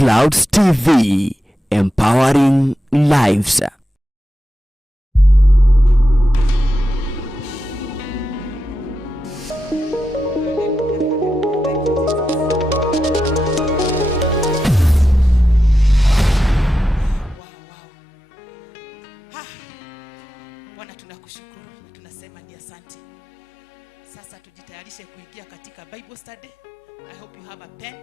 Clouds TV, empowering lives. Bwana, tunakushukuru na tunasema ni asante. Sasa tujitayarishe kuingia katika Bible study. I hope you have a pen.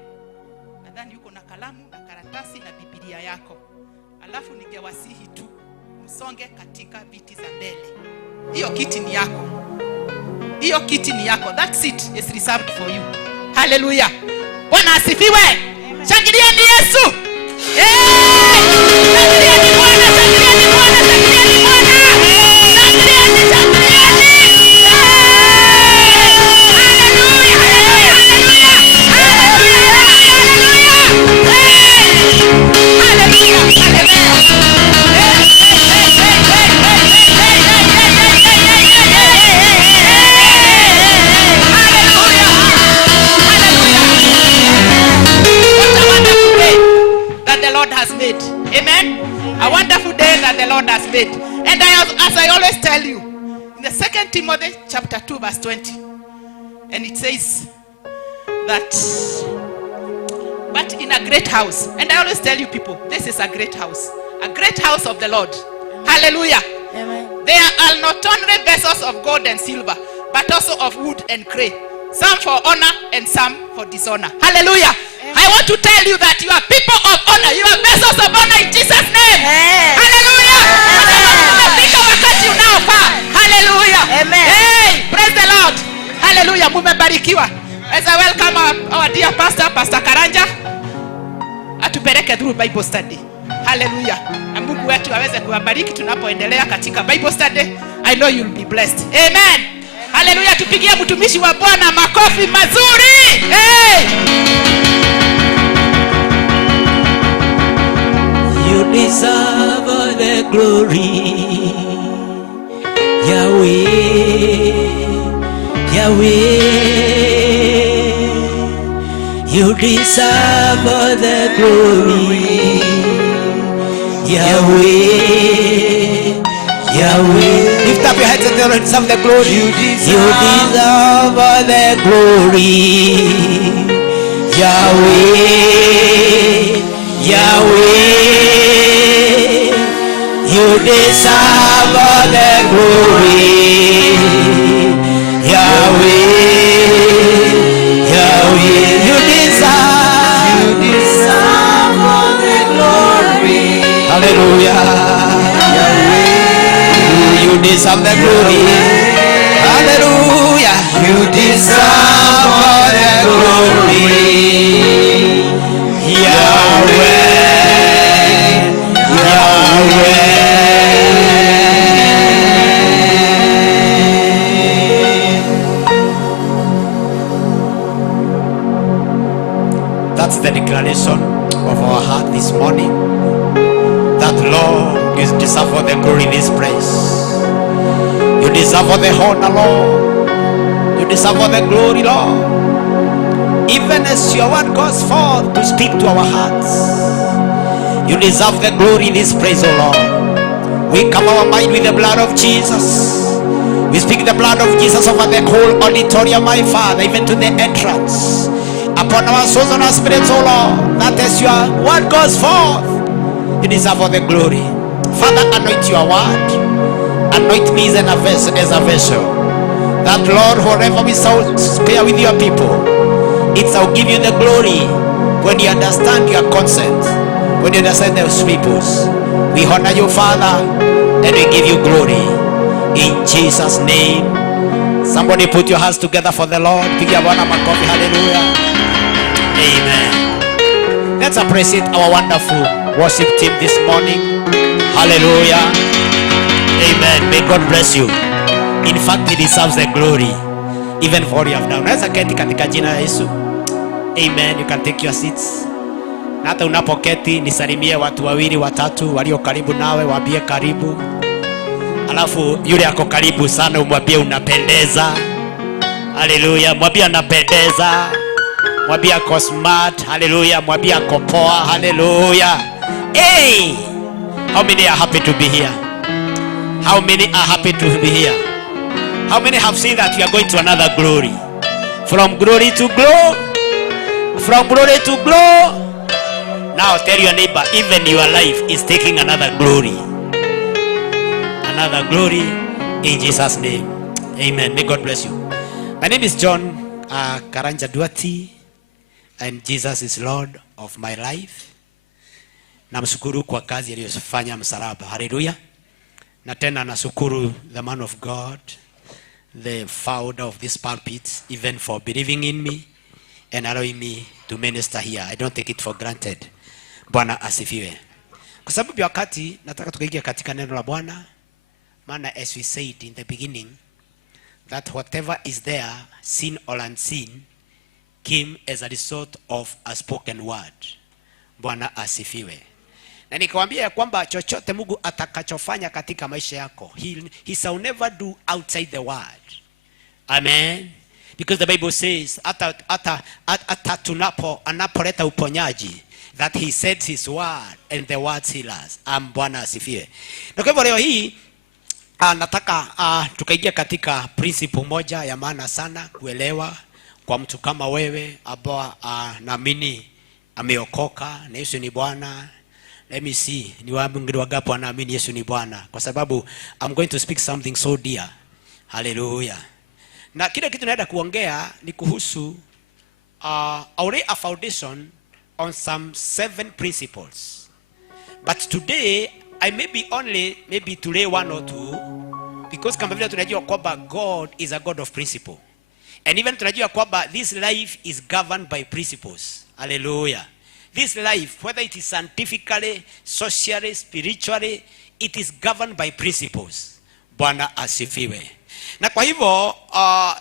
Nadhani yuko na kalamu na karatasi na Biblia yako. Alafu ningewasihi tu msonge katika viti za mbele. Hiyo kiti ni yako. Hiyo kiti ni yako. That seat is reserved for you. Hallelujah. Bwana asifiwe. Shangilieni Yesu. Shangilieni Bwana, shangilieni Bwana, shangilieni Bwana. Shangilieni, shangilieni. Amen. A wonderful day that the Lord has made. And as I always tell you, in the 2 Timothy chapter 2 verse 20, and it says that, but in a great house, and I always tell you people, this is a great house of the Lord. Amen. Hallelujah. Amen. There are not only vessels of gold and silver, but also of wood and clay, some for honor and some for dishonor. Hallelujah. I want to tell you that you are people of honor. You are vessels of honor in Jesus' name. Amen. Hallelujah. Hallelujah. Amen. Hey, praise the Lord. Hallelujah. Mumebarikiwa. As I welcome our dear pastor, Pastor Karanja, atupeleke through Bible study. Hallelujah. Na Mungu wetu aweze kuwabariki tunapoendelea katika Bible study. I know you'll be blessed. Amen. Hallelujah. Tupigie mtumishi wa Bwana makofi mazuri. Hey. You deserve all the glory, Yahweh, Yahweh. You deserve all the glory, Yahweh, Yahweh. Lift up your hands and tell him some of the glory. You deserve all the glory, Yahweh, Yahweh. You deserve all the glory, Yahweh, Yahweh. You deserve all the glory. Hallelujah. Yahweh. You deserve the glory. Hallelujah. You deserve all the glory, Yahweh, Yahweh. That's the declaration of our heart this morning. That Lord, you deserve all the glory in this place. You deserve all the honor, Lord. You deserve all the glory, Lord. Even as your word goes forth to speak to our hearts, you deserve the glory in this place, O Lord. We cover our mind with the blood of Jesus. We speak the blood of Jesus over the whole auditorium, my Father, even to the entrance. Upon our souls and our spirits, O Lord, that as your word goes forth, you deserve all the glory. Father, anoint your word. Anoint me as a vessel. That, Lord, whatever we share with your people, it shall give you the glory when you understand your consent, when you understand those peoples. We honor you, Father, and we give you glory. In Jesus' name. Somebody put your hands together for the Lord. Hallelujah. Amen. Let's appreciate our wonderful worship team this morning. Hallelujah. Amen. May God bless you. In fact, He deserves the glory, even for what you have done. Naweza keti katika jina la Yesu. Amen. You can take your seats. Na hata unapoketi nisalimie watu wawili watatu walio karibu nawe, waambie karibu. Alafu yule ako karibu sana umwambie unapendeza. Hallelujah. Mwambie anapendeza. Mwambie ako smart. Hallelujah. Mwambie ako poa. Hallelujah. Hey! How many are happy to be here? How many are happy to be here? How many have seen that you are going to another glory? From glory to glory. From glory to glory. Now tell your neighbor, even your life is taking another glory. Another glory in Jesus' name. Amen. May God bless you. My name is John Karanja Duati, and Jesus is Lord of my life. Namshukuru kwa kazi aliyofanya msalaba. Hallelujah. Na tena nashukuru the man of God, the founder of this pulpit, even for believing in me and allowing me to minister here. I don't take it for granted. Bwana asifiwe. Kwa sababu wakati nataka tukaingia katika neno la Bwana, maana as we said in the beginning, that whatever is there, seen or unseen, came as a result of a spoken word. Bwana asifiwe. Na nikwambia ya kwamba chochote Mungu atakachofanya katika maisha yako, he shall never do outside the word. Amen. Because the Bible says ata anapoleta uponyaji, that he said his word and the words heal us. Bwana asifiwe. Na kwa hivyo leo hii nataka tukaingia katika principle moja ya maana sana kuelewa kwa mtu kama wewe ambao naamini ameokoka na Yesu ni Bwana. Let me see, ni wangapi wangapi wanaamini Yesu ni Bwana? Kwa sababu I'm going to speak something so dear. Hallelujah. Na kile kitu naenda kuongea ni kuhusu I'll lay a foundation on some 7 principles. But today I may be only to lay 1 or 2, because kama vile tunajua kwamba God is a God of principle. And even tunajua kwamba this life is governed by principles. Hallelujah. This life, whether it is scientifically, socially, spiritually, it is governed by principles. Bwana asifiwe. Na kwa hivyo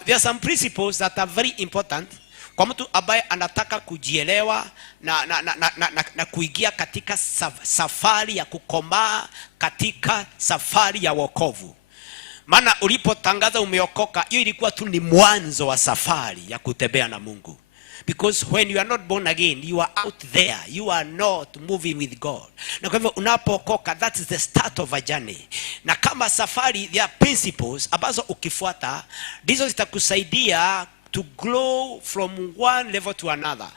there are some principles that are very important kwa mtu ambaye anataka kujielewa na kuingia katika safari ya kukomaa, katika safari ya wokovu. Maana ulipotangaza umeokoka, hiyo ilikuwa tu ni mwanzo wa safari ya kutembea na Mungu. Because when you are not born again, you are out there. You are not moving with God. Na kwa hivyo unapookoka, that is the start of a journey. Na kama safari, there are principles ambazo ukifuata, ndizo zitakusaidia to grow from one level to another.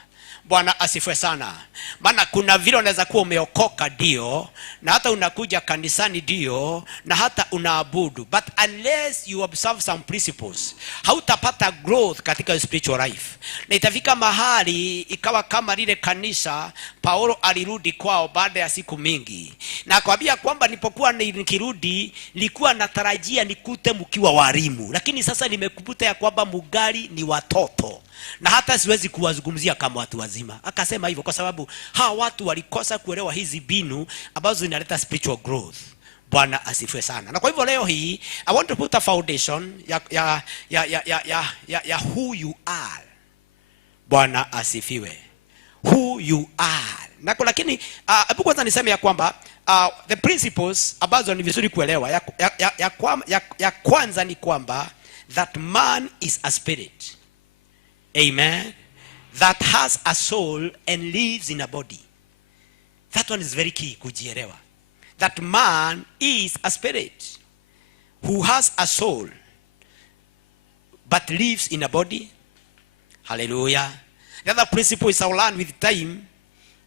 Bwana asifiwe sana. Maana kuna vile unaweza kuwa umeokoka ndio, na hata unakuja kanisani ndio, na hata unaabudu, but unless you observe some principles, hautapata growth katika spiritual life. Na itafika mahali ikawa kama lile kanisa Paulo alirudi kwao baada ya siku mingi, na akwambia kwamba nilipokuwa nikirudi nilikuwa natarajia nikute mkiwa walimu, lakini sasa nimekukuta ya kwamba mugali ni watoto, na hata siwezi kuwazungumzia kama watu wazima. Akasema hivyo kwa sababu hawa watu walikosa kuelewa hizi binu ambazo zinaleta spiritual growth. Bwana asifiwe sana. Na kwa hivyo leo hii I want to put a foundation ya who you are. Bwana asifiwe. Who you are. Na lakini hebu kwanza niseme ya kwamba the principles ambazo ni vizuri kuelewa ya kwanza ni kwamba that man is a spirit. Amen. That has a soul and lives in a body. That one is very key kujielewa. That man is a spirit who has a soul but lives in a body. Hallelujah. The other principle is I'll learn with time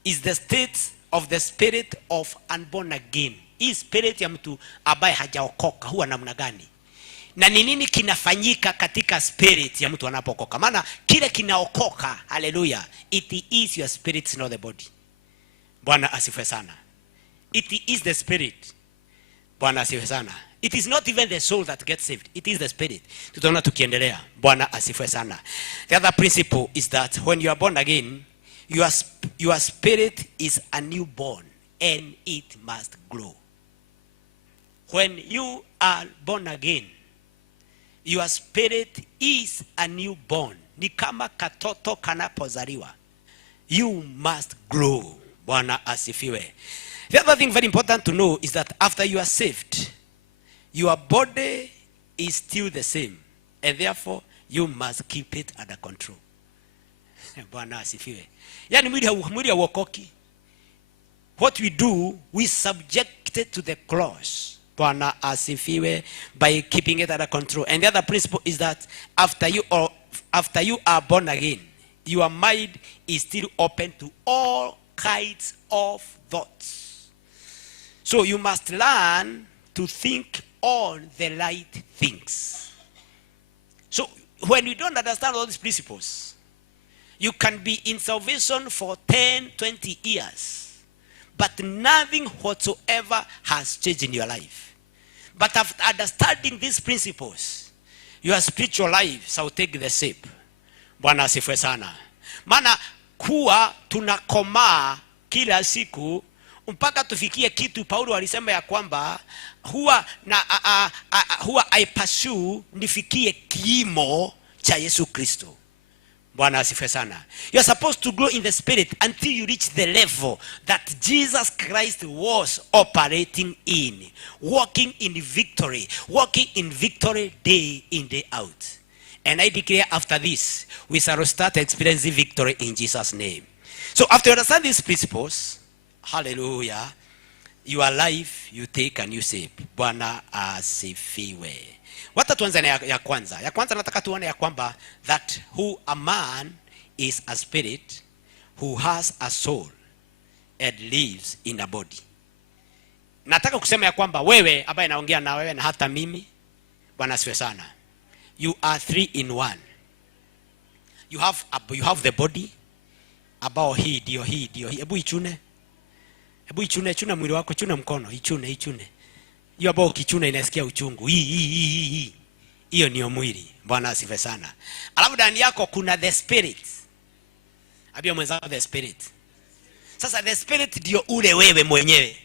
is the state of the spirit of unborn again. Hii spirit ya mtu ambaye hajaokoka huwa namna gani? Na ni nini kinafanyika katika spirit ya mtu anapokoka? Maana kile kinaokoka, hallelujah, it is your spirit, not the body. Bwana asifiwe sana. It is the spirit. Bwana asifiwe sana. It is not even the soul that gets saved. It is the spirit. Tutaona tukiendelea. Bwana asifiwe sana. The other principle is that when you are born again, your spirit is a newborn and it must grow. When you are born again, your spirit is a newborn. Ni kama katoto kanapozaliwa. You must grow. Bwana asifiwe. The other thing very important to know is that after you are saved, your body is still the same, and therefore you must keep it under control. Bwana asifiwe. Yani mwili hauokoki. What we do, we subject it to the cross. Bwana asifiwe, by keeping it under control. And the other principle is that after you are born again, your mind is still open to all kinds of thoughts. So you must learn to think on the right things. So when you don't understand all these principles, you can be in salvation for 10, 20 years, but nothing whatsoever has changed in your life. But after understanding these principles, your spiritual life shall take the shape. Bwana asifiwe sana. Maana kuwa tunakomaa kila siku mpaka tufikie kitu Paulo alisema ya kwamba huwa I pursue nifikie kimo cha Yesu Kristo. Bwana asifiwe sana. You are supposed to grow in the spirit until you reach the level that Jesus Christ was operating in, walking in victory day in, day out. And I declare after this, we shall start experiencing victory in Jesus' name. So after you understand these principles, hallelujah, your life you take a new shape. Bwana asifiwe. Wata tuanze na ya kwanza. Ya kwanza nataka tuone ya kwamba that who a man is a spirit who has a soul and lives in a body. Nataka kusema ya kwamba wewe ambaye naongea na wewe na hata mimi, Bwana asifiwe sana. You are 3 in 1. You have the body. Ambao hii ndio. Hebu ichune. Chuna mwili wako, chuna mkono, ichune. Hiyo ambao ukichuna inasikia uchungu. Hiyo ni mwili. Bwana asifiwe sana. Alafu ndani yako kuna the spirit. Abia mwenzako the spirit. Sasa the spirit ndio ule wewe mwenyewe.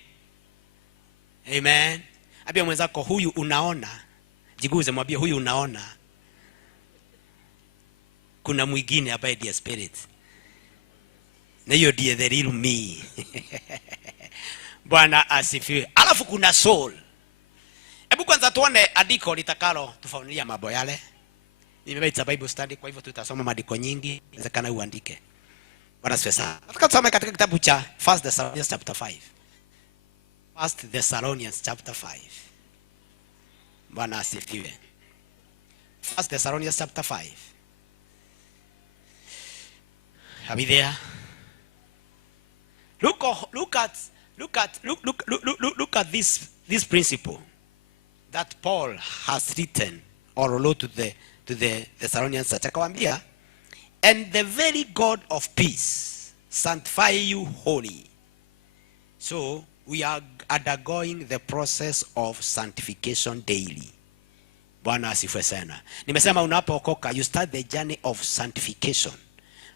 Amen. Abia mwenzako huyu unaona. Jiguze mwambie huyu unaona. Kuna mwingine ambaye ndiye spirit. Na hiyo ndiye the real me. Bwana asifiwe. Alafu kuna soul. Hebu kwanza tuone andiko litakalo tufanulia mambo yale. Nimebeba Bible study, kwa hivyo tutasoma maandiko nyingi, inawezekana uandike. Bwana asifiwe sana. Nataka tusome katika kitabu cha 1 Thessalonians chapter 5. 1 Thessalonians chapter 5. Bwana asifiwe. 1 Thessalonians chapter 5. Are we there? Look at this principle that Paul has written or wrote to the Thessalonians church. Akawaambia, and the very God of peace sanctify you wholly. So we are undergoing the process of sanctification daily. Bwana asifiwe sana. Nimesema unapookoka you start the journey of sanctification.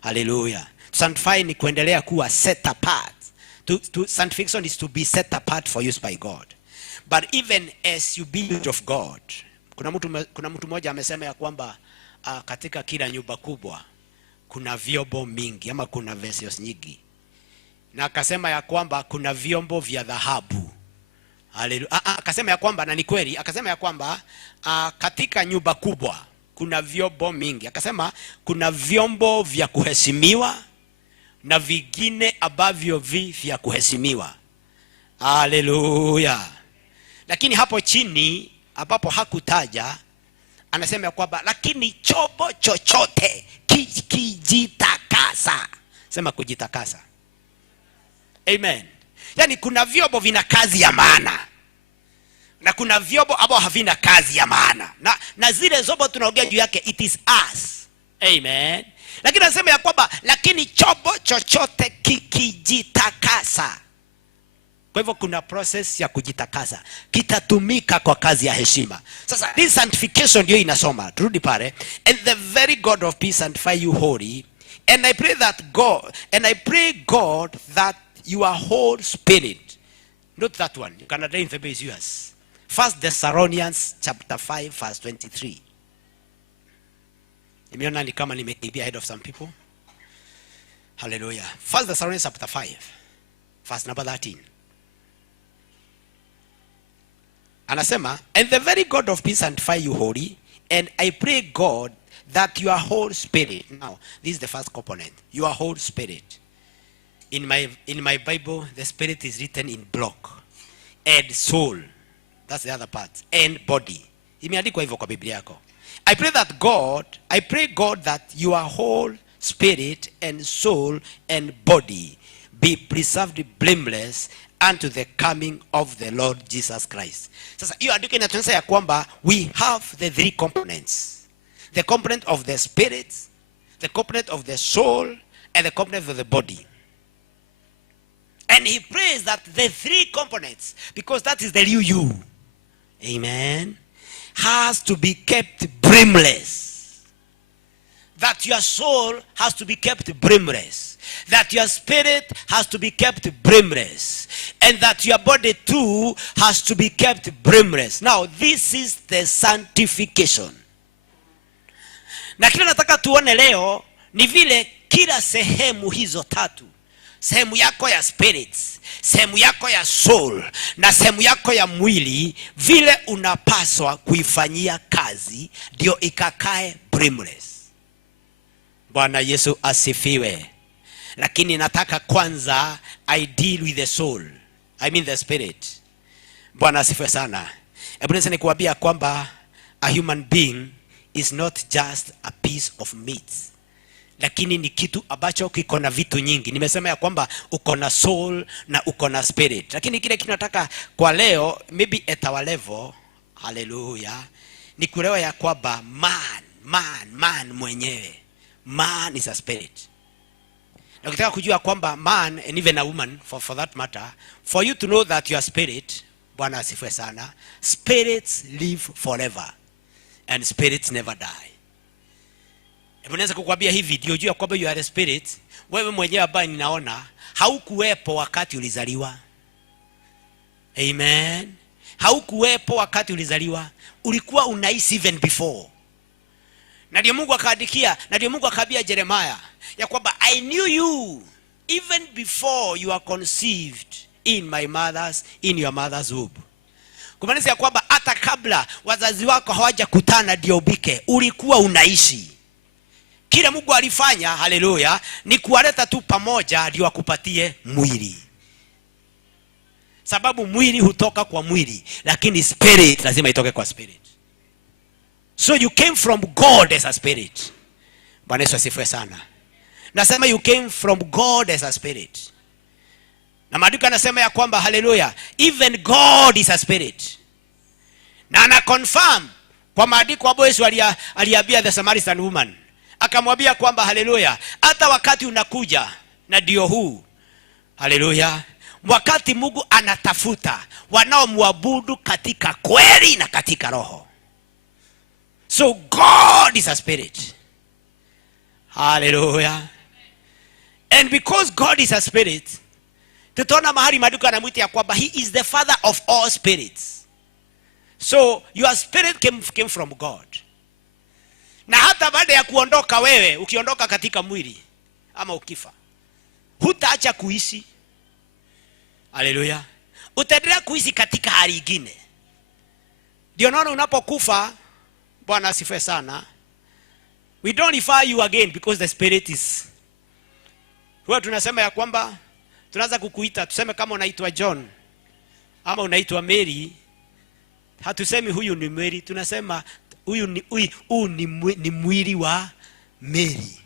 Hallelujah. Sanctify ni kuendelea kuwa set apart. Sanctification is to be set apart for use by God. But even as you be used of God, kuna mtu mmoja amesema ya kwamba katika kila nyumba kubwa kuna vyombo mingi ama kuna vessels nyingi. Na akasema ya kwamba kuna vyombo vya dhahabu. Haleluya. Akasema ya kwamba, na ni kweli, akasema ya kwamba katika nyumba kubwa kuna vyombo mingi. Akasema kuna vyombo vya kuheshimiwa na vingine ambavyo vya kuheshimiwa. Haleluya. Lakini hapo chini ambapo hakutaja anasema ya kwamba lakini chombo chochote kijitakasa. Sema kujitakasa. Amen. Yani kuna vyombo vina kazi ya maana na kuna vyombo ambao havina kazi ya maana, na zile zobo tunaongea juu yake it is us. Amen. Lakini anasema ya kwamba lakini chombo chochote kijitakasa. Kwa hivyo kuna process ya kujitakasa, kitatumika kwa kazi ya heshima. Sasa this sanctification ndio inasoma. Turudi pale. And the very God of peace sanctify you wholly. And I pray God that your whole spirit. Not that one. You can read the base yours. 1 Thessalonians chapter 5 verse 23. Nimeona ni kama nimekimbia ahead of some people. Hallelujah. 1 Thessalonians chapter 5 verse number 13. Anasema, and the very God of peace sanctify you wholly, And I pray, God, that your whole spirit, now, this is the first component, your whole spirit. In my Bible, the spirit is written in block. And soul, that's the other part, and body. Imeandikwa hivyo kwa Biblia yako. I pray God that your whole spirit and soul and body be preserved blameless unto the coming of the Lord Jesus Christ. Sasa hiyo andiko inatuonyesha ya kwamba we have the three components. The component of the spirit, the component of the soul, and the component of the body. And he prays that the three components, because that is the real you, amen, has to be kept blameless. That your soul has to be kept blameless. That your spirit has to be kept blameless. And that your body too has to be kept blameless. Now, this is the sanctification. Na kile nataka tuone leo ni vile kila sehemu hizo tatu, sehemu yako ya spirit, sehemu yako ya soul na sehemu yako ya mwili, vile unapaswa kuifanyia kazi ndio ikakae blameless. Bwana Yesu asifiwe. Lakini nataka kwanza I deal with the soul, I mean the spirit. Bwana asifiwe sana. Hebu niseme kuambia kwamba a human being is not just a piece of meat, lakini ni kitu ambacho kiko na vitu nyingi. Nimesema ya kwamba uko na soul na uko na spirit. Lakini kile kinataka kwa leo, maybe at our level, hallelujah, ni kuelewa ya kwamba man mwenyewe, man is a spirit. Na ukitaka kujua kwamba man and even a woman for that matter, for you to know that you are spirit, Bwana asifiwe sana, spirits live forever and spirits never die. Hebu naweza kukwambia hivi, ndio jua kwamba you are a spirit. Wewe mwenyewe ambaye ninaona haukuwepo wakati ulizaliwa. Amen. Haukuwepo wakati ulizaliwa. Ulikuwa unaishi even before. Na ndio Mungu akaandikia, na ndio Mungu akaambia Jeremiah ya kwamba I knew you even before you are conceived in your mother's womb. Kumaanisha ya kwamba hata kabla wazazi wako hawajakutana ndio ubike, ulikuwa unaishi. Kile Mungu alifanya, haleluya, ni kuwaleta tu pamoja ndio akupatie mwili. Sababu mwili hutoka kwa mwili, lakini spirit lazima itoke kwa spirit. So you came from God as a spirit. Bwana Yesu asifiwe sana. Nasema you came from God as a spirit. Na maandiko yanasema ya kwamba haleluya, even God is a spirit. Na ana confirm kwa maandiko ambayo Yesu aliambia the Samaritan woman. Akamwambia kwamba haleluya, hata wakati unakuja na ndio huu, haleluya, wakati Mungu anatafuta wanaomwabudu katika kweli na katika roho. So God is a spirit. Hallelujah. And because God is a spirit, tutaona mahali maandiko yanamuita ya kwamba he is the father of all spirits. So your spirit came from God. Na hata baada ya kuondoka wewe, ukiondoka katika mwili ama ukifa, hutaacha kuishi. Hallelujah. Utaendelea kuishi katika hali nyingine. Ndio naona unapokufa, Bwana asifiwe sana, we don't refer you again because the spirit is. Huwa tunasema ya kwamba tunaanza kukuita, tuseme kama unaitwa John ama unaitwa Mary, hatusemi huyu ni Mary, tunasema huyu ni mwili wa Mary,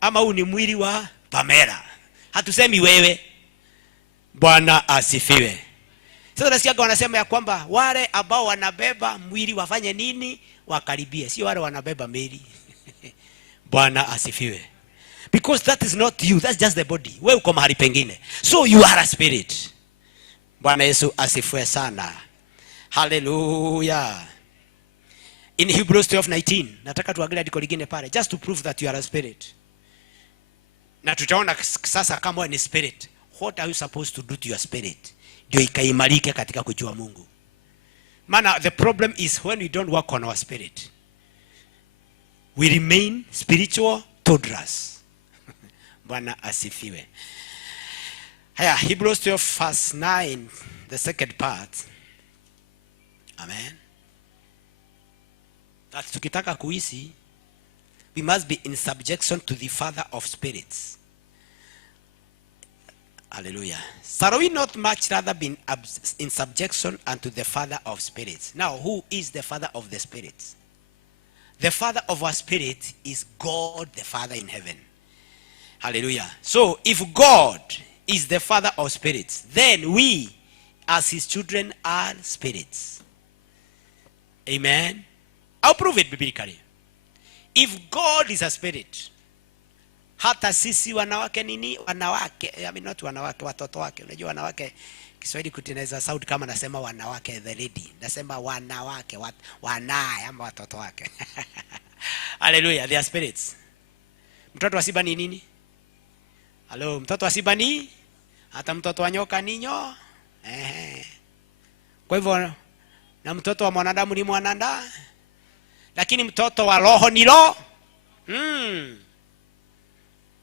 ama huyu ni mwili wa Pamela. Hatusemi wewe. Bwana asifiwe. Sasa nasikia wanasema ya kwamba wale ambao wanabeba mwili wafanye nini? Wakaribie. Sio wale wanabeba Mary. Bwana asifiwe. Because that is not you, that's just the body. Wewe uko mahali pengine. So you are a spirit. Bwana Yesu asifiwe sana. Hallelujah. In Hebrews 12:19, nataka tuangalie andiko lingine pale just to prove that you are a spirit. Na tutaona sasa kama wewe ni spirit, what are you supposed to do to your spirit? Ndio ikaimarike katika kujua Mungu. Maana the problem is when we don't work on our spirit, we remain spiritual toddlers. Bwana asifiwe. Haya, Hebrews 12:9, the second part. Amen. that tukitaka kuishi, we must be in subjection to the Father of spirits. Hallelujah. Shall we not much rather be in subjection unto the Father of spirits? Now, who is the Father of the spirits? The Father of our spirit is God the Father in heaven. Hallelujah. So, if God is the Father of spirits, then we as his children are spirits. Amen. I'll prove it biblically. If God is a spirit, hata sisi wanawake nini? Wanawake, I mean not wanawake, watoto wake. Unajua wanawake, Kiswahili kutengeneza sound kama nasema wanawake, the lady. Nasema wanawake, wanaye ama watoto wake. Hallelujah, they are spirits. Mtoto wa simba ni nini? Hello, mtoto wa simba ni? Hata mtoto wa nyoka ni nyo? Kwa hivyo, na mtoto wa mwanadamu ni mwananda, lakini mtoto wa roho ni roho.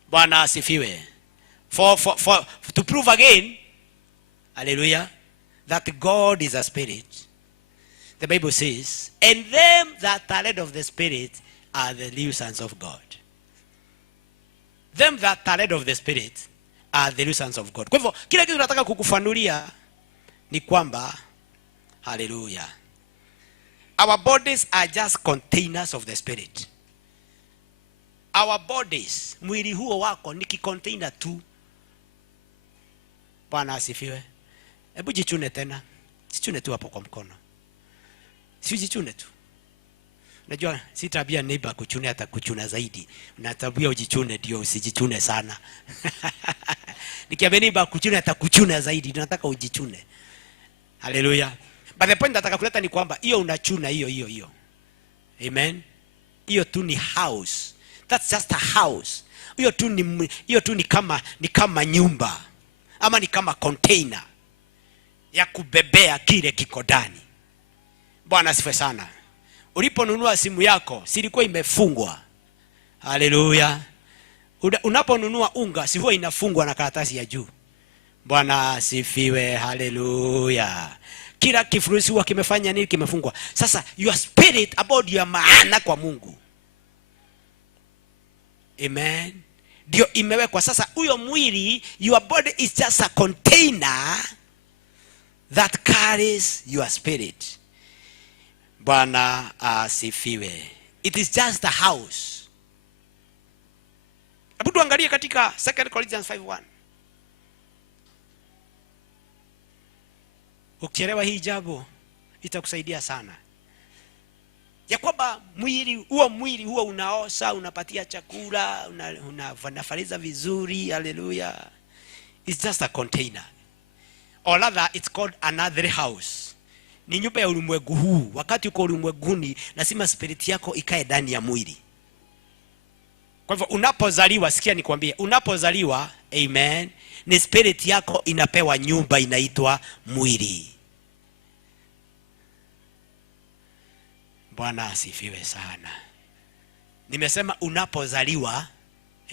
Bwana asifiwe. For to prove again, hallelujah, that God is a spirit, the Bible says, and them that are led of the spirit are the little sons of God. Them that are led of the spirit are the little sons of God. Kwa hivyo, kila kitu nataka kukufanulia ni kwamba, hallelujah, our bodies are just containers of the spirit. Our bodies, mwili huo wako ni container tu. Bwana asifiwe. Hebu jichune tena. Jichune tu hapo kwa mkono. Si jichune tu. Unajua si tabia neighbor kuchune hata kuchuna zaidi. Na tabia ujichune ndio usijichune sana. Nikiambia neighbor kuchune hata kuchuna zaidi, tunataka ujichune. Hallelujah. But the point nataka kuleta ni kwamba hiyo unachuna hiyo. Amen. Hiyo tu ni house. That's just a house. Hiyo tu ni kama nyumba ama ni kama container ya kubebea kile kiko ndani. Bwana asifiwe sana. Uliponunua simu yako, silikuwa imefungwa. Hallelujah. Unaponunua unga, si huwa inafungwa na karatasi ya juu. Bwana asifiwe. Hallelujah. Kila kifurushi huwa kimefanya nini? Kimefungwa. Sasa your spirit about your maana kwa Mungu. Amen. Ndio imewekwa. Sasa huyo mwili, your body is just a container that carries your spirit. Bwana asifiwe. It is just a house. Hebu tuangalie katika 2 Corinthians 5:1. Ukielewa hii jambo itakusaidia sana. Ya kwamba mwili huo unaosa, unapatia chakula, unafariza vizuri. Hallelujah. It's just a container. Or rather, it's called another house. Ni nyumba ya ulimwengu huu. Wakati uko ulimwenguni, lazima spirit yako ikae ndani ya mwili. Kwa hivyo unapozaliwa, sikia nikwambie, unapozaliwa, amen, ni spirit yako inapewa nyumba inaitwa mwili. Bwana asifiwe sana. Nimesema unapozaliwa,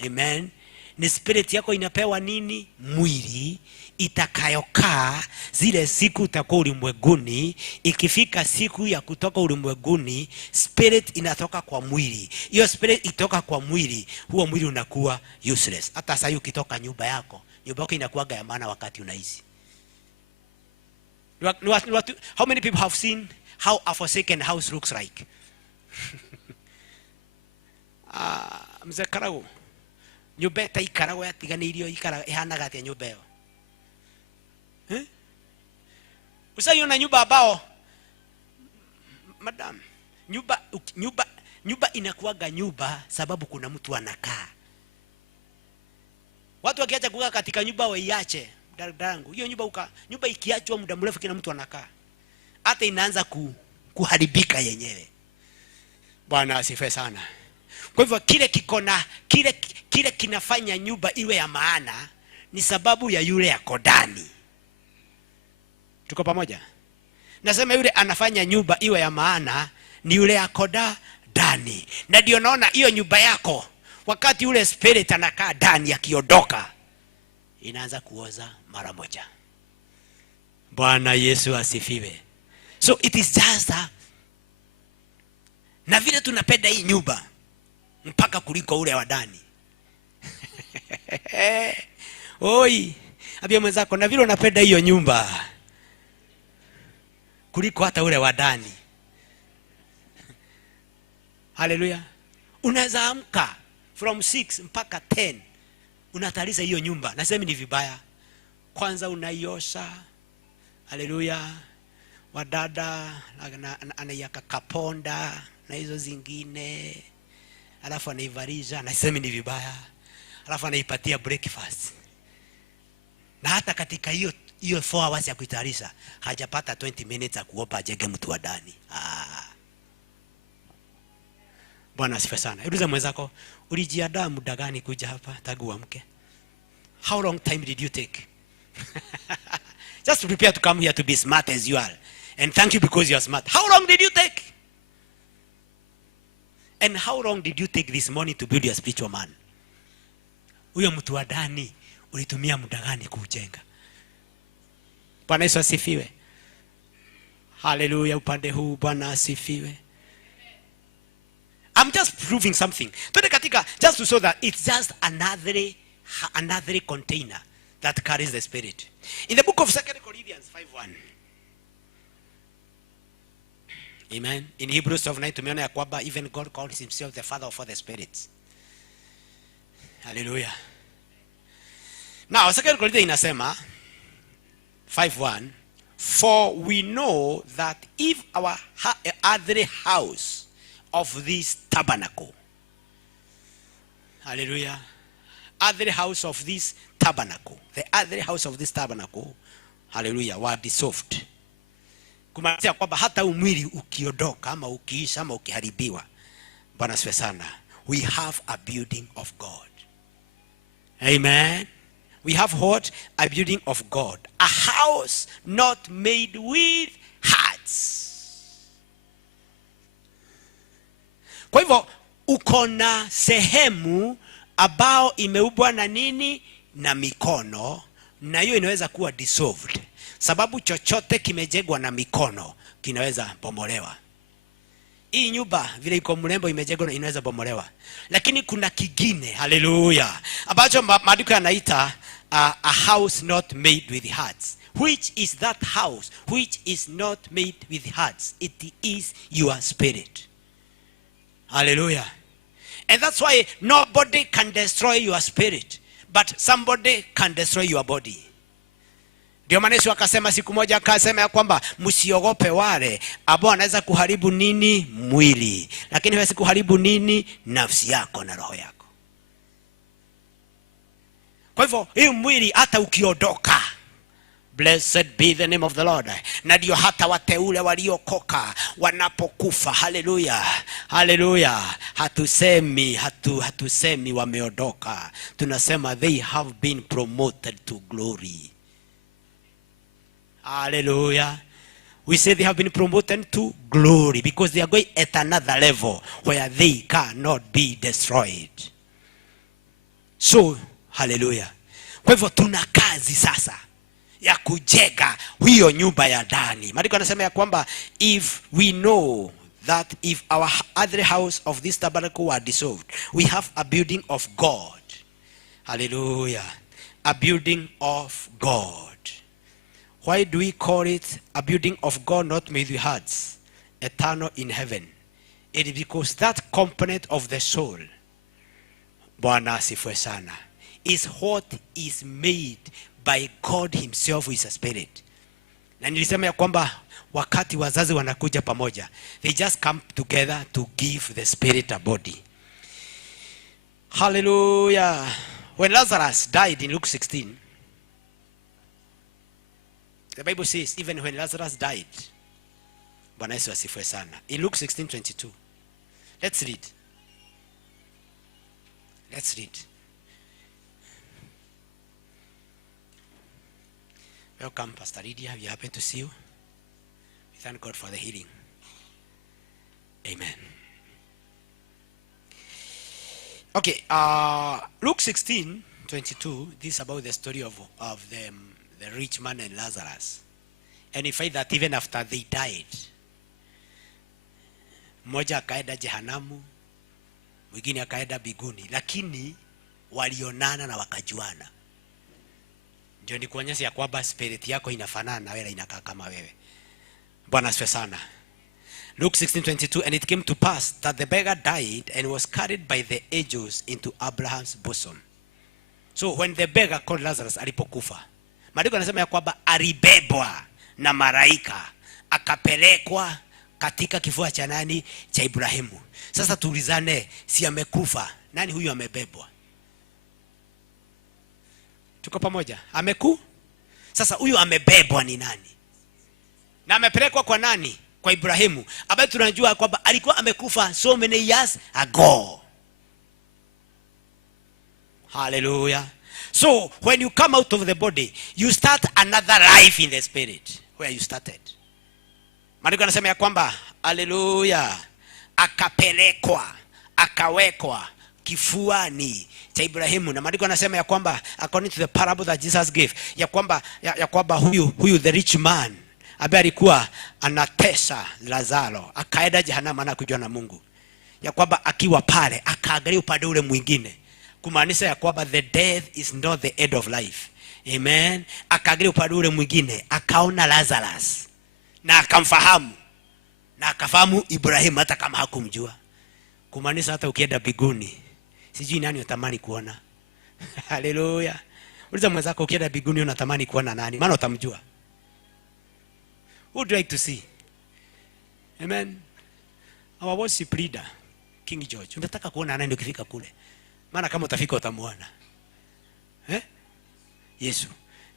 amen, ni spirit yako inapewa nini? Mwili itakayokaa zile siku utakuwa ulimwenguni. Ikifika siku ya kutoka ulimwenguni, spirit inatoka kwa mwili. Hiyo spirit itoka kwa mwili, huo mwili unakuwa useless. Hata sasa ukitoka nyumba yako inakuwa ya maana wakati unaishi. How many people have seen how a forsaken house looks like? Mzee Karagu, nyumba ta ikarago yatiganirio ihanaga atia nyumba yo? Usaiona nyumba ambao, madam, nyumba inakuwaga nyumba sababu kuna mtu anakaa. Watu wakiacha kukaa katika nyumba waiache. Dadangu, hiyo nyumba ikiachwa muda mrefu kila mtu anakaa, hata inaanza kuharibika yenyewe. Bwana asifiwe sana. Kwa hivyo kile kinafanya nyumba iwe ya maana ni sababu ya yule yako ndani. Tuko pamoja? Nasema yule anafanya nyumba iwe ya maana ni yule yako ndani. Na ndio naona hiyo nyumba yako, wakati yule spirit anakaa ndani, akiondoka inaanza kuoza mara moja. Bwana Yesu asifiwe. So it is just Na vile tunapenda hii nyumba mpaka kuliko ule wa ndani. Oi, ambia mwenzako na vile unapenda hiyo nyumba kuliko hata ule wa ndani. Haleluya. Unaweza amka from 6 mpaka 10 unataliza hiyo nyumba. Nasema ni vibaya. Kwanza unaiosha. Haleluya. Wadada anaiaka kaponda na hizo zingine. Alafu anaivalisha. Nasema ni vibaya. Alafu anaipatia breakfast. Na hata katika hiyo 4 hours ya kuitayarisha hajapata 20 minutes ya kuopa ajenge mtu wa ndani. Bwana asifiwe sana. Uliza mwenzako, ulijiandaa muda gani kuja hapa tangu uamke? How long time did you take? Just prepare to come here to be smart as you are. And thank you because you are smart. How long did you take? And how long did you take this morning to build your spiritual man? Huyo mtu wa ndani ulitumia muda gani kujenga? Bwana Yesu asifiwe. Hallelujah. Upande huu Bwana asifiwe. I'm just proving something. Just to show that it's just another container that carries the Spirit. In the book of 2 Corinthians 5:1. Amen. In Hebrews 12:9 tumeona ya kwamba even God calls himself the Father of all the spirits. Hallelujah. Now 2 Corinthians inasema 5:1, for we know that if our earthly house of this tabernacle, hallelujah, earthly house of this tabernacle, the earthly house of this tabernacle, hallelujah, were dissolved. Kumaanisha kwamba hata umwili ukiondoka ama ukiisha ama ukiharibiwa, Bwana asifiwe sana, we have a building of God. Amen. We have what? A building of God. A house not made with hands. Kwa hivyo uko na sehemu ambao imeubwa na nini? Na mikono, na hiyo inaweza kuwa dissolved. Sababu chochote kimejengwa na mikono kinaweza bomolewa. Hii nyumba vile iko mrembo imejengwa inaweza bomolewa. Lakini kuna kingine, haleluya, ambacho maandiko yanaita a house not made with hands. Which is that house which is not made with hands? It is your spirit. Hallelujah. And that's why nobody can destroy your spirit, but somebody can destroy your body. Ndio maana Yesu akasema siku moja, akasema ya kwamba msiogope wale ambao wanaweza kuharibu nini? Mwili, lakini hawezi kuharibu nini? Nafsi yako na roho yako. Kwa hivyo hii mwili hata ukiondoka, blessed be the name of the Lord. Na ndio hata wateule waliokoka wanapokufa, hallelujah, hallelujah, hatusemi wameondoka, tunasema they have been promoted to glory. Hallelujah. We say they have been promoted to glory because they are going at another level where they cannot be destroyed. So, hallelujah. Kwa hivyo tuna kazi sasa ya kujenga hiyo nyumba ya ndani. Maandiko yanasema ya kwamba if we know that if our other house of this tabernacle were dissolved, we have a building of God. Hallelujah. A building of God. Why do we call it a building of God not made with hands, eternal in heaven? It is because that component of the soul, Bwana asifiwe sana, is what is made by God himself with a spirit. Na nilisema ya kwamba wakati wazazi wanakuja pamoja, they just come together to give the spirit a body. Hallelujah. When Lazarus died in Luke 16, the Bible says even when Lazarus died, Bwana Yesu asifiwe sana, in Luke 16:22. Let's read. Let's read. Welcome, Pastor Lydia. We are happy to see you. We thank God for the healing. Amen. Okay, Luke 16:22. This is about the story of the rich man and Lazarus. And you find that even after they died, Mmoja akaenda jehanamu, mwingine akaenda biguni, lakini walionana na wakajuana. Ndio ni kuonyesha kwamba spirit yako inafanana na wewe, inakaa kama wewe. Bwana asifiwe sana. Luke 16:22, and it came to pass that the beggar died and was carried by the angels into Abraham's bosom. So when the beggar called Lazarus alipokufa, maandiko yanasema ya kwamba alibebwa na malaika akapelekwa katika kifua cha nani? Cha Ibrahimu. Sasa tuulizane, si amekufa, nani huyu amebebwa? Tuko pamoja? Sasa huyu amebebwa ni nani? Na amepelekwa kwa nani? Kwa Ibrahimu, ambaye tunajua kwamba alikuwa amekufa so many years ago. Hallelujah. So when you come out of the body, you start another life in the spirit where you started. Maandiko yanasema ya kwamba hallelujah, akapelekwa, akawekwa kifuani cha Ibrahimu. Na maandiko yanasema ya kwamba according to the parable that Jesus gave, ya kwamba huyu the rich man ambaye alikuwa anatesa Lazaro akaenda jehanamu na kujua na Mungu, ya kwamba akiwa pale akaangalia upande ule mwingine, kumaanisha ya kwamba the death is not the end of life. Amen. Akaangalia upande ule mwingine akaona Lazarus na akamfahamu, na akafahamu Ibrahimu hata kama hakumjua. Kumaanisha hata ukienda biguni, sijui nani unatamani kuona. Hallelujah. Uliza mwenzako, ukienda biguni unatamani kuona nani? Maana utamjua. Who would you like to see? Amen. Our worship leader, King George. Unataka kuona nani ukifika kule? Maana kama utafika utamuona.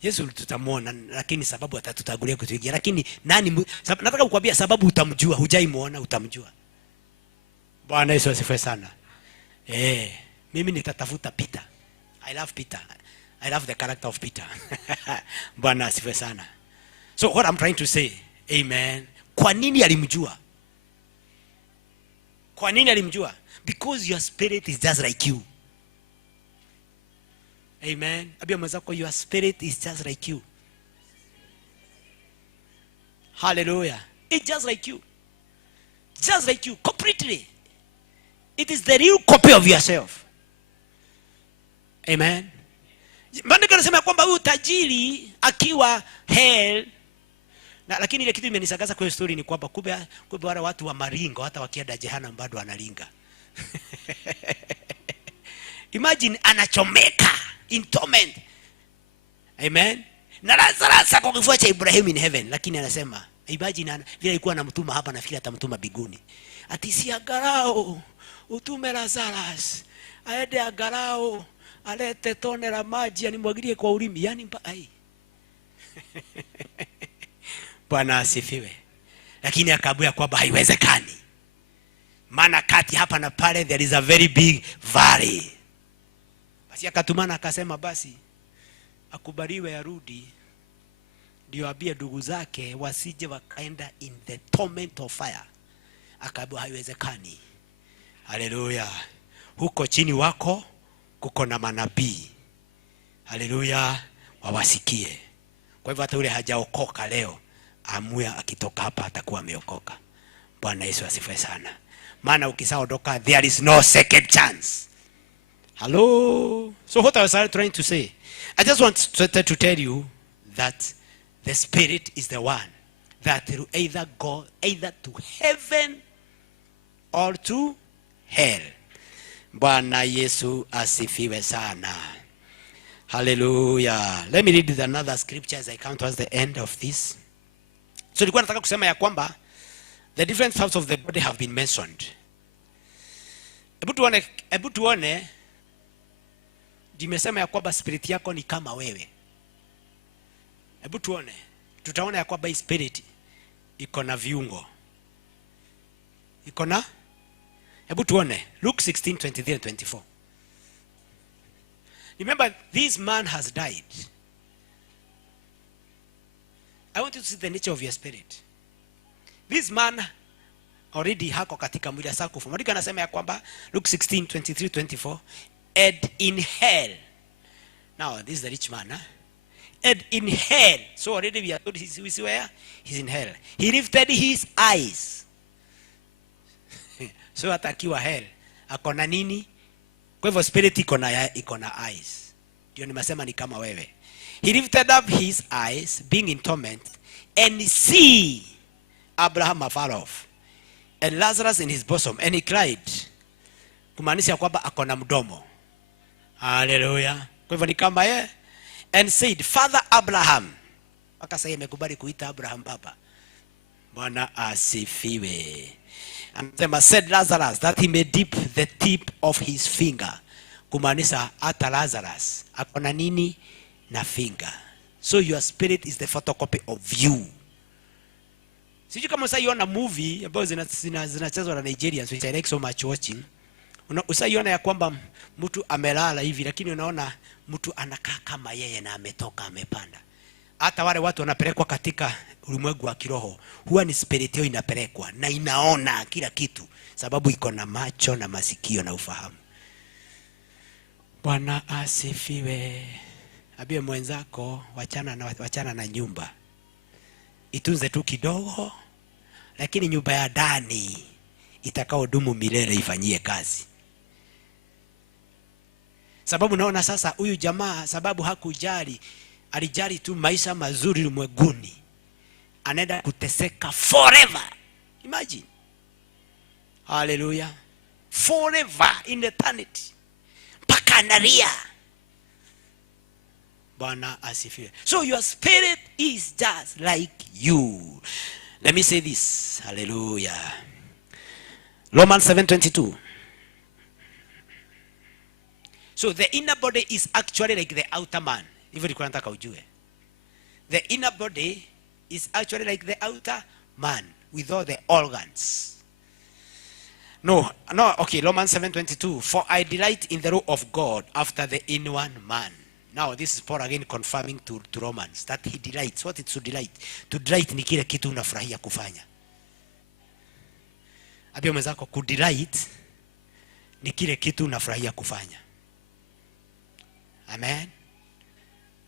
Yesu tutamuona, lakini sababu atatutangulia kutuingia. Lakini nani? Nataka kukwambia sababu utamjua, hujaimuona utamjua. Bwana Yesu asifiwe sana. Mimi nitatafuta Peter. I love Peter. I love the character of Peter. Bwana asifiwe sana. So what I'm trying to say, amen. Kwa nini alimjua? Kwa nini alimjua? Because your spirit is just like you. Amen. Abia mwenzako, your spirit is just like you. Hallelujah. It's just like you. Just like you, completely. It is the real copy of yourself. Amen. Maandiko yanasema kwamba huyu tajiri akiwa hell, lakini ile kitu imenisagaza kwa story ni kwamba kumbe wale watu wa maringo hata wakienda jehanamu bado analinga. Imagine anachomeka in torment. Amen. Na Lazarus kwa kifua cha Ibrahim in heaven, lakini anasema imagine vile alikuwa anamtuma hapa na vile atamtuma biguni. Ati si agarao utume Lazarus aende agarao alete tone la maji animwagilie kwa ulimi, yani ai. Bwana asifiwe. Lakini akaambia kwamba haiwezekani, maana kati hapa na pale there is a very big valley. Basi akatumana akasema basi akubaliwe arudi, ndio abie ndugu zake wasije wakaenda in the torment of fire. Akaambia haiwezekani. Hallelujah. Huko chini wako kuko na manabii. Hallelujah. Wawasikie. Kwa hivyo hata yule hajaokoka leo, amua akitoka hapa atakuwa ameokoka. Bwana Yesu asifiwe sana. Maana ukisaondoka there is no second chance. Hello. So what I was trying to say, I just want to tell you that the spirit is the one that will either go either to heaven or to hell. Bwana Yesu asifiwe sana. Hallelujah. Let me read another scripture as I come towards the end of this. So nilikuwa nataka kusema ya kwamba the different parts of the body have been mentioned. Hebu tuone nimesema ya kwamba spirit yako ni kama wewe. Hebu tuone. Tutaona ya kwamba hii spirit iko na viungo. Iko na? Hebu tuone Luke 16:23 and 24. Remember, this man has died. I want you to see the nature of your spirit. This man already hako katika mwili sasa kufa. Maandiko yanasema ya kwamba Luke 16:23 24, and in hell. Now this is the rich man, and in hell. So already we are told he's where? He's in hell. He lifted his eyes. So hata akiwa hell akona nini? Kwa hivyo spirit iko na eyes. Ndio nimesema ni kama wewe. He lifted up his eyes being in torment and see Abraham afar off and Lazarus in his bosom, and he cried. Kumaanisha kwamba akona mdomo. Hallelujah. Kwa hivyo ni kama yeye, and said, Father Abraham. Akasema amekubali kuita Abraham baba. Bwana asifiwe. And said Lazarus that he may dip the tip of his finger. Kumaanisha hata Lazarus akona nini? Na finger. So your spirit is the photocopy of you. Sijui kama usaiona movie ambazo zinachezwa na Nigerians, which I like so much watching. Usaiona ya kwamba mtu amelala hivi lakini unaona mtu anakaa kama yeye na ametoka amepanda. Hata wale watu wanapelekwa katika ulimwengu wa kiroho, huwa ni spirit yao inapelekwa na inaona kila kitu, sababu iko na macho na masikio na ufahamu. Bwana asifiwe. Abie mwenzako wachana na nyumba. Itunze tu kidogo, lakini nyumba ya ndani itakao dumu milele ifanyie kazi. Sababu naona sasa huyu jamaa, sababu hakujali, alijali tu maisha mazuri ulimwenguni, anaenda kuteseka forever. Imagine. Hallelujah. Forever in eternity. Paka analia. Bwana asifiwe. So your spirit is just like you. Let me say this. Hallelujah. Romans 7:22. So the inner body is actually like the outer man. Hivyo nilikuwa nataka ujue. The inner body is actually like the outer man with all the organs. No, okay, Romans 7:22. For I delight in the law of God after the inward man. Now this is Paul again confirming to Romans that he delights. What is to delight? To delight ni kile kitu unafurahia kufanya. Abia mwenzako, kudelight ni kile kitu unafurahia kufanya. Amen.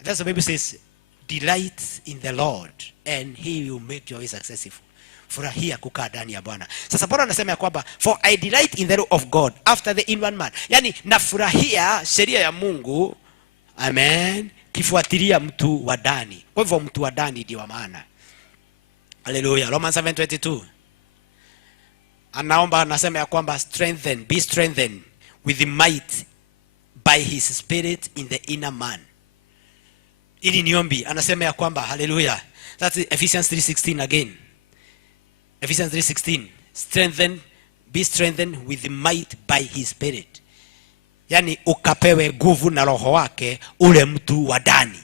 That's the Bible says, delight in the Lord and he will make your way successful. Furahia kukaa ndani ya Bwana. Sasa Paulo anasema ya kwamba for I delight in the law of God after the inward man. Yani nafurahia sheria ya Mungu. Amen. Kifuatilia mtu wa ndani. Kwa hivyo mtu wa ndani ndio wa maana. Hallelujah. Romans 7:22. Anaomba, anasema ya kwamba be strengthened with the might by his spirit in the inner man. Ili niombi, anasema ya kwamba, hallelujah. That's Ephesians 3:16 again. Ephesians 3:16. Be strengthened with the might by his spirit. Yani ukapewe nguvu na roho wake ule mtu wa ndani.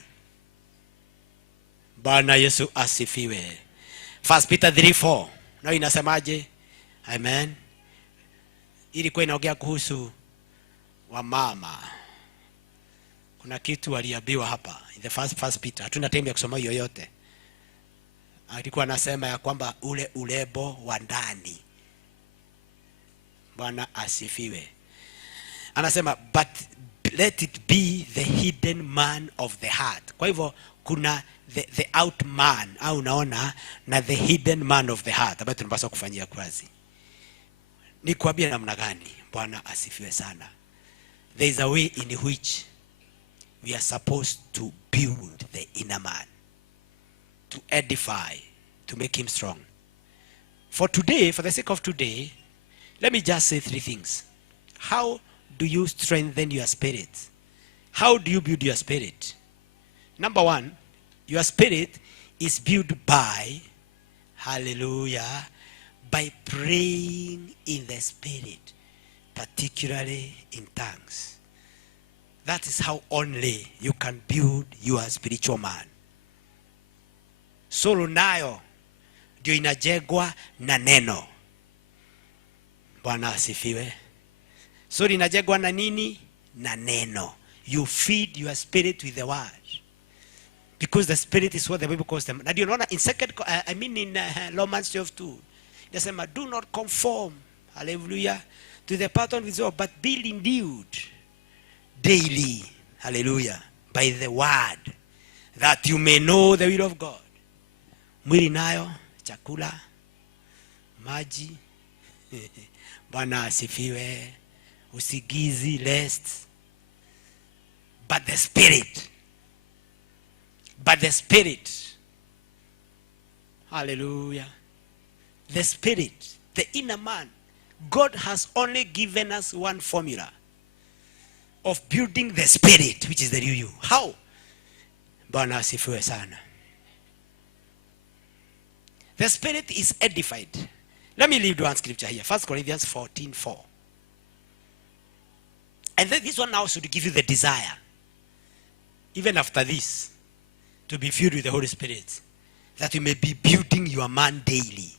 Bwana Yesu asifiwe. 1 Peter 3:4. Na inasemaje? Amen. Ilikuwa inaongea kuhusu wamama. Kuna kitu aliambiwa hapa in the first Peter. Hatuna time ya kusoma hiyo yote. Alikuwa anasema ya kwamba ule ulebo wa ndani. Bwana asifiwe. Anasema but let it be the hidden man of the heart. Kwa hivyo kuna the out man, au unaona, na the hidden man of the heart ambayo tunapaswa kufanyia kazi. Ni kuambia namna gani? Bwana asifiwe sana. There is a way in which we are supposed to build the inner man, to edify, to make him strong. For today, for the sake of today, let me just say 3 things. How do you strengthen your spirit? How do you build your spirit? Number 1, your spirit is built by, hallelujah, by praying in the spirit, particularly in tongues. That is how only you can build your spiritual man. Solo nayo ndio inajengwa na neno. Bwana asifiwe. Solo inajengwa na nini? Na neno. You feed your spirit with the word. Because the spirit is what the Bible calls them. Na ndio unaona in Romans 12:2. Inasema do not conform, hallelujah, to the pattern of this world, but be renewed daily, hallelujah, by the word, that you may know the will of God. Mwili nayo, chakula, maji, Bwana asifiwe. Usigizi, lest. But the Spirit. But the Spirit. Hallelujah. The Spirit, the inner man. God has only given us one formula of building the Spirit, which is the real you. How? Bwana asifiwe sana. The Spirit is edified. Let me read one scripture here. 1 Corinthians 14:4. And then this one now should give you the desire, even after this, to be filled with the Holy Spirit, that you may be building your man daily.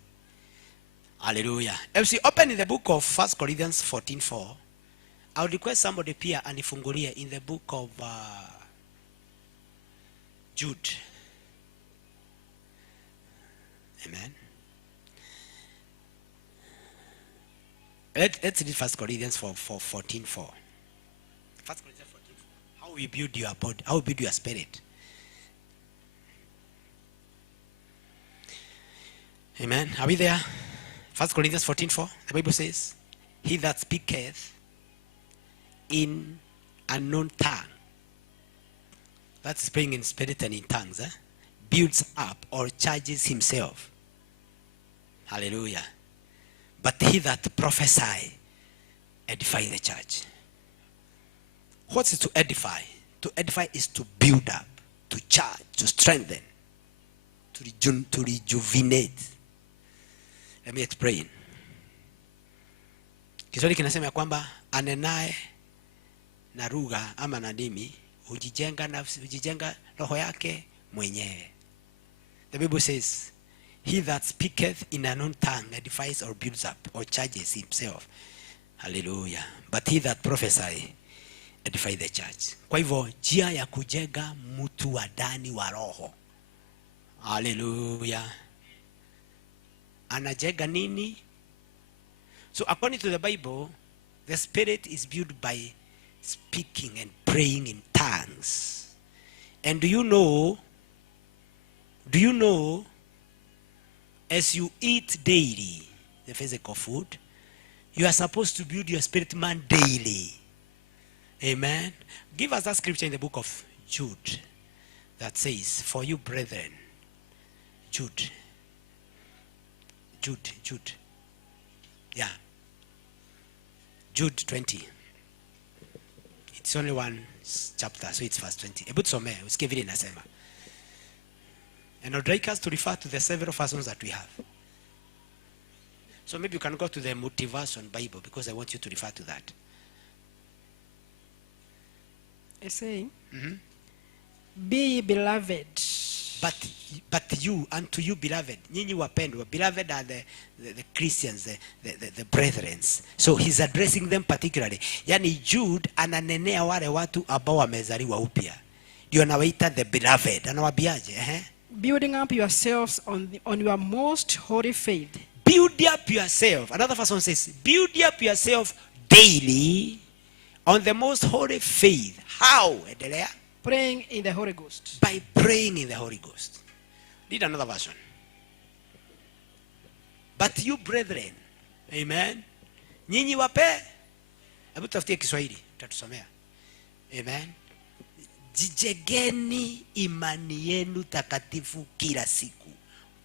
Hallelujah. If you open in the book of 1 Corinthians 14:4, I would request somebody pia anifungulie in the book of Jude. Amen. Let's read 1 Corinthians 14:4. 1 Corinthians 14:4. How we build your body, how we build your spirit. Amen. Are we there? 1 Corinthians 14:4. The Bible says, he that speaketh in unknown tongue, that's praying in spirit and in tongues, builds up or charges himself. Hallelujah. But he that prophesy edify the church. What's it to edify? To edify is to build up, to charge, to strengthen, to rejuvenate. Let me explain. Kiswahili kinasema kwamba anenaye na lugha ama na ndimi hujijenga roho yake mwenyewe. The Bible says, he that speaketh in an unknown tongue edifies or builds up or charges himself. Hallelujah. But he that prophesy edify the church. Kwa hivyo njia ya kujenga mtu wa ndani wa roho. Hallelujah. Anajenga nini? So according to the Bible, the Spirit is built by speaking and praying in tongues. And do you know, as you eat daily the physical food, you are supposed to build your spirit man daily. Amen. Give us that scripture in the book of Jude that says, for you brethren, Jude. Yeah. Jude 20. It's only one chapter, so it's verse 20. Ebu tusome, usikie vile inasema. And I'd like us to refer to the several versions that we have. So maybe you can go to the Motivation Bible because I want you to refer to that. I say, be ye beloved. But you, unto you beloved, nyinyi wapendwa, beloved are the Christians, the brethren. So he's addressing them particularly. Yani Jude ananenea wale watu ambao wamezaliwa upya. Ndio anawaita the beloved. Anawaambiaje? Building up yourselves on your most holy faith. Build up yourself. Another person says, build up yourself daily on the most holy faith. How? Endelea. Praying in the Holy Ghost. By praying in the Holy Ghost. Read another version. But you brethren, amen. Nyinyi wape. Hebu tafutie Kiswahili, tatusomea. Amen. Jijengeni imani yenu takatifu kila siku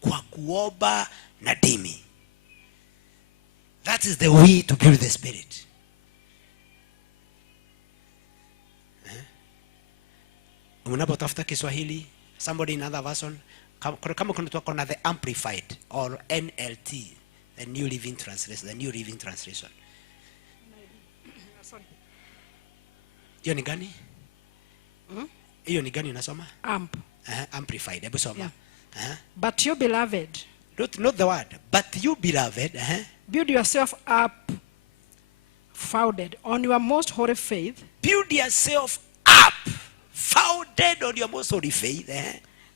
kwa kuomba na dimi. That is the way to build the spirit. Unapotafuta Kiswahili, somebody in another version, kama kuna the amplified or NLT, the New Living Translation. Sorry. Hiyo ni gani? Hiyo ni gani unasoma? Amplified. Hebu soma. But you beloved. Not the word. But you beloved. Build yourself up, founded on your most holy faith. Build yourself up, founded on your most holy faith.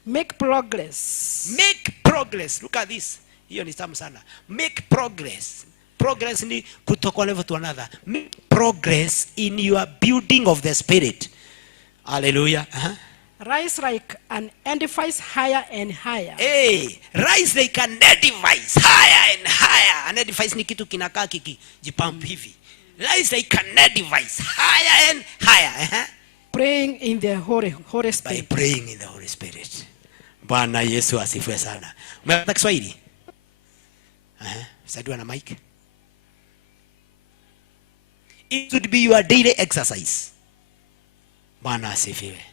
Make progress. Make progress. Look at this. Hiyo ni tamu sana. Make progress. Progress ni kutoka level to another. Make progress in your building of the spirit. Hallelujah. Rise like an edifice higher and higher. Hey, rise like an edifice higher and higher. higher. An edifice ni kitu kinakaa jipump hivi. Rise like an edifice, higher and higher. Praying in the Holy Spirit. By praying in the Holy Spirit. Bwana Yesu asifiwe sana. Umepata Kiswahili? Saidiwa na mic. It should be your daily exercise. Bwana asifiwe.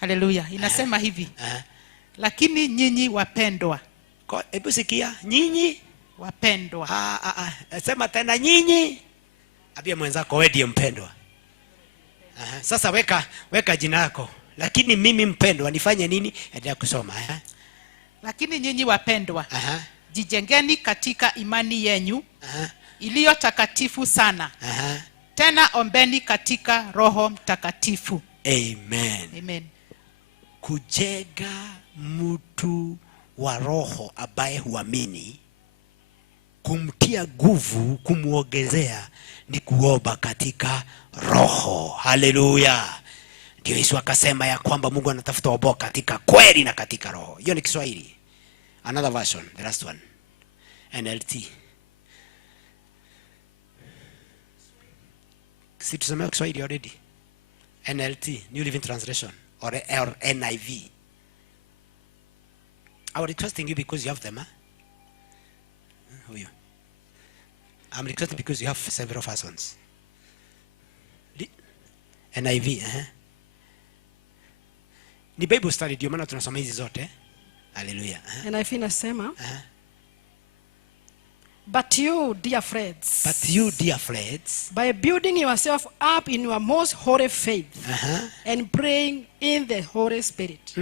Hallelujah. Inasema hivi. Lakini nyinyi wapendwa. Hebu sikia, nyinyi wapendwa. Sema tena nyinyi. Abia mwenzako wewe ndiye mpendwa. Sasa weka jina lako. Lakini mimi mpendwa nifanye nini? Endelea kusoma. Lakini nyinyi wapendwa. Jijengeni katika imani yenu iliyo takatifu sana. Tena ombeni katika Roho Mtakatifu. Amen. Amen. Kujenga mtu wa roho ambaye huamini, kumtia nguvu, kumuongezea ni kuomba katika roho. Haleluya. Ndio Yesu akasema ya kwamba Mungu anatafuta wokovu katika kweli na katika roho. Hiyo ni Kiswahili. Another version, the last one. NLT. Si tuseme Kiswahili already. NLT, New Living Translation, or NIV. I was requesting you because you have them. Who are you? I'm requesting because you have several versions. NIV. Ni Bible study ndio maana tunasoma hizi zote. Hallelujah. NIV inasema, But you, dear friends, by building yourself up in your most holy faith and praying in the Holy Spirit.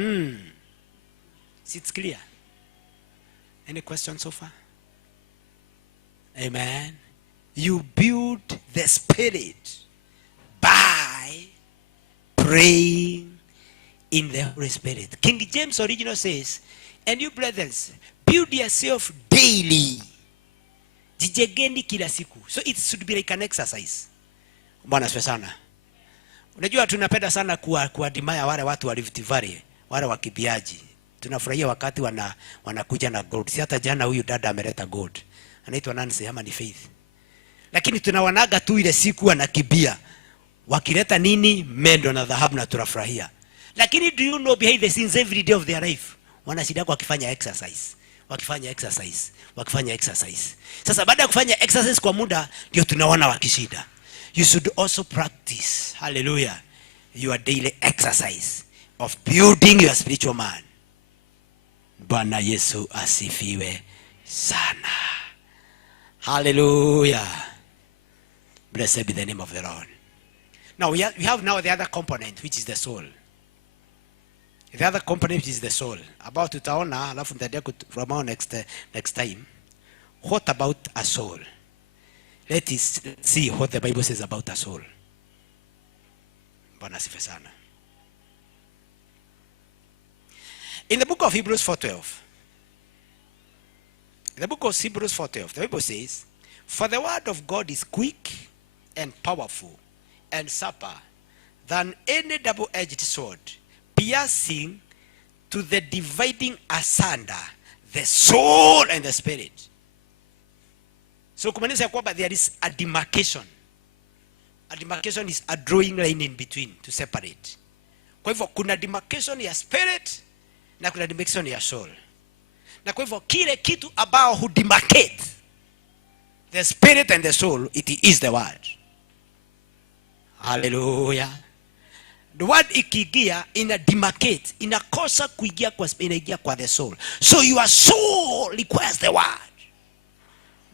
It's clear. Any questions so far? Amen. You build the Spirit by praying in the Holy Spirit. King James original says, and you brothers, build yourself daily. Jijengeni kila siku. So it should be like an exercise. Bwana asifiwe sana. Unajua tunapenda sana kuadimaya wale watu wa Rift Valley, wale wakibiaji. Tunafurahia wakati wanakuja na gold. Si hata jana huyu dada ameleta gold. Anaitwa Nancy ama ni Faith. Lakini tunawanaga tu ile siku wanakibia. Wakileta nini? Mendo na dhahabu na tunafurahia. Lakini do you know behind the scenes every day of their life? Wanashida wakifanya exercise. Wakifanya exercise. Sasa baada ya kufanya exercise kwa muda ndio tunaona wakishida. You should also practice, hallelujah, your daily exercise of building your spiritual man. Bwana Yesu asifiwe sana. Hallelujah. Blessed be the name of the Lord. Now we have now the other component, which is the soul. The other component is the soul. About tutaona alafu nitaendelea kufahamu next time. What about a soul? Let's see what the Bible says about a soul. Bwana asifiwe sana. In the book of Hebrews 4:12. In the book of Hebrews 4:12, the Bible says, for the word of God is quick and powerful and sharper than any double-edged sword, piercing to the dividing asunder the soul and the spirit. So kumaanisha kwamba there is a demarcation. A demarcation is a drawing line in between to separate. Kwa hivyo kuna demarcation ya spirit na kuna demarcation ya soul. Na kwa hivyo kile kitu ambao hu demarcate the spirit and the soul, it is the word. Hallelujah. The word ikigia ina demarcate, inakosa kuingia kwa inaingia kwa the soul. So your soul requires the word.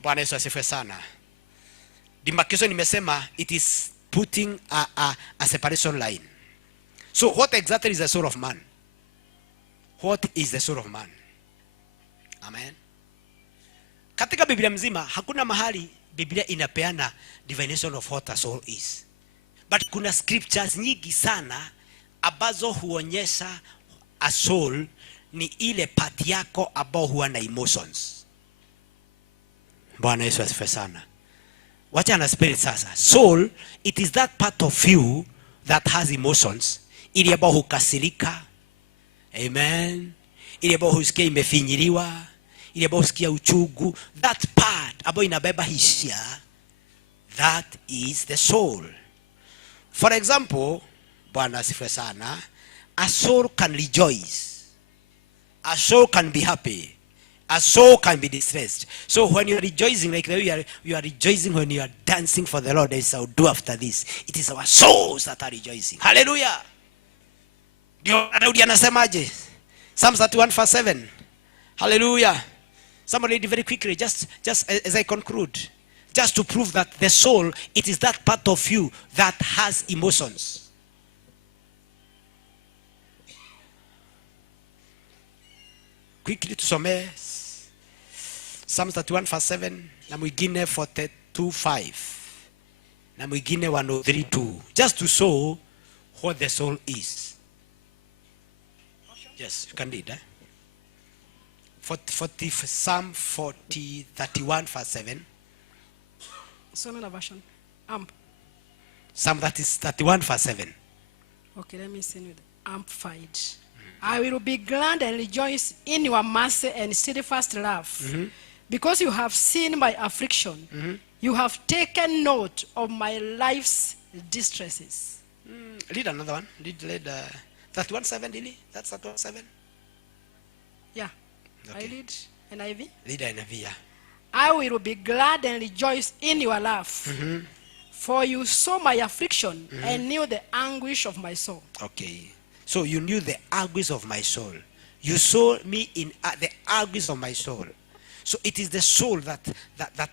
Bwana Yesu asifiwe sana. Demarcation nimesema it is putting a separation line. So what exactly is the soul of man? What is the soul of man? Amen. Katika Biblia mzima hakuna mahali Biblia inapeana definition of what a soul is. But kuna scriptures nyingi sana ambazo huonyesha a soul ni ile part yako ambao huwa na emotions. Bwana Yesu asifiwe sana. Wacha na spirit sasa. Soul, it is that part of you that has emotions. Ile ambao hukasirika. Amen. ile ambayo husikia imefinyiliwa, ile ambayo husikia uchungu, that part ambayo inabeba hisia, that is the soul. For example, Bwana asifiwe sana, a soul can rejoice, a soul can be happy, a soul can be distressed. So when you are rejoicing, like the way you are rejoicing when you are dancing for the Lord, as I'll do after this, it is our souls that are rejoicing. Hallelujah. Daudi anasemaje? Psalms 31:7. Hallelujah. Somebody read very quickly, just as I conclude, just to prove that the soul, it is that part of you that has emotions. Quickly tusome Psalms 31:7 na mwingine 42:5 na mwingine 103:2, just to show what the soul is. Yes, you can read. Psalm 31:7. So many version. Psalm 31:7. Okay, let me sing with Amplified. I will be glad and rejoice in your mercy and steadfast love, because you have seen my affliction. You have taken note of my life's distresses. Read another one. Read 31:7, really? That's 31:7. Yeah. Okay. I read NIV. Read NIV, yeah. I will be glad and rejoice in your love, for you saw my affliction and knew the anguish of my soul. Okay. So you knew the anguish of my soul. You saw me in the anguish of my soul. So it is the soul that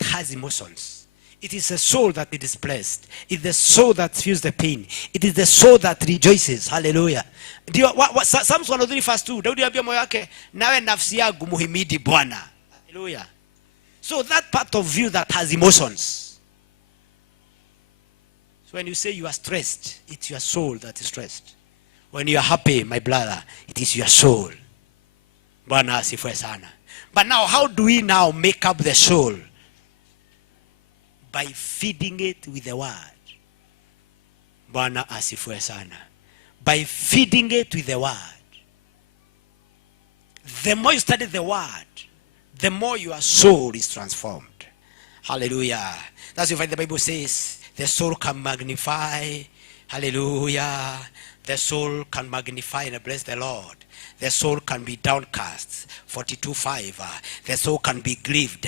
has emotions. It is the soul that is blessed. It is the soul that feels the pain. It is the soul that rejoices. Hallelujah. Psalms 103:2. Daudi aliambia moyo wake, nawe nafsi yangu muhimidi Bwana. Hallelujah. So that part of you that has emotions. So when you say you are stressed, it's your soul that is stressed. When you are happy, my brother, it is your soul. Bwana asifiwe sana. But now, how do we now make up the soul? By feeding it with the word. Bwana asifiwe sana. By feeding it with the word. The more you study the word, the more your soul is transformed. Hallelujah. That's why the Bible says the soul can magnify. Hallelujah. The soul can magnify and bless the Lord. The soul can be downcast. 42:5. The soul can be grieved.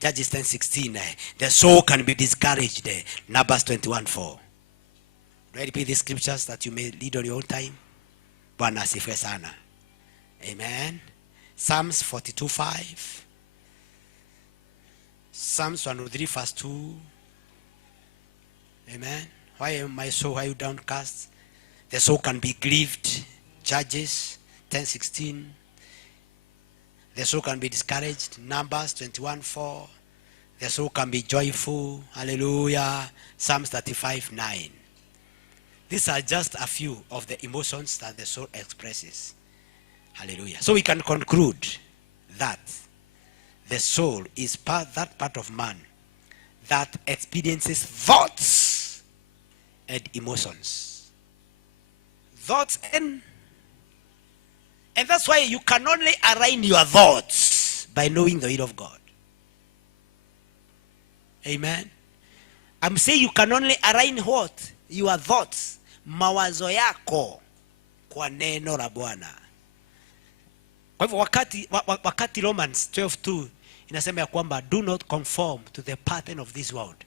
Judges 10:16. The soul can be discouraged. Numbers 21:4. Do I repeat these scriptures that you may read on your own time? Bwana asifiwe sana. Amen. Psalms 42:5. Psalms 103:2. Amen. Why am my soul, why are you downcast? The soul can be grieved. Judges 10:16. The soul can be discouraged. Numbers 21:4. The soul can be joyful. Hallelujah. Psalms 35:9. These are just a few of the emotions that the soul expresses. Hallelujah. So we can conclude that the soul is that part of man that experiences thoughts and emotions. Thoughts and that's why you can only align your thoughts by knowing the will of God. Amen. I'm saying you can only align what? Your thoughts, mawazo yako kwa neno la Bwana. Kwa hivyo wakati Romans 12:2 inasema ya kwamba do not conform to the pattern of this world,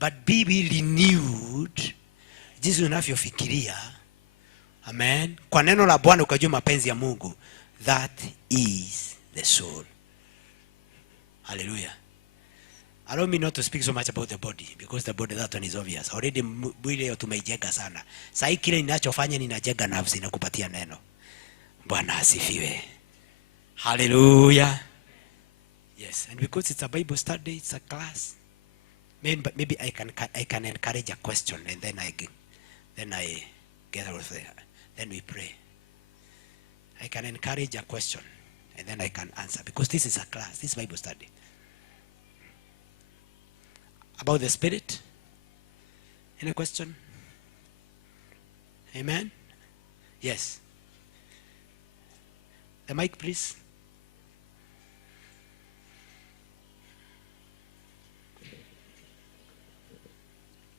but be renewed. Jinsi unavyofikiria. Amen. Kwa neno la Bwana ukajua mapenzi ya Mungu. That is the soul. Hallelujah. Allow me not to speak so much about the body, because the body, that one is obvious. Already mwili tumeijenga sana. Sasa kile ninachofanya ninajenga nafsi na kupatia neno. Bwana asifiwe. Hallelujah. Yes, and because it's a Bible study, it's a class. Maybe I can encourage a question, and then I get out of there. Then we pray. I can encourage a question, and then I can answer, because this is a class, this is Bible study. About the spirit? Any question? Amen? Yes. The mic, please.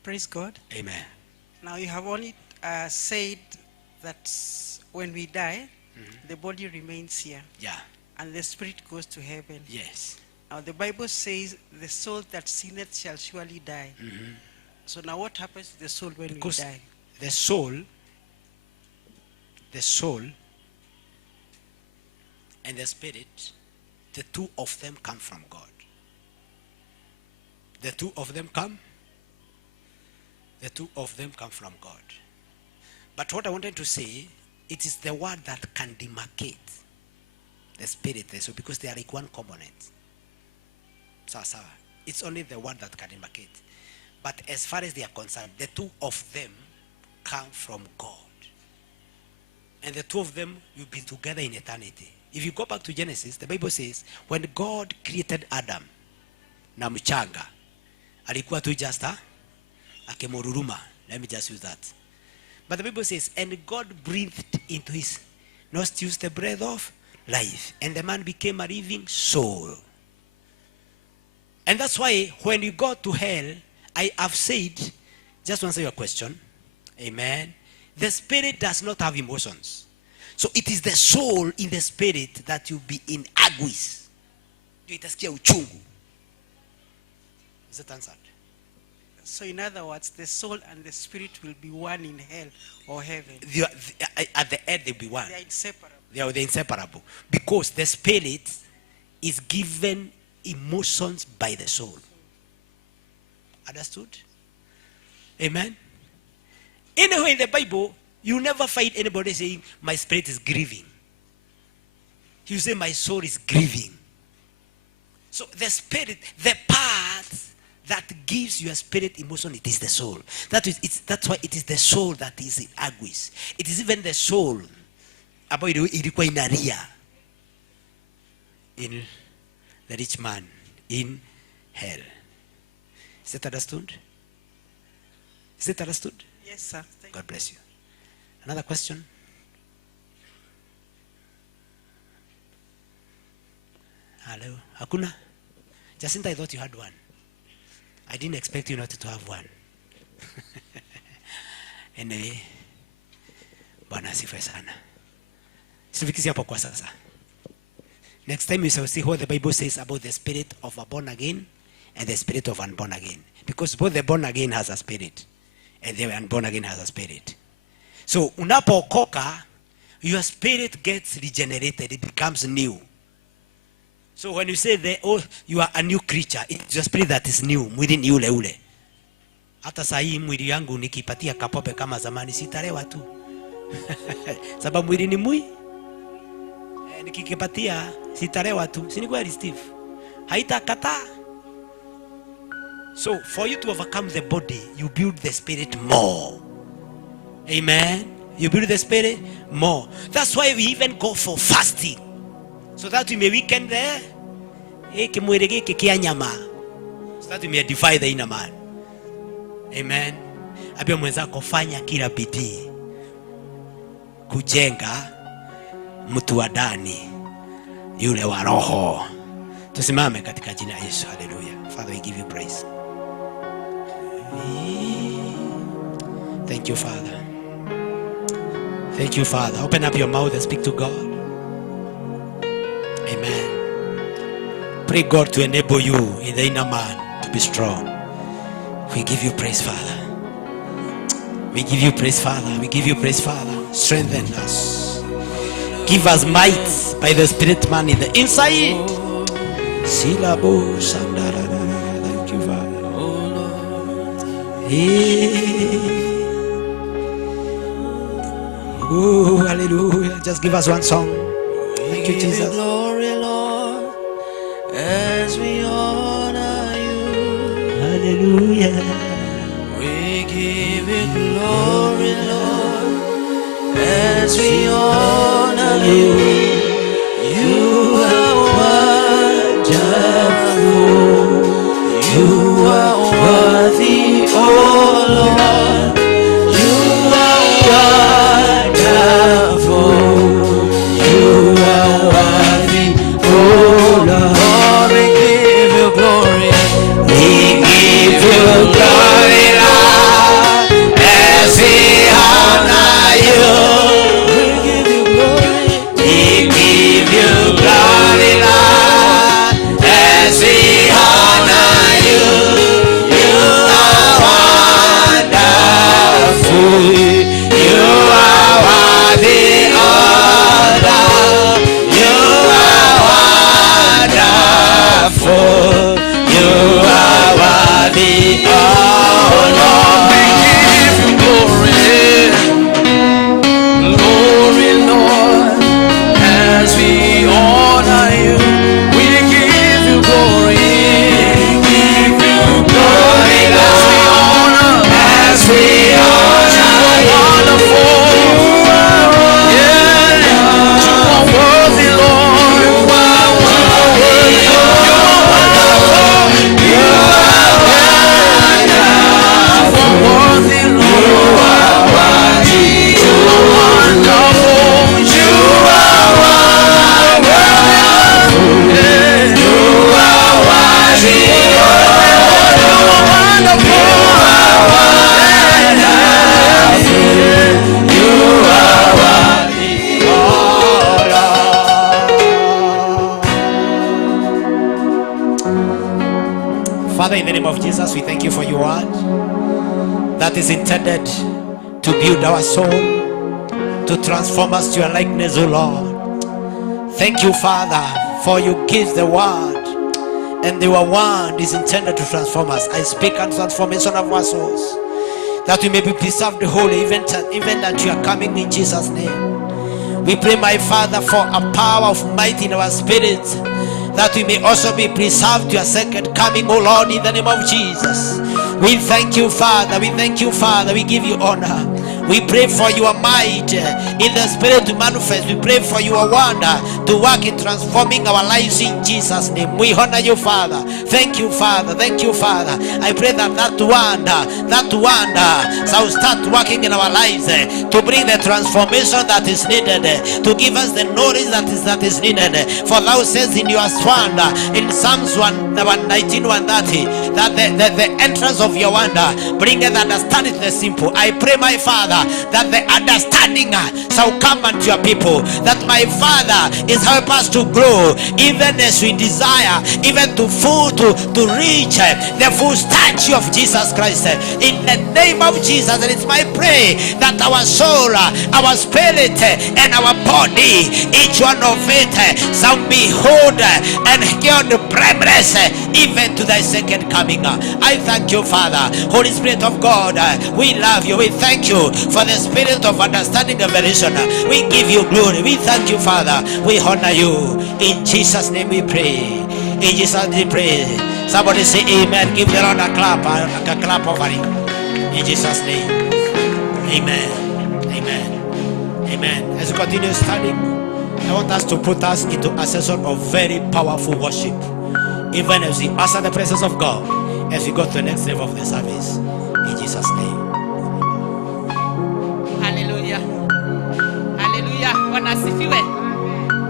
Praise God. Amen. Now you have only said that when we die, the body remains here Yeah. and the spirit goes to heaven. Yes. Now the Bible says the soul that sinneth shall surely die. So now what happens to the soul when Because we die? the soul and the spirit, the two of them come from God. The two of them come from God. But what I wanted to say, it is the word that can demarcate the spirit, the soul, because they are like one component. So, it's only the word that can demarcate. But as far as they are concerned, the two of them come from God. And the two of them will be together in eternity. If you go back to Genesis, the Bible says, when God created Adam na mchanga, alikuwa tu just akemururuma. Let me just use that. But the Bible says, and God breathed into his nostrils the breath of life, and the man became a living soul. And that's why when you go to hell, I have said, just to answer your question, amen, the spirit does not have emotions. So it is the soul in the spirit that will be in anguish. Is that answered? So in other words, the soul and the spirit will be one in hell or heaven. At the end, they'll be one. They are inseparable. They're inseparable. Because the spirit is given emotions by the soul. Understood? Amen? Anyway, in the Bible, you never find anybody saying, my spirit is grieving. You say, my soul is grieving. So the spirit, the part that gives your spirit emotion, it is the soul. That's why it is the soul that is in anguish. It is even the soul about ilikuwa inalia in the rich man in hell. Is it understood? Is it understood? Yes, sir. God bless you. Another question? Hello? Hakuna? Jacinta, I thought you had one. I didn't expect you not to have one. Anyway, Bwana asifiwe sana. Sifikisi hapo kwa sasa. Next time you shall see what the Bible says about the spirit of a born again and the spirit of unborn again. Because both the born again has a spirit and the unborn again has a spirit. So unapookoka, your spirit gets regenerated, it becomes new. So when you say you are a new creature, it's your spirit that is new. Mwili ni ule ule. Hata saa hii mwili yangu nikipatia kapope kama zamani sitarewa tu. Sababu mwili ni mwi. Nikikipatia sitarewa tu. Si ni kweli Steve? Haitakata. So for you to overcome the body, you build the spirit more. Amen. You build the spirit more. That's why we even go for fasting. So that we may weaken the so that we may defy the inner man. Amen. Abia mwenzako fanya kila bidii kujenga mtu wa ndani yule wa roho. Tusimame katika jina la Yesu. Hallelujah. Father, we give you praise. Thank you, Father. Thank you, Father. Open up your mouth and speak to God. Amen. Pray God to enable you in the inner man to be strong. We give you praise, Father. We give you praise, Father. We give you praise, Father. Strengthen us. Give us might by the Spirit man in the inside. Syllabo Sandara. Thank you, Father. Oh, hallelujah. Just give us one song. Thank you, Jesus. Glory, Lord, as we honor you. Hallelujah. We give you glory, Lord, as we honor you. You are wonderful. You are worthy, oh Lord. You are wonderful. You are Father, in the name of Jesus, we thank you for your word that is intended to build our soul, to transform us to your likeness, O Lord. Thank you, Father, for you give the word, and your word is intended to transform us. I speak on transformation of our souls, that we may be preserved holy, even that you are coming in Jesus' name. We pray, my Father, for a power of might in our spirits, that we may also be preserved to your second coming, O Lord, in the name of Jesus. We thank you, Father. We thank you, Father. We give you honor. We pray for your might in the spirit to manifest. We pray for your wonder to work in transforming our lives in Jesus' name. We honor you, Father. Thank you, Father. Thank you, Father. I pray that wonder shall start working in our lives to bring the transformation that is needed, to give us the knowledge that is needed. For thou says in your word, in Psalms 119, 130, that the entrance of your wonder bringeth understanding to the simple. I pray, my Father, that the understanding shall come unto your people, that my Father is help us to grow, even as we desire, even to reach the full stature of Jesus Christ, in the name of Jesus. And it's my prayer that our soul, our spirit, and our body, each one of it shall be whole and cured blameless, even to thy second coming. I thank you, Father. Holy Spirit of God, we love you. We thank you for the spirit of understanding and revelation. We give you glory. We thank you, Father. We honor you. In Jesus' name we pray. In Jesus' name we pray. Somebody say amen. Give the Lord a clap offering. In Jesus' name. Amen. Amen. Amen. As we continue studying, I want us to put us into a session of very powerful worship, even as we usher the presence of God, as we go to the next level of the service. In Jesus' name. Hallelujah. Hallelujah. Bwana asifiwe.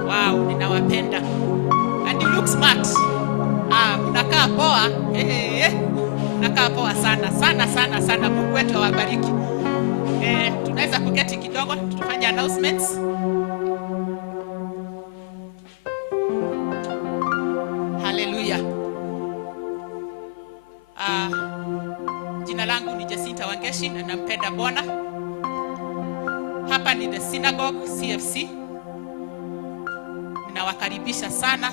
Wow, ninawapenda. And you look smart. Unakaa poa. Unakaa poa sana. Sana. Mungu wetu awabariki. Tunaweza kuketi kidogo tufanye announcements. Hallelujah. Jina langu ni Jacinta Wangeshi na nampenda Bwana. Hapa ni the Synagogue C.F.C. Ninawakaribisha sana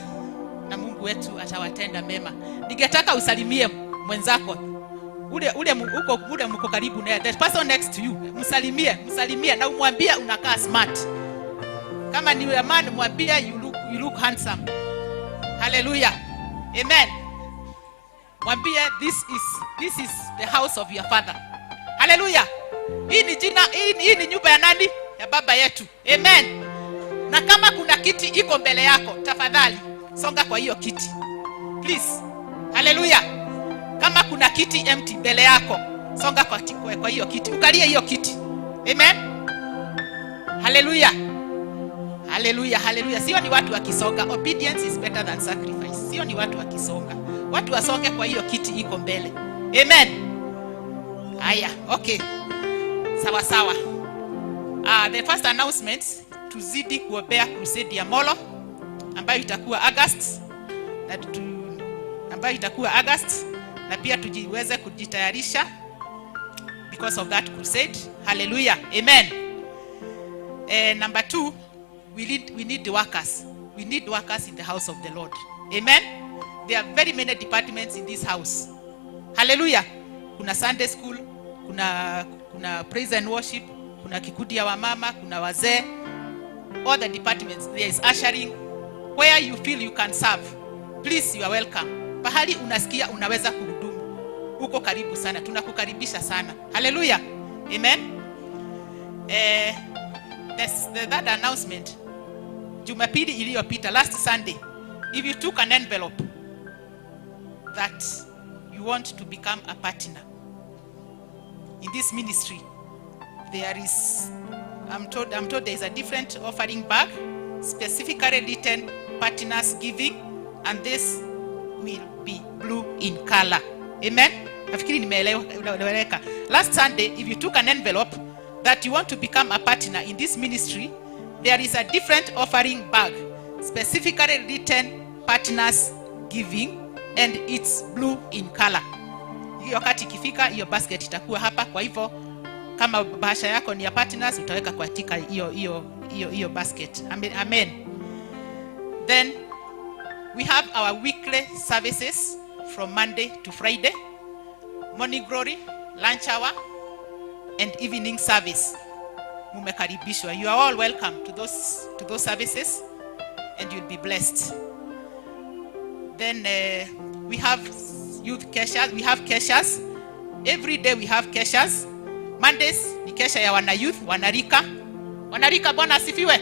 na Mungu wetu atawatenda mema. Ningetaka usalimie mwenzako. Ule mko karibu naye. The person next to you. Msalimie na umwambie unakaa smart. Kama ni a man, mwambie you look handsome. Hallelujah. Amen. Mwambie this is the house of your father. Hallelujah. Hii ni nyumba ya nani? Ya baba yetu. Amen. Na kama kuna kiti iko mbele yako, tafadhali songa kwa hiyo kiti. Please. Hallelujah. Kama kuna kiti empty mbele yako, songa kwa hiyo kiti. Ukalie hiyo kiti. Amen. Hallelujah. Hallelujah. Sio ni watu wakisonga. Obedience is better than sacrifice. Sio ni watu wakisonga. Watu wasonge kwa hiyo kiti iko mbele. Amen. Haya, okay. Sawa. The first announcement, tuzidi kuombea crusade ya Molo ambayo itakuwa August na pia tujiweze kujitayarisha because of that crusade. Hallelujah. Amen. Number 2, we need the workers. We need workers in the house of the Lord. Amen. There are very many departments in this house. Hallelujah. Kuna Sunday school, kuna praise and worship, kuna kikundi ya wamama, kuna wazee. All the departments. There is ushering. Where you feel you can serve, please, you are welcome. Pahali unasikia unaweza kuhudumu, uko karibu sana. Tunakukaribisha sana. Hallelujah. Amen. The third announcement, Jumapili iliyopita, last Sunday, if you took an envelope that you want to become a partner in this ministry, there is, I'm told there is a different offering bag specifically written partners giving, and this will be blue in color. Amen. Nafikiri nimeeleweka. Last Sunday, if you took an envelope that you want to become a partner in this ministry, there is a different offering bag specifically written partners giving, and it's blue in color. Hiyo wakati ikifika hiyo basket itakuwa hapa. Kwa hivyo kama bahasha yako ni ya partners utaweka katika hiyo basket. Amen. Then we have our weekly services from Monday to Friday. Morning glory, lunch hour and evening service. Mumekaribishwa. You are all welcome to those services and you'll be blessed. Then we have youth keshas. We have keshas. Every day we have keshas. Mondays ni kesha ya wana youth, wanarika. Wanarika Bwana asifiwe.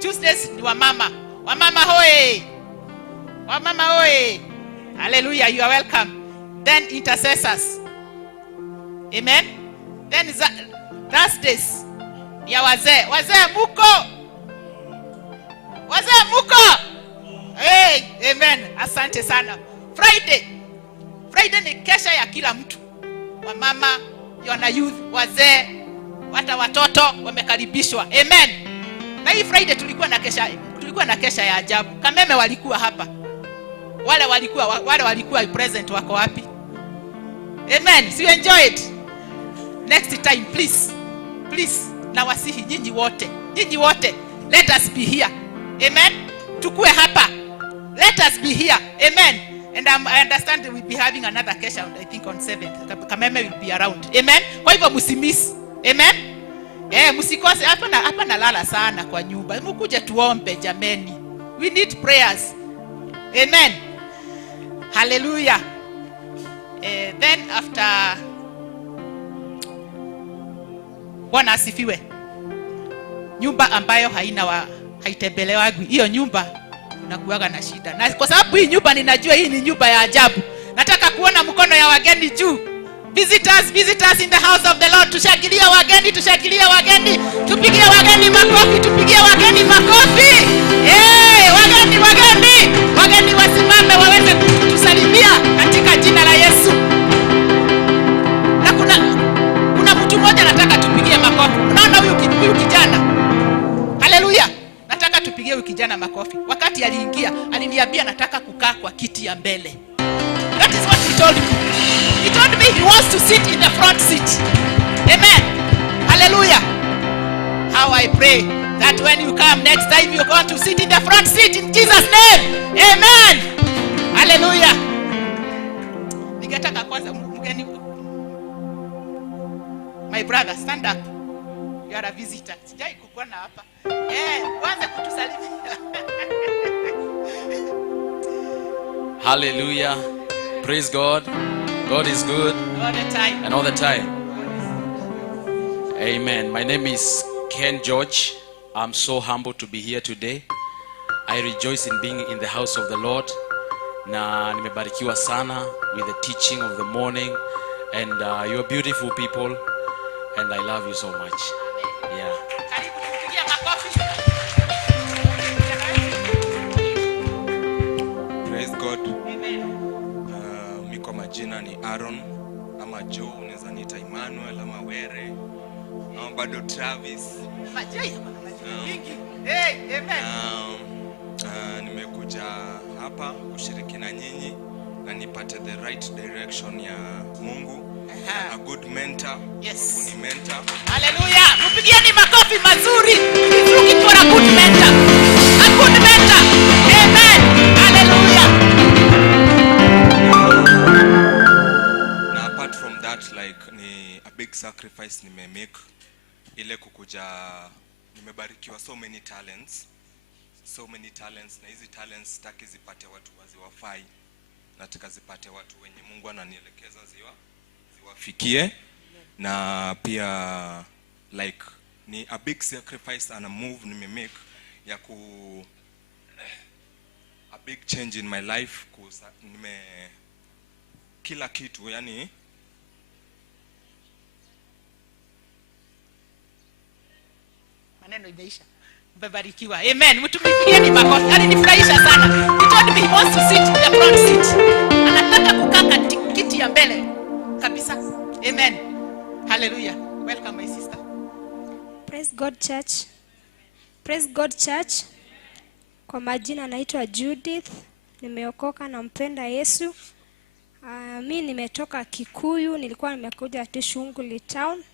Tuesdays ni wamama. Wamama hoye. Wamama hoye. Hallelujah, you are welcome. Then intercessors. Amen. Then Thursdays ya wazee. Wazee muko. Wazee muko. Hey, amen. Asante sana. Friday ni kesha ya kila mtu. Wamama, yana youth, wazee, hata watoto wamekaribishwa. Amen. Na hii Friday tulikuwa na kesha ya ajabu. Kameme walikuwa hapa. Wale walikuwa present wako wapi? Amen. So you enjoy it. Next time please. Na wasihi nyinyi wote. Let us be here. Amen. Tukue hapa. Let us be here. Amen. And I understand that we'll be having another kesha, I think on 7th. Kameme will be around. Amen. Kwa hivyo msimiss. Amen. Msikose hapa na lala sana kwa nyumba. Mkuje tuombe jameni. We need prayers. Amen. Hallelujah. Then after Bwana asifiwe. Nyumba ambayo haitembelewagi, hiyo nyumba unakuaga na shida. Na kwa sababu hii nyumba ninajua hii ni nyumba ya ajabu. Nataka kuona mkono ya wageni juu. Visitors in the house of the Lord. Tushangilie wageni. Tupigie wageni makofi. Wageni wasimame waweze kutusalimia katika jina la Yesu. Na kuna mtu mmoja nataka tupigie makofi. Unaona huyu kijana? Hallelujah. Nataka tupigie huyu kijana makofi. Wakati aliingia, aliniambia nataka kukaa kwa kiti ya mbele. That is what he told me. He told me he wants to sit in the front seat. Amen. Hallelujah. How I pray that when you come next time you're going to sit in the front seat in Jesus' name. Amen. Hallelujah. Ningetaka kwanza mgeni. My brother, stand up. You are a visitor. Sijai kukuona hapa. Kwanza kutusalimia. Hallelujah. Praise God. God is good. All the time. And all the time. Amen. My name is Ken George. I'm so humbled to be here today. I rejoice in being in the house of the Lord. Na nimebarikiwa sana with the teaching of the morning. And you're beautiful people. And I love you so much. Yeah. Praise God. Miko majina ni Aaron ama Joe, unaweza niita Emmanuel ama Were ama bado Travis. Nimekuja hapa kushiriki na nyinyi na nipate the right direction ya Mungu. A good mentor. Yes. Uni mentor. Hallelujah. Mpigieni makofi mazuri. He's looking for a good mentor. A good mentor. Amen. Hallelujah. Na apart from that, like ni a big sacrifice nimemake ile kukuja, nimebarikiwa so many talents na hizi talents sitaki zipate watu waziwafai, nataka zipate watu wenye Mungu ananielekeza ziwafikie. Na pia like ni a big sacrifice and a move nimemake ya a big change in my life. Kila kitu yani maneno imeisha. Mbarikiwa. Amen. Mtumikieni makofi. Alinifurahisha sana. He told me he wants to sit in the front seat. Anataka kukaa katika kiti ya mbele kabisa. Amen. Hallelujah. Welcome my sister. Praise God Church. Kwa majina naitwa Judith. nimeokoka na mpenda Yesu. Mimi nimetoka Kikuyu, nilikuwa nimekuja Tishunguli town.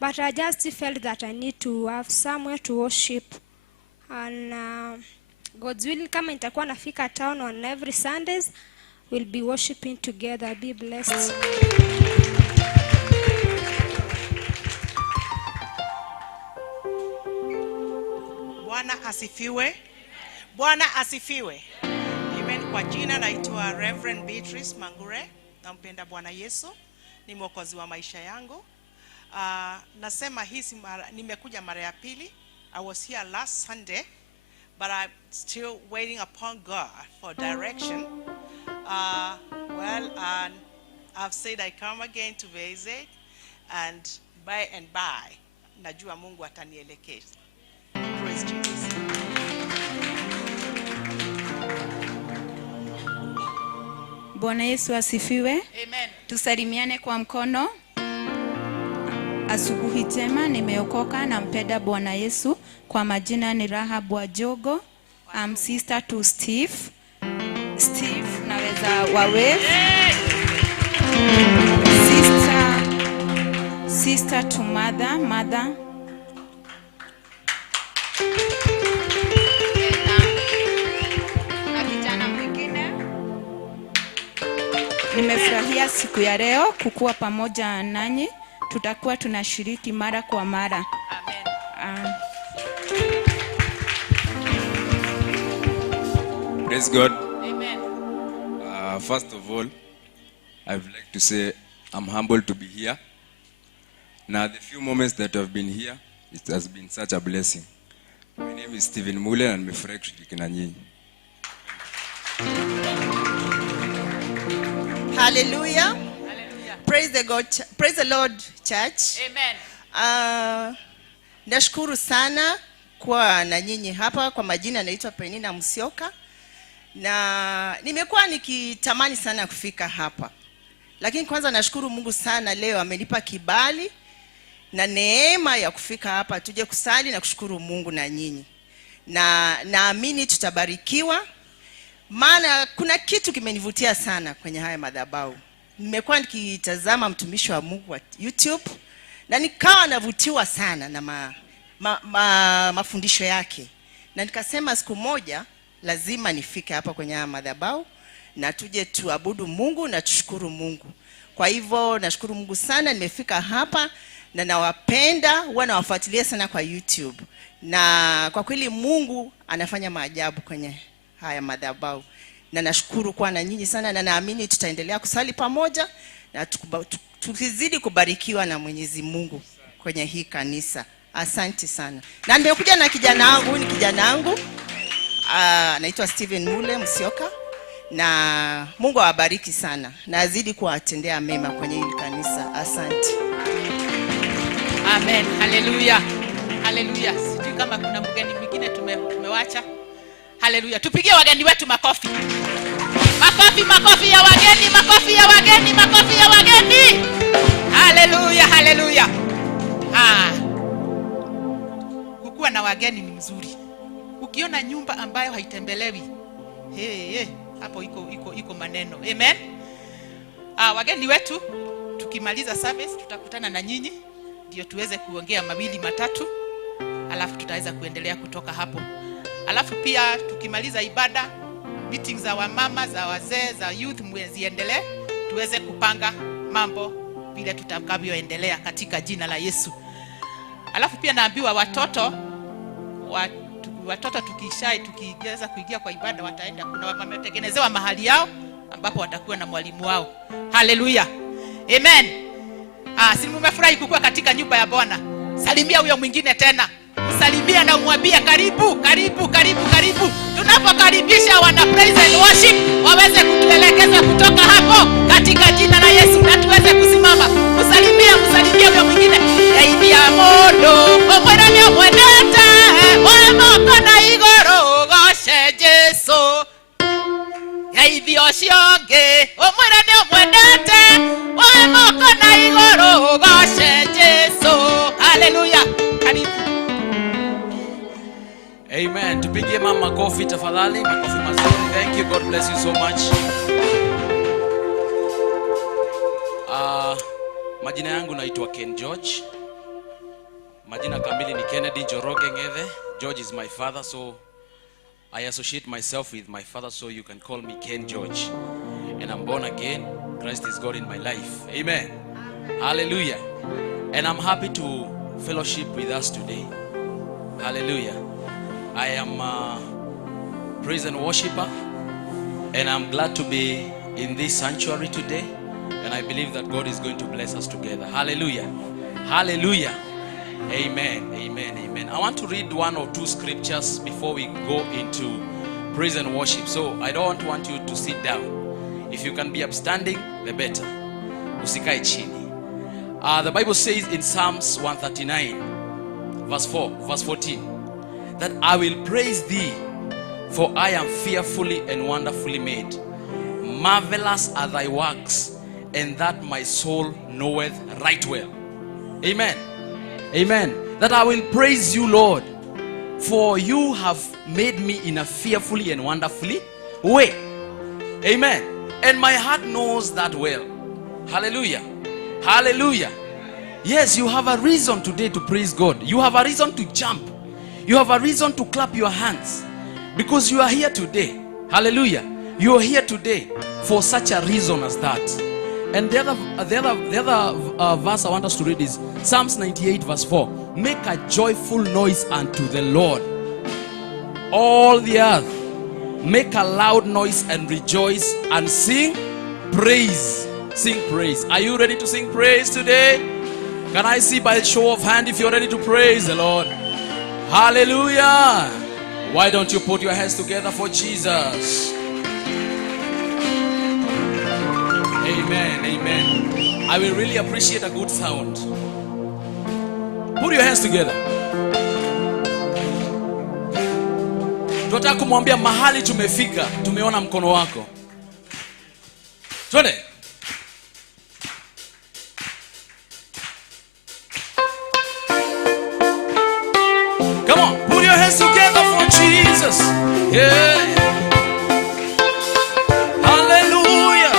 But I just felt that I need to have somewhere to worship. And God's will, kama nitakuwa nafika town on every Sundays, we'll be worshiping together. Be blessed. Bwana asifiwe. Bwana asifiwe. Amen. Kwa jina naitwa Reverend Beatrice Mangure. Nampenda Bwana Yesu. Ni mwokozi wa maisha yangu. Nasema nimekuja mara ya pili. I was here last Sunday, but I'm still waiting upon God for direction. I've said I come again to visit, and by and by, najua Mungu atanielekeza. Praise Jesus. Bwana Yesu asifiwe. Amen. Tusalimiane kwa mkono. Asubuhi njema, nimeokoka na mpenda Bwana Yesu. Kwa majina ni Rahab Wajogo. I'm sister to Steve. Steve, naweza wawe. Sister to mother. Na kijana mwingine. Nimefurahia siku ya leo kukuwa pamoja nanyi. Tutakuwa tunashiriki mara kwa mara. Amen. Praise God. Amen. First of all, I would like to say I'm humbled to be here. Now, the few moments that I've been here, it has been such a blessing. My name is Stephen Mule and I'm a Kenyan. Hallelujah. Praise the Lord, church. Amen. Nashukuru sana kwa na nyinyi hapa. Kwa majina naitwa Penina Musyoka. Na nimekuwa nikitamani sana kufika hapa. Lakini kwanza nashukuru Mungu sana leo amenipa kibali na neema ya kufika hapa tuje kusali na kushukuru Mungu na nyinyi. Na naamini tutabarikiwa. Maana kuna kitu kimenivutia sana kwenye haya madhabahu. Nimekuwa nikitazama mtumishi wa Mungu wa YouTube na nikawa navutiwa sana na mafundisho yake. Na nikasema siku moja lazima nifike hapa kwenye haya madhabahu na tuje tuabudu Mungu na tushukuru Mungu. Kwa hivyo nashukuru Mungu sana nimefika hapa na nawapenda, wanawafuatilia sana kwa YouTube. Na kwa kweli Mungu anafanya maajabu kwenye haya madhabahu. Na nashukuru kwa na nyinyi sana na naamini tutaendelea kusali pamoja na tukizidi kubarikiwa na Mwenyezi Mungu kwenye hii kanisa. Asante sana. Na nimekuja na kijana wangu, ni kijana wangu. Anaitwa Stephen Mule Musyoka. Na Mungu awabariki sana. Na azidi kuwatendea mema kwenye hili kanisa. Asante. Amen. Hallelujah. Hallelujah. Sijui kama kuna mgeni mwingine tumewacha. Hallelujah. Tupigie wageni wetu makofi. Makofi ya wageni, makofi ya wageni, makofi ya wageni. Hallelujah, hallelujah. Kukuwa na wageni ni mzuri. Ukiona nyumba ambayo haitembelewi, hapo iko maneno. Amen. Wageni wetu tukimaliza service tutakutana na nyinyi ndio tuweze kuongea mawili matatu. Alafu tutaweza kuendelea kutoka hapo. Alafu pia tukimaliza ibada, meetings za wamama, za wazee, za youth ziendelee, tuweze kupanga mambo vile tutakavyoendelea katika jina la Yesu. Alafu pia naambiwa watoto tukiweza kuingia kwa ibada wataenda, kuna wametengenezewa mahali yao ambapo watakuwa na mwalimu wao. Hallelujah. Amen. Si mmefurahi kukua katika nyumba ya Bwana? Salimia huyo mwingine tena. Msalimia na umwambie karibu. Tunapokaribisha wana praise and worship waweze kutuelekeza kutoka hapo katika jina la Yesu na tuweze kusimama. Msalimia huyo mwingine. Yaidia modo, omwerani omwendete, wemoko na igoro goshe Jesu. Yaidia cionge, omwerani omwendete, wemoko na igoro goshe Jesu. Hallelujah. Karibu. Amen. Tupige mama makofi tafadhali, makofi mazuri. Thank you, God bless you so much. Majina yangu naitwa Ken George. Majina kamili ni Kennedy Njoroge Ngethe. George is my father, so I associate myself with my father, so you can call me Ken George. And I'm born again. Christ is God in my life. Amen. Hallelujah. And I'm happy to fellowship with us today. Hallelujah. I am a praise and worshiper, and I'm glad to be in this sanctuary today, and I believe that God is going to bless us together. Hallelujah. Hallelujah. Amen. Amen. Amen. I want to read one or two scriptures before we go into praise and worship. So I don't want you to sit down. If you can be upstanding, the better. Usikae chini. The Bible says in Psalms 139, verse 14, that I will praise thee, for I am fearfully and wonderfully made. Marvelous are thy works, and that my soul knoweth right well. Amen. Amen. That I will praise you, Lord, for you have made me in a fearfully and wonderfully way. Amen. And my heart knows that well. Hallelujah. Hallelujah. Yes, you have a reason today to praise God. You have a reason to jump. You have a reason to clap your hands, because you are here today. Hallelujah. You are here today for such a reason as that. And the other verse I want us to read is Psalms 98 verse 4. Make a joyful noise unto the Lord, all the earth. Make a loud noise and rejoice and sing praise. Sing praise. Are you ready to sing praise today? Can I see by a show of hand if you're ready to praise the Lord? Hallelujah. Why don't you put your hands together for Jesus? Amen. Amen. I will really appreciate a good sound. Put your hands together. Tunataka kumwambia mahali tumefika, tumeona mkono wako. Twende. Come on, put your hands together for Jesus. Yeah. Hallelujah.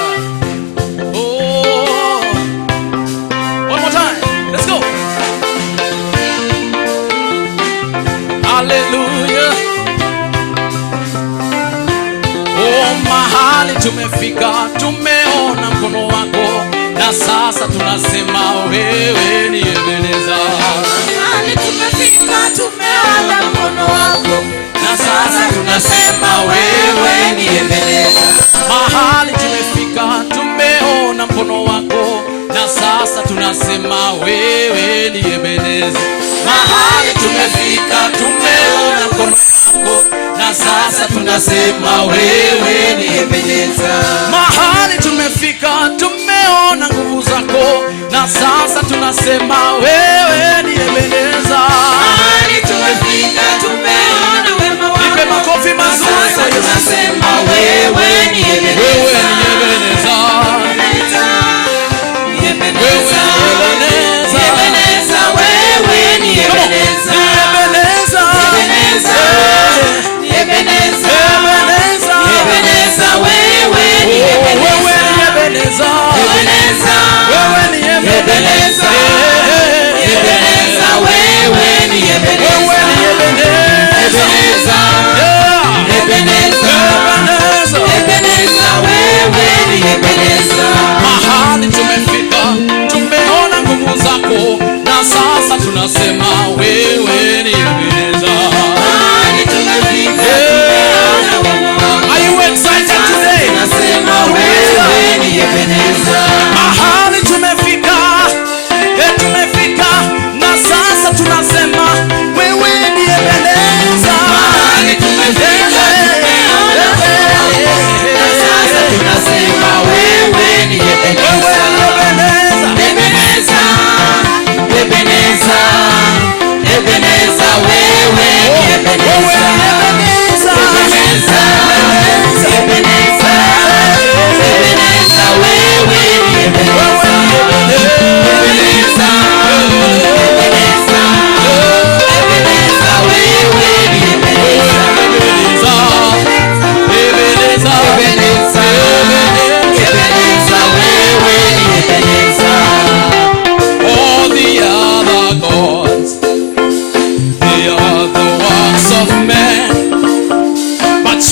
Oh. One more time. Let's go. Hallelujah. Oh, mahali tumefika, tumeona mkono wako, na sasa tunasema wewe ni Ebeneza. Mahali tumefika, tumeona mkono wako, na sasa tunasema wewe ni Ebeneza. Mahali tumefika, tumeona mkono wako, na sasa tunasema wewe ni Ebeneza. Mahali tumefika, tumeona mkono wako, na sasa tunasema wewe ni Ebeneza. Mahali tumefika, tumeona nguvu zako, na sasa tunasema wewe ni Ebeneza. Mahali tumefika, tumeona wema wako, nipe makofi mazuri. Sasa tunasema wewe ni Ebeneza. Wewe ni Ebeneza. Ebeneza. Ebeneza. Wewe ni Ebeneza. Ebeneza. Ebeneza. Ebeneza. Ebeneza. Wewe ni Ebeneza. Ebeneza. Wewe ni Ebeneza. Ebeneza. Wewe ni Ebeneza. Wewe ni Ebeneza. Ebeneza.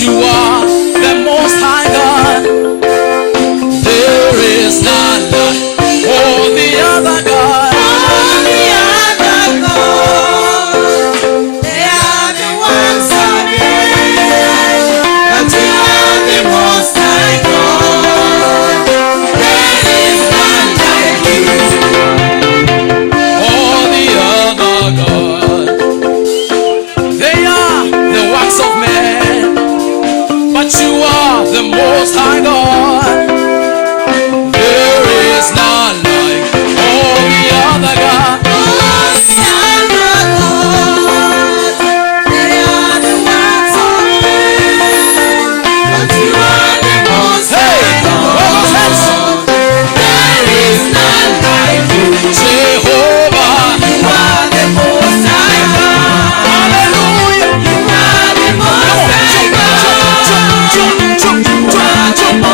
you are the most high God. There is none like all the other God. All the other gods, they are the ones of men, but you are the most high God. There is none like you. All the other gods, they are the works of men, but you are the most high God. There is none like all the other gods. All the other gods, they are the ones of men, but you are the most high God. There is none like you. Jehovah, You are the most high God. hallelujah. You are the most high God. You are the most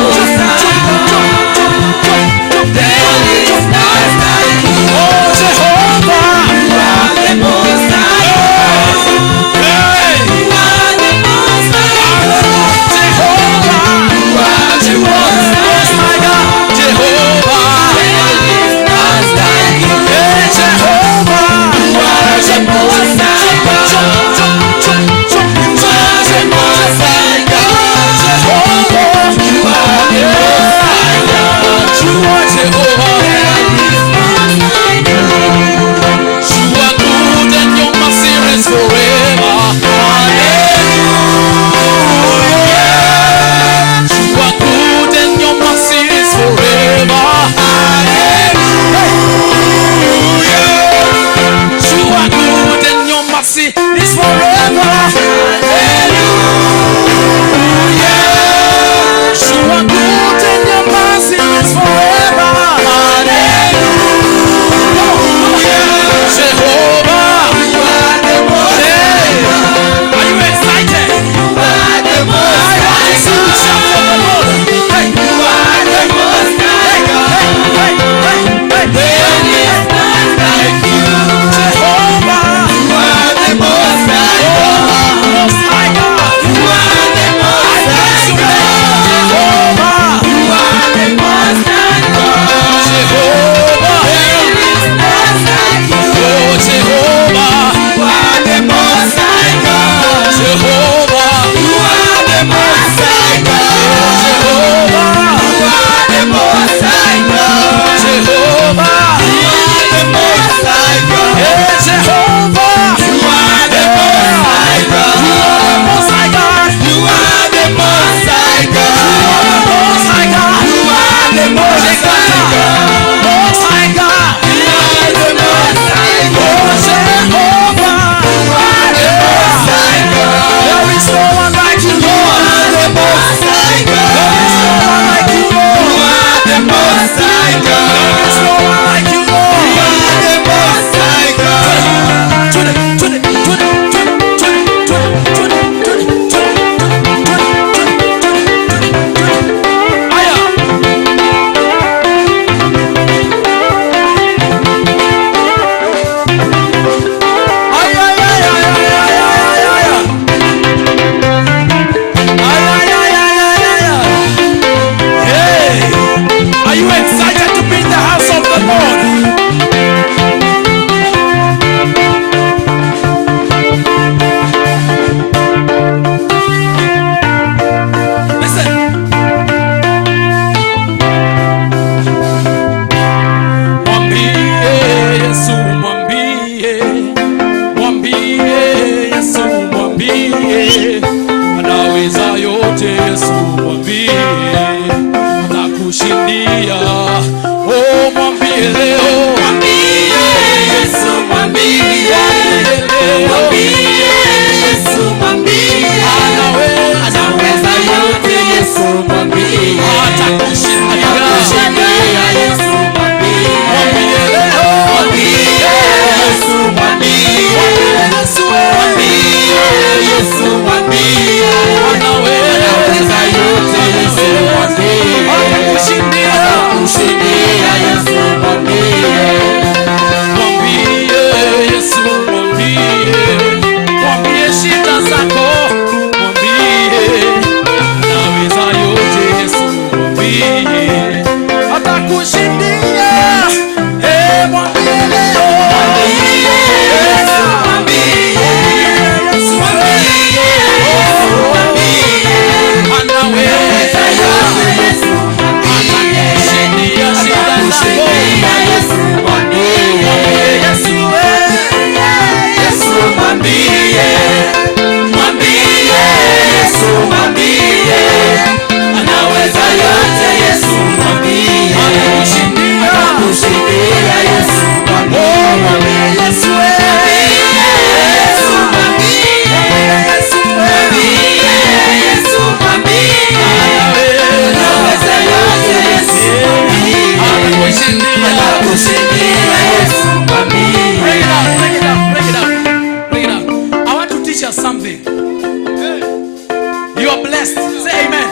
You are blessed. Say amen.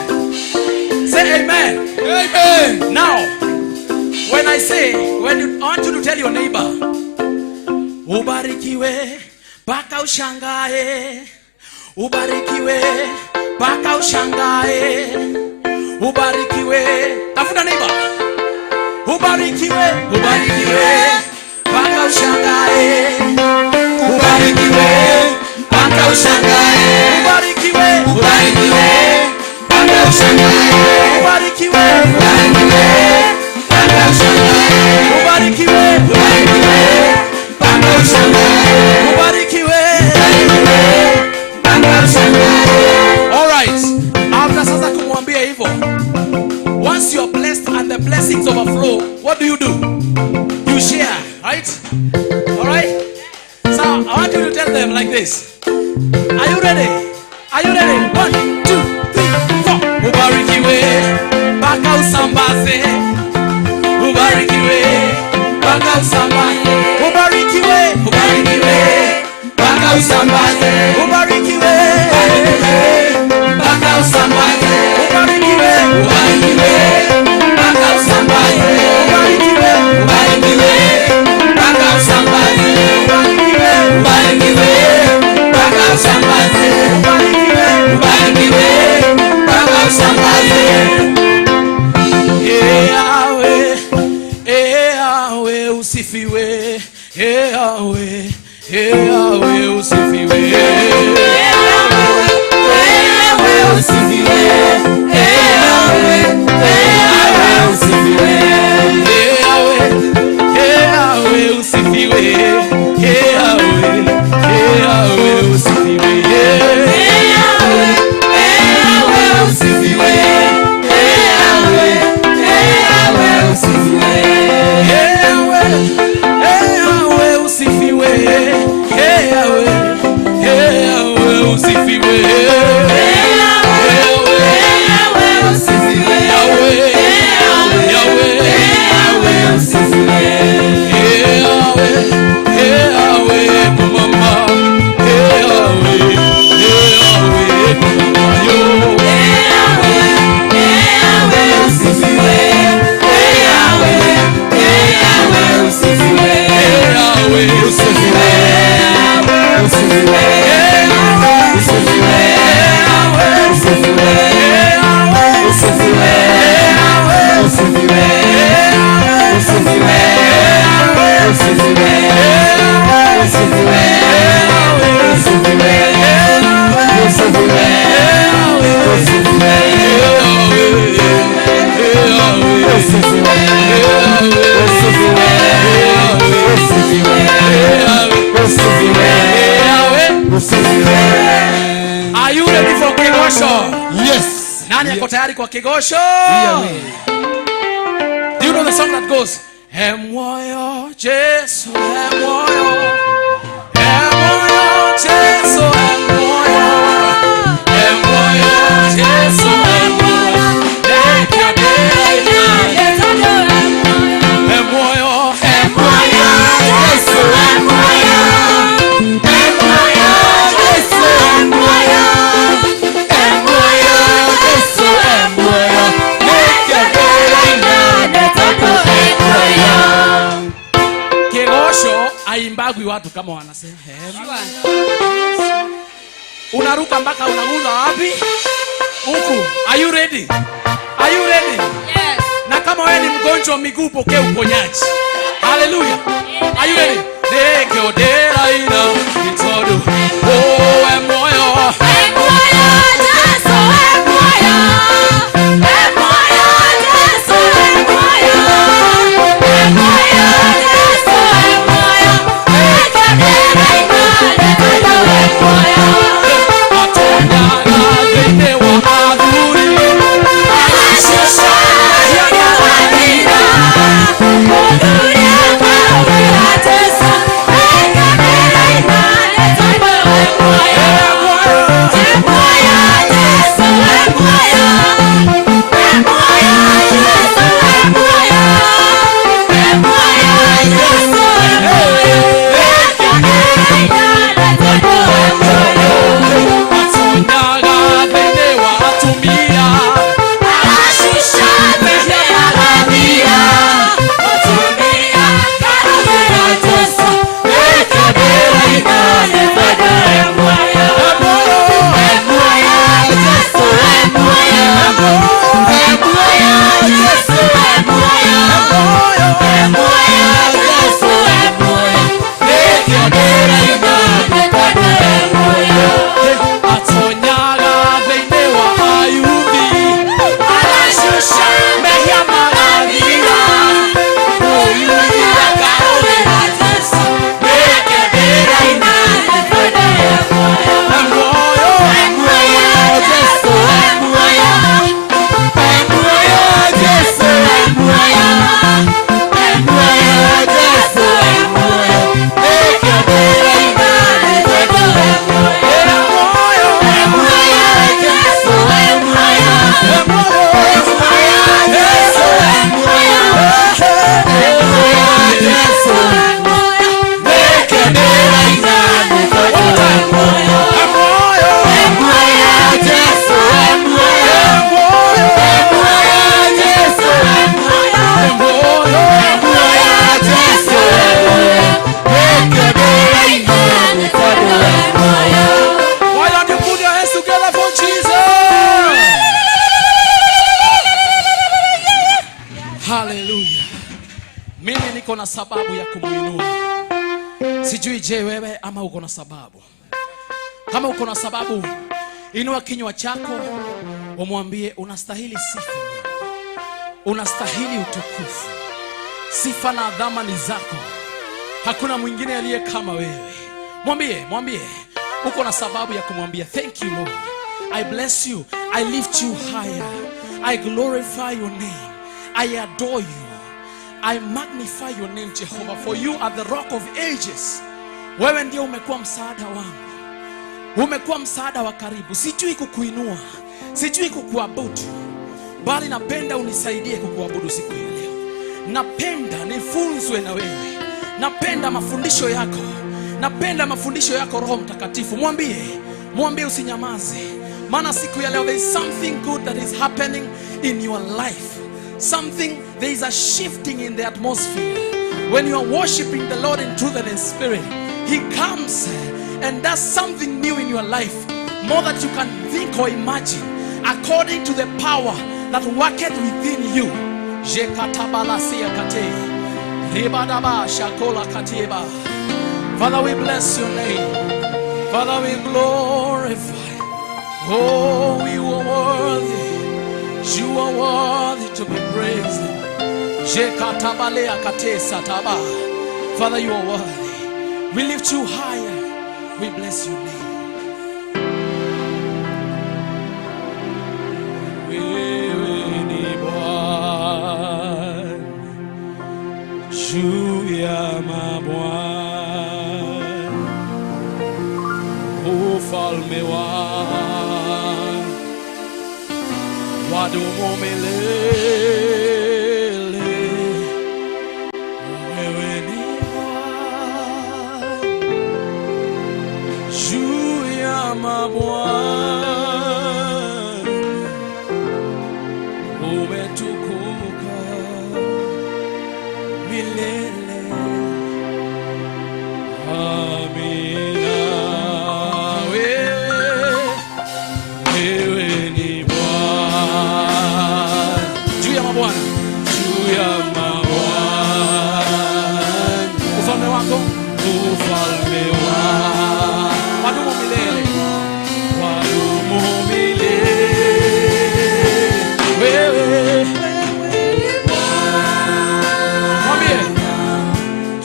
Say amen. Amen. Now, when I want you to tell your neighbor, ubarikiwe mpaka ushangae. Ubarikiwe mpaka ushangae. Ubarikiwe. Tafuta neighbor. Ubarikiwe, ubarikiwe mpaka ushangae. Ubarikiwe mpaka ushangae. Ubarikiwe, ubarikiwe mpaka ushangae. Ubarikiwe, ubarikiwe mpaka ushangae. Ubarikiwe, ubarikiwe mpaka ushangae. Ubarikiwe, ubarikiwe mpaka ushangae. All right. After sasa kumwambia hivyo, once you are blessed and the blessings overflow, what do? You share, right? All right? So I want you to tell them like this. Are you ready? Are you ready? 1, 2, 3, 4. Ubarikiwe mpaka usambaze. Ubarikiwe mpaka usambaze. Ubarikiwe, ubarikiwe mpaka usambaze. Ubarikiwe mpaka usambaze. Ubarikiwe, ubarikiwe mpaka usambaze. Ubarikiwe, ubarikiwe mpaka usambaze. Ubarikiwe, ubarikiwe mpaka usambaze. Ubarikiwe, ubarikiwe mpaka usambaze. Yahweh usifiwe. Yahweh usifiwe. Are you ready for kigosho? Yes. Nani yako tayari kwa kigosho? Do you know the song that goes, Emoyo Jesu, Emoyo, Emoyo Jesu, Emoyo, Emoyo Jesu, Emoyo, make your day Emoyo, Emoyo Jesu, Emoyo, Emoyo Jesu, Emoyo, Emoyo Jesu, Emoyo, make your day Kigosho aimbagwi watu kama wanasema. Unaruka mpaka unaguza wapi? Huku. Are you ready? Are you ready? Yes. Na kama wewe ni mgonjwa miguu, pokea uponyaji. Hallelujah. Yeah. Are you ready? Dekyo dera ina itodo. Oh, emoyo. Emoyo Jesu, emoyo. Emoyo Jesu, emoyo. Emoyo Jesu, emoyo. Dekyo dera ina itodo emoyo. Atonya na vete wa aduri. Alashusha ya wadina. Mungu ya kawe atesa. Dekyo dera ina itodo na sababu ya kumuinua. Sijui je wewe ama uko na sababu. Kama uko na sababu, inua kinywa chako umwambie unastahili sifa. Unastahili utukufu. Sifa na adhama ni zako. Hakuna mwingine aliye kama wewe. Mwambie uko na sababu ya kumwambia thank you Lord. I bless you. I lift you higher. I glorify your name. I adore you. I magnify your name Jehovah, for you are the rock of ages. Wewe ndio umekuwa msaada wangu. Umekuwa msaada wa karibu. Sijui kukuinua, sijui kukuabudu, bali napenda unisaidie kukuabudu siku ya leo. Napenda nifunzwe na wewe. Napenda mafundisho yako. Napenda mafundisho yako Roho Mtakatifu. Mwambie usinyamaze. Maana siku ya leo there is something good that is happening in your life. There is a shifting in the atmosphere. When you are worshiping the Lord in truth and in spirit, He comes and does something new in your life, more that you can think or imagine, according to the power that worketh within you. Father, we bless your name. Father, we glorify. Oh, you are worthy. You are worthy to be praised. Father, you are worthy. We lift you higher. We bless your name. Wewe ni Bwana, juu ya mabwana, ufalme wako wadumu milele. Wewe ni Bwana, juu ya mabwana, umetukuka milele. Amina. Wewe ni Bwana, juu ya mabwana, juu ya mabwana, ufalme wako, ufalme wako wadumu milele, wadumu milele. Wewe mwambie,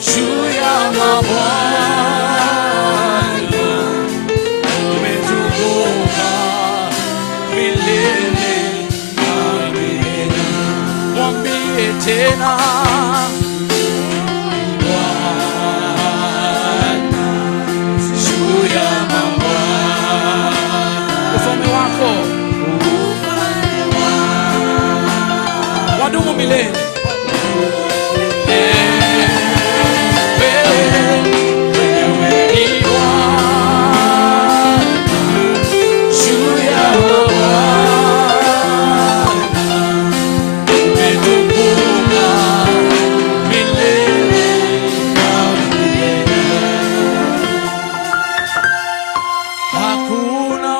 juu ya mabwana, umetukuka milele. Amina. Mwambie tena, wadumu milele. Hakuna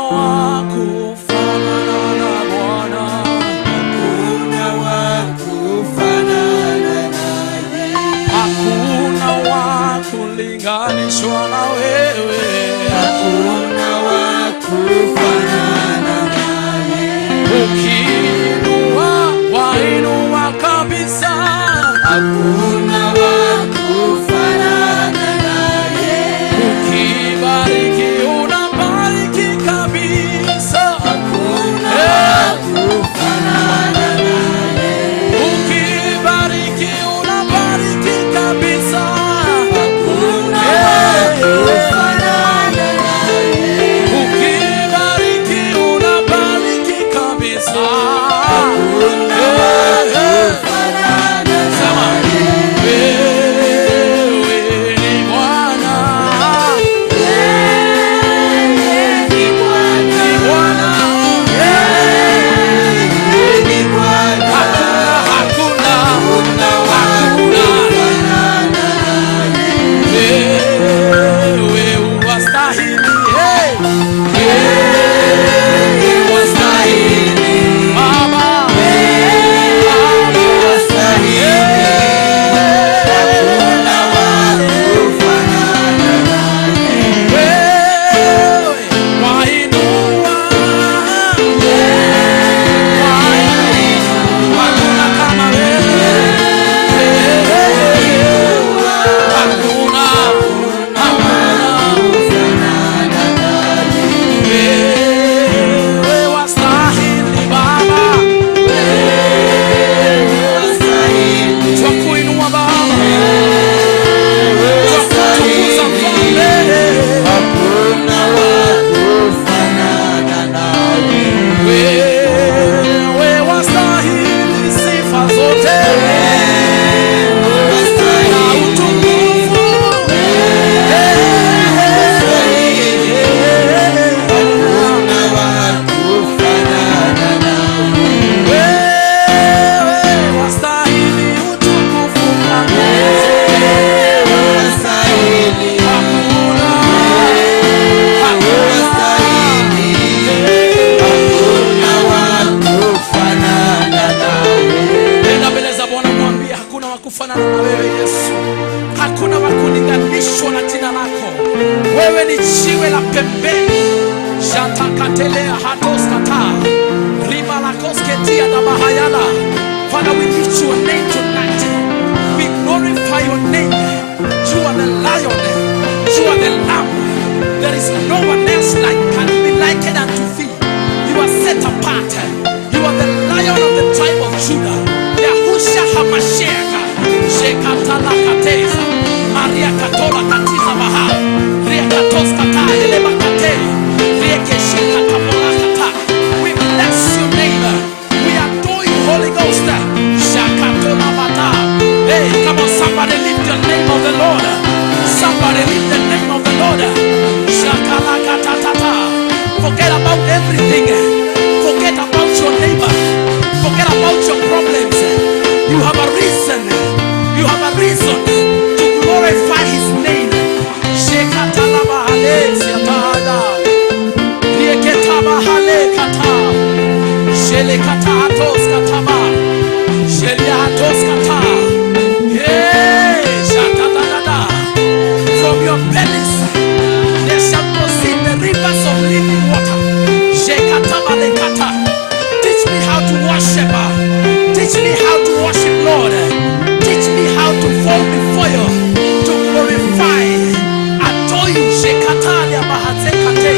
kufanana na wewe Yesu. Hakuna wa kulinganishwa na jina lako. Wewe ni jiwe la pembeni. Shatakatelea hatoskata. Riba la kosketia da bahayala. Father, we lift your name tonight. We glorify your name. You are the lion. You are the lamb. There is no one else like can be likened unto thee. You are set apart. You are the lion of the tribe of Judah. Yahusha Hamashiach. Shekatala Kateza. Maria Katola Katiza Baha. Ria Katos Kata. Eleba Kate. Rieke Shekatamola Kata. We bless your name. We adore you, Holy Ghost. Shakatola Bata. Hey, come on, somebody lift the name of the Lord. Somebody lift the name of the Lord. Shakala Katatata. Forget about everything. Forget about your neighbor. Forget about your problems. You have a reason. You have a reason to glorify his name. Shekatalaba halesiatada. Rieketaba halekata. Shelekata atoskataba. Sheliatoskata. Hey, shatatada. From your bellies there shall proceed the rivers of living water. Shekatabalekata. Teach me how to worship. Teach me how to worship, Lord. Teach me how to fall before you, to glorify, adore you. Shekatalia bahatekate.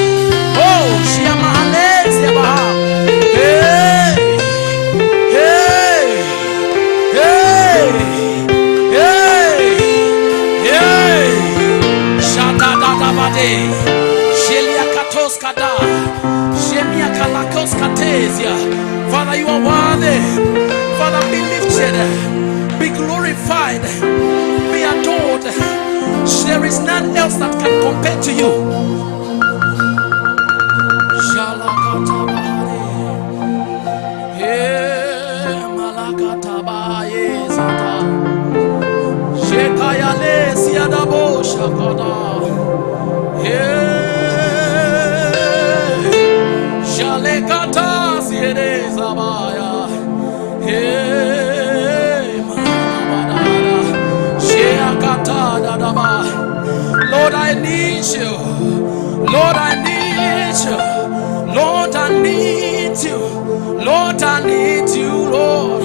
Oh, shiamahalezia baha. Hey, hey, hey, hey, hey. Shadadadabade. Sheliakatoskada. Shemiakalakos-katezia. Father, you are worthy. Father, be lifted, be glorified, be adored. There is none else that can compare to you. Shalakatabahare. Hey, malakatabaye zata. Shekayale siadabo shakada. Hey, shalekata siede zabaya. Hey, manabadada. Sheakata dadaba. Lord, I need you. Lord, I need you. Lord, I need you. Lord, I need you, Lord.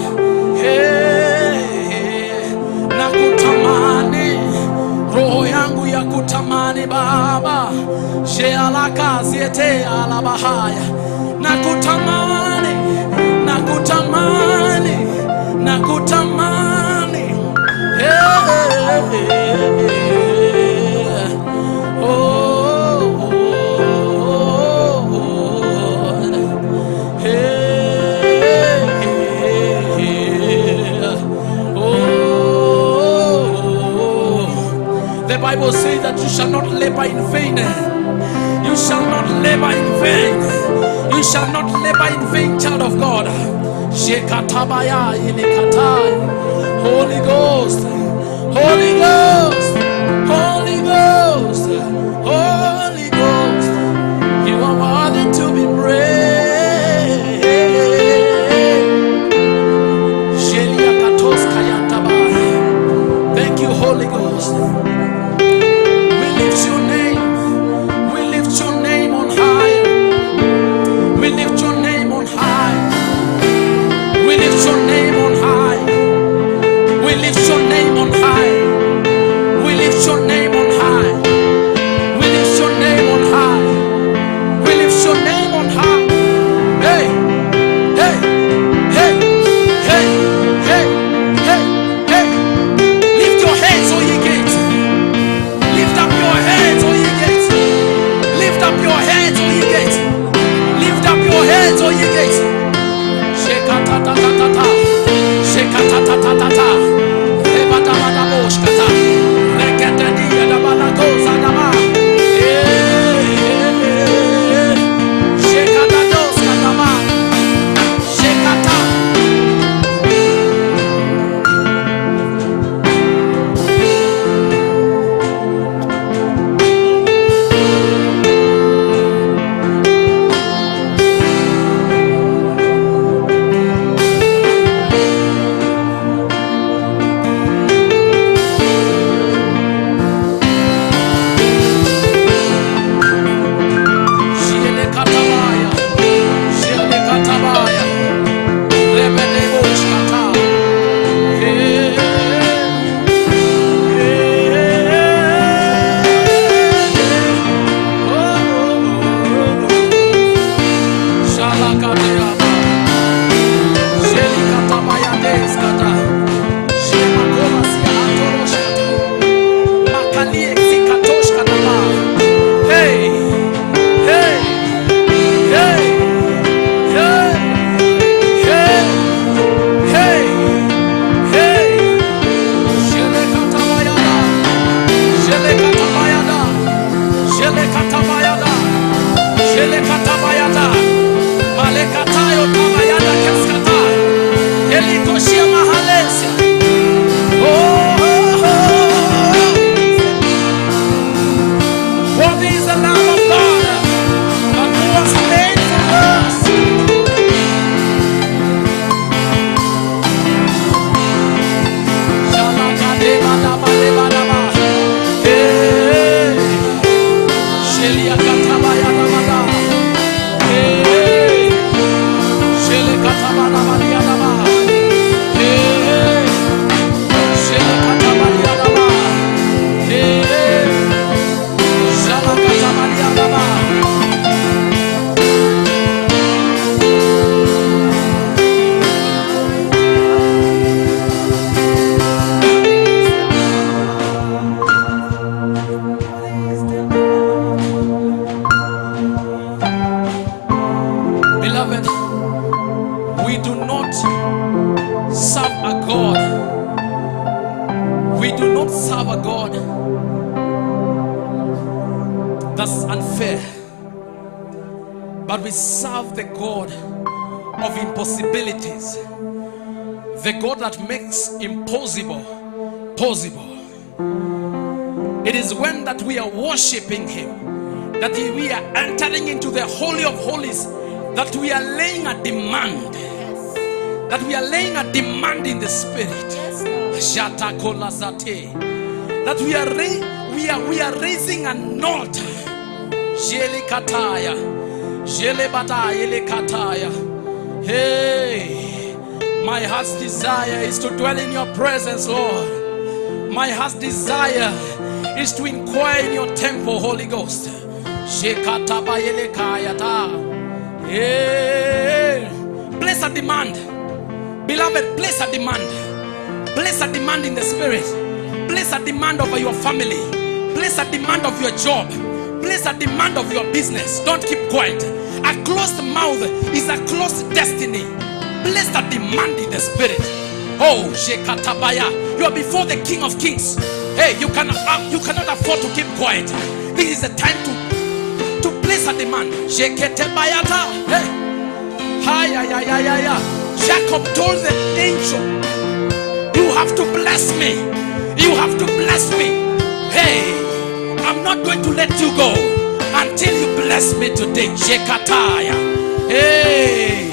Hey, nakutamani. Roho yangu ya kutamani Baba. Shealaka ziete alabahaya. Nakutamani. Nakutamani. Nakutamani. Hey. The Bible says that you shall not labor in vain. You shall not labor in vain. You shall not labor in vain, child of God. Shekatabaya ilikatai. Holy Ghost, Holy Ghost, Holy Ghost, Holy Ghost. You are worthy to be praised. Sheliakatoskayatabai. Thank you, Holy Ghost. We lift your name. We lift your name on high. We lift your name on high. We lift your name on high. We lift your name on high. We lift your name on high. We lift Beloved, we do not serve a God. We do not serve a God that's unfair, but we serve the God of impossibilities, the God that makes impossible possible. It is when that we are worshiping Him, that we are entering into the Holy of Holies, that we are laying a demand, that we are laying a demand in the Spirit. That we are raising an altar. Hey, my heart's desire is to dwell in your presence, Lord. My heart's desire is to inquire in your temple, Holy Ghost. Hey, place a demand. Beloved, place a demand. Place a demand in the Spirit. Place a demand over your family. Place a demand of your job. Place a demand of your business. Don't keep quiet. A closed mouth is a closed destiny. Place a demand in the Spirit. Oh, Shekatabaya, you are before the King of Kings. Hey, you cannot afford to keep quiet. This is the time to place a demand. Sheketebayata. Hey, hi. Jacob told the angel, you have to bless me. You have to bless me. Hey, I'm not going to let you go until you bless me today. Shekataya. Hey.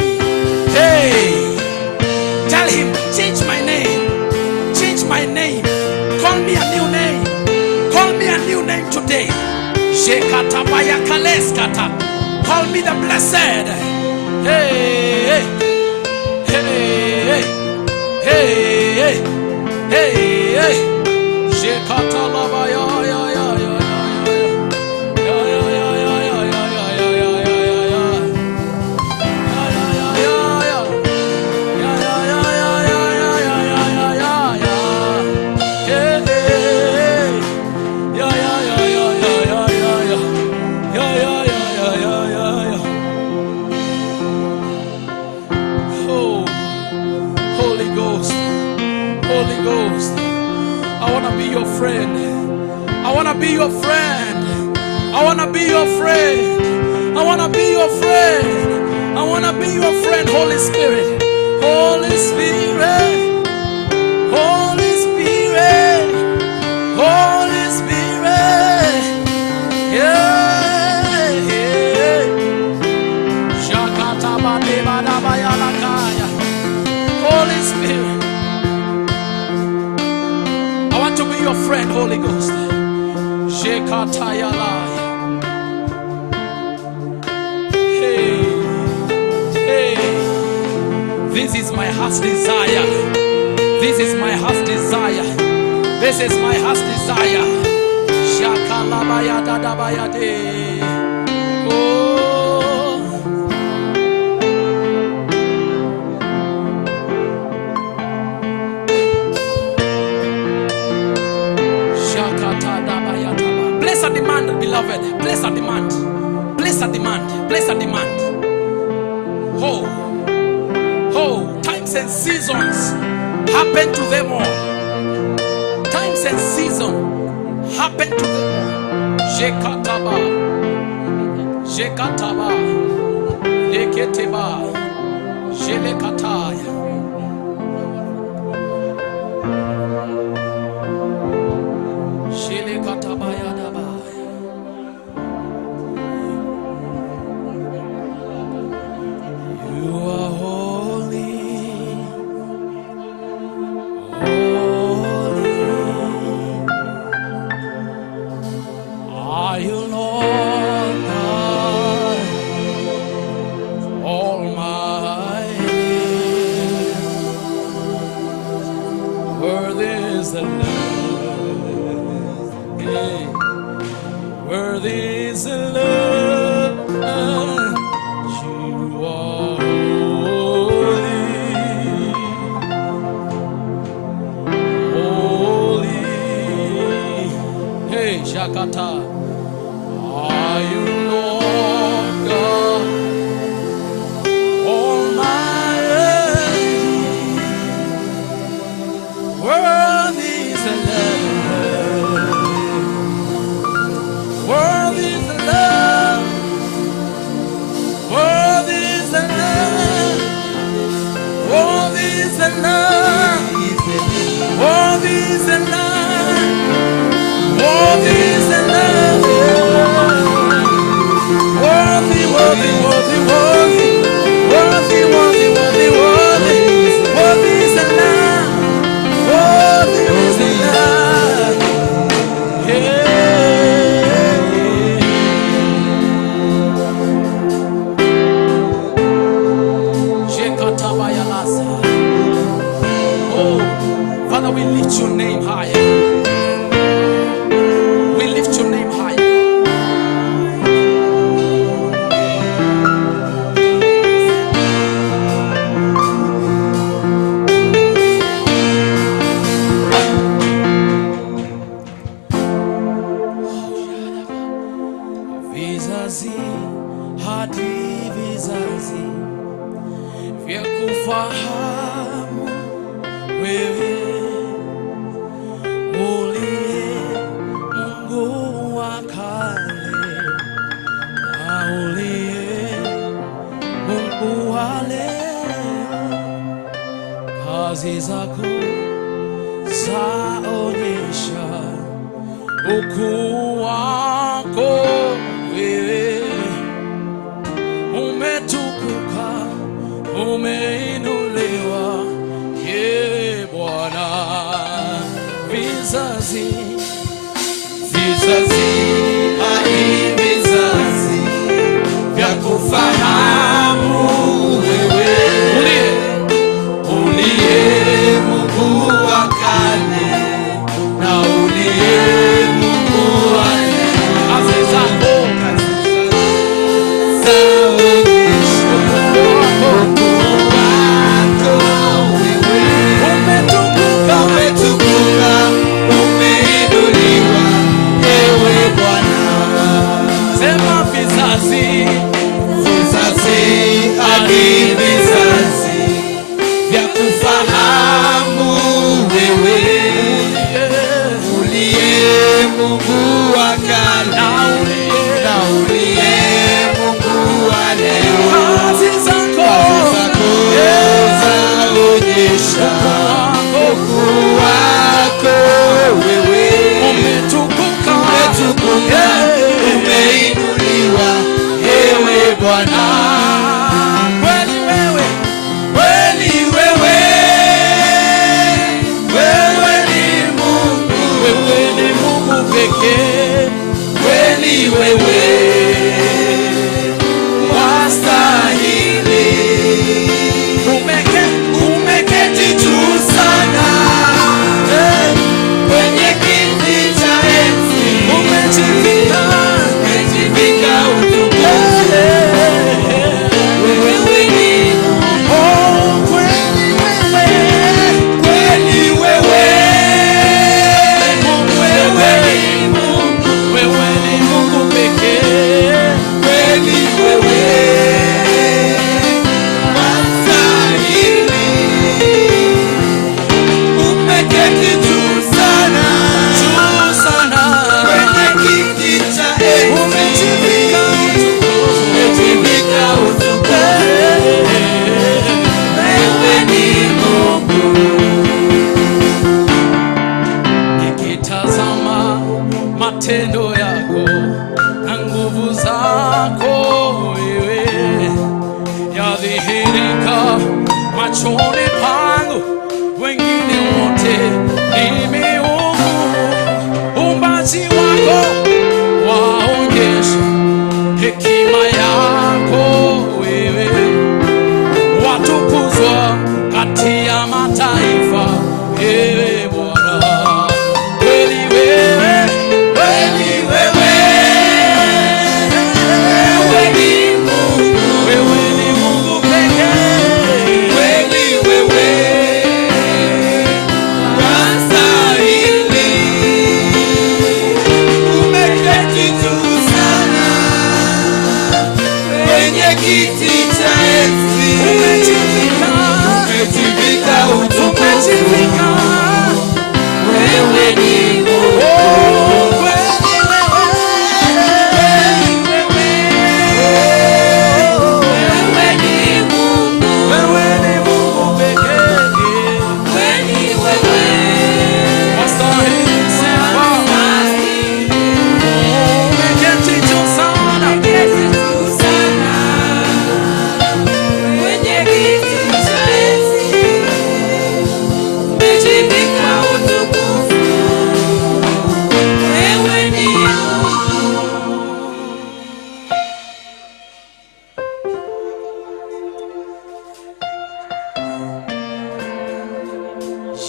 Tell him, change my name. Change my name. Call me a new name. Call me a new name today. Shekatabaya kaleskata. Call me the blessed. Hey. Shekatalabaya. I want to be your friend. I want to be your friend. I want to be your friend. I want to be your friend. I want to be your friend, Holy Spirit. Holy Spirit. Holy Spirit. Holy Spirit. Yeah. Holy Spirit. To be your friend, Holy Ghost. Hey, this is my heart's desire. This is my heart's desire. This is my heart's desire. Shakalabaya dadabayade. Place a demand, beloved. Place a demand. Place a demand. Place a demand. Oh, times and seasons happen to them all. Times and seasons happen to them all. Shekataba. Leketeba. Shelekataya. Almighty. is the Lamb. Hey. Worthy is the Lamb. You are holy. Hey, Shakata. Are you Lord God Almighty? Worthy is the Lamb. Worthy is the Lamb. Worthy is the Lamb. Worthy is the Lamb. Worthy is the Lamb. Worthy is the Lamb. Worthy, worthy, worthy, worthy. Worthy, worthy, worthy, worthy. Worthy is the Lamb. Worthy is the Lamb. Oh, Father, we lift your name higher. We lift your name higher. Vizazi hadi vizazi vya kufahamu wewe uliye Mungu wa kale na uliye Mungu wa leo. Kazi zako zaonyesha ukuu wako wewe. Umetukuka, umeinuliwa, ye Bwana. Vizazi, vizazi hadi vizazi vya kufahamu wewe uliye Mungu wa kale na uliye Mungu wa leo. Kazi zako zaonyesha ukuu wako wewe. Umetukuka, umetukuka, umeinuliwa, ewe Bwana. Sema vizazi, vizazi hadi vizazi vya kufahamu wewe uliye Mungu wa kale na uliye Mungu wa leo. Kazi zako zaonyesha ukuu wako wewe. Umetukuka, umetukuka, umeinuliwa, ewe Bwana. Kweli wewe, kweli wewe, wewe ni Mungu, wewe ni Mungu pekee. Kweli wewe wastahili. Umeketi juu sana kwenye kiti cha enzi. Umejivika utukufu. Wewe ni Mungu. Kweli wewe, kweli wewe, wewe ni Mungu, wewe ni Mungu pekee. Kweli wewe wastahili. Umeketi juu sana kwenye kiti cha enzi. Umejivika utukufu. Wewe ni Mungu. Nikitazama matendo yako na nguvu zako wewe yadhihirika machoni pangu, wengine wote ni miungu. Umbaji wako waonyesha hekima yako wewe, watukuzwa kati ya mataifa, ewe Bwana.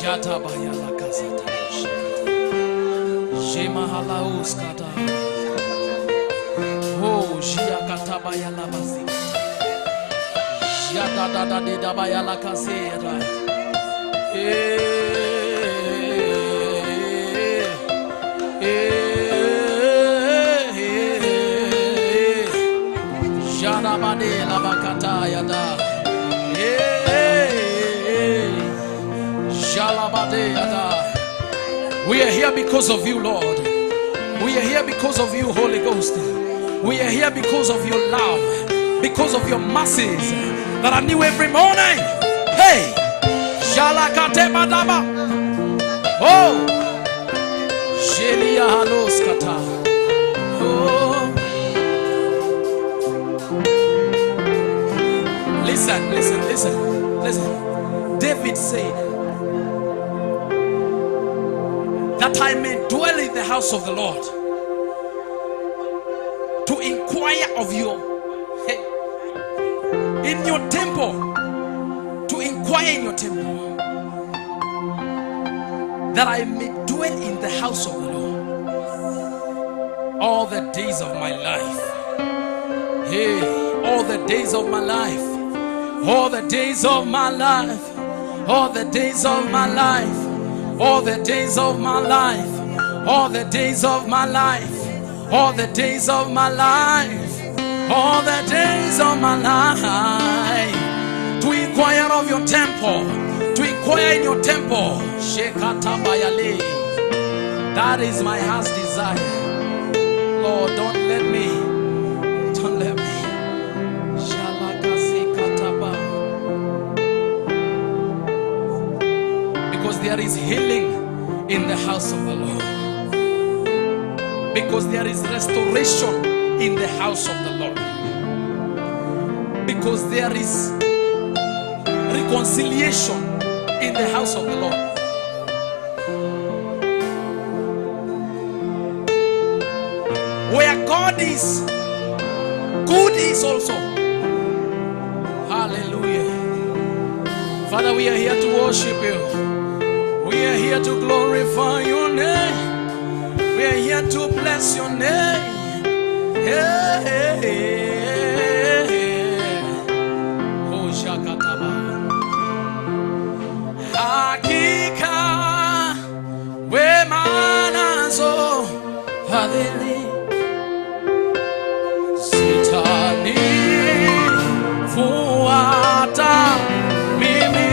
Shata bayala kasata. Shema halaus kata. Oh, shia kata bayala basi. Shata da da da bayala kasera. Shana bade la bakata yada. We are here because of you, Lord. We are here because of you, Holy Ghost. We are here because of your love, because of your mercies that are new every morning. Hey, Shalakate Badaba. Oh, Shelia Halos Kata. Oh, listen. David said that I may dwell in the house of the Lord to inquire of you in your temple, to inquire in your temple, that I may dwell in the house of the Lord all the days of my life. Hey, all the days of my life, all the days of my life, all the days of my life, all the days of my life, all the days of my life, all the days of my life, all the days of my life, to inquire of your temple, to inquire in your temple. That is my heart's desire. Lord, don't let me. Because there is healing in the house of the Lord. Because there is restoration in the house of the Lord. Because there is reconciliation in the house of the Lord. Where God is, good is also. Hallelujah. Father, we are here to worship you. We are here to glorify your name. We are here to bless your name. Oh, Shakataba. Hakika wema nazo fadhili zitanifuata mimi.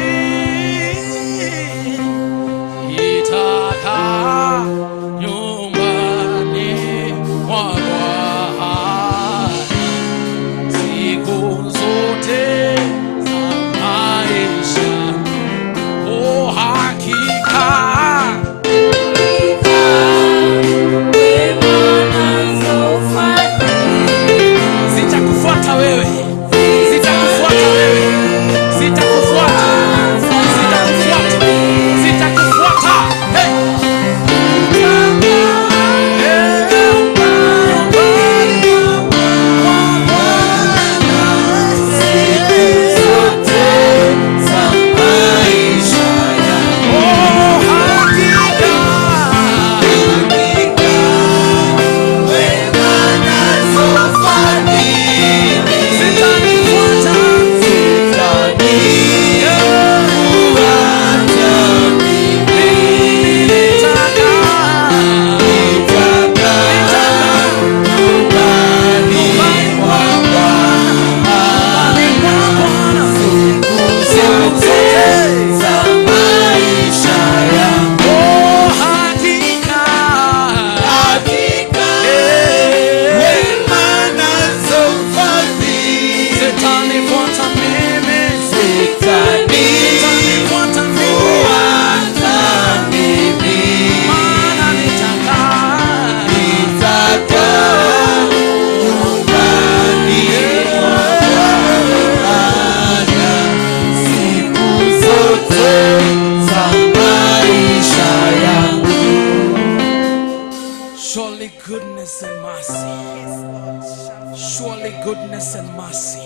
Goodness and mercy.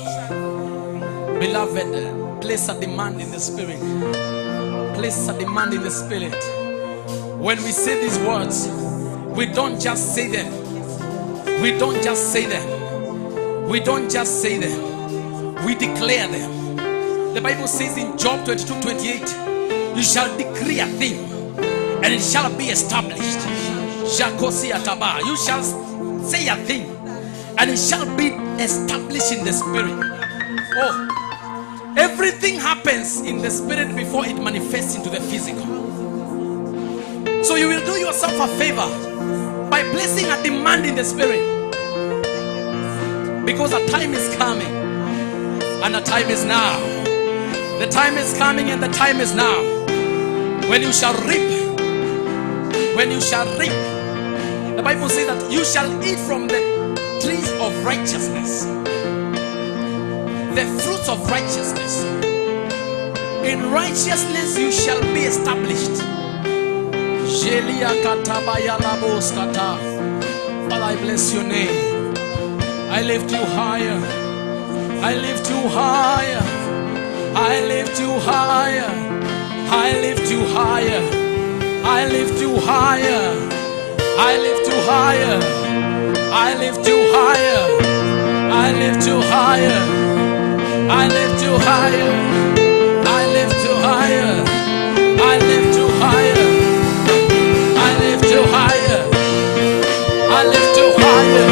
Beloved, place a demand in the spirit. place a demand in the spirit. When we say these words, we don't just say them. We don't just say them. We don't just say them. We declare them. The Bible says in Job 22:28, you shall decree a thing and it shall be established. You shall say a thing and it shall be established in the spirit. Oh, everything happens in the spirit before it manifests into the physical. So you will do yourself a favor by placing a demand in the spirit, because a time is coming and a time is now. The time is coming and the time is now when you shall reap. When you shall reap, the Bible says that you shall eat from the trees of righteousness, the fruits of righteousness. In righteousness you shall be established. Father, I bless your name. I lift you higher. I lift you higher. I lift you higher. I lift you higher. I lift you higher. I lift you higher. I lift you higher. I lift you higher. I lift you higher. I lift you higher. I lift you higher. I lift you higher. I lift you higher.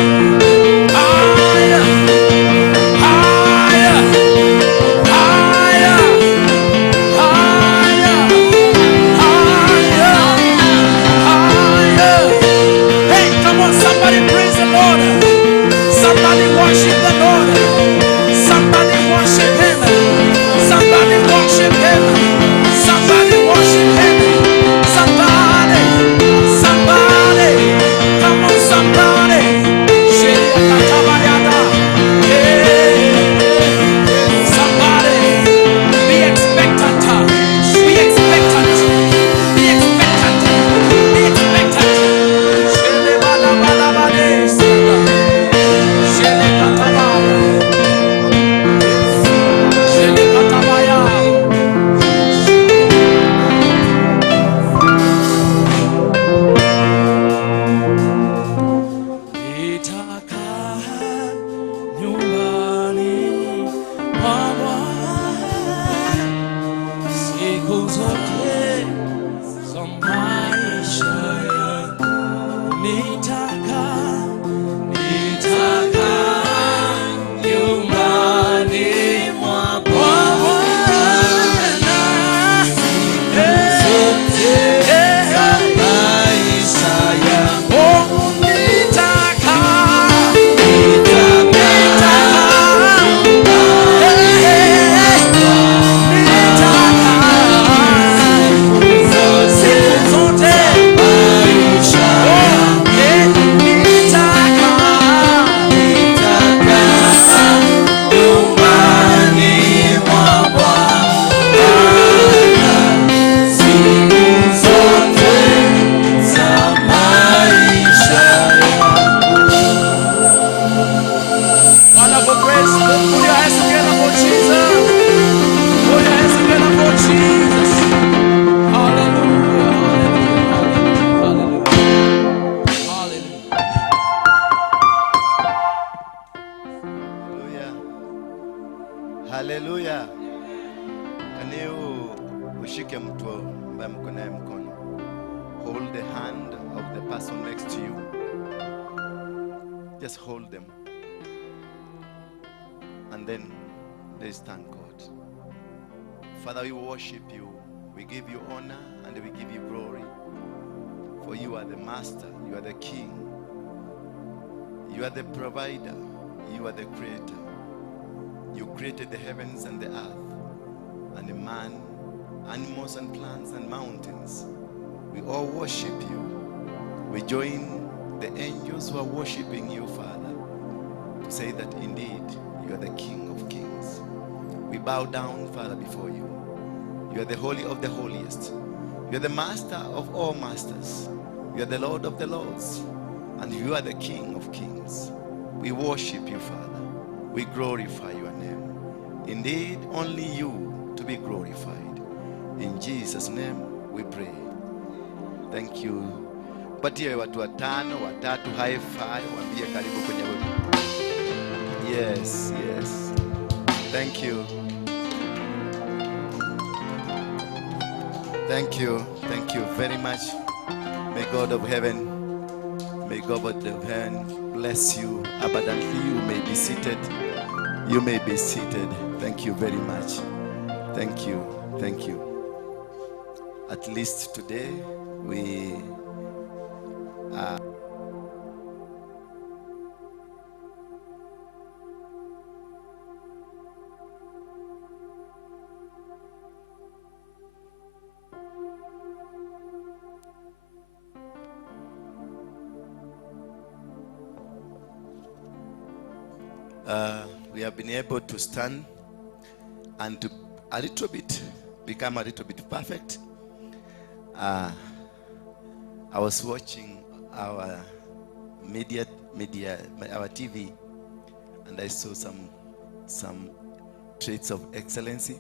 Higher. Higher. Higher. Higher. Higher. Higher. Hey, come on, somebody praise the Lord. Somebody worship the Lord. Somebody worship him. Somebody worship him. Somebody worship him. Somebody. Somebody. Come on, somebody. Somebody. Be expectant. Be expectant. Be expectant. Be expectant. Hallelujah. Can you ushike mtu ambaye mko naye mkono? Hold the hand of the person next to you. Just hold them. And then let's thank God. Father, we worship you. We give you honor and we give you glory. For you are the master, you are the king. You are the provider, you are the creator. You created the heavens and the earth, and the man, animals and plants and mountains. We all worship you. We join the angels who are worshiping you, Father, to say that indeed you are the King of kings. We bow down, Father, before you. You are the holy of the holiest. You are the master of all masters. You are the Lord of the lords, and you are the King of kings. We worship you, Father. We glorify your name. Indeed, only you to be glorified. In Jesus' name we pray. Thank you. Patie watu watano, watatu high five, waambie karibu kwenye wewe. Yes, yes. Thank you. Thank you. Thank you very much. May God of heaven bless you abundantly. You may be seated. You may be seated. Thank you very much. Thank you. Thank you. At least today we are we have been able to stand and to a little bit become a little bit perfect. I was watching our media, our TV, and I saw some traits of excellency.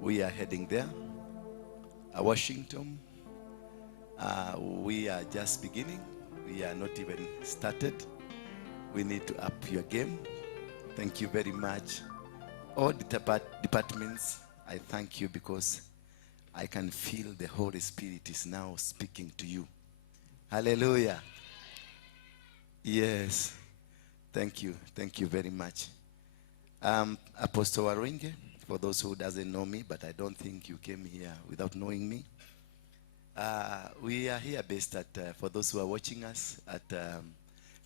We are heading there. Washington, we are just beginning. We are not even started. We need to up your game. Thank you very much. All the departments, I thank you because I can feel the Holy Spirit is now speaking to you. Hallelujah. Yes. Thank you. Thank you very much. Apostle Waruinge, for those who doesn't know me, but I don't think you came here without knowing me. We are here based at, for those who are watching us, at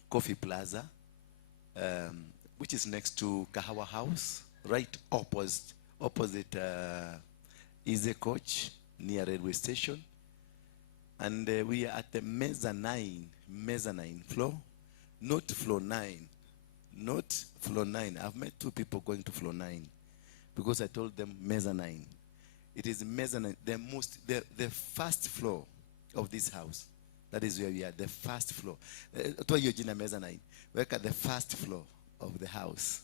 Coffee Plaza, which is next to Kahawa House, right opposite Easy Coach, near railway station. And we are at the mezzanine floor, not floor 9. Not floor 9. I've met 2 people going to floor 9 because I told them mezzanine. It is mezzanine, the first floor of this house. That is where we are, the first floor. Mezzanine. We are at the first floor of the house.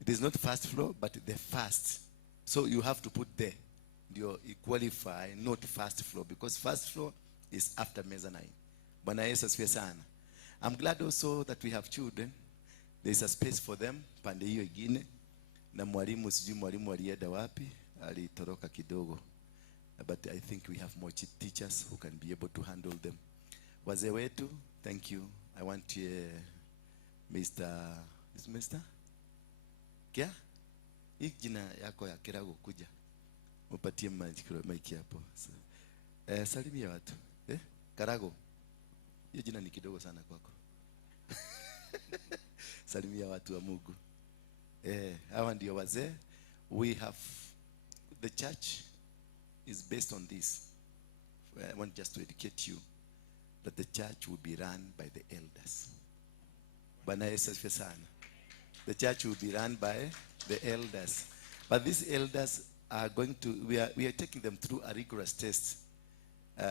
It is not first floor, but the first. So you have to put there. You qualify, not first floor, because first floor is after mezzanine. I'm glad also that we have children. There is a space for them. Pande hiyo ingine. Na mwalimu sijui mwalimu alienda wapi, alitoroka kidogo. But I think we have more teachers who can be able to handle them. Wazee wetu, thank you. I want Mr. Kia? Hii jina yako ya Kirago kuja. Upatie maiki hapo. Salimia watu. Karago. Hiyo jina ni kidogo sana kwako. Salimia watu wa Mungu. Hawa ndio wazee. We have, the church is based on this. I want just to educate you that the church will be run by the elders. Bwana Yesu asifiwe sana. The church will be run by the elders. But these elders are going to, we are taking them through a rigorous test.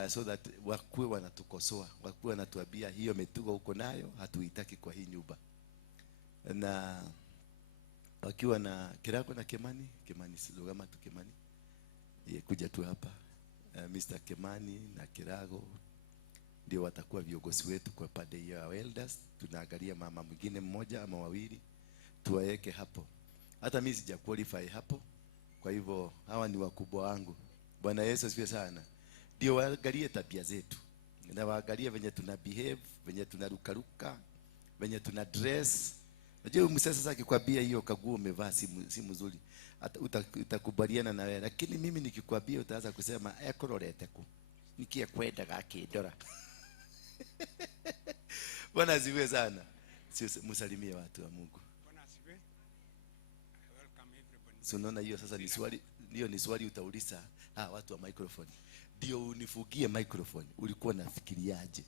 So that wakuwe wanatukosoa, wakuwe wanatuambia hiyo metugo uko nayo hatuitaki kwa hii nyumba. Na wakiwa na Kirago na Kemani silogama tu Kemani. Kuja tu hapa. Mr. Kemani na Kirago ndio watakuwa viongozi wetu kwa pande ya elders. Tunaangalia mama mwingine mmoja ama wawili tuwaeke hapo. Hata mimi sija qualify hapo. Kwa hivyo hawa ni wakubwa wangu. Bwana Yesu asifiwe sana. Ndio waangalie tabia zetu. Na waangalie venye tuna behave, venye tunarukaruka, venye tuna dress. Unajua msasa sasa akikwambia hiyo kaguo umevaa si mzuri, utakubaliana na wewe. Lakini mimi nikikwambia utaanza kusema ekororete ku. Nikie kwenda gakidora. Bwana asifiwe sana. Msalimie watu wa Mungu. Bwana asifiwe. Welcome everybody. So unaona hiyo sasa ni swali, ndio ni swali utauliza watu wa microphone. Ndio unifugie microphone. Ulikuwa nafikiriaje?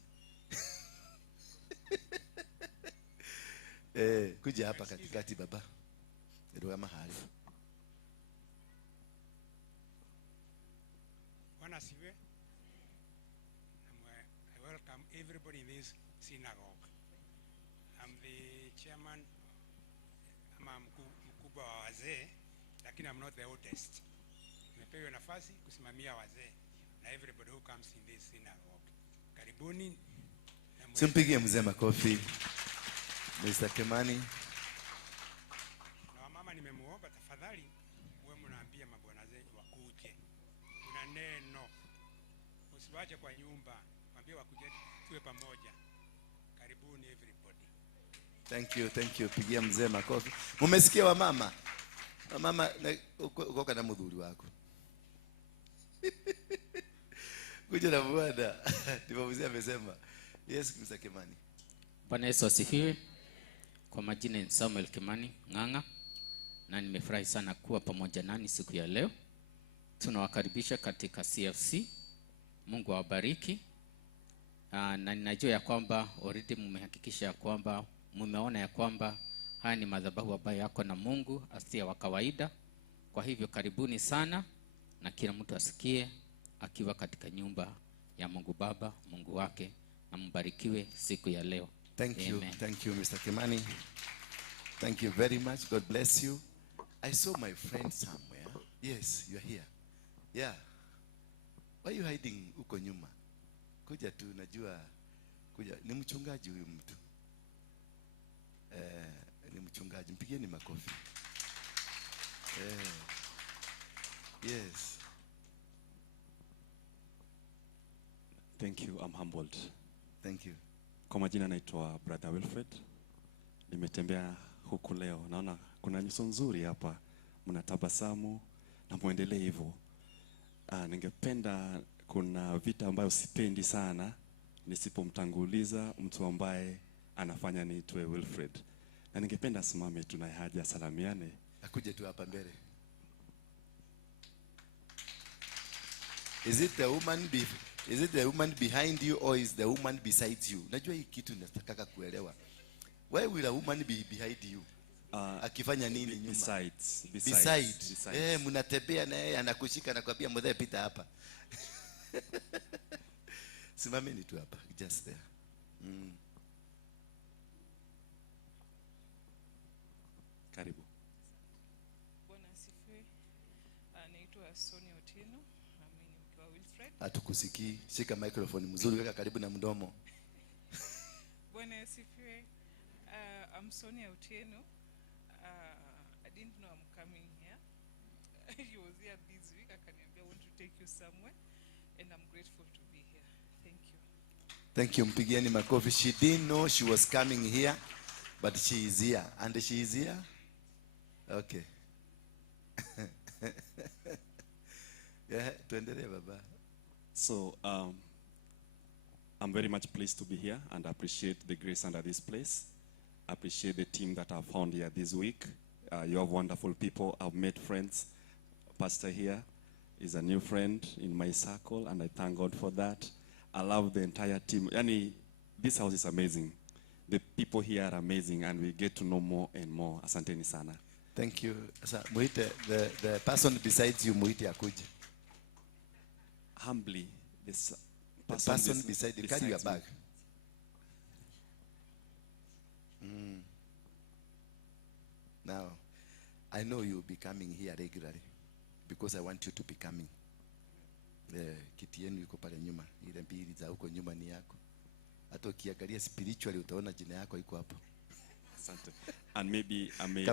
Kuja hapa katikati baba. Ndio mahali. Bwana asifiwe. I welcome everybody in this synagogue. I'm the chairman. I'm mkubwa wa wazee, lakini I'm not the oldest. Nimepewa nafasi kusimamia wazee na everybody who comes in this synagogue. Karibuni. Simpigie mzee makofi. Mr. Kimani. Na wamama nimemuomba tafadhali muwe mnaambia mabwana zenyu wakuje. Kuna neno. Usiwache kwa nyumba. Mwambie wakuje tuwe pamoja. Karibuni everybody. Thank you. Pigia mzee makofi. Mumesikia wa mama? Mama uko na mudhuri wako. Kuja na bwana. Ndivyo mzee amesema. Yes, Mr. Kimani. Bwana Yesu asifiwe. Kwa majina ni Samuel Kimani Ng'ang'a, na nimefurahi sana kuwa pamoja nani siku ya leo. Tunawakaribisha katika C.F.C. Mungu awabariki. Na ninajua ya kwamba already mmehakikisha ya kwamba mmeona ya kwamba haya ni madhabahu ambayo yako na Mungu asiye wa kawaida. Kwa hivyo karibuni sana, na kila mtu asikie akiwa katika nyumba ya Mungu Baba, Mungu wake, na mbarikiwe siku ya leo. Thank you Mr. Kimani. Thank you very much. God bless you. I saw my friend somewhere. Yes, you are here. Yeah. Why are you hiding uko nyuma? Kuja tu, najua kuja. Ni mchungaji huyu mtu. Ni mchungaji. Mpigieni makofi. Yes. Thank you. I'm humbled. Thank you. Kwa majina naitwa Brother Wilfred. Nimetembea huku leo. Naona kuna nyuso nzuri hapa. Mnatabasamu na muendelee hivyo. Ningependa, kuna vita ambayo sipendi sana nisipomtanguliza mtu ambaye anafanya niitwe Wilfred. Na ningependa simame tunaye haja salamiane. Akuje tu hapa mbele. Is it the woman behind you or is the woman beside you? Najua hii kitu nataka kuelewa. Why will a woman be behind you? Akifanya nini nyuma? Besides. Mnatembea na yeye anakushika na kuambia mzee pita hapa. Simameni tu hapa, just there. Karibu. Bwana asifiwe. Naitwa Sonia Otieno, mimi ni mke wa Wilfred. Hatukusikii. Shika microphone mzuri, weka karibu na mdomo. Bwana asifiwe. I'm Sonia Otieno. I didn't know I'm coming here. He was here this week. Akaniambia, I want to take you somewhere, and I'm grateful to be here. Thank you. Thank you. Mpigieni makofi. She didn't know she was coming here, but she is here. And she is here? Okay. Yeah, tuendelee baba. So, I'm very much pleased to be here and appreciate the grace under this place. Appreciate the team that I've found here this week. You have wonderful people. I've made friends. Pastor here is a new friend in my circle, and I thank God for that. I love the entire team. Yani, this house is amazing. The people here are amazing, and we get to know more and more. Asanteni sana. Thank you. Muite, the person besides you, muite akuje. Humbly, this person beside you, carry your bag. Now, I know you'll be coming here regularly because I want you to be coming. Kiti yenu yuko pale nyuma, ile mbili za huko nyuma ni yako. Hata ukiangalia spiritually utaona jina yako iko hapo. Asante. And maybe I may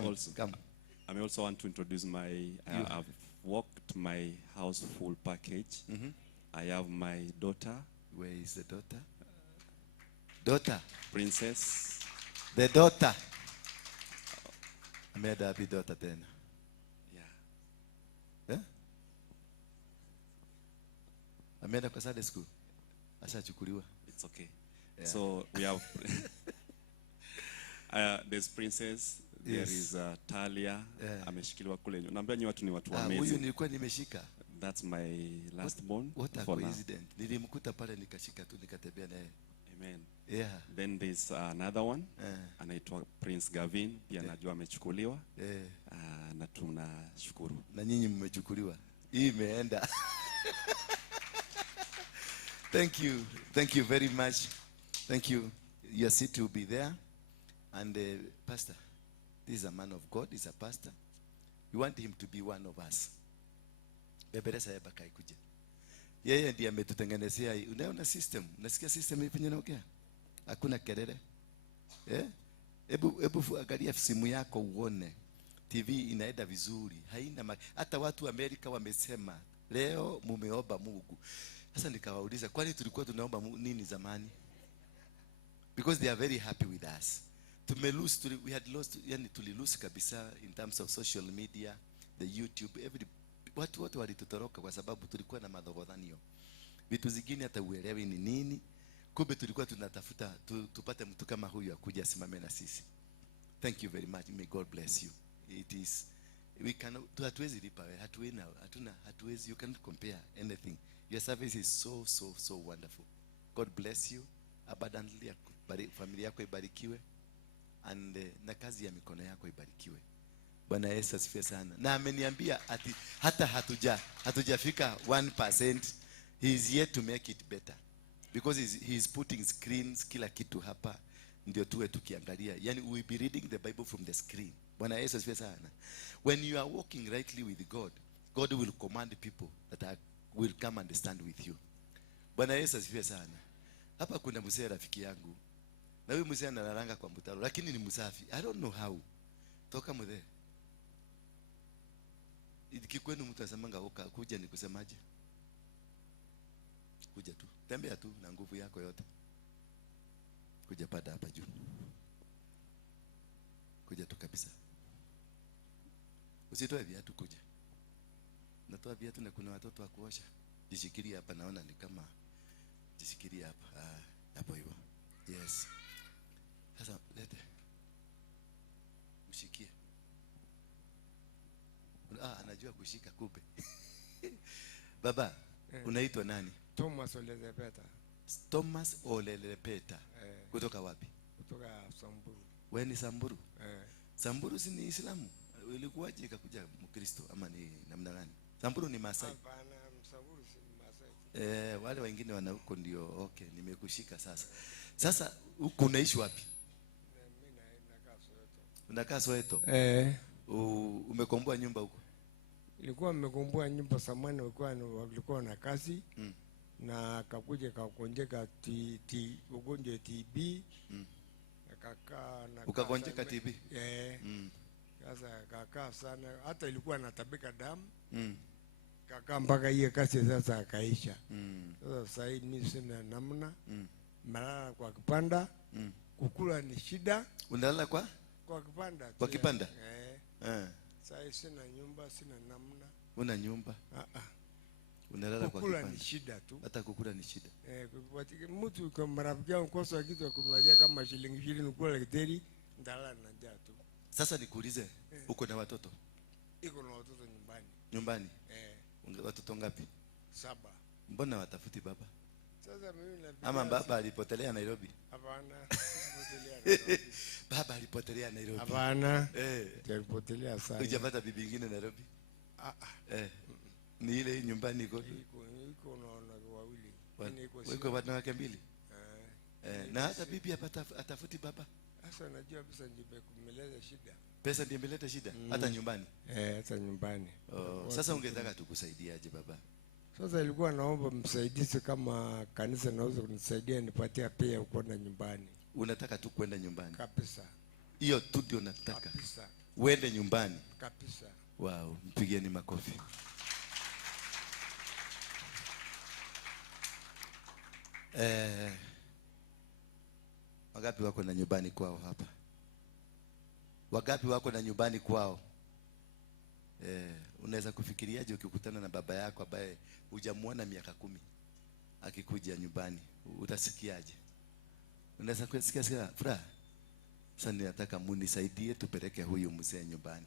also want to introduce I've worked my house full package. I have my daughter. Where is the daughter? Daughter. Princess. The daughter. Ameenda wapi daughter tena? Yeah. Ameenda kwa Sunday school. Ashachukuliwa. It's okay. Yeah. So we have there's Princess. There is Talia. Ameshikiliwa kule. Naambia nyi watu ni watu amazing. Huyu nilikuwa nimeshika. That's my last born. What a coincidence. Nilimkuta pale nikashika tu nikatembea naye. Amen. Yeah. Then there's another one. Anaitwa Prince Gavin. Pia najua amechukuliwa. Na tunashukuru. Na nyinyi mmechukuliwa. Hii imeenda. Thank you. Thank you very much. Thank you. Your seat will be there. And Pastor, this is a man of God. He's a pastor. We want him to be one of us. Bebeleza Ebaka ikuje. Yeye ndiye ametutengenezea. Unaona system? Unasikia system ipi inaongea? Hakuna kelele. Hebu angalia simu yako uone. TV inaenda vizuri. Haina hata watu wa Amerika wamesema leo mumeomba Mungu. Sasa nikawauliza kwani tulikuwa tunaomba nini zamani? Because they are very happy with us. We had lost, yani tulilose kabisa in terms of social media, the YouTube, watu wote walitutoroka kwa sababu tulikuwa na madhogodhanio. Vitu zingine hata uelewi ni nini. Kumbe tulikuwa tunatafuta tupate mtu kama huyu akuja asimame na sisi. Thank you very much. May God bless you. It is, we can, hatuwezi lipa, hatuwezi, you cannot compare anything. Your service is so wonderful. God bless you abundantly. Familia yako ibarikiwe, and na kazi ya mikono yako ibarikiwe. Bwana Yesu asifiwe sana. Na ameniambia ati hata hatujafika 1%, he is yet to make it better, because he is putting screens kila kitu hapa ndio tuwe tukiangalia. Yani we will be reading the Bible from the screen. Bwana Yesu asifiwe sana. When you are walking rightly with God, God will command people that will come and stand with you. Bwana Yesu asifiwe sana. Hapa kuna mzee rafiki yangu. Na huyu mzee analalanga kwa mtaro lakini ni msafi. I don't know how. Toka mzee. Ikikwenu mtu asemanga kuja ni kusemaje? Kuja tu. Tembea tu na nguvu yako yote. Kuja pada hapa juu. Kuja tu kabisa. Usitoe viatu kuja. Natoa viatu na kuna watoto wa kuosha. Jishikilia hapa, naona ni kama jishikilia hapa. Hapo hivyo. Yes. Sasa lete. Mshikie. Anajua kushika kupe. Baba, unaitwa nani? Thomas Olelepeta. Thomas Olelepeta. Kutoka wapi? Kutoka Samburu. Wewe ni Samburu? Samburu si ni Islamu? Ulikuwaje ikakuja Mkristo ama ni namna gani? Samburu ni Masai. Hapana, Samburu si Masai. Wale wengine wana huko ndio. Okay, nimekushika sasa. Sasa huko unaishi wapi? Mimi nakaa Soweto. Unakaa Soweto? Umekomboa nyumba huko? Ilikuwa nimekomboa nyumba samani, walikuwa na kazi. Na akakuja kakonjeka ugonjwa TB. Akakaa na ukagonjeka TB. Sasa kakaa sana, hata ilikuwa natabika damu. Kakaa mpaka hiyo kasi sasa akaisha. Sasa sasa hivi mimi sina namna. Malala kwa kipanda. Kukula ni shida. Unalala kwa kipanda. Kwa kipanda? Sasa sina nyumba, sina namna. Una nyumba? Unalala kwa kipanda. Kukula ni shida tu. Hata kukula ni shida. Mtu kwa marafiki yangu kosa kitu kumwajia kama shilingi 20 kula kiteri, ndalala na njaa tu. Sasa nikuulize, uko na watoto? Iko na watoto nyumbani. Nyumbani? Watoto ngapi? 7. Mbona watafuti baba? Sasa mimi na ama baba alipotelea Nairobi? Hapana, alipotelea Nairobi. Baba alipotelea Nairobi? Hapana. Alipotelea sana. Hujapata bibi nyingine Nairobi? Ni ile nyumbani iko. Iko na wawili. Wiko wanawake 2? Na hata bibi atafuti baba? Sasa najua pesa ndio imemeleta shida. Pesa ndio imeleta shida hata nyumbani? Hata nyumbani. Sasa ungetaka tukusaidiaje baba? Sasa ilikuwa naomba msaidizi kama kanisa naweza kunisaidia nipatie pia kwenda nyumbani. Unataka tu kwenda nyumbani? Kabisa. Hiyo tu ndio nataka. Kabisa. Uende nyumbani? Kabisa. Wow, mpigieni makofi. Wangapi wako na nyumbani kwao hapa? Wangapi wako na nyumbani kwao? Unaweza kufikiriaje ukikutana na baba yako ambaye hujamuona miaka 10 akikuja nyumbani? Utasikiaje? Unaweza kusikia furaha? Sasa ninataka munisaidie tupeleke huyu mzee nyumbani.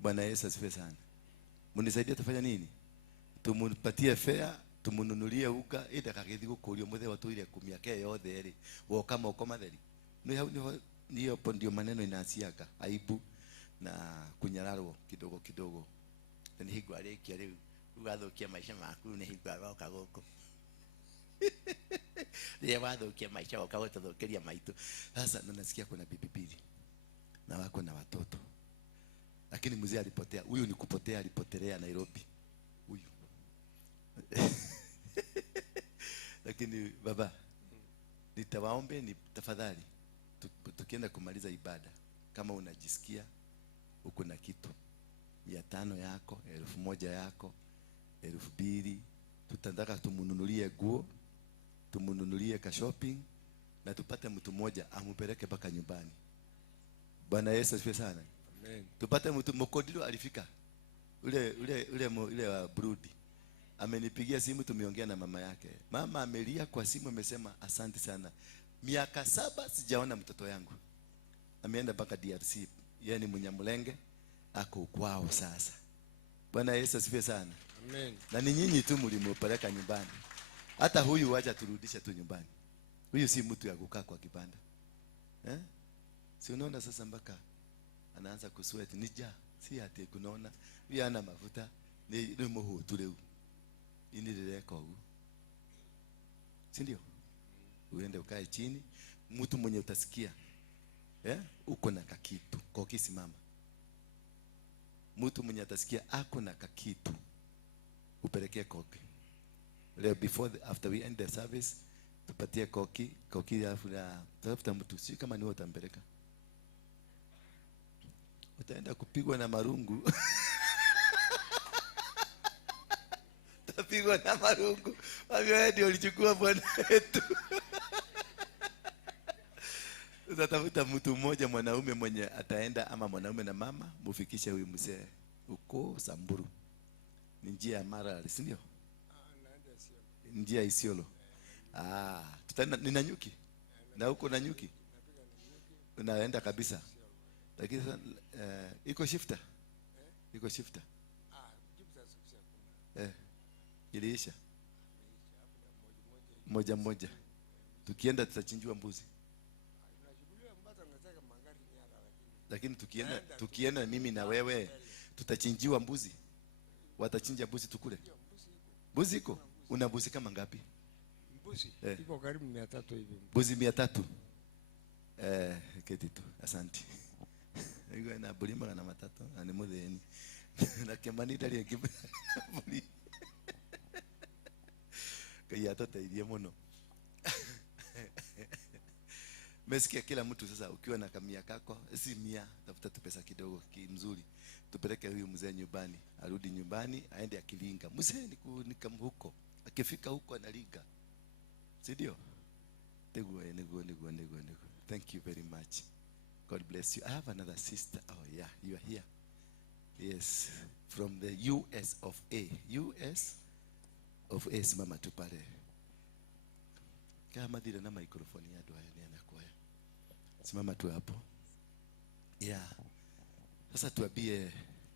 Bwana Yesu asifiwe sana. Munisaidie tufanya nini? Tumupatie fare, tumununulie uka ida kagithi gukurio muthe watu ile 10 yake yothe ri woka moko matheri. Niyo ndio maneno inaasiaka aibu na kunyararwo kidogo kidogo. Ni higwa rekia riu ugathukia maisha maku ni higwa roka goko. Ni wathukia maisha wakagotothokeria maitu. Sasa nasikia kuna bibi mbili na wako na watoto. Lakini mzee alipotea. Huyu ni kupotea, alipotelea Nairobi. Lakini baba, nitawaombe ni tafadhali tukienda kumaliza ibada, kama unajisikia uko na kitu 500 yako, 1000 yako, 2000, tutataka tumununulie nguo, tumununulie ka shopping na tupate mtu mmoja amupeleke mpaka nyumbani. Bwana Yesu asifiwe sana. Amen. Tupate mtu mkodilo alifika. Ule wa Brudi. Amenipigia simu, tumeongea na mama yake. Mama amelia kwa simu, amesema asante sana. Miaka 7 sijaona mtoto yangu. Ameenda mpaka DRC. Yeye ni Mnyamulenge, ako kwao sasa. Bwana Yesu asifiwe sana. Amen. Na ni nyinyi tu mlimpeleka nyumbani. Hata huyu wacha turudishe tu nyumbani. Huyu si mtu ya kukaa kwa kibanda. Si unaona sasa mpaka anaanza kusweat nija, si ati kunaona huyu ana mafuta ni muhutu leo. Inileleka huyu. Si ndio? Uende ukae chini, mtu mwenye utasikia uko na kakitu, kwa kisimama. Mtu mwenye atasikia ako na kakitu, upelekee koki. Leo after we end the service, tupatie koki alafu na tafuta mtu, si kama ni wewe utampeleka. Utaenda kupigwa na marungu. Utapigwa na marungu. Wewe ndio ulichukua bwana wetu. Utatafuta mtu mmoja mwanaume mwenye ataenda, ama mwanaume na mama, mufikishe huyu mzee uko Samburu. Ni njia ya Mara, si ndio? Njia Isiolo. Tutaenda nina nyuki. Na huko na nyuki. Unaenda kabisa. Lakini iko shifter. Iko shifter. Iliisha. Moja. Tukienda tutachinjwa mbuzi. Lakini tukienda mimi na wewe tutachinjiwa mbuzi. Watachinja mbuzi tukule. Mbuzi iko? Una mbuzi kama ngapi? Mbuzi iko karibu 300 hivi. Mbuzi 300. Keti tu. Asante. Hiyo na bulima na matatu ani mutheni. Na kemani ndari ngibuli. Kaya tutaidie muno. Mesikia kila mtu sasa, ukiwa na kamia kako, si 100, tafuta tu pesa kidogo mzuri. Tupeleke huyu mzee nyumbani, arudi nyumbani, aende akilinga. Mzee ni kama huko. Akifika huko analinga. Si ndio? Nego. Thank you very much. God bless you. I have another sister. Oh yeah, you are here. Yes, from the US of A. US of A, simama tu pale. Kama dile na microphone ya doa ni anakoya. Simama tu hapo. Yeah. Sasa tuambie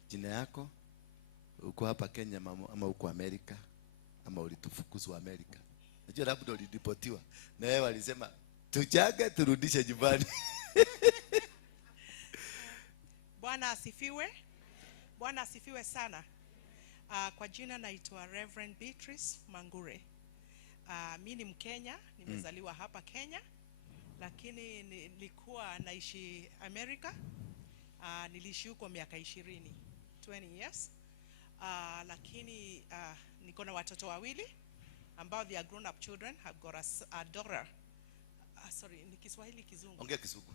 jina yako. Uko hapa Kenya ama uko Amerika, ama ulitufukuzwa Amerika. Najua labda ulideportiwa. Na wewe walisema tuchaga turudishe nyumbani. Bwana asifiwe. Bwana asifiwe sana. Kwa jina naitwa Reverend Beatrice Mangure. Mimi ni Mkenya, nimezaliwa hapa Kenya, lakini nilikuwa naishi Amerika. Niliishi huko miaka 20 years. Lakini niko na watoto wawili ambao they are grown up children. Have got a daughter. Sorry, ni Kiswahili kizungu. Ongea Kizungu.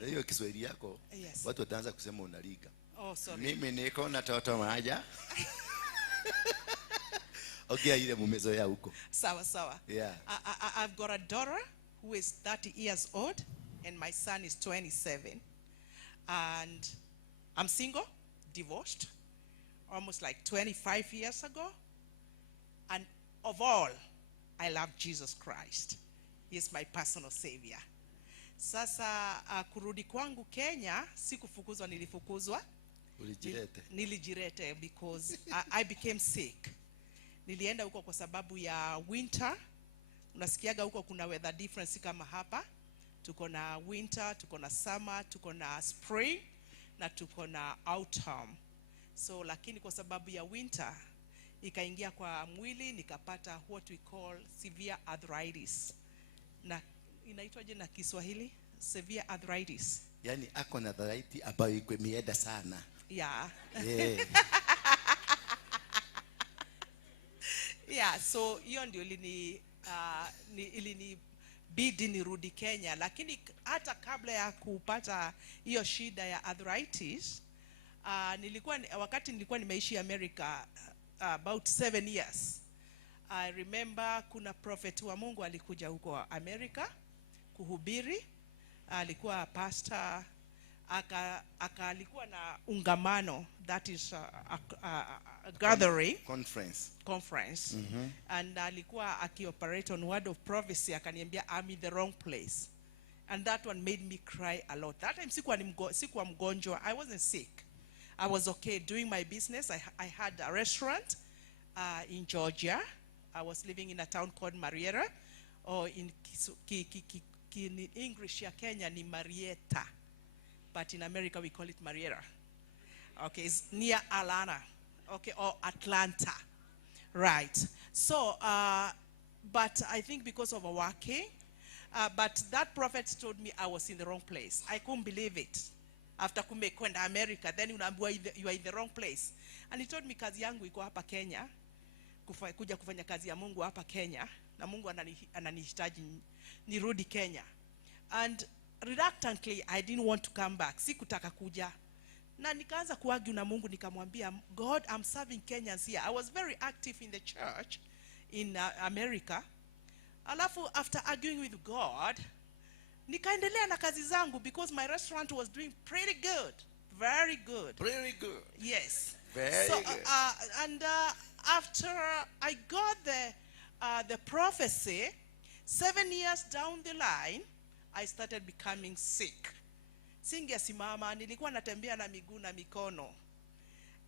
Na hiyo Kiswahili yako, yes. Watu wataanza kusema unaliga. Oh, sorry. Mimi niko na toto moja. Ongea ile mumezoea huko. Sawa. Yeah. I've got a daughter who is 30 years old and my son is 27. And I'm single, divorced, almost like 25 years ago. And of all, I love Jesus Christ. He is my personal savior. Sasa kurudi kwangu Kenya, sikufukuzwa, nilifukuzwa. Ulijirete? Nilijirete because I became sick. Nilienda huko kwa sababu ya winter. Unasikiaga huko kuna weather difference kama hapa. Tuko na winter, tuko na summer, tuko na spring, na tuko na autumn. So lakini kwa sababu ya winter ikaingia kwa mwili, nikapata what we call severe arthritis. Na inaitwaje na Kiswahili? Severe arthritis. Yani ako na arthritis ambayo iko mieda sana. Yeah. Yeah. Yeah, so hiyo ndio ilinibidi nirudi Kenya, lakini hata kabla ya kupata hiyo shida ya arthritis, wakati nilikuwa nimeishi America about 7 years. I remember kuna prophet wa Mungu alikuja huko America kuhubiri, alikuwa pastor, alikuwa na ungamano, that is a gathering, conference. And alikuwa akioperate on word of prophecy, akaniambia I'm in the wrong place, and that one made me cry a lot. That time sikuwa mgonjwa, I wasn't sick, I was okay doing my business. I had a restaurant in Georgia. I was living in a town called Marietta, or in English ya Kenya ni Marietta, but in America we call it Marietta. Okay, it's near Atlanta, okay, or Atlanta, right? So, but I think because of working, but that prophet told me I was in the wrong place. I couldn't believe it. After kwenda America, then you are in the wrong place. And he told me kazi yangu iko hapa Kenya, kuja kufanya kazi ya Mungu hapa Kenya, na Mungu ananihitaji nirudi Kenya. And reluctantly I didn't want to come back, sikutaka kuja. Na nikaanza kuargue na Mungu, nikamwambia, God, I'm serving Kenyans here. I was very active in the church in America. Alafu after arguing with God, nikaendelea na kazi zangu, because my restaurant was doing pretty good, very good. Very good. Yes. Very good. And after I got the prophecy, 7 years down the line, I started becoming sick. Singesimama, nilikuwa natembea na miguu na mikono.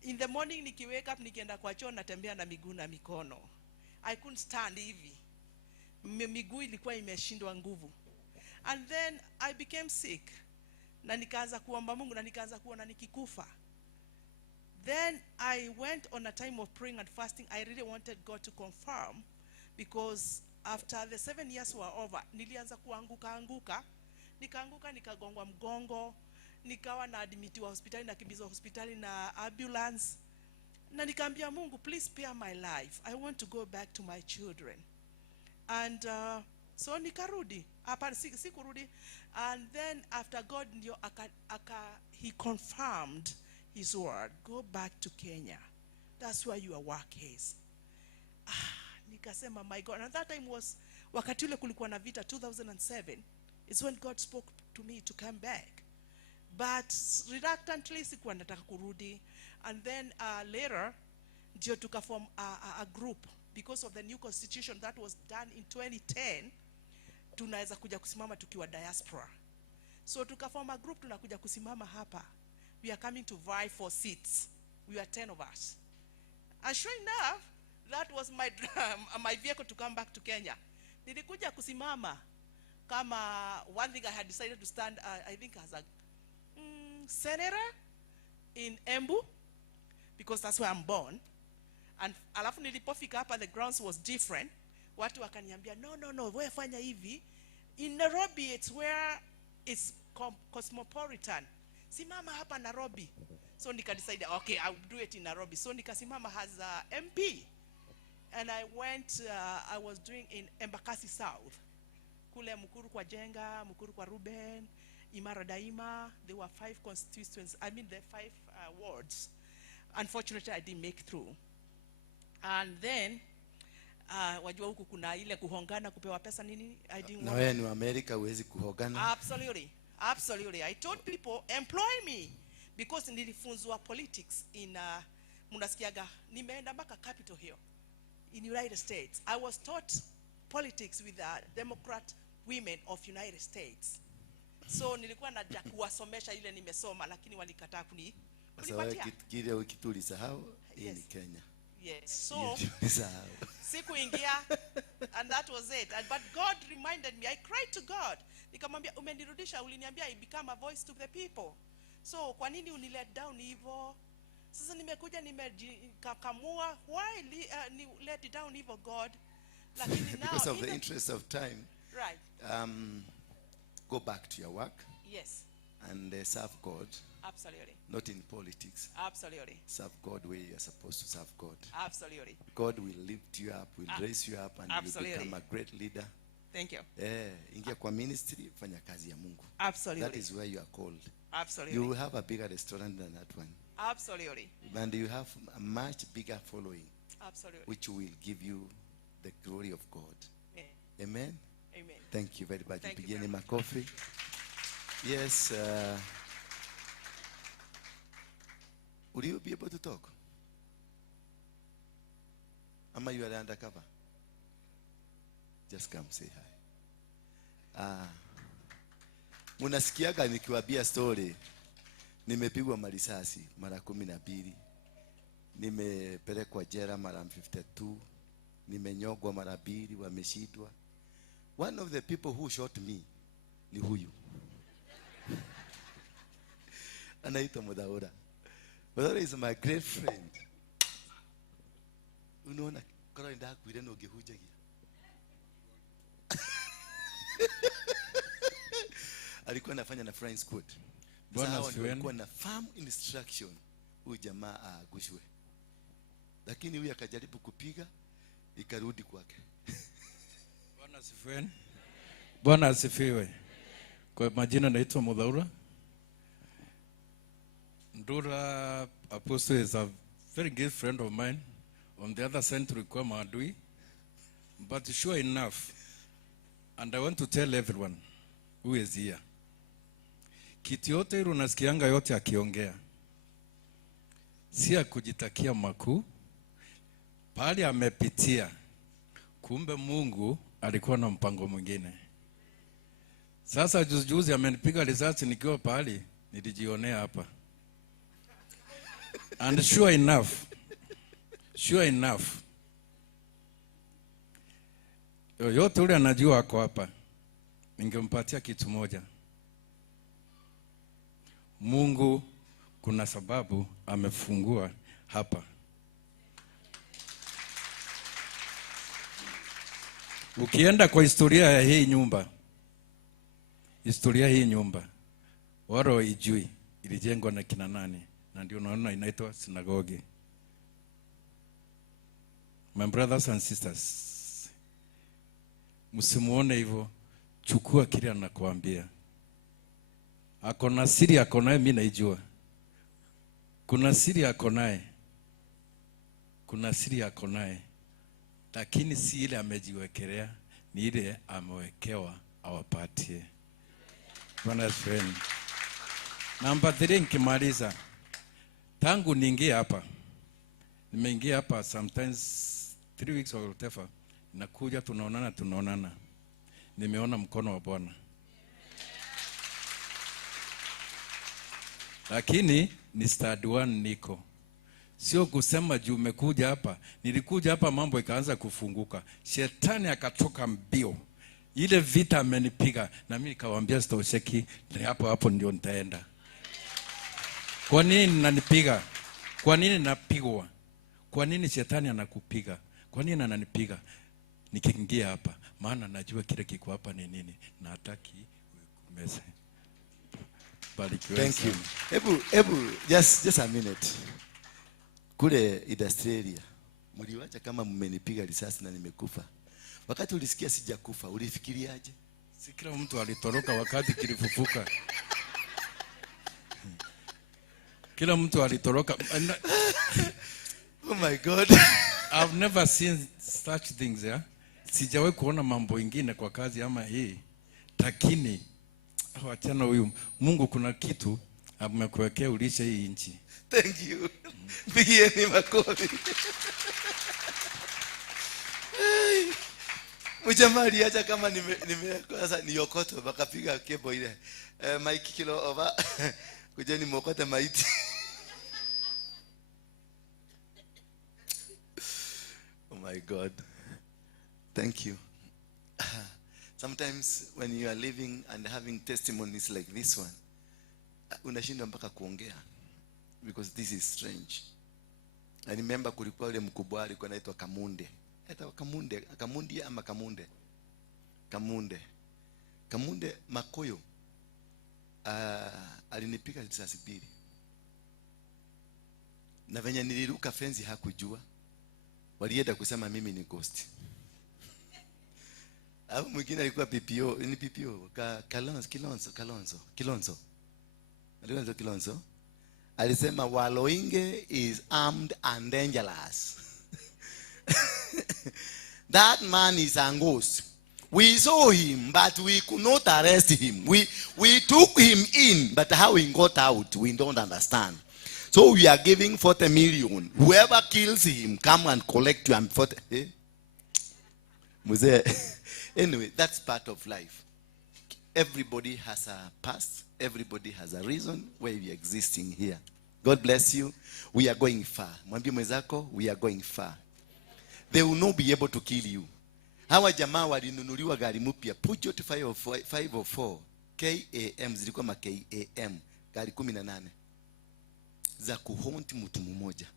In the morning nikiwake up, nikienda kwa choo natembea na miguu na mikono. I couldn't stand hivi. Miguu ilikuwa imeshindwa nguvu. And then I became sick. Na nikaanza kuomba Mungu, na nikaanza kuona nikikufa. Then I went on a time of praying and fasting. I really wanted God to confirm, because after the 7 years were over, nilianza kuanguka. Nikaanguka, nikagongwa mgongo, nikawa na admitiwa hospitali, na kimbizwa hospitali na ambulance. Na nikaambia Mungu, please spare my life. I want to go back to my children. And so nikarudi. Hapa sikurudi. And then after God he confirmed his word, go back to Kenya. That's where your work is. Nikasema, my God. And that time was wakati ule kulikuwa na vita 2007. It's when God spoke to me to come back. But reluctantly sikuwa nataka kurudi. And then later ndio tukaform a group, because of the new constitution that was done in 2010. Tunaweza kuja kusimama tukiwa diaspora. So tukaform a group, tunakuja kusimama hapa. We are coming to vie for seats. We are 10 of us. And sure enough, that was my vehicle to come back to Kenya. Nilikuja kusimama kama one thing I had decided to stand, I think as a senator in Embu, because that's where I'm born. And alafu nilipofika hapa, the grounds was different. Watu wakaniambia, no, wewe fanya hivi. In Nairobi, it's where it's cosmopolitan. Simama hapa Nairobi. So nika decide, okay, I'll do it in Nairobi. So nikasimama as a MP. And I went, I was doing in Embakasi South. Kule Mukuru kwa Jenga, Mukuru kwa Ruben, Imara Daima. There were 5 constituencies, the 5 wards. Unfortunately, I didn't make through. And then, wajua huku kuna ile kuhongana, kupewa pesa nini? I didn't want. Na wewe ni America, huwezi kuhongana. Absolutely. I told people, employ me, because nilifunzwa politics in munasikiaga, nimeenda mpaka Capitol Hill in United States. I was taught politics with the Democrat women of United States. So nilikuwa naja kuwasomesha ile nimesoma, lakini walikataa kunipatia. Kile kitu ulisahau, hii ni Kenya. Yes. So sikuingia, and that was it. But God reminded me. I cried to God. Nikamwambia, umenirudisha, uliniambia I become a voice to the people. So kwa nini unilet down hivyo? Sasa nimekuja nimekakamua, why let it down hivyo, God? Lakini now because of the interest of time. Right. Go back to your work. Yes. and serve God. Absolutely. Not in politics. Absolutely. Serve God where you are supposed to serve God. Absolutely. God will lift you up, will raise you up, and Absolutely. you become a great leader. Thank you. Ingia kwa ministry, fanya kazi ya Mungu. Absolutely. That is where you are called. Absolutely. You will have a bigger restaurant than that one. Absolutely. And you have a much bigger following. Absolutely. Which will give you the glory of God. Yeah. Amen. Amen. Thank you very much. Thank you Begin very my coffee. Yes. Will you be able to talk? Ama you are undercover? Just come say hi. Munasikiaga nikiwaambia story. Nimepigwa marisasi mara 12. Nimepelekwa jela mara 52. Nimenyogwa mara 2, wameshindwa. One of the people who shot me ni huyu. Anaitwa Mudaura. Mudaura is my great friend. Unaona kora nda kuire no gehujagia. Alikuwa anafanya na Flying Squad. Bwana asifiwe. Alikuwa na farm instruction. Huyu jamaa agushwe. Lakini huyu akajaribu kupiga ikarudi kwake. Bwana asifiwe. Bwana asifiwe. Kwa majina naitwa Mudaura. Ndura Apostle is a very good friend of mine. On the other side tulikuwa maadui. But sure enough, and I want to tell everyone who is here. Kitu yote ile unasikianga yote akiongea. Si kujitakia makuu. Pali amepitia. Kumbe Mungu alikuwa na mpango mwingine. Sasa juzi amenipiga risasi nikiwa pali nilijionea hapa. And sure enough, yote ule anajua ako hapa. Ningempatia kitu moja. Mungu kuna sababu amefungua hapa. Ukienda kwa historia ya hii nyumba, waro ijui ilijengwa na kina nani, na ndio unaona inaitwa Synagogue. My brothers and sisters, msimuone hivyo, chukua kile anakuambia. Akona siri akonaye, mimi naijua. Kuna siri akonaye. Lakini si ile amejiwekelea, ni ile amewekewa awapatie. Bwana friend. Number 3 nikimaliza. Tangu niingie hapa. Nimeingia hapa sometimes 3 weeks or whatever. Nakuja tunaonana. Nimeona mkono wa Bwana. Lakini ni start 1 niko. Sio kusema juu umekuja hapa. Nilikuja hapa mambo ikaanza kufunguka. Shetani akatoka mbio. Ile vita amenipiga na mimi nikawaambia sitosheki, hapo ndio nitaenda. Kwa nini nanipiga? Kwa nini napigwa? Kwa nini shetani anakupiga? Kwa nini ananipiga? Nikiingia hapa maana najua kile kiko hapa ni nini na hataki kumeza. Thank you. Ebu just a minute. Kule Australia mliwacha kama mmenipiga risasi na nimekufa. Wakati ulisikia sijakufa, ulifikiriaje? Si kila mtu alitoroka wakati kilifufuka. Kila mtu alitoroka. Oh my God. I've never seen such things, yeah. Sijawahi kuona mambo ingine kwa kazi ama hii. Lakini wachana huyu Mungu kuna kitu amekuwekea ulishe hii nchi. Thank you. Pigieni makofi. Mjamali acha kama sasa niokoto bakapiga kebo ile. Mike kilo over. Kujeni mokote maiti. Oh my God. Thank you. Sometimes when you are living and having testimonies like this one, unashindwa mpaka kuongea because this is strange. I remember kulikuwa yule mkubwa alikuwa anaitwa Kamunde. Kamunde Makoyo alinipiga risasi mbili. Na venye niliruka fenzi hakujua. Walienda kusema mimi ni ghost. Hapo mwingine alikuwa PPO, ni PPO, Kilonzo. Alisema Waruinge is armed and dangerous. That man is a ghost. We saw him, but we could not arrest him. We took him in, but how he got out, we don't understand. So we are giving 40 million. Whoever kills him, come and collect you and 40. Anyway, that's part of life. Everybody has a past. Everybody has a reason why we are existing here. God bless you. We are going far. Mwambie mwenzako, we are going far. They will not be able to kill you. Hawa jamaa walinunuliwa gari mpya Peugeot 504 KAM, zilikuwa ma KAM, gari 18 za kuhonti mtu mmoja.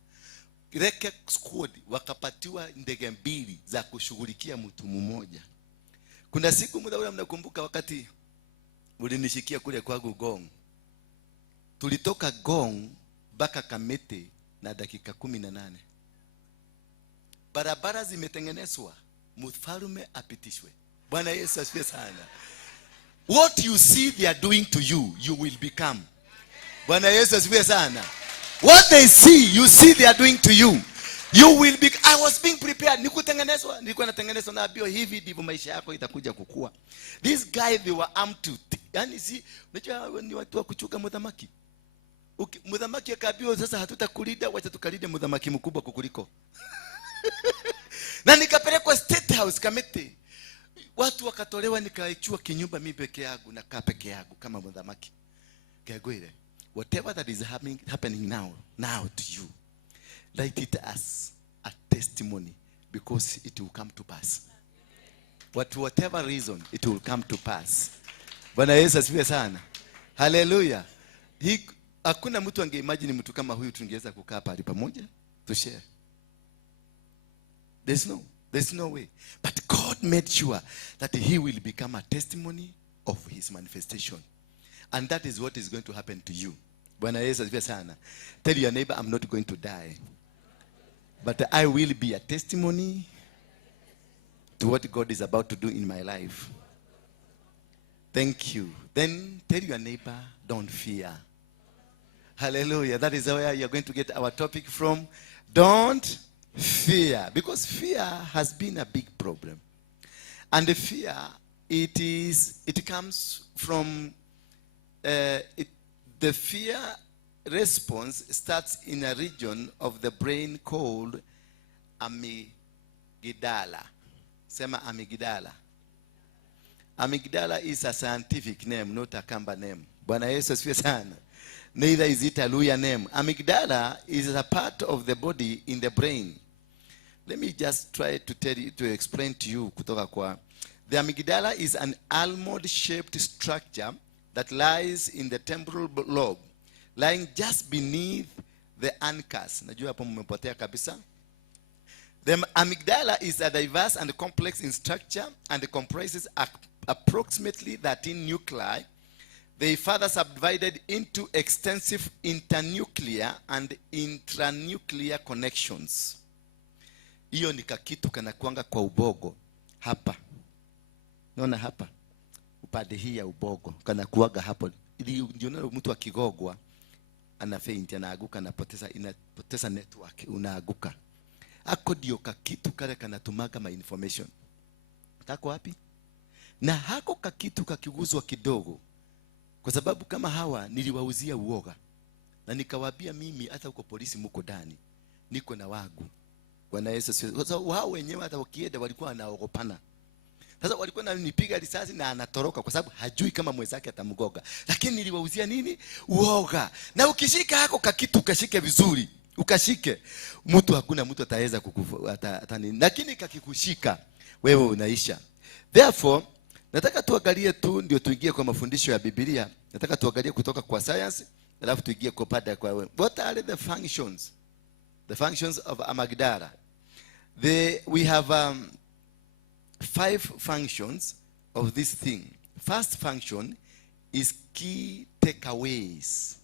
Reke squad wakapatiwa ndege 2 za kushughulikia mtu mmoja. Kuna siku muda ule mnakumbuka wakati ulinishikia kule kwa Gong. Tulitoka Gong mpaka Kamete na dakika 18. Barabara zimetengenezwa, mfalme apitishwe. Bwana Yesu asifiwe sana. What you see they are doing to you, you will become. Bwana Yesu asifiwe sana. What they see, you see they are doing to you, you will be. I was being prepared. Nikutengenezwa, nilikuwa natengenezwa na bio hivi ndivyo maisha yako itakuja kukua. This guy they were armed to. Yani si unajua ni watu wa kuchuka mudhamaki. Mudhamaki akabio sasa hatutakulinda, wacha tukalinde mudhamaki mkubwa kukuliko. Na nikapelekwa State House Kamete. Watu wakatolewa nikaachua kinyumba mimi peke yangu na kaa peke yangu kama mudhamaki. Kagwire. Whatever that is happening now to you, write it as a testimony because it will come to pass. Whatever reason, it will come to pass. Bwana Yesu asifiwe sana. Hallelujah. Hakuna mtu angeimagine mtu kama huyu tungeweza kukaa pale pamoja to share. There's no way. But God made sure that he will become a testimony of his manifestation. And that is what is going to happen to you. Bwana Yesu asifiwe sana. Tell your neighbor, I'm not going to die, but I will be a testimony to what God is about to do in my life. Thank you. Then tell your neighbor, don't fear. Hallelujah. That is where you're going to get our topic from. Don't fear. Because fear has been a big problem. And the fear, it comes from, the fear response starts in a region of the brain called amygdala. Sema amygdala. Amygdala is a scientific name, not a Kamba name. Bwana Yesu asifiwe sana. Neither is it a Luya name. Amygdala is a part of the body in the brain. Let me just try to explain to you kutoka kwa. The amygdala is an almond-shaped structure that lies in the temporal lobe, lying just beneath the ancus. Najua hapo mmepotea kabisa. The amygdala is a diverse and complex in structure and comprises approximately 13 nuclei. They further subdivided into extensive internuclear and intranuclear connections. Hiyo ni kakitu kanakuanga kwa ubogo hapa. Naona hapa upande hii ya ubogo kanakuaga hapo. Ili ndio mtu akigogwa ana faint, anaaguka, inapoteza network, unaaguka. Hako ndio kakitu kale kanatumaga ma information. Kako wapi? Na hako kakitu kakiguzwa kidogo. Kwa sababu kama hawa niliwauzia uoga. Na nikawaambia mimi hata uko polisi mko ndani. Niko na wagu. Bwana Yesu asifiwe. Kwa sababu hao wenyewe hata wakienda walikuwa wanaogopana. Sasa walikuwa wananipiga risasi na anatoroka kwa sababu hajui kama mwenzake atamgoga. Lakini niliwauzia nini? Uoga. Na ukishika hako kakitu ukashike vizuri. Ukashike. Hakuna mtu ataweza kukufuata. Lakini kakikushika wewe unaisha. Therefore, nataka tuangalie tu ndio tuingie kwa mafundisho ya Biblia. Nataka tuangalie kutoka kwa science, alafu tuingie kwa pada kwa wewe. What are the functions? The functions of amygdala. We have 5 functions of this thing. First function is key takeaways.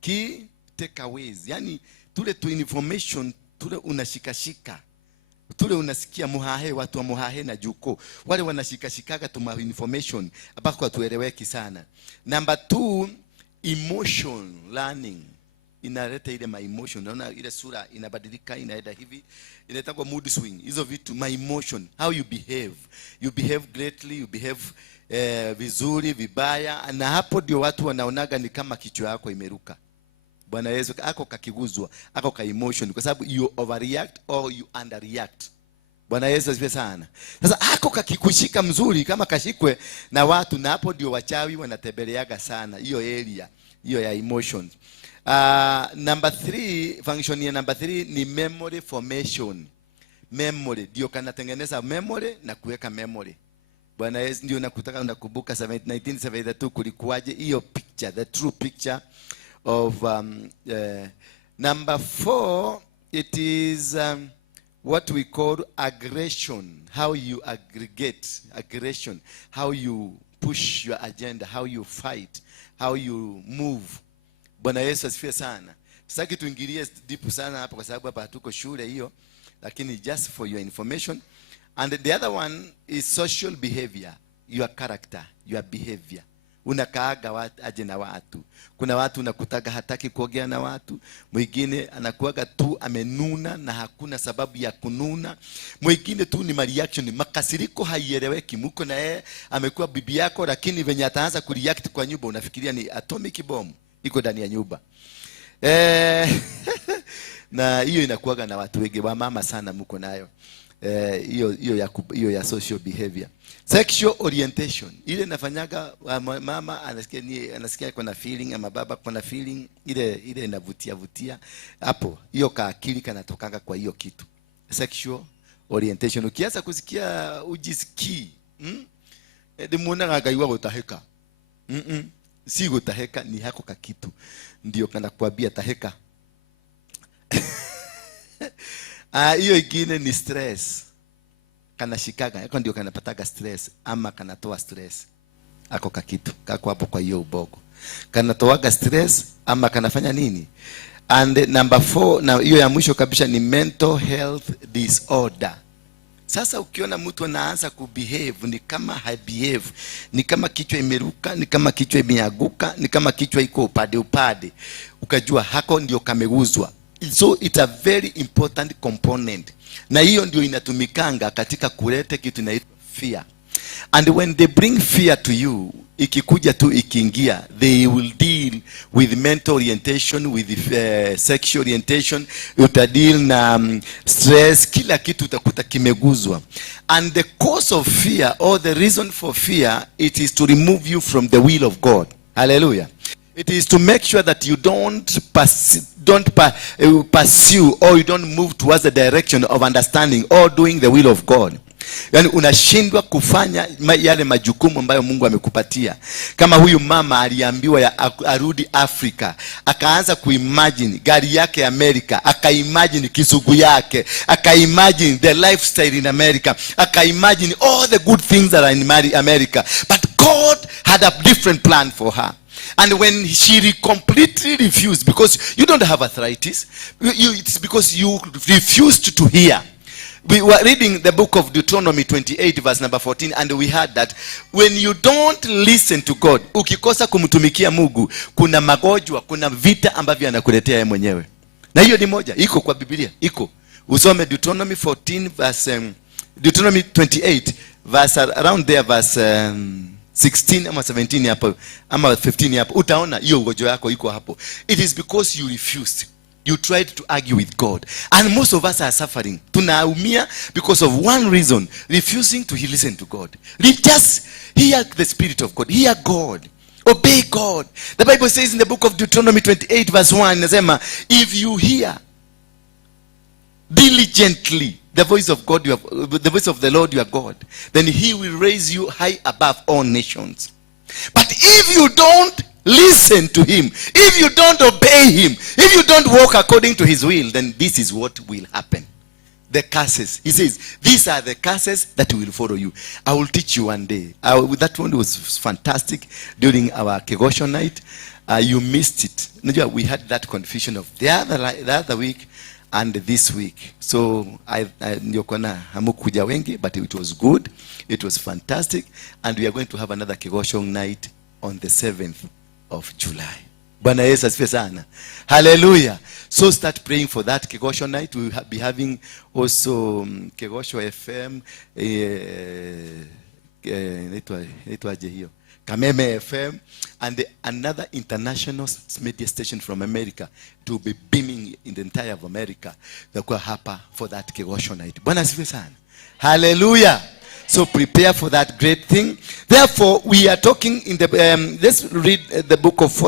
Key takeaways. Yani tule tu information tule unashikashika. Tule unasikia muhahe, watu wa muhahe na juko. Wale wanashikashikaga tuma information abako atueleweki sana. Number 2, emotion learning. Inaleta ile my emotion. Naona ile sura inabadilika, inaenda hivi. Inaitwa mood swing. Hizo vitu, my emotion, how you behave. You behave greatly, you behave vizuri, vibaya. Na hapo ndio watu wanaonaga ni kama kichwa yako imeruka. Bwana Yesu ako kakiguzwa, ako ka emotion kwa sababu you overreact or you underreact. Bwana Yesu asifiwe sana. Sasa ako kakikushika mzuri kama kashikwe na watu, na hapo ndio wachawi wanatembeleaga sana hiyo area, hiyo ya emotions. Number 3, function ya number 3 ni memory formation. Memory ndio kanatengeneza memory na kuweka memory. Bwana Yesu ndio nakutaka unakumbuka 1972 kulikuwaje hiyo picture, the true picture of number 4, it is what we call aggression. How you aggregate aggression, how you push your agenda, how you fight, how you move. Bwana Yesu asifiwe sana. Sitaki tuingilie deep sana hapa kwa sababu hapa hatuko shule hiyo, lakini just for your information. And the other one is social behavior, your character, your behavior. Unakaaga watu aje na watu. Kuna watu unakutaga hataki kuongea na watu. Mwingine anakuaga tu amenuna na hakuna sababu ya kununa. Mwingine tu ni reaction, makasiriko haieleweki. Mko na yeye amekuwa bibi yako, lakini venye ataanza kureact kwa nyumba unafikiria ni atomic bomb iko ndani ya nyumba. Na hiyo inakuaga na watu wengi, wa mama sana mko nayo. Hiyo ya social behavior. Sexual orientation, ile nafanyaga mama anasikia kuna feeling, ama baba kuna feeling, ile inavutia hapo. Hiyo kaakili kanatokanga kwa hiyo kitu. Sexual orientation, ukianza kusikia ujisikii muona ngagaiwa utaheka. Si utaheka, ni hako ka kitu ndio kanakuambia taheka. Hiyo ingine ni stress. Kanashikaga, yako ndio kanapataga stress ama kanatoa stress. Ako kakitu, kako hapo kwa hiyo ubogo. Kanatoaga stress ama kanafanya nini? And number 4, na hiyo ya mwisho kabisa ni mental health disorder. Sasa ukiona mtu anaanza kubehave ni kama habehave, ni kama kichwa imeruka, ni kama kichwa imeanguka, ni kama kichwa iko upade, ukajua hako ndio kameguzwa. So it's a very important component. Na hiyo ndio inatumikanga katika kulete kitu inaitwa fear. And when they bring fear to you, ikikuja tu ikiingia, they will deal with mental orientation, with sexual orientation, utadeal na stress, kila kitu utakuta kimeguzwa. And the cause of fear, or the reason for fear, it is to remove you from the will of God. Hallelujah. It is to make sure that you don't pursue or you don't move towards the direction of understanding or doing the will of God. Yani unashindwa kufanya yale majukumu ambayo Mungu amekupatia. Kama huyu mama aliambiwa ya arudi Afrika, akaanza kuimagine gari yake Amerika, akaimagine kisugu yake, akaimagine the lifestyle in America, akaimagine all the good things that are in America. But God had a different plan for her. And when she completely refused, because you don't have arthritis, it's because you refused to hear. We were reading the book of Deuteronomy 28 verse number 14, and we heard that when you don't listen to God, ukikosa kumtumikia Mungu, kuna magonjwa, kuna vita ambavyo anakuletea yeye mwenyewe. Na hiyo ni moja, iko kwa Biblia, iko. Usome Deuteronomy 14 verse Deuteronomy 28 verse around there verse 16 ama 17 hapo ama 15 hapo, utaona hiyo ugonjwa yako iko hapo. It is because you refused. You tried to argue with God. And most of us are suffering. Tunaumia because of one reason, refusing to listen to God. Just hear the Spirit of God. Hear God. Obey God. The Bible says in the book of Deuteronomy 28 verse 1, inasema, if you hear diligently the voice of God, the voice of the Lord your God, then he will raise you high above all nations. But if you don't listen to him, if you don't obey him, if you don't walk according to his will, then this is what will happen. the curses. He says, these are the curses that will follow you. I will teach you one day. That one was fantastic during our Kegosho night. You missed it. We had that confusion of the other week and this week. So hamukuja wengi, but it was good. It was fantastic. And we are going to have another Kegosho night on the 7th of July. Bwana Yesu asifiwe sana. Hallelujah. So start praying for that Kegosho night. We will be having also Kegosho FM, Kameme FM, and another international media station from America to be beaming in the entire of America. They'll go hapa for that Kegosho night. Bwana asifiwe sana. Hallelujah. So prepare for that great thing. Therefore, we are talking in the, let's read the book of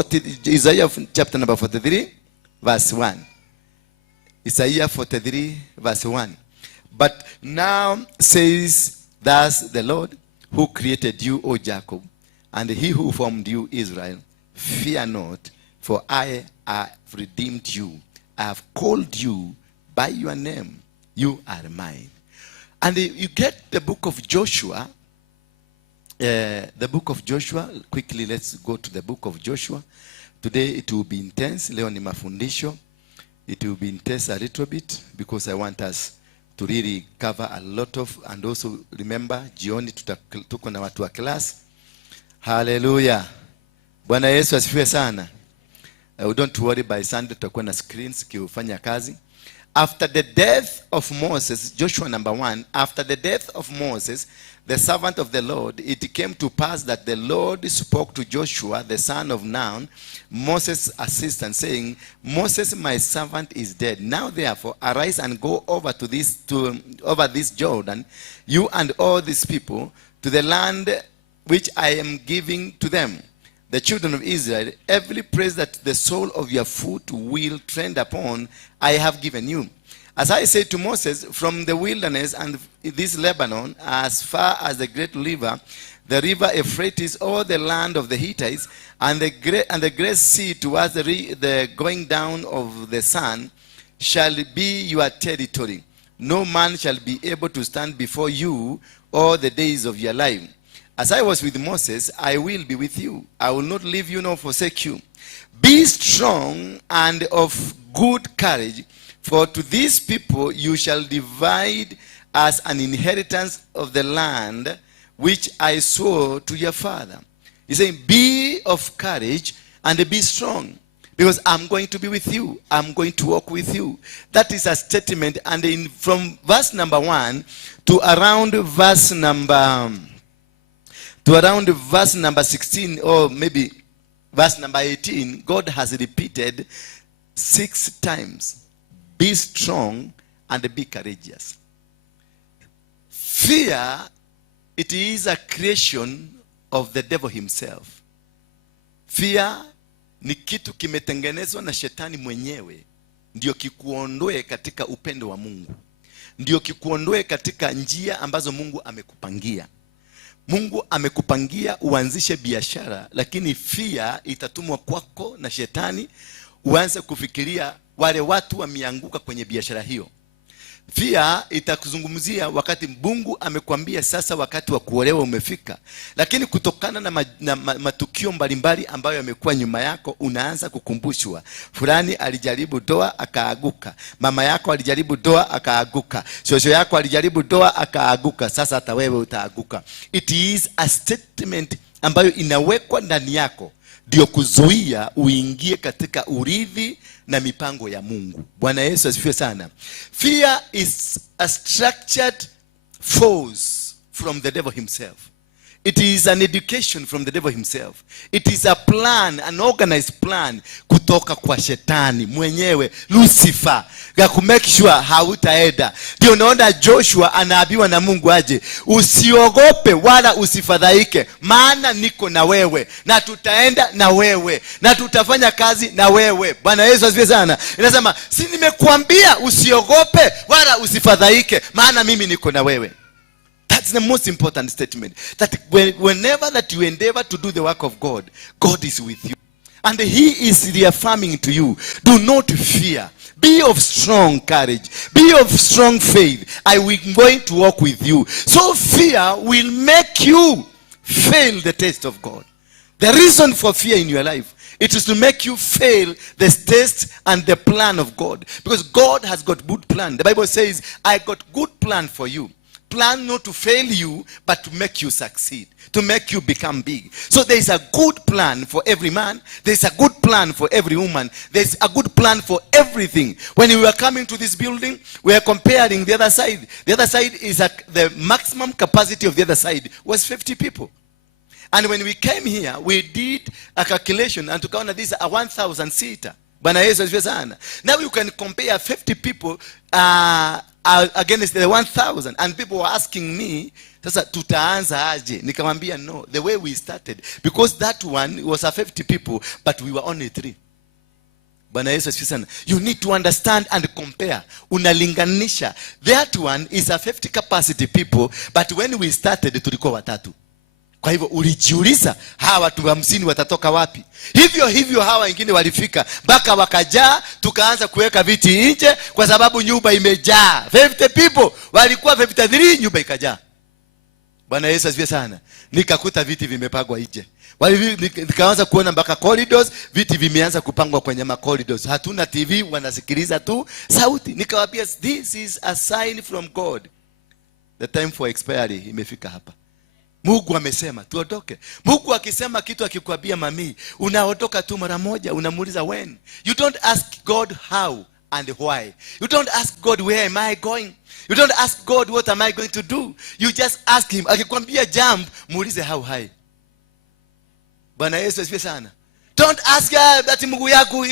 Isaiah chapter number 43, verse 1. Isaiah 43, verse 1. But now says, thus the Lord, who created you, O Jacob, and he who formed you, Israel, fear not, for I have redeemed you. I have called you by your name. You are mine. And you get the book of Joshua. The book of Joshua. Quickly, let's go to the book of Joshua. Today it will be intense. Leo ni mafundisho. It will be intense a little bit because I want us to really cover a lot of, and also remember, jioni tuko na watu wa class. Hallelujah. Bwana Yesu asifiwe sana. Don't worry, by Sunday tutakuwa na screens kiufanya kazi. After the death of Moses, Joshua number 1, after the death of Moses, the servant of the Lord, it came to pass that the Lord spoke to Joshua, the son of Nun, Moses' assistant, saying, Moses, my servant, is dead. Now therefore, arise and go over over this Jordan, you and all these people, to the land which I am giving to them. The children of Israel, every place that the sole of your foot will tread upon, I have given you. As I said to Moses, from the wilderness and this Lebanon, as far as the great river, the river Euphrates, all the land of the Hittites, and the great sea towards the going down of the sun, shall be your territory. No man shall be able to stand before you all the days of your life. As I was with Moses, I will be with you. I will not leave you nor forsake you. Be strong and of good courage, for to these people you shall divide as an inheritance of the land which I swore to your father. He's saying, be of courage and be strong, because I'm going to be with you. I'm going to walk with you. That is a statement. And from verse number 1 to around verse number 16, or maybe verse number 18, God has repeated 6 times, be strong and be courageous. Fear, it is a creation of the devil himself. Fear ni kitu kimetengenezwa na shetani mwenyewe, ndio kikuondoe katika upendo wa Mungu, ndio kikuondoe katika njia ambazo Mungu amekupangia. Mungu amekupangia uanzishe biashara, lakini fear itatumwa kwako na shetani uanze kufikiria wale watu wameanguka kwenye biashara hiyo. Fear itakuzungumzia wakati Mungu amekwambia sasa wakati wa kuolewa umefika, lakini kutokana na matukio mbalimbali ambayo yamekuwa nyuma yako, unaanza kukumbushwa fulani alijaribu doa akaaguka, mama yako alijaribu doa akaaguka, shosho yako alijaribu doa akaaguka, sasa hata wewe utaaguka. It is a statement ambayo inawekwa ndani yako ndio kuzuia uingie katika urithi na mipango ya Mungu. Bwana Yesu asifiwe sana. Fear is a structured force from the devil himself. It is an education from the devil himself. It is a plan, an organized plan kutoka kwa shetani mwenyewe, Lucifer, ya kumake sure hautaenda. Ndio unaona Joshua anaambiwa na Mungu aje, usiogope wala usifadhaike, maana niko na wewe na tutaenda na wewe na tutafanya kazi na wewe. Bwana Yesu asifiwe sana. Inasema, si nimekuambia usiogope wala usifadhaike, maana mimi niko na wewe. That's the most important statement. That whenever that you endeavor to do the work of God, God is with you. And he is reaffirming to you, do not fear. Be of strong courage. Be of strong faith. I will going to walk with you. So fear will make you fail the test of God. The reason for fear in your life, it is to make you fail the test and the plan of God. Because God has got good plan. The Bible says, I got good plan for you. Plan not to fail you, but to make you succeed, to make you become big. So there is a good plan for every man. There is a good plan for every woman. There is a good plan for everything. When we were coming to this building, we are comparing the other side. The other side is the maximum capacity of the other side was 50 people. And when we came here, we did a calculation and tukaona this a 1,000 seater. Bwana Yesu asifiwe sana. Now you can compare 50 people against the 1,000, and people were asking me, sasa tutaanza aje? Nikamwambia no, the way we started, because that one was a 50 people, but we were only 3. Bwana Yesu asifiwe sana. You need to understand and compare. Unalinganisha. That one is a 50 capacity people, but when we started tulikuwa 3. Kwa hivyo ulijiuliza hawa watu 50 watatoka wapi? Hivyo hawa wengine walifika mpaka wakajaa, tukaanza kuweka viti nje kwa sababu nyumba imejaa. 50 people walikuwa 53, nyumba ikajaa. Bwana Yesu asifiwe sana. Nikakuta viti vimepangwa nje. Nikaanza kuona mpaka corridors, viti vimeanza kupangwa kwenye ma corridors. Hatuna TV, wanasikiliza tu sauti. Nikawaambia this is a sign from God. The time for expiry imefika hapa. Mungu amesema tuondoke. Mungu akisema kitu akikwambia mami, unaondoka tu mara moja, unamuuliza when. You don't ask God how and why. You don't ask God where am I going. You don't ask God what am I going to do. You just ask him. Akikwambia jump, muulize how high. Bwana Yesu asifiwe sana. Don't ask that mguu yangu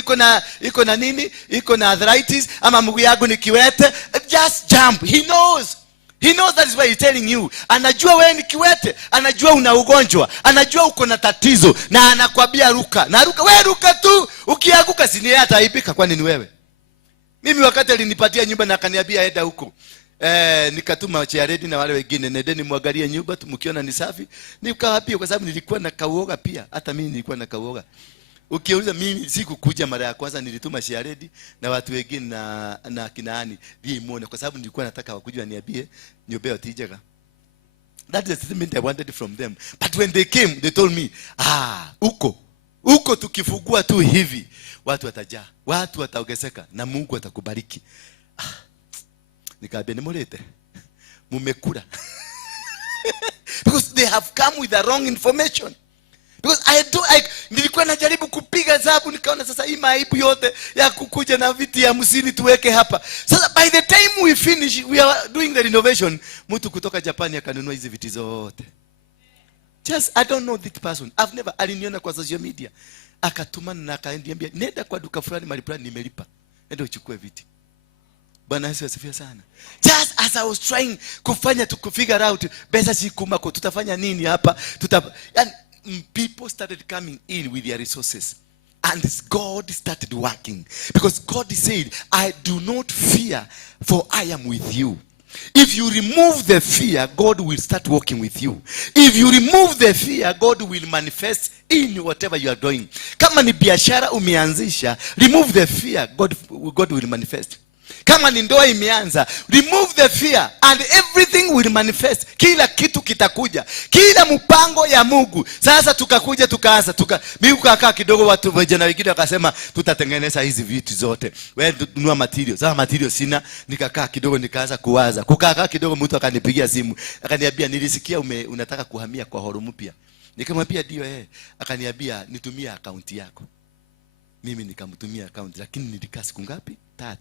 iko na nini? Iko na arthritis ama mguu yangu ni kiwete. Just jump. He knows. He knows, that is why he's telling you. Anajua wewe ni kiwete, anajua una ugonjwa, anajua uko na tatizo, na anakwambia ruka. Na ruka, wewe ruka tu. Ukianguka si ni yeye ataibika, kwani ni wewe? Mimi wakati alinipatia nyumba na akaniambia enda huko, nikatuma Chiaredi na wale wengine, nendeni muangalie nyumba mkiona ni safi. Nikawaambia kwa sababu nilikuwa na kauoga pia. Hata mimi nilikuwa na kauoga. Ukiuliza mimi sikukuja mara ya kwanza, nilituma Chiaredi na watu wengine na kinaani die muone kwa sababu nilikuwa nataka wakuje waniambie nyumba yote ijega. That is the statement I wanted from them. But when they came, they told me, uko tukifungua tu hivi watu watajaa, watu wataongezeka na Mungu atakubariki. Nikaambia nimolete mumekula. Because they have come with the wrong information. Because nilikuwa najaribu kupiga hesabu, nikaona sasa hii maibu yote ya kukuja na viti ya 50 tuweke hapa. Sasa by the time we finish, we are doing the renovation, mtu kutoka Japan akanunua hizi viti zote. Just I don't know this person. I've never, aliniona kwa social media. Akatumana na akaambia nenda kwa duka fulani mahali fulani nimelipa. Nenda uchukue viti. Bwana Yesu asifiwe sana. Just as I was trying kufanya to figure out pesa sikumako tutafanya nini hapa? And people started coming in with their resources, and God started working, because God said, I do not fear, for I am with you. If you remove the fear, God will start working with you. If you remove the fear, God will manifest in whatever you are doing. Kama ni biashara umeanzisha, remove the fear, God will manifest. Kama ni ndoa imeanza, remove the fear and everything will manifest. Kila kitu kitakuja, kila mpango ya Mungu. Sasa tukaanza mimi kukaa kidogo, watu vijana wengine wakasema tutatengeneza hizi vitu zote, wewe nunua material. Sasa material sina, nikakaa kidogo nikaanza kuwaza. Kukaa kidogo mtu akanipigia simu, akaniambia nilisikia unataka kuhamia kwa horo mpya. Nikamwambia ndio Akaniambia nitumie account yako. Mimi nikamtumia account, lakini nilikaa siku ngapi? 3.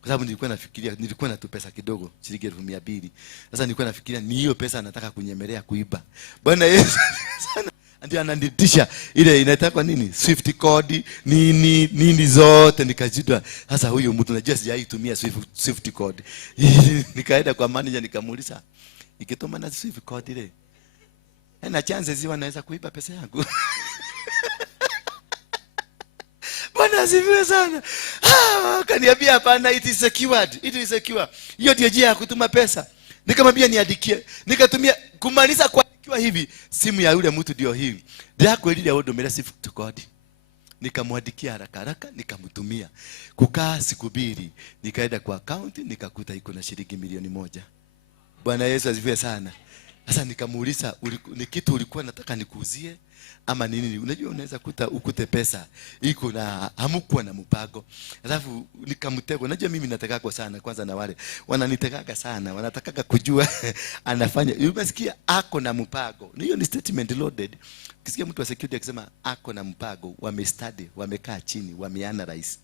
Kwa sababu nilikuwa na tu pesa kidogo, shilingi 200. Sasa nilikuwa nafikiria ni hiyo pesa anataka kunyemelea kuiba. Bwana Yesu sana. Ndio ananitisha ile inaitwa nini? Swift code nini zote, nikajidwa. Sasa huyu mtu najua sijaitumia Swift code. Nikaenda kwa manager nikamuuliza, ikitoma na Swift code ile, na chances hizo anaweza kuiba pesa yangu. Bwana asifiwe sana. Kaniambia hapana, it is secured. It is secure. Hiyo ndio njia ya kutuma pesa. Nikamwambia niadikie. Nikatumia kumaliza kuadikiwa hivi, simu ya yule mtu ndio hii. Ndio kweli ndio ndomela Swift code. nikamwandikia haraka haraka, nikamtumia. Kukaa siku mbili, nikaenda kwa account nikakuta iko na shilingi 1,000,000. Bwana Yesu asifiwe sana. Sasa nikamuuliza, ni kitu ulikuwa nataka nikuuzie ama nini? Unajua unaweza kuta ukute pesa iko na hamkuwa na mpango. Alafu nikamtego. Unajua mimi natakako sana kwanza, na wale wananitekaka sana, wanataka kujua anafanya. Umesikia ako na mpango. Hiyo ni statement loaded. Ukisikia mtu wa security akisema ako na mpango, wamestudy, wamekaa chini, wameanalyze.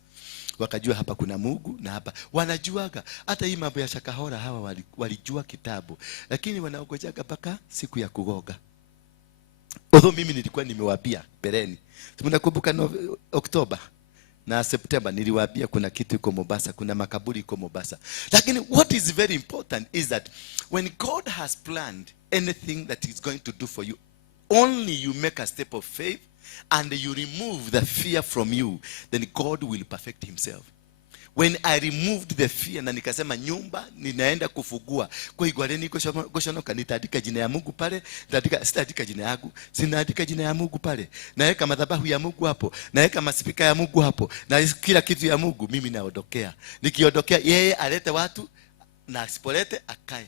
Wakajua hapa kuna Mungu na hapa wanajuaga. Hata hii mambo ya shakahora hawa walijua kitabu, lakini wanaogojaga mpaka siku ya kugoga. Although mimi nilikuwa nimewaambia bereni. Tunakumbuka Oktoba na September niliwaambia kuna kitu iko Mombasa, kuna makaburi iko Mombasa. Lakini what is very important is that when God has planned anything that he's going to do for you, only you make a step of faith and you remove the fear from you, then God will perfect himself. When I removed the fear na nikasema nyumba ninaenda kufugua, kwa igwareni goshonoka, nitaandika jina ya Mungu pale, sitaandika jina yangu, sinaandika jina ya Mungu pale, naweka madhabahu ya Mungu hapo, naweka masipika ya Mungu hapo, na kila kitu ya Mungu. Mimi naondokea, nikiondokea yeye alete watu, na asipolete akae.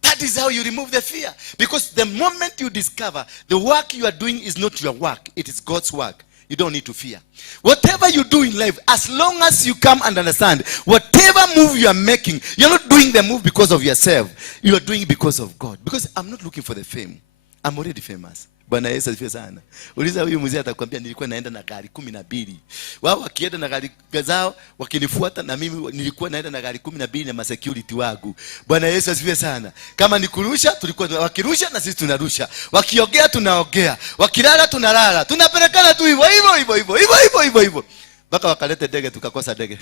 That is how you remove the fear. Because the moment you discover the work you are doing is not your work, it is God's work, you don't need to fear. Whatever you do in life, as long as you come and understand, whatever move you are making, you're not doing the move because of yourself, you are doing it because of God. Because I'm not looking for the fame, I'm already famous. Bwana Yesu asifiwe sana. Uliza huyu mzee atakwambia nilikuwa naenda na gari 12. Wao wakienda na gari zao wakinifuata, na mimi nilikuwa naenda na gari 12 na security wangu. Bwana Yesu asifiwe sana. Kama nikurusha tulikuwa wakirusha na sisi tunarusha. Wakiogea tunaogea. Wakilala tunalala. Tunapelekana tu hivyo. Baka wakalete ndege tukakosa ndege.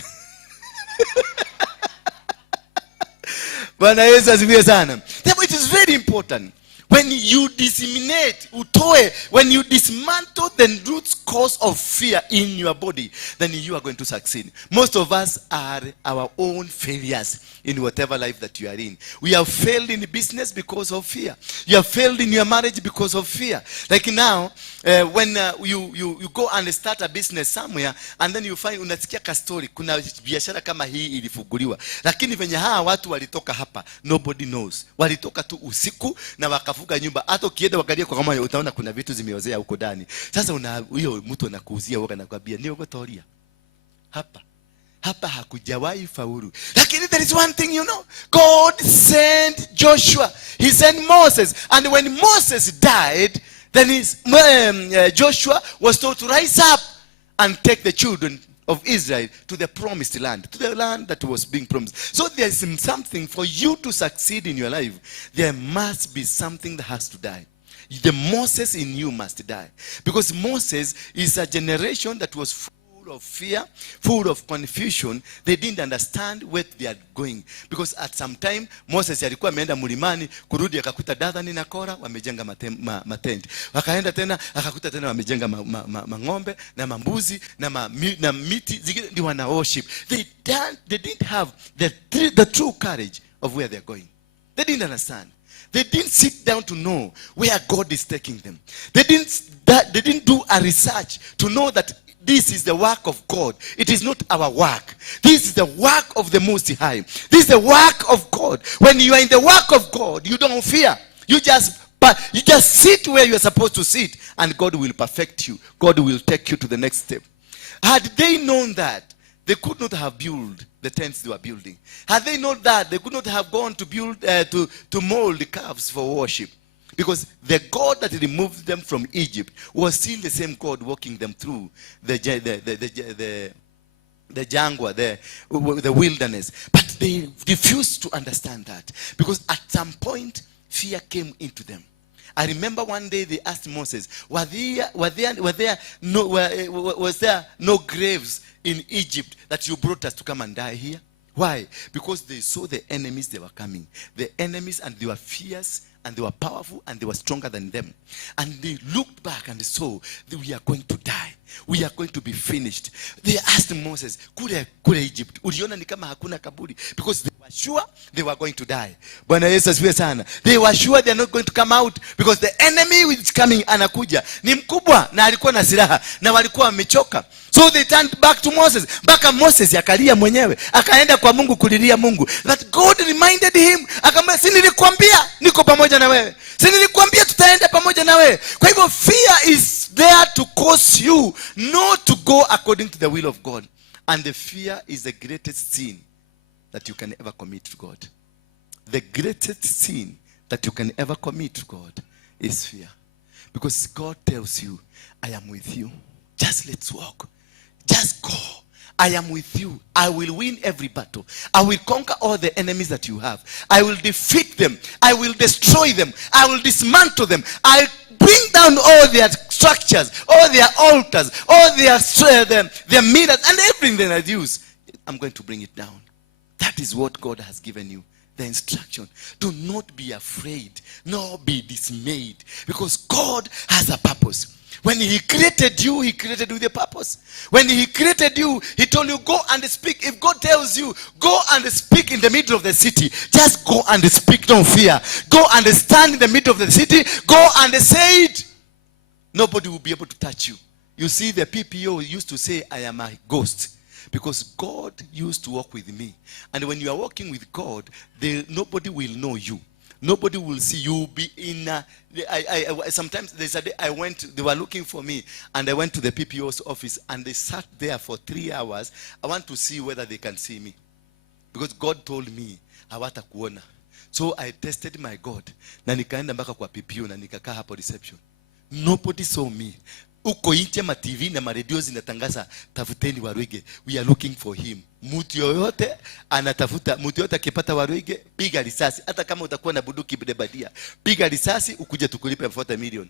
Bwana Yesu asifiwe sana. Therefore it is very important. When you disseminate, utoe, when you dismantle the root cause of fear in your body, then you are going to succeed. Most of us are our own failures in whatever life that you are in. We have failed in business because of fear. You have failed in your marriage because of fear. Like now, when you go and start a business somewhere, and then you find unasikia ka story, kuna biashara kama hii ilifunguliwa. Lakini venye hawa watu walitoka hapa, nobody knows. Walitoka tu usiku na wakafuga nyumba. Hata ukienda wakalia kwa kama utaona kuna vitu zimeozea huko ndani. Sasa huyo mtu anakuuzia woga na kwambia ni ogotoria. Hapa hakujawahi faulu. Lakini there is one thing you know. God sent Joshua. He sent Moses. And when Moses died, then Joshua was told to rise up and take the children of Israel to the promised land, to the land that was being promised. So there is something for you to succeed in your life. There must be something that has to die. The Moses in you must die. Because Moses is a generation that was full of fear, full of confusion. They didn't understand where they are going. Because at some time, Moses alikuwa ameenda mlimani, kurudi akakuta Dathani na Kora wamejenga matenti. Wakaenda tena, akakuta tena wamejenga mang'ombe na mambuzi na miti zingine ndio wana worship. They didn't have the true courage of where they are going. They didn't understand. They didn't sit down to know where God is taking them. They didn't do a research to know that this is the work of God. It is not our work. This is the work of the Most High. This is the work of God. When you are in the work of God, you don't fear. You just sit where you are supposed to sit, and God will perfect you. God will take you to the next step. Had they known that, they could not have built the tents they were building. Had they known that, they could not have gone to build to mold the calves for worship. Because the God that removed them from Egypt was still the same God walking them through the jungle, the wilderness. But they refused to understand that. Because at some point, fear came into them. I remember one day they asked Moses, was there no graves in Egypt that you brought us to come and die here? Why? Because they saw the enemies, they were coming. The enemies, and they were fierce, and they were powerful, and they were stronger than them. And they looked back and saw that we are going to die. We are going to be finished. They asked Moses, kule Egypt, uliona ni kama hakuna kaburi? Because they sure they were going to die. Bwana Yesu asifiwe sana. They were sure they are not going to come out because the enemy which is coming anakuja ni mkubwa na alikuwa na silaha na walikuwa wamechoka. So they turned back to Moses. Mpaka Moses akalia mwenyewe, akaenda kwa Mungu kulilia Mungu. That God reminded him, akamwambia si nilikwambia niko pamoja na wewe. Si nilikwambia tutaenda pamoja na wewe. Kwa hivyo fear is there to cause you not to go according to the will of God. And the fear is the greatest sin that you can ever commit to God. The greatest sin that you can ever commit to God is fear. Because God tells you, I am with you. Just let's walk. Just go. I am with you. I will win every battle. I will conquer all the enemies that you have. I will defeat them. I will destroy them. I will dismantle them. I'll bring down all their structures, all their altars, all their mirrors, and everything that I use. I'm going to bring it down. That is what God has given you, the instruction. Do not be afraid, nor be dismayed, because God has a purpose. When he created you, he created with a purpose. When he created you, he told you, go and speak. If God tells you, go and speak in the middle of the city, just go and speak, don't fear. Go and stand in the middle of the city, go and say it. Nobody will be able to touch you. You see, the PPO used to say, I am a ghost. Because God used to walk with me. And when you are walking with God, nobody will know you. Nobody will see you. Will be in sometimes there's a day they were looking for me, and I went to the PPO's office, and they sat there for 3 hours. I want to see whether they can see me, because God told me hawatakuona. So I tested my God, na nikaenda mpaka kwa PPO na nikakaa hapo reception. Nobody saw me. Uko nje ma TV na ma radio zinatangaza tafuteni Waruinge, we are looking for him. Mtu yoyote anatafuta, mtu yoyote akipata Waruinge, piga risasi. Hata kama utakuwa na bunduki bebadia, piga risasi ukuje tukulipe 40 million.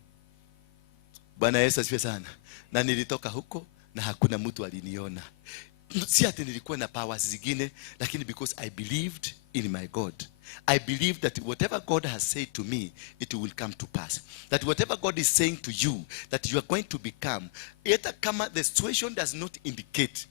Bwana Yesu asifiwe sana. Na nilitoka huko na hakuna mtu aliniona. Si ati nilikuwa na powers zingine, lakini because I believed in my God. I believe that whatever God has said to me, it will come to pass. That whatever God is saying to you, that you are going to become, hata kama the situation does not indicate.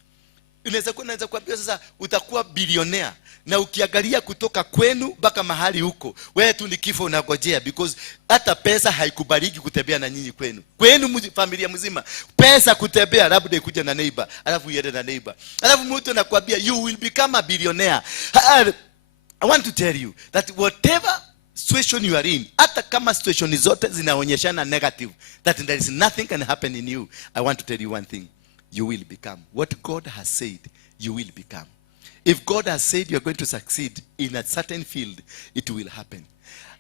Unaweza kuambia sasa utakuwa bilionea, na ukiangalia kutoka kwenu mpaka mahali huko, wewe tu ni kifo unagojea, because hata pesa haikubariki kutembea na nyinyi kwenu. Kwenu familia mzima, pesa kutembea labda ikuja na neighbor, alafu iende na neighbor. Alafu mtu anakuambia you will become a billionaire. I want to tell you that whatever situation you are in, hata kama situation zote zinaonyeshana negative, that there is nothing can happen in you, I want to tell you one thing. You will become. What God has said, you will become. If God has said you are going to succeed in a certain field, it will happen.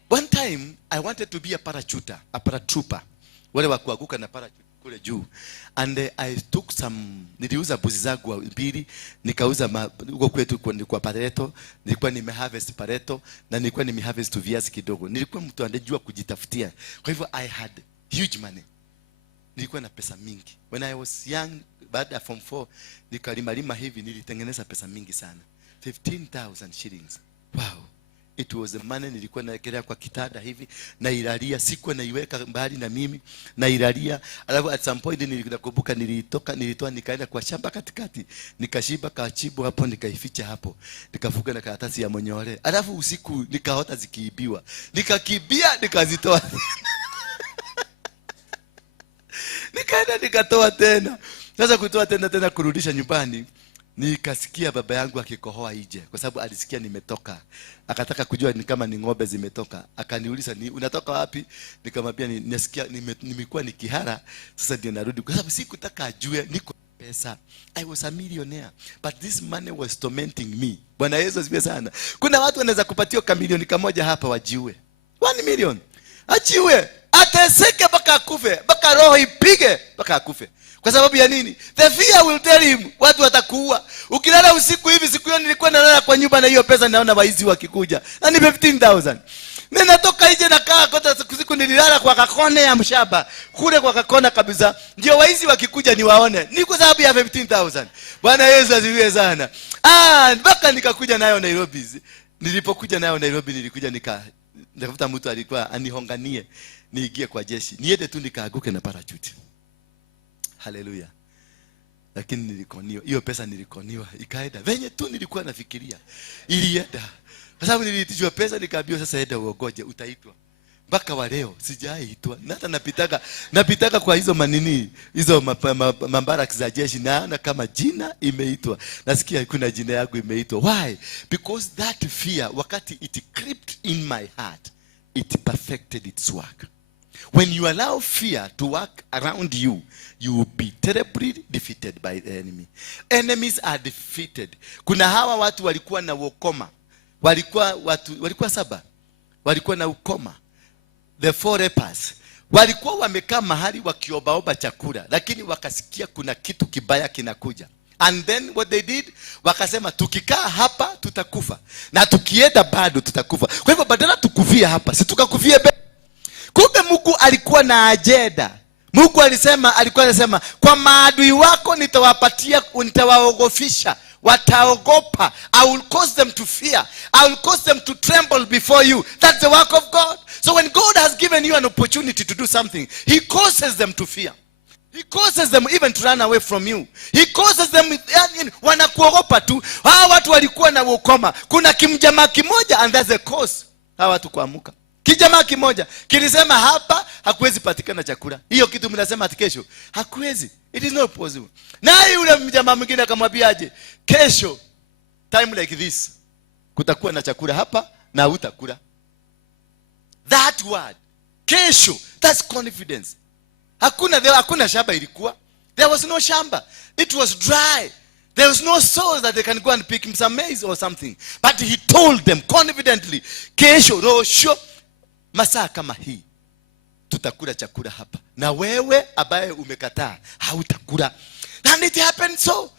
One time, I wanted to be a paratrooper. Wale wa kuanguka na parachute kule juu. And I took niliuza buzi zangu mbili, nikauza huko kwetu kwa pareto, nilikuwa nimeharvest pareto, na nilikuwa nimeharvest viazi kidogo. Nilikuwa mtu anajua kujitafutia. Kwa hivyo I had huge money. Nilikuwa na pesa mingi. When I was young, baada ya form 4, nikalima hivi, nilitengeneza pesa mingi sana. 15,000 shillings. Wow. It was the money. Nilikuwa naekelea kwa kitanda hivi, na ilalia, sikuwa naiweka mbali na mimi, na ilalia. Alafu at some point nilikubuka, nilitoa nikaenda kwa shamba katikati, nikashiba kachibu hapo, nikaificha hapo, nikafuga na karatasi ya monyore. Alafu usiku nikaota zikiibiwa, nikakibia, nikazitoa nikaenda nikatoa tena. Sasa kutoa tena kurudisha nyumbani, nikasikia baba yangu akikohoa nje, kwa sababu alisikia nimetoka. Akataka kujua ni kama ni ng'ombe zimetoka. Akaniuliza, unatoka wapi? Nikamwambia nasikia nimekuwa nikihara, sasa ndio narudi, kwa sababu sikutaka ajue niko pesa. I was a millionaire, but this money was tormenting me. Bwana Yesu asifiwe sana. Kuna watu wanaweza kupatia kamilioni kamoja hapa wajiue. 1 million. Ajiue. Ateseke mpaka akufe, mpaka roho ipige mpaka akufe. Kwa sababu ya nini? The fear will tell him, watu watakuua. Ukilala usiku hivi, siku hiyo nilikuwa nalala kwa nyumba na hiyo pesa, naona waizi wakikuja. Na ni 15,000. Mimi natoka nje na kaa kota, siku nililala kwa kakone ya mshaba. Kule kwa kakona kabisa. Ndio waizi wakikuja niwaone. Ni kwa sababu ya 15,000. Bwana Yesu asifiwe sana. Mpaka nikakuja nayo Nairobi. Nilipokuja nayo Nairobi, nilikuja nikafuta mtu alikuwa anihonganie niingie kwa jeshi. Niende tu nikaaguke na parachute. Hallelujah. lakini nilikoniwa. Hiyo pesa nilikoniwa, ikaenda venye tu nilikuwa nafikiria, ilienda. Kwa sababu niliitishwa pesa, nikaambiwa sasa enda uogoje, utaitwa. Mpaka wa leo sijaitwa. Na hata napitaka kwa hizo manini, hizo mambaraki za jeshi, naona kama jina imeitwa. Nasikia kuna jina yangu imeitwa. Why? Because that fear, wakati it crept in my heart, it perfected its work. When you allow fear to work around you, you will be terribly defeated by the enemy. Enemies are defeated. Kuna hawa watu walikuwa na ukoma. Walikuwa 7. Walikuwa na ukoma. The 4 lepers. Walikuwa wamekaa mahali wakiobaoba chakula, lakini wakasikia kuna kitu kibaya kinakuja. And then what they did, wakasema tukikaa hapa tutakufa, na tukienda bado tutakufa. Kwa hivyo badala tukufia hapa, si tukakufia. Kumbe Mungu alikuwa na ajenda. Mungu alikuwa anasema kwa maadui wako nitawaogofisha, wataogopa. I will cause them to fear. I will cause them to tremble before you. That's the work of God. So when God has given you an opportunity to do something, he causes them to fear. He causes them even to run away from you. He causes them, wanakuogopa tu. Hawa watu walikuwa na ukoma. Kuna kimjamaa kimoja, and that's the cause hawa watu kuamuka. Kijamaa kimoja kilisema hapa hakuwezi patikana chakula. Hiyo kitu mnasema ati kesho hakuwezi. It is not possible. Na yule mjamaa mwingine akamwambiaje, kesho time like this kutakuwa na chakula hapa na utakula. That word, kesho, that's confidence. Hakuna shamba ilikuwa. There was no shamba. It was dry. There was no source that they can go and pick some maize or something. But he told them confidently, kesho, rosho, masaa kama hii tutakula chakula hapa, na wewe ambaye umekataa hautakula. And it happened so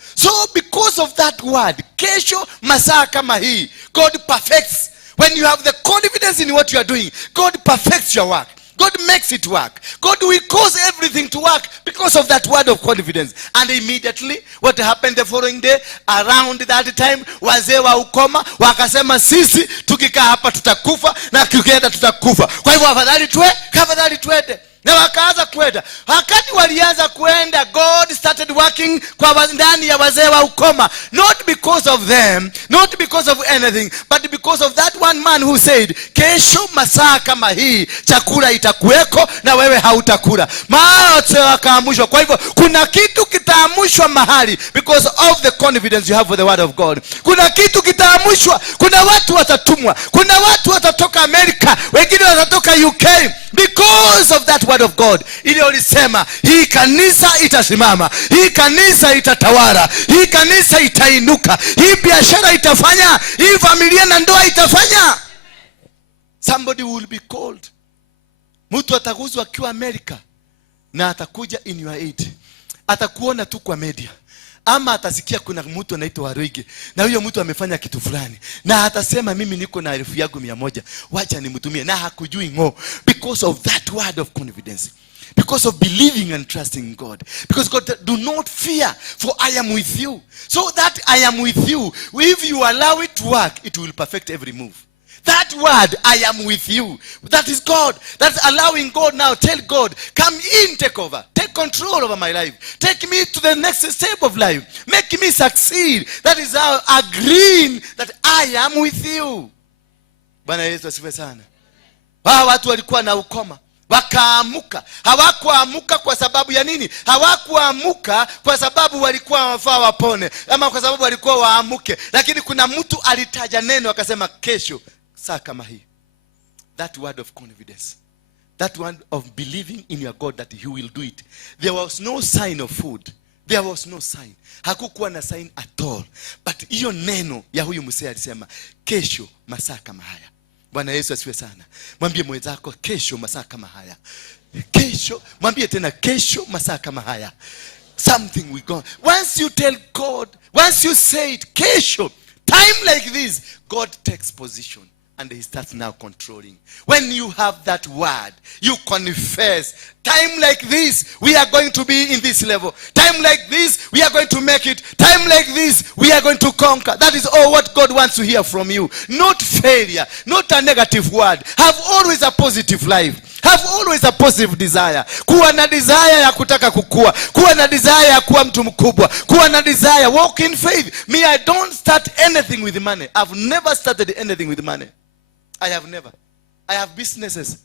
because of that word, kesho masaa kama hii, God perfects. When you have the confidence in what you are doing, God perfects your work. God makes it work. God will cause everything to work because of that word of confidence. And immediately, what happened the following day, around that time, wazee wa ukoma wakasema sisi tukikaa hapa tutakufa, na tukienda tutakufa. Kwa hivyo afadhali twende. Na wakaanza kwenda. Wakati walianza kwenda, God started working kwa ndani ya wazee wa ukoma. Not because of them, not because of anything, but because of that one man who said, kesho masaa kama hii chakula itakuweko na wewe hautakula. Wote wakaamushwa. Kwa hivyo kuna kitu kitaamushwa mahali because of the confidence you have for the word of God. Kuna kitu kitaamushwa. Kuna watu watatumwa. Kuna watu watatoka Amerika, wengine watatoka UK because of that word of God. Ile ulisema hii kanisa itasimama, hii kanisa itatawala, hii kanisa itainuka, hii biashara itafanya, hii familia na ndoa itafanya. Somebody will be called. Mtu ataguzwa akiwa Amerika na atakuja in your aid. Atakuona tu kwa media, ama atasikia kuna mtu anaitwa Waruinge na huyo mtu amefanya kitu fulani, na atasema mimi niko na 1,100, wacha nimtumie, na hakujui ngo. Because of that word of confidence, because of believing and trusting God, because God, do not fear, for I am with you. So that I am with you, if you allow it to work, it will perfect every move. That word, I am with you, that is God. That's allowing God now. Tell God, come in, take over, take control over my life, take me to the next step of life, make me succeed. That is how agreeing that I am with you. Bwana Yesu asifiwe sana. Hawa watu walikuwa na ukoma, wakaamuka. Hawakuamuka kwa sababu ya nini? Hawakuamuka kwa sababu walikuwa wafaa wapone, ama kwa sababu walikuwa waamuke. Lakini kuna mtu alitaja neno akasema kesho saa kama hii. That word of confidence, that word of believing in your God that he will do it. There was no sign of food. There was no sign. Hakukuwa na sign at all. But hiyo neno ya huyu mzee alisema kesho masaa kama haya. Bwana Yesu asifiwe sana. Mwambie mwenzako kesho masaa kama haya. Kesho, mwambie tena kesho masaa kama haya. Something will go. Once you tell God, once you say it, kesho, time like this, God takes position. And he starts now controlling. When you have that word, you confess, time like this, we are going to be in this level. Time like this, we are going to make it. Time like this, we are going to conquer. That is all what God wants to hear from you. Not failure, not a negative word. Have always a positive life. Have always a positive desire. Kuwa na desire ya kutaka kukua. Kuwa na desire ya kuwa mtu mkubwa. Kuwa na desire. Walk in faith. Me, I don't start anything with money. I've never started anything with money. I have never. I have businesses.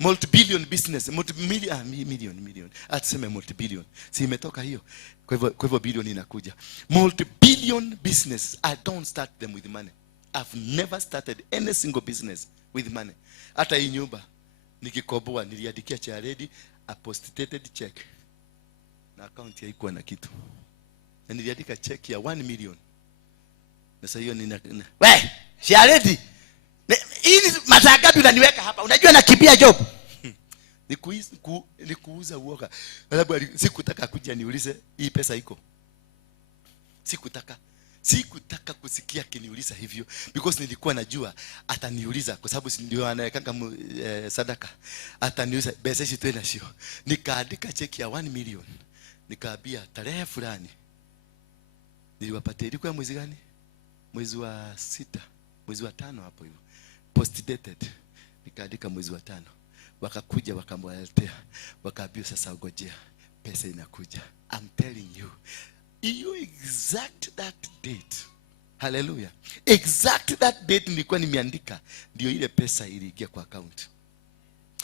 Multi-billion business. Million. Atuseme multi-billion. Si imetoka hiyo. Kwa hivyo billion inakuja. Multi-billion business. I don't start them with money. I've never started any single business with money. Hata hii nyumba nikikoboa niliandikia charity a postdated check. Na account haikuwa na kitu. Na niliandika check ya 1 million. Na sasa hiyo we, charity. Hii masaa ngapi unaniweka hapa? Unajua nakimbia job. Nikuuza uoga. Sababu sikutaka kuja niulize hii pesa iko. Sikutaka kusikia kiniuliza hivyo because nilikuwa najua ataniuliza kwa sababu ndio anaweka sadaka. Ataniuliza pesa hizi tena sio. Nikaandika cheki ya 1 million. Nikaambia tarehe fulani. Niliwapatia ilikuwa mwezi gani? Mwezi wa 6, mwezi wa 5 hapo hivyo. Post dated. Nikaandika mwezi wa 5. Wakakuja wakamwaletea. Wakaambia sasa ngojea pesa inakuja. I'm telling you. You exact that date. Hallelujah. Exact that date nilikuwa nimeandika ndio ile pesa iliingia kwa account.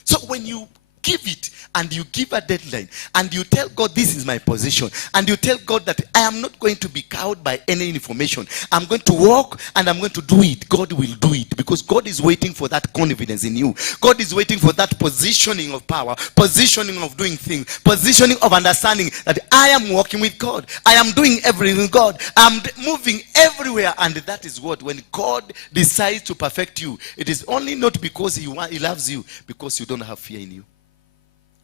So when you give it and you give a deadline and you tell God this is my position and you tell God that I am not going to be cowed by any information. I'm going to walk and I'm going to do it. God will do it because God is waiting for that confidence in you. God is waiting for that positioning of power, positioning of doing things, positioning of understanding that I am walking with God. I am doing everything with God. I'm moving everywhere, and that is what when God decides to perfect you, it is only not because he loves you, because you don't have fear in you.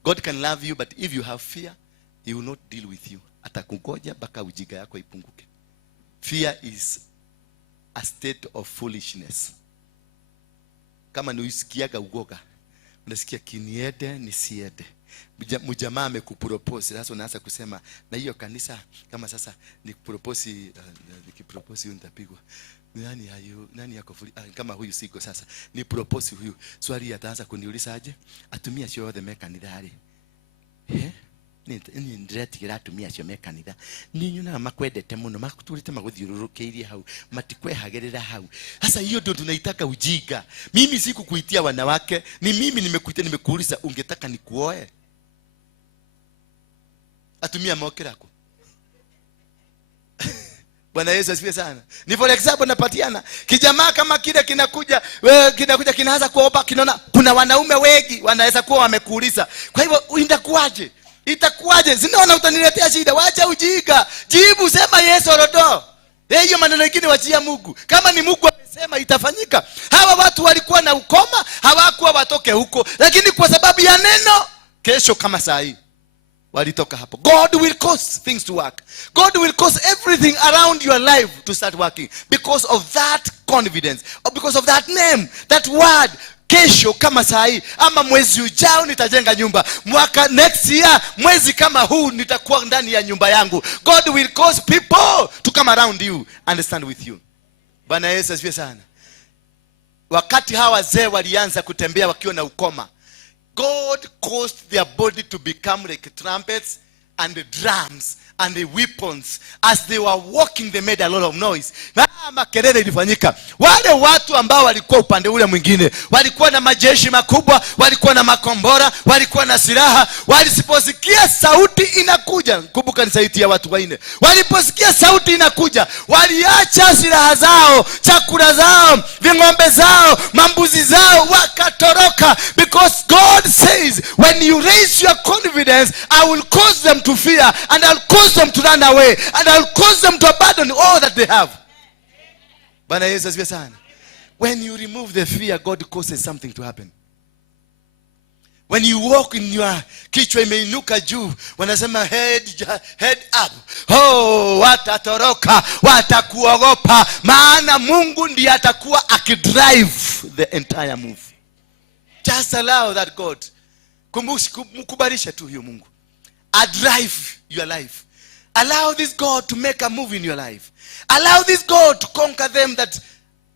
God can love you, but if you have fear, he will not deal with you. Atakungoja mpaka ujiga yako ipunguke. Fear is a state of foolishness. Kama usikiaga ugoga, unasikia kiniede nisiede. Mjamaa amekupropose, sasa unaanza kusema na hiyo kanisa kama sasa nikipropose nitapigwa. Nani yako kama huyu siko sasa ni propose huyu swali ataanza kuniuliza aje atumia sio the mekanidari ni ndiratikira atumia sio mekanida ninyu na makwendete muno makuturite maguthiururukiirie hau matikwehagerera hau sasa hiyo ndio tunaitaka ujinga. Mimi sikukuitia wanawake, ni mimi nimekuitia, nimekuuliza ungetaka nikuoe. Atumia mokerako. Bwana Yesu asifiwe sana. Ni for example napatiana kijamaa kama kile kinakuja kinaanza kuomba, kinaona kuna wanaume wengi wanaweza kuwa wamekuuliza. Kwa hivyo itakuaje? Zinaona utaniletea shida. Wacha ujinga. Jibu, sema Yesu rodo. Hiyo maneno mengine wachia Mungu. Kama ni Mungu amesema itafanyika. Hawa watu walikuwa na ukoma, hawakuwa watoke huko, lakini kwa sababu ya neno kesho kama saa hii walitoka hapo. God will cause things to work. God will cause everything around your life to start working because of that confidence, or because of that name, that word. Kesho kama saa hii ama mwezi ujao nitajenga nyumba. Mwaka next year mwezi kama huu nitakuwa ndani ya nyumba yangu. God will cause people to come around you and stand with you. Bwana Yesu asifiwe sana. Wakati hawa wazee walianza kutembea wakiwa na ukoma, God caused their body to become like trumpets and the drums and the weapons. As they were walking, they made a lot of noise. Makelele ilifanyika. Wale watu ambao walikuwa upande ule mwingine walikuwa na majeshi makubwa, walikuwa na makombora, walikuwa na silaha. Waliposikia sauti inakuja, kumbuka ni sauti ya watu 4. Waliposikia sauti inakuja, waliacha silaha zao, chakula zao, ving'ombe zao, mambuzi zao, wakatoroka. Because God says, when you raise your confidence, I will cause them to fear, and I'll cause them to run away, and I'll cause them to abandon all that they have. Bwana Yesu asifiwe sana. When you remove the fear, God causes something to happen. When you walk in your kichwa imeinuka juu, wanasema head up. Watatoroka, watakuogopa, maana Mungu ndiye atakuwa akidrive the entire move. Just allow that God. Kubarisha tu hiyo Mungu. Drive your life. Allow this God to make a move in your life. Allow this God to conquer them that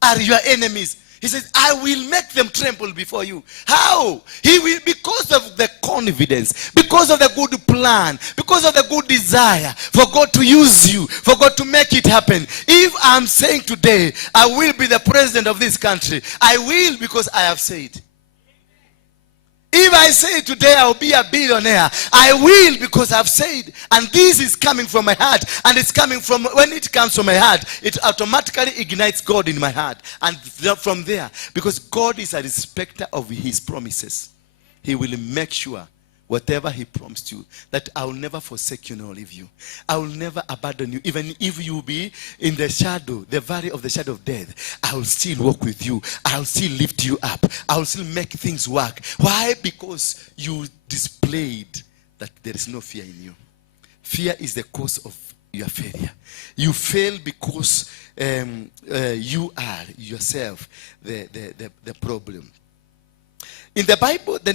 are your enemies. He says, I will make them tremble before you. How? He will, because of the confidence, because of the good plan, because of the good desire for God to use you, for God to make it happen. If I'm saying today, I will be the president of this country, I will because I have said. If I say today I'll be a billionaire, I will because I've said. And this is coming from my heart. And it's coming from, when it comes from my heart, it automatically ignites God in my heart. And from there, because God is a respecter of his promises, he will make sure whatever he promised you, that I will never forsake you nor leave you. I will never abandon you. Even if you be in the shadow, the valley of the shadow of death, I will still walk with you. I will still lift you up. I will still make things work. Why? Because you displayed that there is no fear in you. Fear is the cause of your failure. You fail because you are yourself the problem. In the Bible, the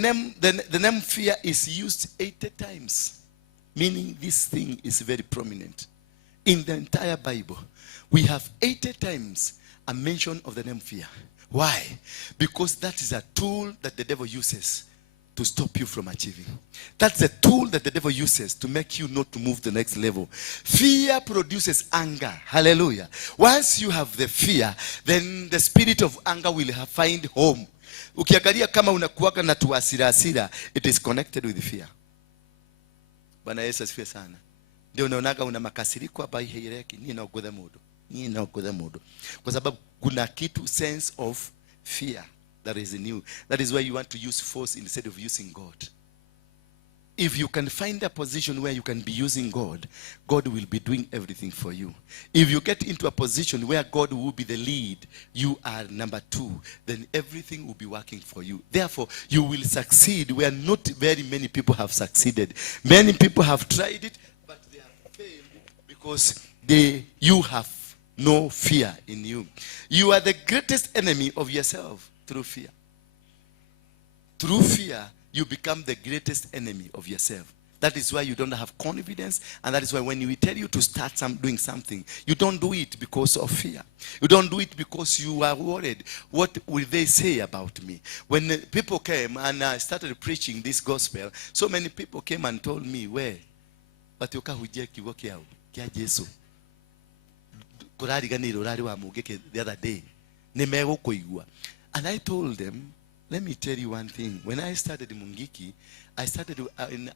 name fear is used 80 times, meaning this thing is very prominent. In the entire Bible, we have 80 times a mention of the name fear. Why? Because that is a tool that the devil uses to stop you from achieving. That's a tool that the devil uses to make you not to move to the next level. Fear produces anger. Hallelujah. Once you have the fear, then the spirit of anger will find home. Ukiangalia kama unakuwaka na tuasira, it is connected with fear. Bwana Yesu asifiwe sana. Ndio unaonaga una makasiriko hapa hiireki, ni naogoza modo. Kwa sababu kuna kitu sense of fear that is in you. That is why you want to use force instead of using God. If you can find a position where you can be using God, God will be doing everything for you. If you get into a position where God will be the lead, you are number 2, then everything will be working for you. Therefore, you will succeed where not very many people have succeeded. Many people have tried it, but they have failed because you have no fear in you. You are the greatest enemy of yourself through fear. Through fear, you become the greatest enemy of yourself. That is why you don't have confidence, and that is why when we tell you to start doing something, you don't do it because of fear. You don't do it because you are worried. What will they say about me? When people came and I started preaching this gospel, so many people came and told me, where? But you can't the other day. And I told them, let me tell you one thing. When I started Mungiki, I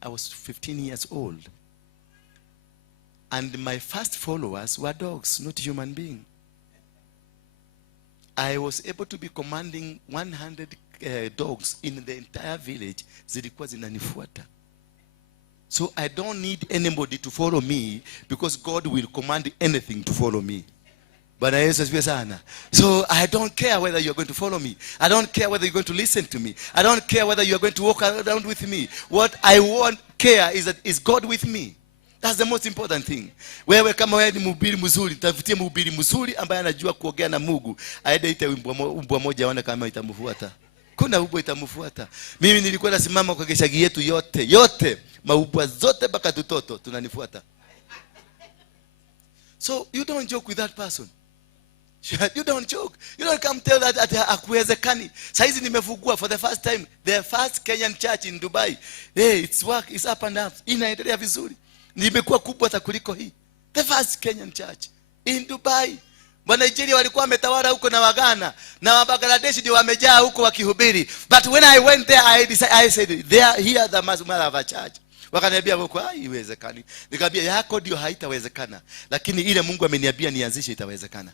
was 15 years old. And my first followers were dogs, not human beings. I was able to be commanding 100 dogs in the entire village. So I don't need anybody to follow me because God will command anything to follow me. So I don't care whether you're going to follow me. I don't care whether you're going to listen to me. I don't care whether you're going to walk around with me. What I care is that is God with me. That's the most important thing. Wewe kama wewe ni mhubiri mzuri, tafutie mhubiri mzuri ambaye anajua kuongea na Mungu. Aende ite mbwa moja aone kama itamfuata. Kuna ubwa itamfuata. Mimi nilikuwa nasimama kwa keshagi yetu yote, maubwa zote mpaka tutoto tunanifuata. So you don't joke with that person. You don't joke. You don't come tell that akuwezekani. Saizi nimefungua for the first time the first Kenyan church in Dubai. Hey, it's work, it's up and up. Inaendelea vizuri. Nimekuwa kubwa hata kuliko hii. The first Kenyan church in Dubai. Wa Nigeria walikuwa wametawala huko na Wagana na wa Bangladesh ndio wamejaa huko wakihubiri. But when I went there I said here the mother of a church. Wakaniambia huko haiwezekani. Nikamwambia yako ndio haitawezekana, lakini ile Mungu ameniambia nianzishe itawezekana.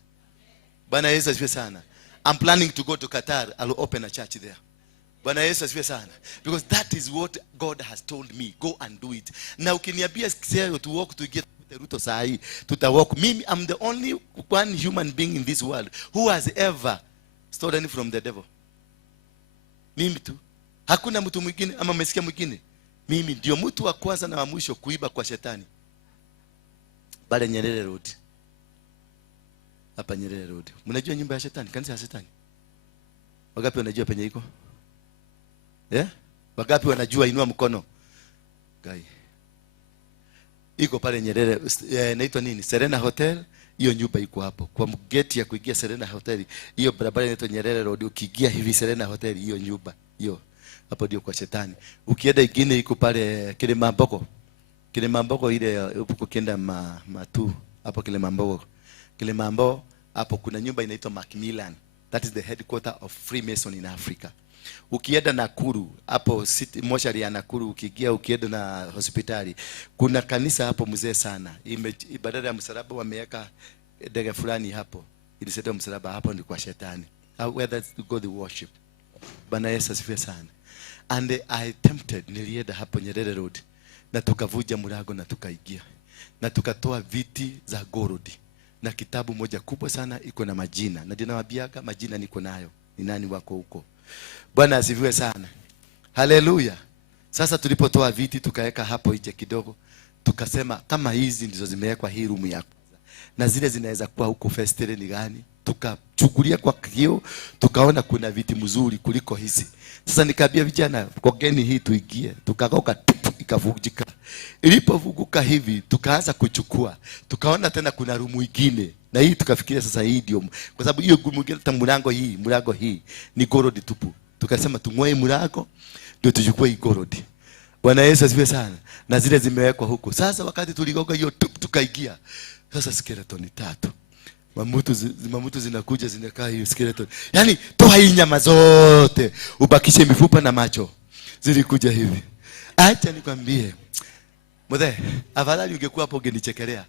Bwana Yesu asifiwe sana. I'm planning to go to Qatar. I'll open a church there. Bwana Yesu asifiwe sana. Because that is what God has told me. Go and do it. Na ukiniambia sio to walk to get the route of sahi, tutawalk. Mimi, I'm the only one human being in this world who has ever stolen from the devil. Mimi tu. Hakuna mtu mwingine ama umesikia mwingine. Mimi ndio mtu wa kwanza na wa mwisho kuiba kwa shetani. Bale Nyerere Road. Hapa Nyerere Road. Mnajua nyumba ya shetani, kanisa ya shetani? Wangapi wanajua penye iko? Wangapi wanajua, inua mkono. Gai. Iko pale Nyerere, inaitwa nini? Serena Hotel, Hiyo nyumba iko hapo. Kwa gate ya kuingia Serena Hotel, hiyo barabara inaitwa Nyerere Road, ukiingia hivi Serena Hotel, hiyo nyumba, hiyo hapo ndio kwa shetani. Ukienda ingine iko pale Kilimambogo. Kilimambogo ile uko kienda matu hapo Kilimambogo. Kilimambogo hapo kuna nyumba inaitwa Macmillan. That is the headquarter of Freemason in Africa. Ukienda Nakuru hapo city moshari ya Nakuru, ukienda na hospitali, kuna kanisa hapo mzee sana. Ibada ya msalaba wameweka ndege fulani hapo. Ilisema msalaba hapo ni kwa shetani. Where to go the worship. Bwana Yesu asifiwe sana. And I tempted, nilienda hapo Nyerere Road na tukavuja mlango na tukaingia. Na tukatoa viti za gold na kitabu moja kubwa sana iko na majina. Na ninawaambiaga majina niko nayo. Ni nani wako huko? Bwana asifiwe sana. Haleluya. Sasa tulipotoa viti tukaweka hapo nje kidogo, tukasema kama hizi ndizo zimewekwa hii room ya kwanza na zile zinaweza kuwa huko festele ni gani? Tukachukulia kwa kio, tukaona kuna viti mzuri kuliko hizi. Sasa nikaambia vijana, kogeni hii tuingie. Tukagoka ikavujika. Ilipovuguka hivi tukaanza kuchukua. Tukaona tena kuna room nyingine. Na hii tukafikiria sasa hii ndio. Kwa sababu hiyo mlango hii ni gold tupu. Tukasema tung'oe mlango ndio tuchukue hii gold. Bwana Yesu asifiwe sana. Na zile zimewekwa huko. Sasa wakati tuligoga hiyo tukaingia. Sasa skeleton 3. Mamutu zinakuja zinakaa hiyo skeleton. Yaani toa hii nyama zote, ubakishe mifupa na macho. Zilikuja hivi. Acha nikwambie. Mzee, afadhali ungekuwa hapo ungenichekelea.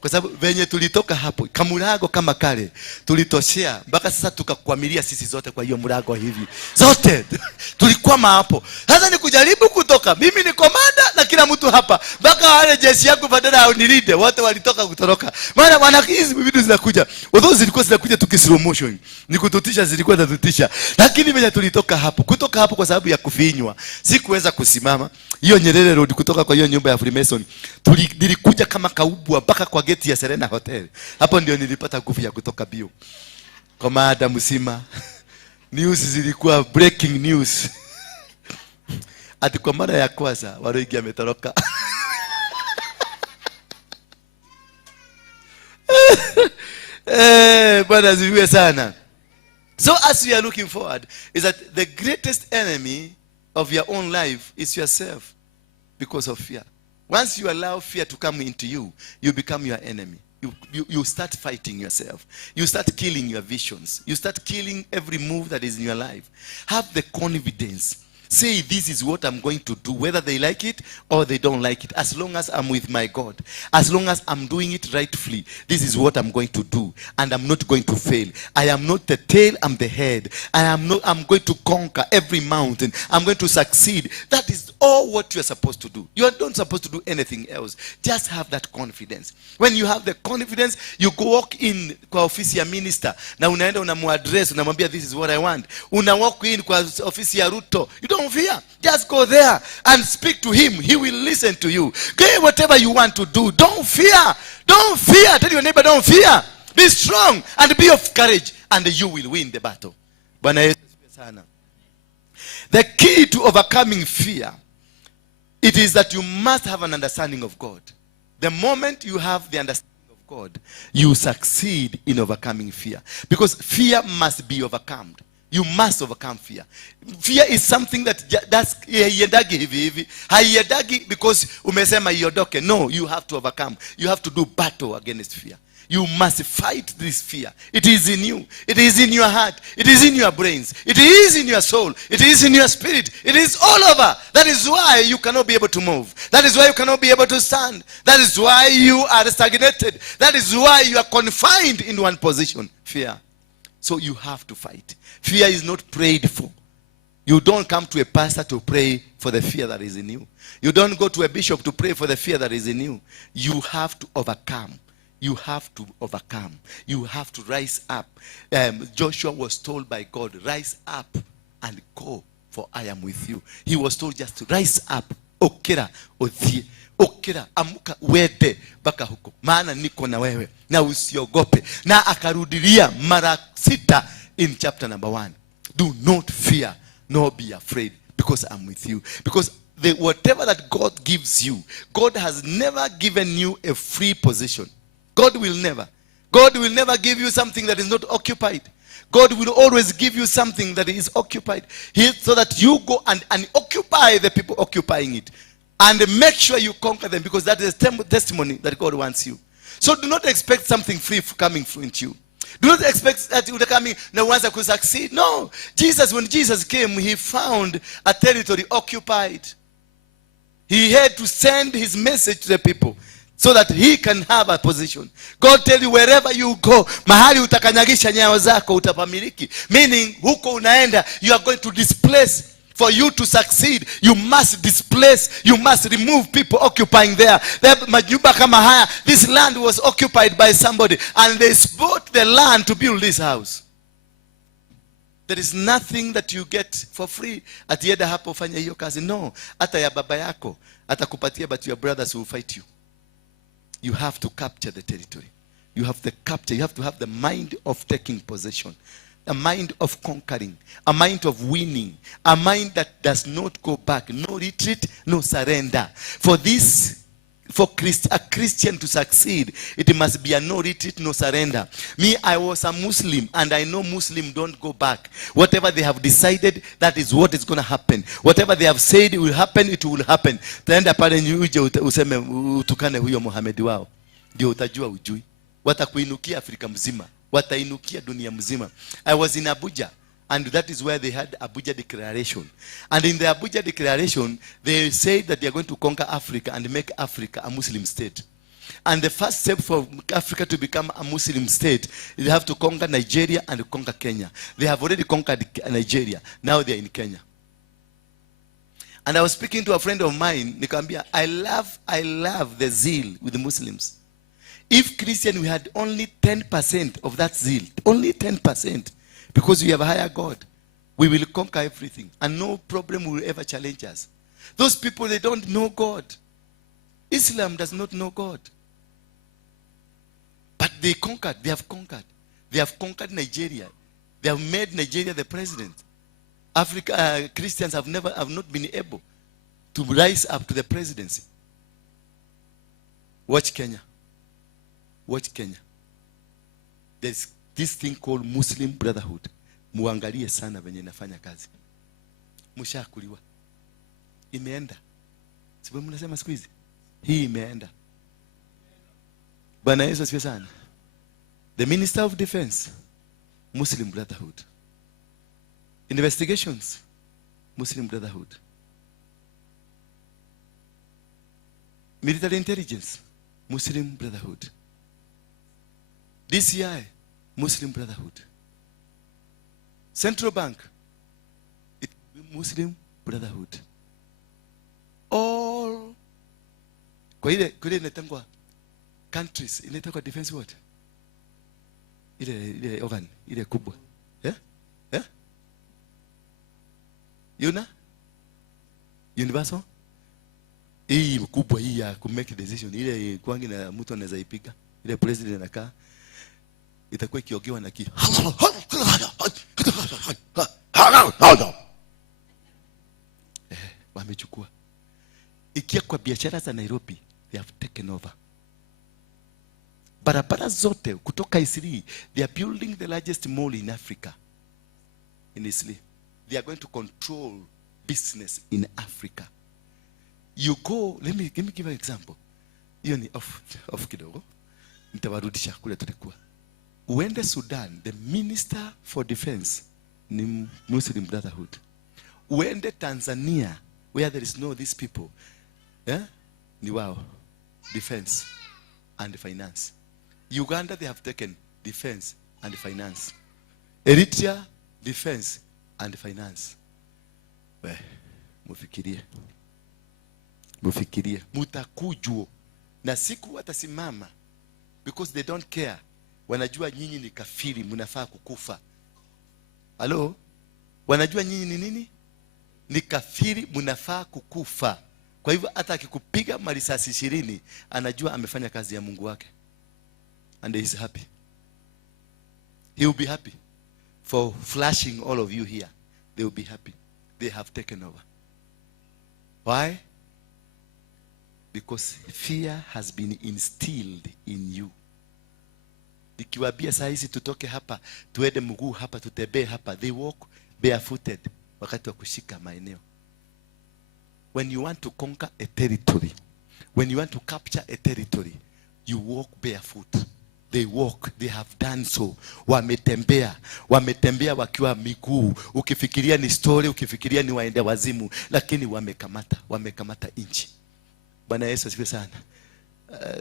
Kwa sababu venye tulitoka hapo, kamurago kama kale, tulitoshea mpaka sasa tukakwamilia sisi zote kwa hiyo murago hivi. Zote tulikwama hapo. Sasa ni kujaribu kutoka. Mimi ni komanda na kila mtu hapa. Mpaka wale jeshi yangu badala ya unilinde, wote walitoka kutoroka. Maana wana hizi vitu zinakuja. Although zilikuwa zinakuja slow motion. Ni kututisha, zilikuwa zinatutisha. Lakini venye tulitoka hapo, kutoka hapo kwa sababu ya kufinywa, sikuweza kusimama. Hiyo Nyerere Road kutoka kwa hiyo nyumba ya Freemason, nilikuja kama kaubwa mpaka kwa gate ya Serena Hotel. Hapo ndio nilipata nguvu ya kutoka bio. Kwa maada msima. News zilikuwa breaking news. Ati kwa mara ya kwanza Waruinge ametoroka. Bwana asifiwe sana. So as we are looking forward is that the greatest enemy of your own life is yourself because of fear. Once you allow fear to come into you, you become your enemy. You start fighting yourself. You start killing your visions. You start killing every move that is in your life. Have the confidence. Say, this is what I'm going to do, whether they like it or they don't like it. As long as I'm with my God, as long as I'm doing it rightfully, this is what I'm going to do, and I'm not going to fail. I am not the tail, I'm the head. I'm going to conquer every mountain. I'm going to succeed. That is all what you're supposed to do. You are not supposed to do anything else. Just have that confidence. When you have the confidence, you go walk in kwa ofisi ya minister, na unaenda unamuaddress, unamwambia this is what I want. Una walk in kwa ofisi ya Ruto. You don't fear. Just go there and speak to him. He will listen to you. Get whatever you want to do. Don't fear. Don't fear. Tell your neighbor, don't fear. Be strong and be of courage, and you will win the battle. Bwana Yesu sana. The key to overcoming fear, it is that you must have an understanding of God. The moment you have the understanding of God, you succeed in overcoming fear. Because fear must be overcome. You must overcome fear. Fear is something that that's haiendagi because umesema iondoke. No, you have to overcome. You have to do battle against fear. You must fight this fear. It is in you. It is in your heart. It is in your brains. It is in your soul. It is in your spirit. It is all over. That is why you cannot be able to move. That is why you cannot be able to stand. That is why you are stagnated. That is why you are confined in one position. Fear. So you have to fight. Fear is not prayed for. You don't come to a pastor to pray for the fear that is in you. You don't go to a bishop to pray for the fear that is in you. You have to overcome. You have to overcome. You have to rise up. Joshua was told by God, rise up and go, for I am with you. He was told just to rise up. Okera, othie. Okera, amuka wede baka huko. Maana niko na wewe. Na usiogope. Na akarudilia mara 6 in chapter number 1. Do not fear, nor be afraid, because I'm with you. Because whatever that God gives you, God has never given you a free position. God will never. God will never give you something that is not occupied. God will always give you something that is occupied. So that you go and occupy the people occupying it. And make sure you conquer them, because that is a testimony that God wants you. So do not expect something free coming into you. Do not expect that you will come in and once I could succeed. No. When Jesus came, he found a territory occupied. He had to send his message to the people so that he can have a position. God tell you, wherever you go, mahali utakanyagisha nyayo zako utapamiliki. Meaning, huko unaenda, you are going to displace. For you to succeed, you must displace, you must remove people occupying there. This land was occupied by somebody, and they bought the land to build this house. There is nothing that you get for free. Atienda hapo fanya hiyo kazi. No. Hata ya baba yako atakupatia, but your brothers will fight you. You have to capture the territory. You have to have the mind of taking possession. A mind of conquering, a mind of winning, a mind that does not go back, no retreat, no surrender. For a Christian to succeed, it must be a no retreat, no surrender. Me, I was a Muslim, and I know Muslims don't go back. Whatever they have decided, that is what is going to happen. Whatever they have said will happen, it will happen. Taenda pale uje useme utukane huyo Muhammad wao. Ndio utajua ujui. Watakuinukia Afrika mzima. Watainukia dunia mzima. I was in Abuja, and that is where they had Abuja Declaration. And in the Abuja Declaration, they said that they are going to conquer Africa and make Africa a Muslim state. And the first step for Africa to become a Muslim state, they have to conquer Nigeria and conquer Kenya. They have already conquered Nigeria. Now they are in Kenya. And I was speaking to a friend of mine, nikamwambia, I love the zeal with the Muslims. If Christian, we had only 10% of that zeal, only 10%, because we have a higher God, we will conquer everything, and no problem will ever challenge us. Those people, they don't know God. Islam does not know God. But they conquered, they have conquered. They have conquered Nigeria. They have made Nigeria the president. Christians have not been able to rise up to the presidency. Watch Kenya. Watch Kenya. There's this thing called Muslim Brotherhood. Muangalie sana venye inafanya kazi. Mushakuliwa. Imeenda. Sipo mnasema siku hizi. Hii imeenda. Bwana Yesu asifiwe sana. The Minister of Defense, Muslim Brotherhood. Investigations, Muslim Brotherhood. Military Intelligence, Muslim Brotherhood. DCI, Muslim Brotherhood. Central Bank, Muslim Brotherhood. All kwa ile inatangwa countries, inatangwa defense what? Ile organ, ile kubwa. Universal? Hii kubwa hii ya ku make decision, ile kwangi na mtu anaweza ipiga. Ile president anakaa itakuwa ikiogewa na wamechukua. Ikia kwa biashara za Nairobi, they have taken over. Barabara zote kutoka Isli, they are building the largest mall in Africa. In Isli, they are going to control business in Africa. You go, let me give you an example. Hiyo ni off kidogo. Nitawarudisha kule tulikuwa. Uende Sudan, the Minister for Defense ni Muslim Brotherhood. Uende Tanzania, where there is no these people, ni wao, defense and finance. Uganda, they have taken defense and finance. Eritrea, defense and finance. Mufikirie. Mutakujuo. Na siku watasimama, because they don't care. Wanajua nyinyi ni kafiri, mnafaa kukufa. Hello? Wanajua nyinyi ni nini? Ni kafiri, mnafaa kukufa. Kwa hivyo hata akikupiga marisasi 20, anajua amefanya kazi ya Mungu wake. And he is happy. He will be happy for flashing all of you here. They will be happy. They have taken over. Why? Because fear has been instilled in you. Nikiwaambia saa hizi tutoke hapa, tuende mguu hapa, tutembee hapa, they walk barefooted wakati wa kushika maeneo. When you want to conquer a territory, when you want to capture a territory, you walk barefoot. They walk, they have done so. Wametembea wakiwa miguu. Ukifikiria ni story, ukifikiria ni waende wazimu, lakini wamekamata inchi. Bwana Yesu asifiwe sana.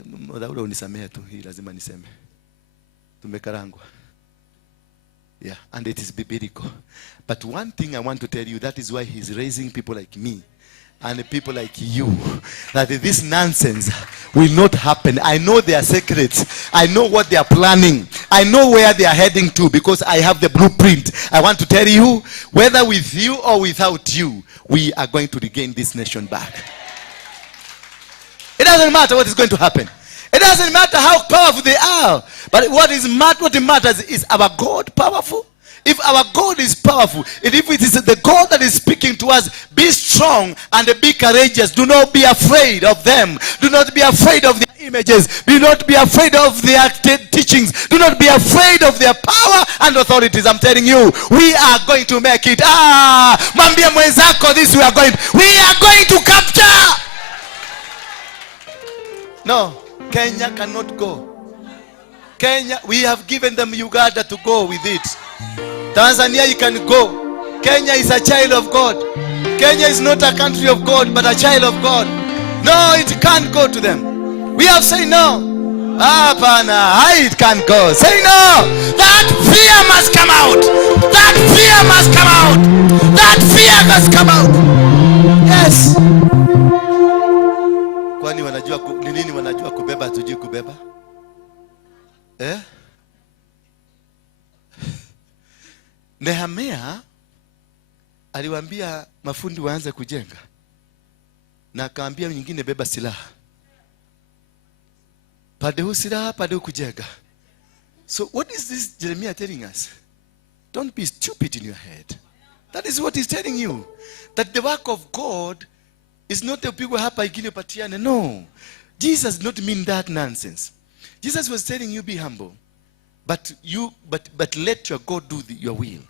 Mwadhaula unisamehe tu, hii lazima niseme. Tumekarangwa. Yeah, and it is biblical. But one thing I want to tell you, that is why he's raising people like me and people like you, that this nonsense will not happen. I know their secrets. I know what they are planning. I know where they are heading to, because I have the blueprint. I want to tell you, whether with you or without you, we are going to regain this nation back. It doesn't matter what is going to happen. It doesn't matter how powerful they are. But what matters is our God powerful? If our God is powerful, and if it is the God that is speaking to us, be strong and be courageous. Do not be afraid of them. Do not be afraid of their images. Do not be afraid of their teachings. Do not be afraid of their power and authorities. I'm telling you, we are going to make it. Mwambie mwenzako, this we are going to capture. No, Kenya cannot go. Kenya, we have given them Uganda to go with it. Tanzania, you can go. Kenya is a child of God. Kenya is not a country of God, but a child of God. No, it can't go to them. We have said no. It can't go. Say no. That fear must come out. That fear must come out. That fear must come out. Yes. Kwani wanajua nini? Wanajua kubeba, tujui kubeba? Nehemia aliwaambia mafundi waanze kujenga, na akaambia nyingine beba silaha. Pande huu silaha, pande huu kujenga. So what is this Jeremiah telling us? Don't be stupid in your head. That is what he's telling you. That the work of God is not upigwe hapa ingine patiane. No. Jesus did not mean that nonsense. Jesus was telling you, be humble. But let your God do your will.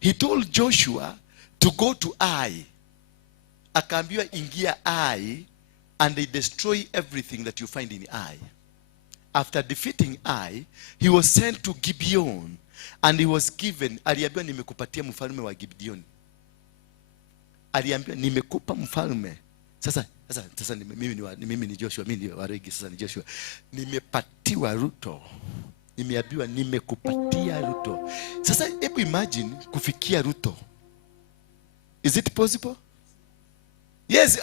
He told Joshua to go to Ai. Akaambiwa ingia Ai, and they destroy everything that you find in Ai. After defeating Ai, he was sent to Gibeon, and he was given, aliambiwa nimekupatia mfalme wa Gibeon. Aliambiwa nimekupa mfalme. Sasa mimi ni Joshua, mimi ni Waruinge, sasa ni Joshua. Nimepatiwa Ruto. Nimeambiwa nimekupatia Ruto. Sasa hebu imagine kufikia Ruto. Is it possible? Yes,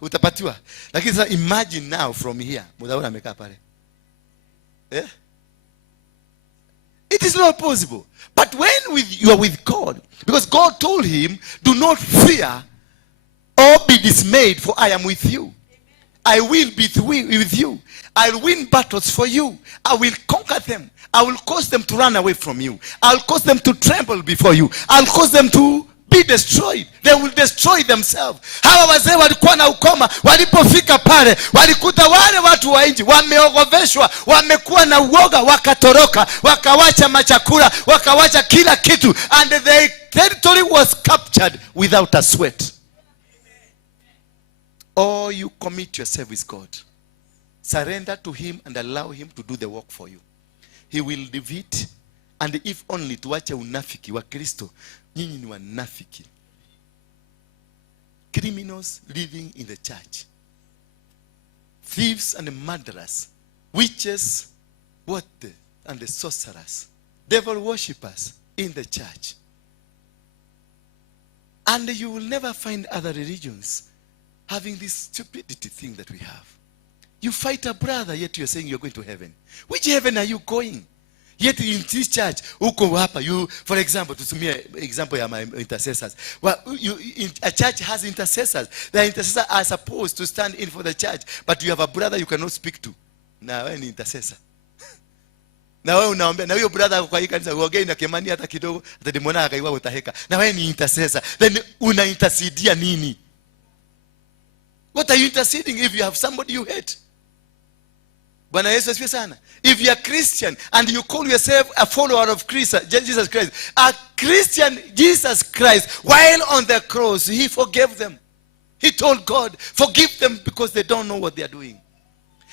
utapatiwa. Lakini sasa imagine now from here. Mudhaura amekaa pale. It is not possible. But when you are with God, because God told him, do not fear or be dismayed, for I am with you. I will be with you. I will win battles for you. I will conquer them. I will cause them to run away from you. I will cause them to tremble before you. I will cause them to be destroyed. They will destroy themselves. Hawa wazee walikuwa na ukoma, walipofika pale walikuta wale watu wa nje wameogopeshwa, wamekuwa na uoga, wakatoroka, wakawacha machakula, wakawacha kila kitu, and the territory was captured without a sweat. Or you commit yourself with God. Surrender to him and allow him to do the work for you. He will defeat. And if only tuache unafiki wa Kristo. Nyinyi ni wanafiki. Criminals living in the church. Thieves and murderers. Witches, and the sorcerers. Devil worshippers in the church. And you will never find other religions having this stupidity thing that we have. You fight a brother, yet you're saying you're going to heaven. Which heaven are you going? Yet in this church, you, for example, to me, example of my intercessors. Well, a church has intercessors. The intercessors are supposed to stand in for the church, but you have a brother you cannot speak to. Now, wewe ni intercessor. Na wewe unaombea, na huyo brother kwa hii kanisa uongee na Kemani hata kidogo, atadimona akaiwa utaheka. Na wewe ni intercessor. Then una intercedia nini? What are you interceding if you have somebody you hate? Bwana Yesu asifiwe sana. If you are Christian and you call yourself a follower of Jesus Christ, a Christian, Jesus Christ, while on the cross, he forgave them. He told God, forgive them because they don't know what they are doing.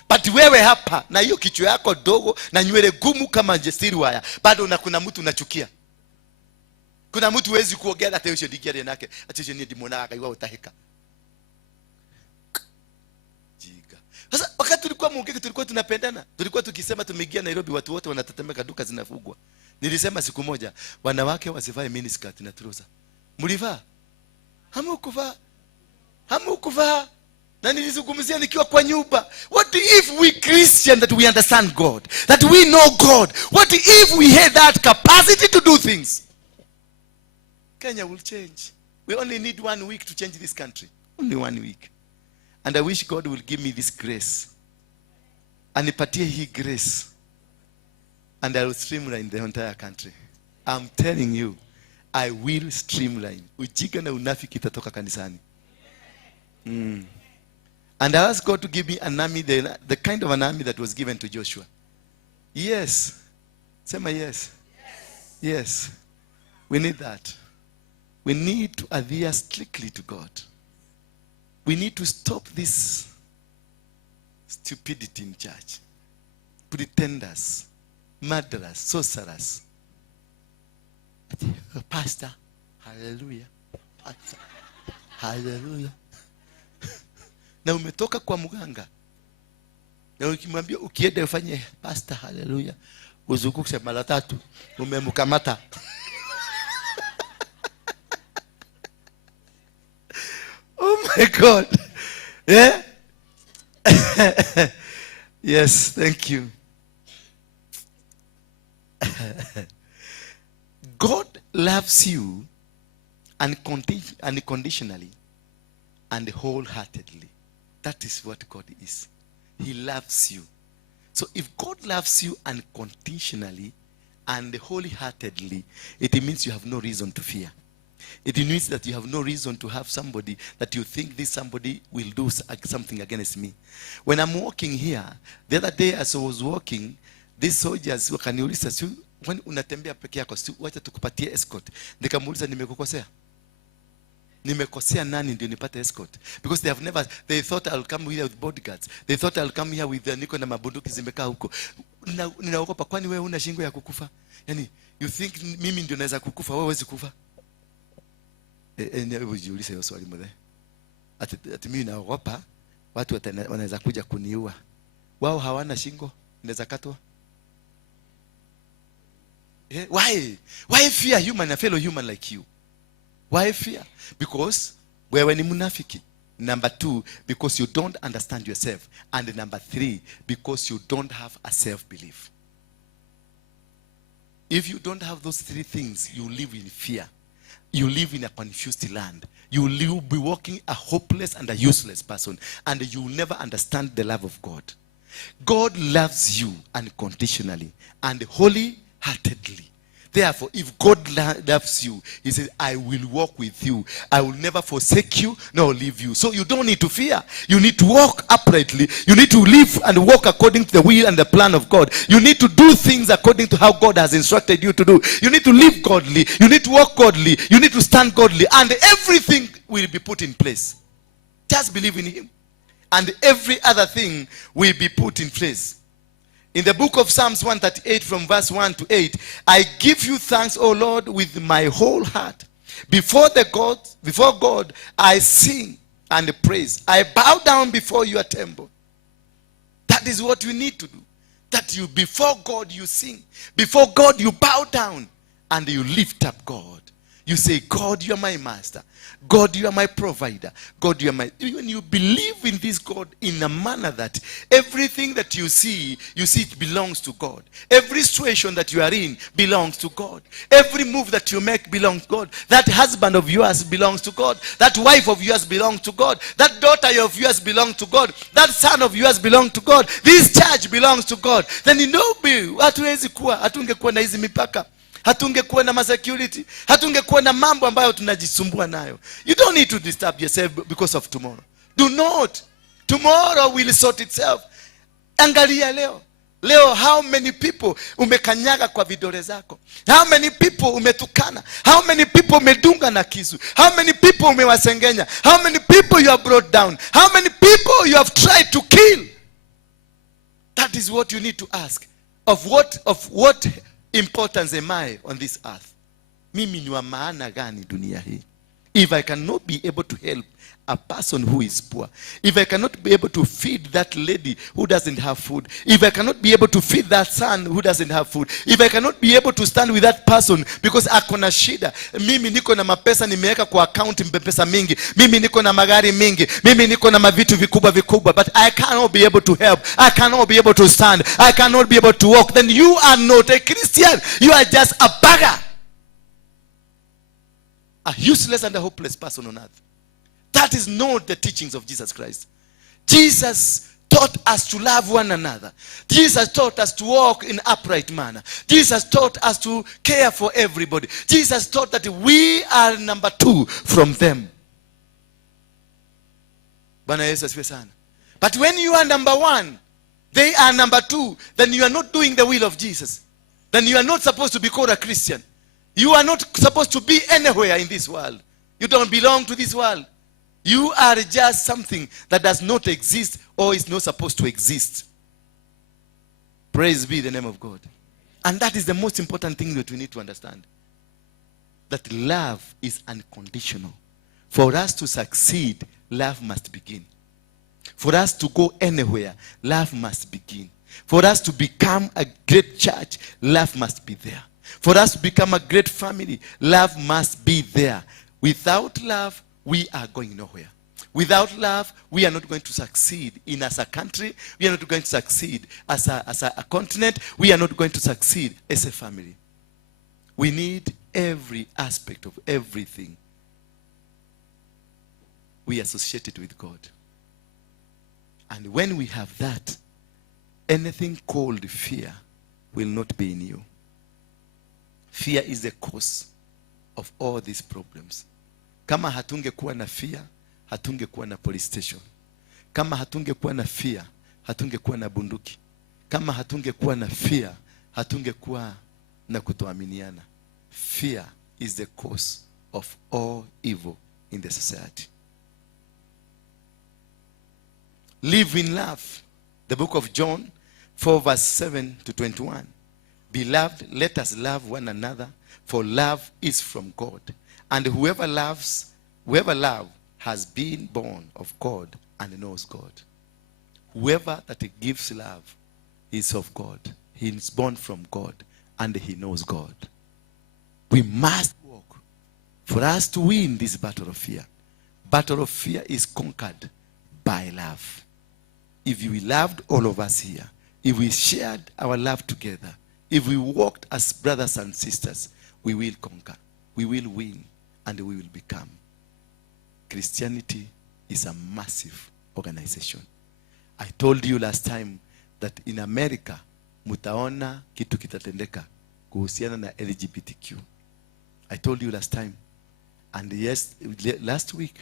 But wewe hapa na hiyo kichwa yako dogo na nywele gumu kama jesiri waya, bado kuna mtu unachukia. Kuna mtu wezi kuongea hata hiyo digere nake, ati je ni dimona akaiwa utaheka. Jiga. Sasa wakati tulikuwa muongeke tulikuwa tunapendana. Tulikuwa tukisema tumeingia Nairobi watu wote wanatetemeka, duka zinafungwa. Nilisema siku moja wanawake wasivae miniskirt na trouser. Mlivaa? Hamukuvaa. Na nilizungumzia nikiwa kwa nyumba. What if we Christian that we understand God, that we know God? What if we had that capacity to do things? Kenya will change. We only need 1 week to change this country. Only 1 week. And I wish God will give me this grace. Anipatie hii grace. And I will streamline the entire country. I'm telling you, I will streamline. Ujinga na unafiki itatoka kanisani. And I asked God to give me an army, the kind of an army that was given to Joshua. Yes. Say my yes. Yes. We need that. We need to adhere strictly to God. We need to stop this stupidity in church. Pretenders, murderers, sorcerers. Pastor, hallelujah. Pastor, hallelujah. Na umetoka kwa mganga. Na ukimwambia ukienda ufanye pastor hallelujah, uzunguke mara 3, umemkamata. Oh my God. Yeah? Yes, thank you. God loves you unconditionally and wholeheartedly. That is what God is. He loves you. So if God loves you unconditionally and wholeheartedly, it means you have no reason to fear. It means that you have no reason to have somebody that you think this somebody will do something against me. When I'm walking here, the other day as I was walking, these soldiers wakaniuliza, when unatembea peke yako, wacha tukupatie escort. Nikamuuliza, nimekukosea? Nimekosea nani ndio nipate escort? Because they thought I'll come here with bodyguards. They thought I'll come here with niko na mabunduki zimekaa huko. Ninaogopa, kwani wewe una shingo ya kukufa? Yani, you think mimi ndio naweza kukufa, wewe huwezi kufa? Hebu jiulize hiyo swali mzee. Ati mimi naogopa watu wanaweza kuja kuniua. Wao hawana shingo, inaweza katwa. Why fear a fellow human like you? Why fear? Because wewe ni munafiki. Number 2, because you don't understand yourself. And number 3, because you don't have a self-belief. If you don't have those 3 things, you live in fear. You live in a confused land. You will be walking a hopeless and a useless person. And you will never understand the love of God. God loves you unconditionally and wholeheartedly. Therefore, if God loves you, he says, I will walk with you. I will never forsake you, nor leave you. So you don't need to fear. You need to walk uprightly. You need to live and walk according to the will and the plan of God. You need to do things according to how God has instructed you to do. You need to live godly. You need to walk godly. You need to stand godly. And everything will be put in place. Just believe in him. And every other thing will be put in place. In the book of Psalms 138 from verse 1 to 8, I give you thanks, O Lord, with my whole heart. Before God, I sing and praise. I bow down before your temple. That is what you need to do. That you, before God, you sing. Before God, you bow down and you lift up God. You say, God, you are my master. God, you are my provider. God, you are my... When you believe in this God in a manner that everything that you see it belongs to God. Every situation that you are in belongs to God. Every move that you make belongs to God. That husband of yours belongs to God. That wife of yours belongs to God. That daughter of yours belongs to God. That son of yours belongs to God. This church belongs to God. Then you know, hatuwezi kuwa, hatungekuwa na hizi mipaka. Hatungekuwa na security. Hatungekuwa na mambo ambayo tunajisumbua nayo. You don't need to disturb yourself because of tomorrow. Do not. Tomorrow will sort itself. Angalia leo. Leo how many people umekanyaga kwa vidole zako? How many people umetukana? How many people umedunga na kisu? How many people umewasengenya? How many people you have brought down? How many people you have tried to kill? That is what you need to ask. Of what importance am I on this earth? Mimi ni wa maana gani dunia hii? If I cannot be able to help a person who is poor, if I cannot be able to feed that lady who doesn't have food, if I cannot be able to feed that son who doesn't have food, if I cannot be able to stand with that person because akona shida, mimi niko na mapesa nimeweka kwa account mpesa mingi, mimi niko na magari mingi, mimi niko na mavitu vikubwa, but I cannot be able to help, I cannot be able to stand, I cannot be able to walk, then you are not a Christian. You are just a beggar, a useless and a hopeless person on earth. That is not the teachings of Jesus Christ. Jesus taught us to love one another. Jesus taught us to walk in upright manner. Jesus taught us to care for everybody. Jesus taught that we are number 2 from them. Bwana Yesu asifiwe sana. But when you are number 1, they are number 2, then you are not doing the will of Jesus. Then you are not supposed to be called a Christian. You are not supposed to be anywhere in this world. You don't belong to this world. You are just something that does not exist or is not supposed to exist. Praise be the name of God. And that is the most important thing that we need to understand. That love is unconditional. For us to succeed, love must begin. For us to go anywhere, love must begin. For us to become a great church, love must be there. For us to become a great family, love must be there. Without love, we are going nowhere. Without love, we are not going to succeed as a country. We are not going to succeed as a continent. We are not going to succeed as a family. We need every aspect of everything we associated with God. And when we have that, anything called fear will not be in you. Fear is the cause of all these problems. Kama hatungekuwa na fear, hatungekuwa na police station. Kama hatungekuwa na fear, hatungekuwa na bunduki. Kama hatungekuwa na fear, hatungekuwa na kutoaminiana. Fear is the cause of all evil in the society. Live in love. The book of John 4 verse 7 to 21. Beloved, let us love one another, for love is from God. And whoever love has been born of God and knows God. Whoever that gives love is of God. He is born from God and he knows God. We must walk for us to win this battle of fear. Battle of fear is conquered by love. If we loved all of us here, if we shared our love together, if we walked as brothers and sisters, we will conquer, we will win, and we will become. Christianity is a massive organization. I told you last time that in America, mutaona kitu kitatendeka kuhusiana na LGBTQ. I told you last time. And yes, last week,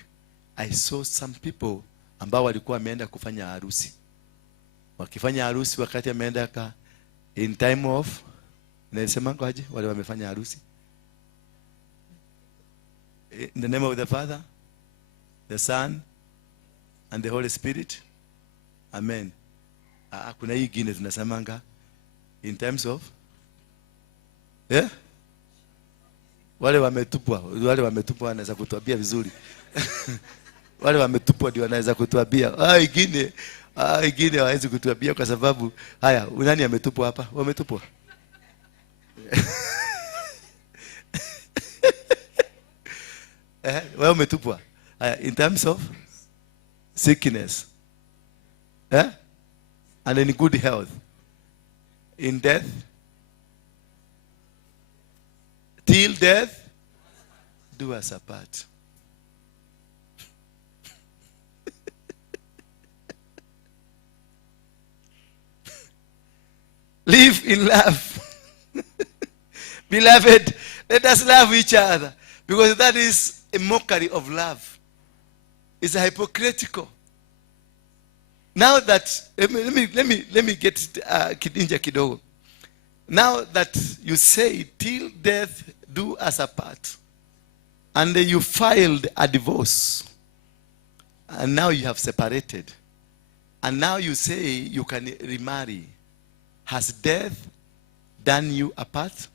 I saw some people ambao walikuwa wameenda kufanya harusi. Wakifanya harusi wakati ameenda in time of, nasema kwaje wale wamefanya harusi? In the name of the Father, the Son, and the Holy Spirit. Amen. Kuna hii ingine tunasemanga in terms of wale wametupwa wanaweza kutuambia vizuri. Wale wametupwa ndio wanaweza kutuambia. Ingine hawezi kutuambia kwa sababu haya, nani ametupwa hapa? Wametupwa. Wewe umetupwa. In terms of sickness. And in good health. In death. Till death do us apart. Live in love. Beloved, let us love each other, because that is a mockery of love. It's a hypocritical. Now that let me get kidinja kidogo. Now that you say till death do us apart, and you filed a divorce, and now you have separated, and now you say you can remarry, has death done you apart?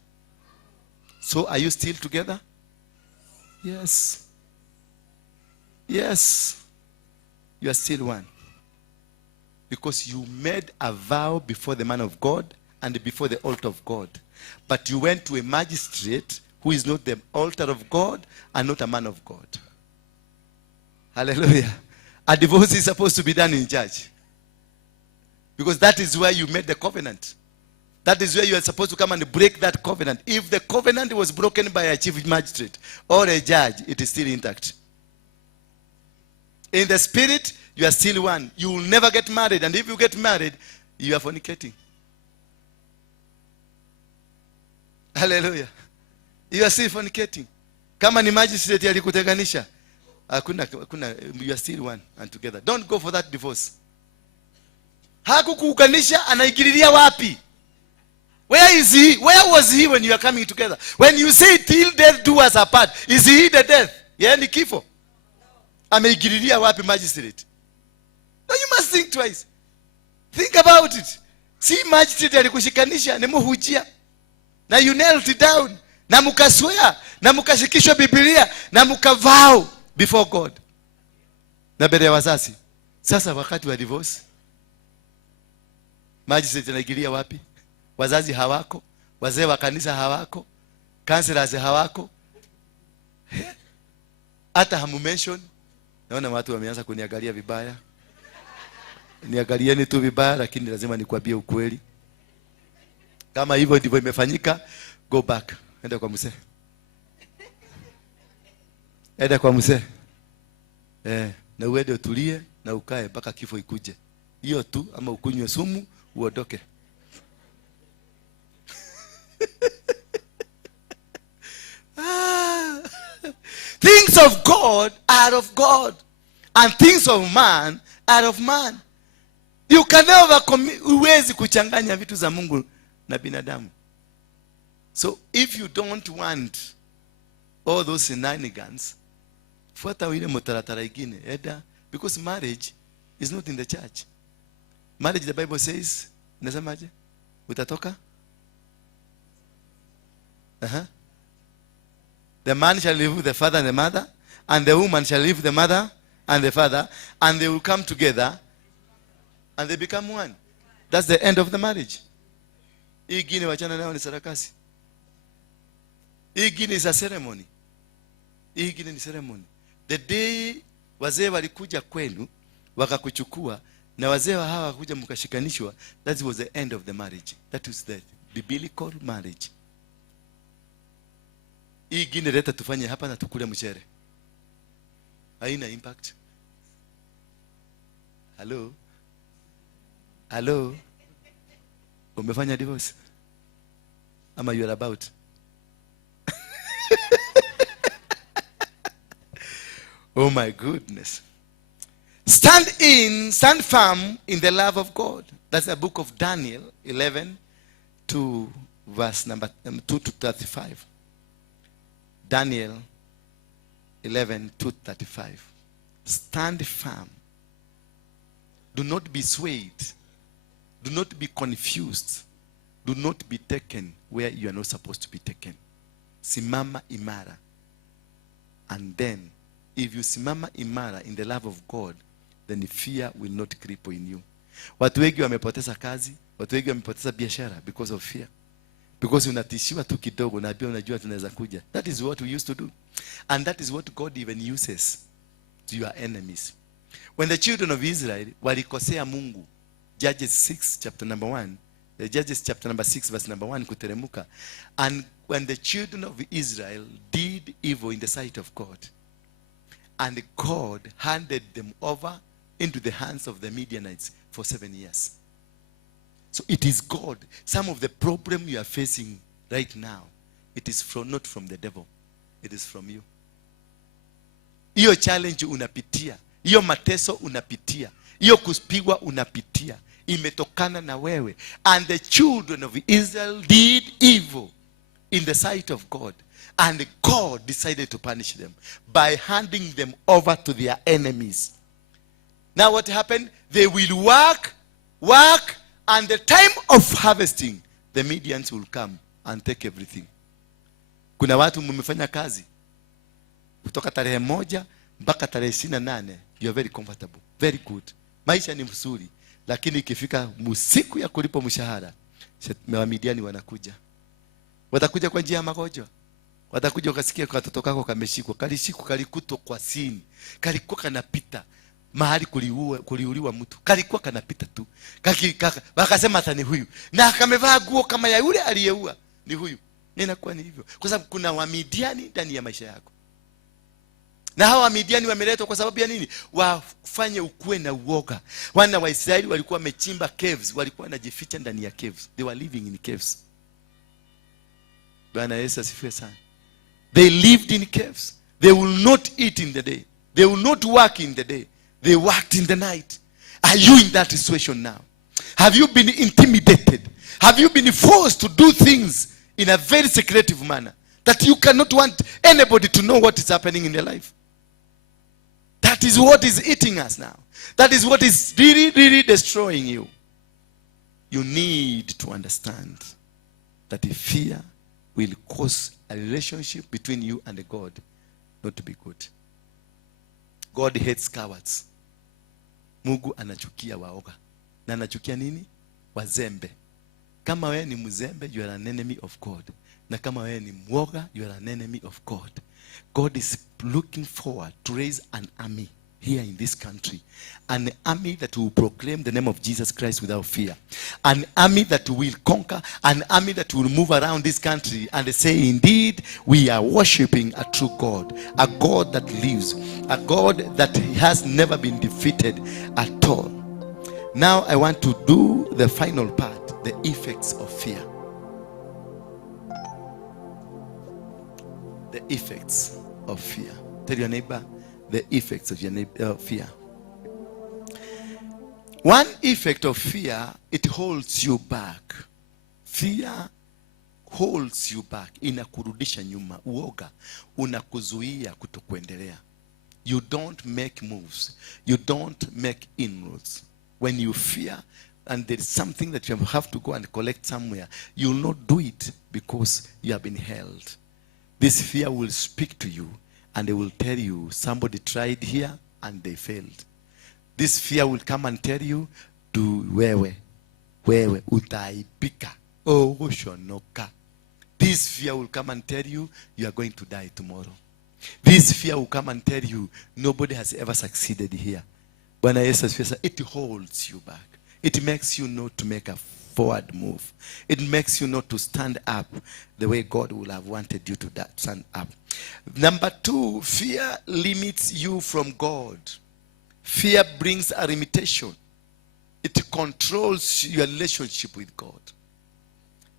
So are you still together? Yes. Yes. You are still one. Because you made a vow before the man of God and before the altar of God. But you went to a magistrate who is not the altar of God and not a man of God. Hallelujah. A divorce is supposed to be done in church. Because that is where you made the covenant. That is where you are supposed to come and break that covenant. If the covenant was broken by a chief magistrate or a judge, it is still intact. In the spirit, you are still one. You will never get married. And if you get married, you are fornicating. Hallelujah. You are still fornicating. Kama ni magistrate alikutenganisha, you are still one and together. Don't go for that divorce. Hakukuunganisha, anaingililia wapi? Where is he? Where was he when you are coming together? When you say till death do us apart, is he the death? Yeah, ni kifo. Ameingililia wapi magistrate? No, you must think twice. Think about it. Si magistrate alikushikanisha, ni muhujia. Na you knelt it down. Na mukaswear. Na mukashikishwa Biblia. Na mukavow before God. Na mbele ya wazazi. Sasa wakati wa divorce, magistrate anaingilia wapi? Wazazi hawako, wazee wa kanisa hawako, counselors hawako. Hata hamumention. Naona watu wameanza kuniangalia vibaya. Niangalieni tu vibaya, lakini lazima nikwambie ukweli. Kama hivyo ndivyo imefanyika, go back. Enda kwa mzee. Enda kwa mzee. Na uende utulie na ukae mpaka kifo ikuje. Hiyo tu, ama ukunywe sumu uondoke. Things of God are of God, and things of man are of man. You can never uwezi kuchanganya vitu za Mungu na binadamu. So if you don't want all those shenanigans, fuata ile mtaratara ingine, eda, because marriage is not in the church. Marriage, the Bible says, nasemaje? Utatoka? The man shall live with the father and the mother, and the woman shall live with the mother and the father, and they will come together, and they become one. That's the end of the marriage. Hii ingine wachana nao ni sarakasi. Hii ingine is a ceremony. Hii ingine ni ceremony. The day wazee walikuja kwenu, wakakuchukua, na wazee hawa kuja mkashikanishwa, that was the end of the marriage. That was the biblical marriage. Hii ingine leta tufanye hapa na tukule mchere. Haina impact. Hello? Hello? Umefanya divorce? Ama you are about? Oh my goodness. Stand firm in the love of God. That's the book of Daniel 11 to verse number 2 to 35. Daniel 11 to 35. Stand firm. Do not be swayed. Do not be confused. Do not be taken where you are not supposed to be taken. Simama imara. And then, if you simama imara in the love of God, then fear will not creep in you. Watu wengi wamepoteza kazi, watu wengi wamepoteza biashara because of fear. Because unatishiwa tu kidogo na pia unajua tunaweza kuja. That is what we used to do. And that is what God even uses to your enemies. When the children of Israel walikosea Mungu, Judges 6 chapter number 1, Judges chapter number 6 verse number 1 kuteremuka. And when the children of Israel did evil in the sight of God, and God handed them over into the hands of the Midianites for 7 years. So it is God. Some of the problem you are facing right now, it is not from the devil. It is from you. Hiyo challenge unapitia, hiyo mateso unapitia, Hiyo kupigwa unapitia imetokana na wewe. And the children of Israel did evil in the sight of God, and God decided to punish them by handing them over to their enemies. Now what happened? They will work, and the time of harvesting, the Midians will come and take everything. Kuna watu mmefanya kazi kutoka tarehe 1 mpaka tarehe 28, you are very comfortable, very good, maisha ni mzuri, lakini ikifika siku ya kulipa mshahara, Midiani wanakuja. Watakuja kwa njia ya magonjwa. Watakuja ukasikia kwa watoto kako kameshikwa, kalikutwa kwa sini, kalikuwa kanapita mahali kuliuliwa mtu, kalikuwa kanapita tu, wakasema hata ni huyu, na kamevaa nguo kama ya yule aliyeua, ni huyu. Inakuwa ni hivyo kwa sababu kuna Wamidiani ndani ya maisha yako. Na hawa Wamidiani wameletwa kwa sababu ya nini? Wafanye ukue na uoga. Wana wa Israeli walikuwa wamechimba caves, walikuwa wanajificha ndani ya caves. They were living in caves. Bwana Yesu asifiwe sana. They lived in caves. They will not eat in the day. They will not work in the day. They worked in the night. Are you in that situation now? Have you been intimidated? Have you been forced to do things in a very secretive manner that you cannot want anybody to know what is happening in your life? That is what is eating us now. That is what is really, really destroying you. You need to understand that if fear will cause a relationship between you and the God not to be good. God hates cowards. Mungu anachukia waoga. Na anachukia nini? Wazembe. Kama wewe ni mzembe, you are an enemy of God. Na kama wewe ni mwoga, you are an enemy of God. God is looking forward to raise an army here in this country. An army that will proclaim the name of Jesus Christ without fear. An army that will conquer. An army that will move around this country and say, indeed, we are worshiping a true God. A God that lives. A God that has never been defeated at all. Now I want to do the final part, the effects of fear. The effects of fear. Tell your neighbor the effects of fear. One effect of fear, it holds you back. Fear holds you back. Inakurudisha nyuma. Uoga unakuzuia kutokuendelea. You don't make moves. You don't make inroads. When you fear and there is something that you have to go and collect somewhere, you will not do it because you have been held. This fear will speak to you and they will tell you, somebody tried here and they failed. This fear will come and tell you, wewe utaibika, ogoshonoka. This fear will come and tell you, you are going to die tomorrow. This fear will come and tell you, nobody has ever succeeded here. Bwana Yesu asifiwe. It holds you back. It makes you not to make a forward move. It makes you not to stand up the way God will have wanted you to stand up. Number 2, fear limits you from God. Fear brings a limitation. It controls your relationship with God.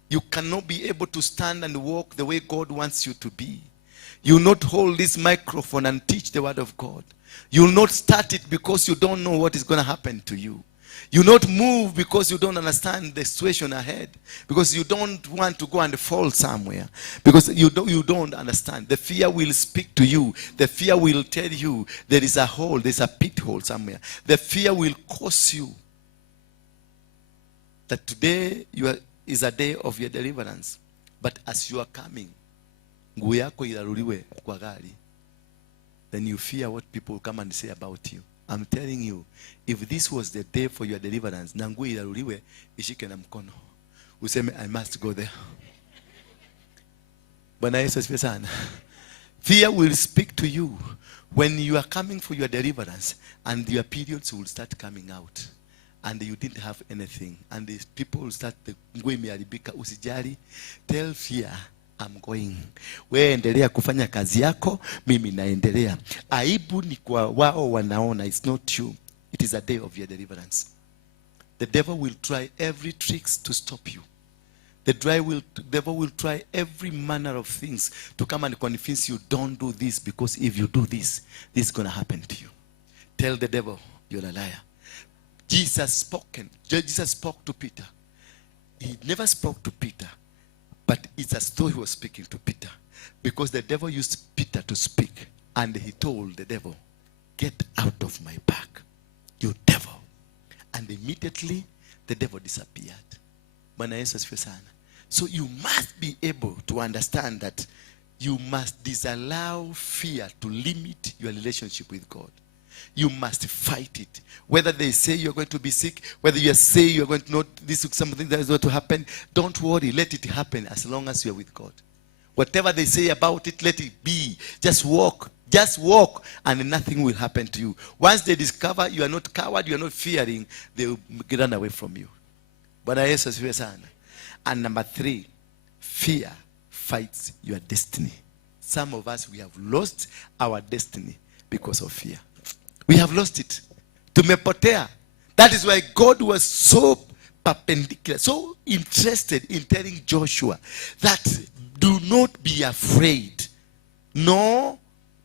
You cannot be able to stand and walk the way God wants you to be. You will not hold this microphone and teach the word of God. You will not start it because you don't know what is going to happen to you. You will not move because you don't understand the situation ahead. Because you don't want to go and fall somewhere. Because you don't understand. The fear will speak to you. The fear will tell you there is a hole, there's a pit hole somewhere. The fear will cause you that today is a day of your deliverance. But as you are coming, nguo yako ilaruliwe kwa gari, then you fear what people will come and say about you. I'm telling you, if this was the day for your deliverance, na nguo ilaruliwe, ishike na mkono. Useme, I must go there. Bwana Yesu asifiwe sana. Fear will speak to you when you are coming for your deliverance and your periods will start coming out. And you didn't have anything. And the people will start, nguo imeharibika, usijali. Tell fear, I'm going. Wewe endelea kufanya kazi yako, mimi naendelea. Aibu ni kwa wao wanaona, it's not you. It is a day of your deliverance. The devil will try every tricks to stop you. The devil will try every manner of things to come and convince you, don't do this, because if you do this, this is going to happen to you. Tell the devil, you're a liar. Jesus spoke to Peter. He never spoke to Peter, but it's as though he was speaking to Peter, because the devil used Peter to speak, and he told the devil, "Get out of my back, you devil." And immediately the devil disappeared. Bwana Yesu asifiwe sana. So you must be able to understand that you must disallow fear to limit your relationship with God. You must fight it. Whether they say you're going to be sick, whether you say you're going to not, this is something that is going to happen, don't worry, let it happen as long as you're with God. Whatever they say about it, let it be. Just walk, and nothing will happen to you. Once they discover you are not coward, you are not fearing, they will run away from you. Bwana Yesu asifiwe sana. And number 3, fear fights your destiny. Some of us, we have lost our destiny because of fear. We have lost it. Tumepotea. That is why God was so perpendicular, so interested in telling Joshua that do not be afraid, nor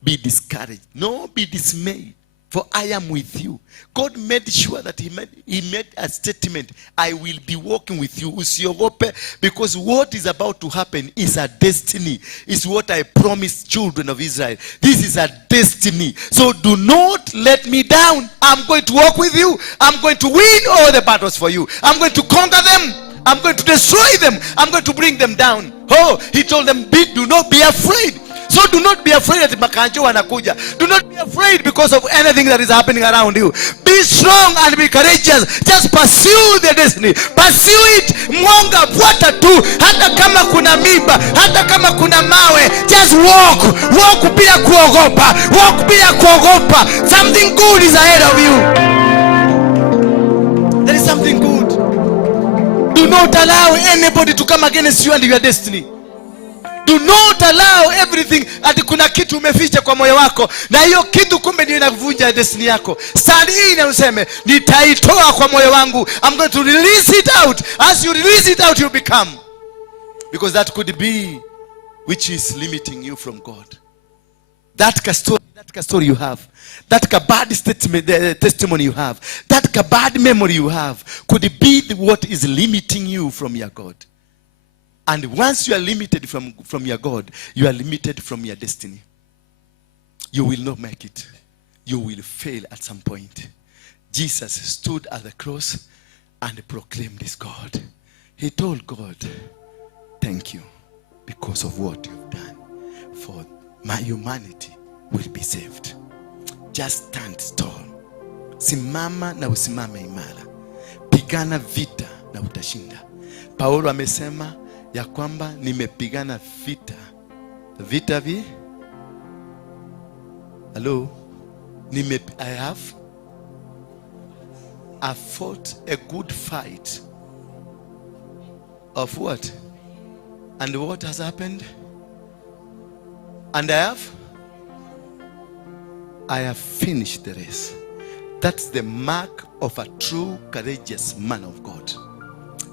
be discouraged, nor be dismayed, for I am with you. God made sure that he made a statement, I will be walking with you. Usiogope, because what is about to happen is a destiny. It's what I promised children of Israel. This is a destiny. So do not let me down. I'm going to walk with you. I'm going to win all the battles for you. I'm going to conquer them. I'm going to destroy them. I'm going to bring them down. Oh, he told them, do not be afraid. So do not be afraid that makanjo wanakuja. Do not be afraid because of anything that is happening around you. Be strong and be courageous. Just pursue the destiny. Pursue it. Mwonga fuata tu. Hata kama kuna miba, hata kama kuna mawe. Just walk. Walk bila kuogopa. Walk bila kuogopa. Something good is ahead of you. There is something good. Do not allow anybody to come against you and your destiny. Do not allow everything. Ati kuna kitu umeficha kwa moyo wako, na hiyo kitu kumbe ndio inavunja destiny yako. Stand in and useme, nitaitoa kwa moyo wangu. I'm going to release it out. As you release it out, you become. Because that could be which is limiting you from God. That story you have, that bad statement, the testimony you have, that bad memory you have, could be what is limiting you from your God. And once you are limited from your God, you are limited from your destiny. You will not make it. You will fail at some point. Jesus stood at the cross and proclaimed his God. He told God, thank you because of what you've done. For my humanity will be saved. Just stand tall. Simama na usimame imara. Pigana vita na utashinda. Paulo amesema ya kwamba nimepigana vita vi. Hello? I fought a good fight. Of what? And what has happened? And I have finished the race. That's the mark of a true courageous man of God.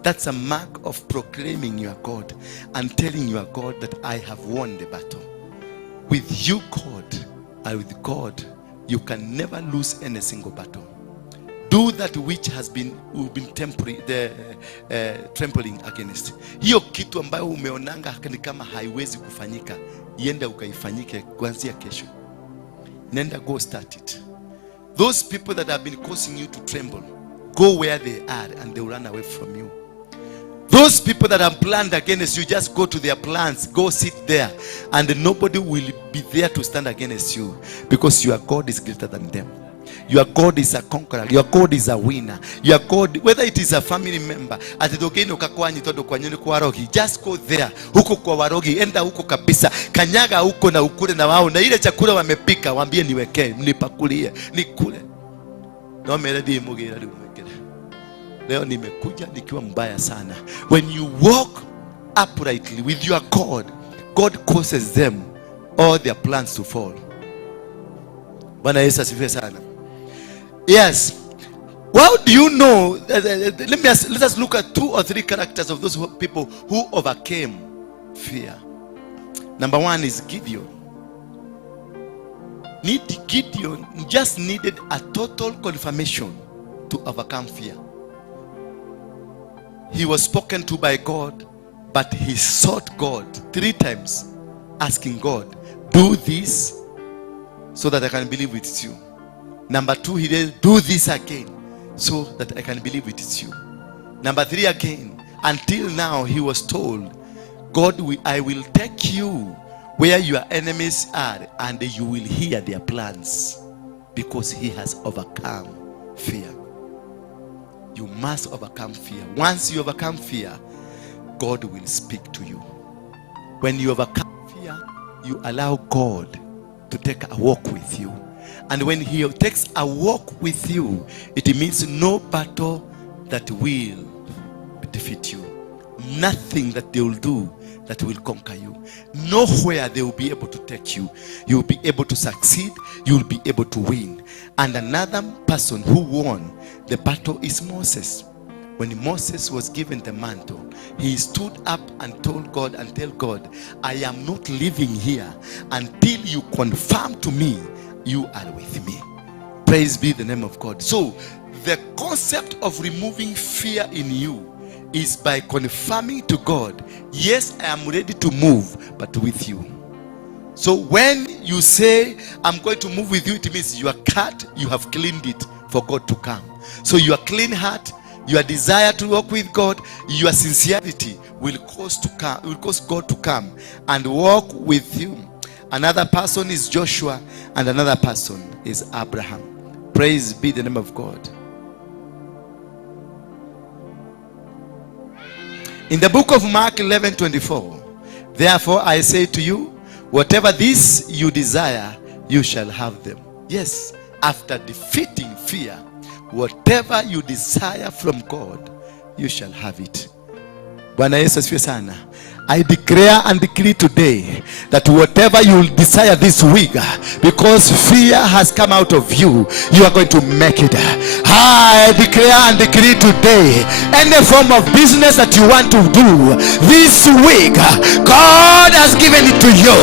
That's a mark of proclaiming your God and telling your God that I have won the battle. With you, God, and with God, you can never lose any single battle. Do that which has been trampling against. Hiyo kitu ambayo umeonanga ni kama haiwezi kufanyika, ienda ukaifanyike kuanzia kesho. Nenda, go start it. Those people that have been causing you to tremble, go where they are and they will run away from you. Those people that have planned against you, just go to their plans, go sit there, and nobody will be there to stand against you, because your God is greater than them. Your God is a conqueror. Your God is a winner. Your God, whether it is a family member, just go there. Huko kwa warogi, enda huko kabisa. Kanyaga huko na ukule na wao. Na ile chakula wamepika, waambie niwekee, nipakulie, nikule. No meredi mugira lumekele. Leo nimekuja nikiwa mbaya sana. When you walk uprightly with your God, God causes them all their plans to fall. Bwana Yesu asifiwe sana. Yes. How do you know? Let us look at 2 or 3 characters of those people who overcame fear. Number 1 is Gideon. Gideon just needed a total confirmation to overcome fear. He was spoken to by God, but he sought God 3 times, asking God, do this so that I can believe it's you. Number 2, he did, do this again so that I can believe it's you. Number 3 again, until now he was told, God, I will take you where your enemies are, and you will hear their plans, because he has overcome fear. You must overcome fear. Once you overcome fear, God will speak to you. When you overcome fear, you allow God to take a walk with you. And when he takes a walk with you, it means no battle that will defeat you. Nothing that they will do that will conquer you. Nowhere they will be able to take you. You will be able to succeed. You will be able to win. And another person who won the battle is Moses. When Moses was given the mantle, he stood up and told God and tell God, I am not living here until you confirm to me you are with me. Praise be the name of God. So the concept of removing fear in you is by confirming to God, yes, I am ready to move, but with you. So when you say, I'm going to move with you, it means your heart, you have cleaned it for God to come. So your clean heart, your desire to walk with God, your sincerity will cause God to come and walk with you. Another person is Joshua, and another person is Abraham. Praise be the name of God. In the book of Mark 11:24, therefore I say to you, whatever this you desire, you shall have them. Yes, after defeating fear, whatever you desire from God, you shall have it. Bwana Yesu asifiwe sana. I declare and decree today that whatever you desire this week, because fear has come out of you, you are going to make it. I declare and decree today, any form of business that you want to do this week, God has given it to you.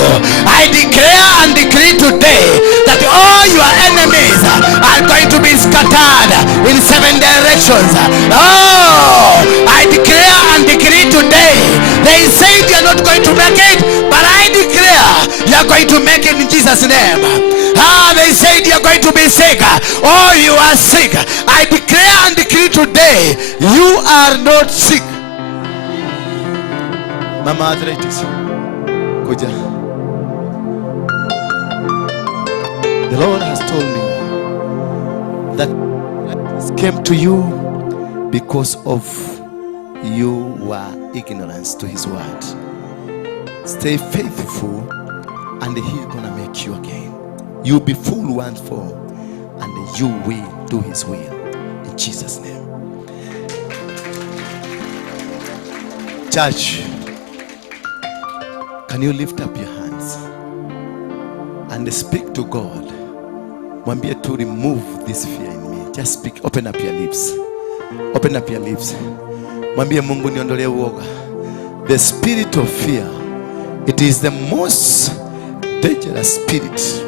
I declare and decree today that all your enemies are going to be scattered in 7 directions. Oh, I declare and decree today, they say you are not going to make it, but I declare you are going to make it in Jesus' name. They said you are going to be sick, or you are sick. I declare and decree today, you are not sick. Mama arthritis, kuja. The Lord has told me that this came to you because of your ignorance to his word. Stay faithful, and he's gonna make you again. You'll be full once for, and you will do his will in Jesus' name. Church, can you lift up your hands and speak to God? Mwambie to remove this fear in me. Just speak. Open up your lips. Open up your lips. Mwambie Mungu niondolee uoga. The spirit of fear, it is the most dangerous spirit.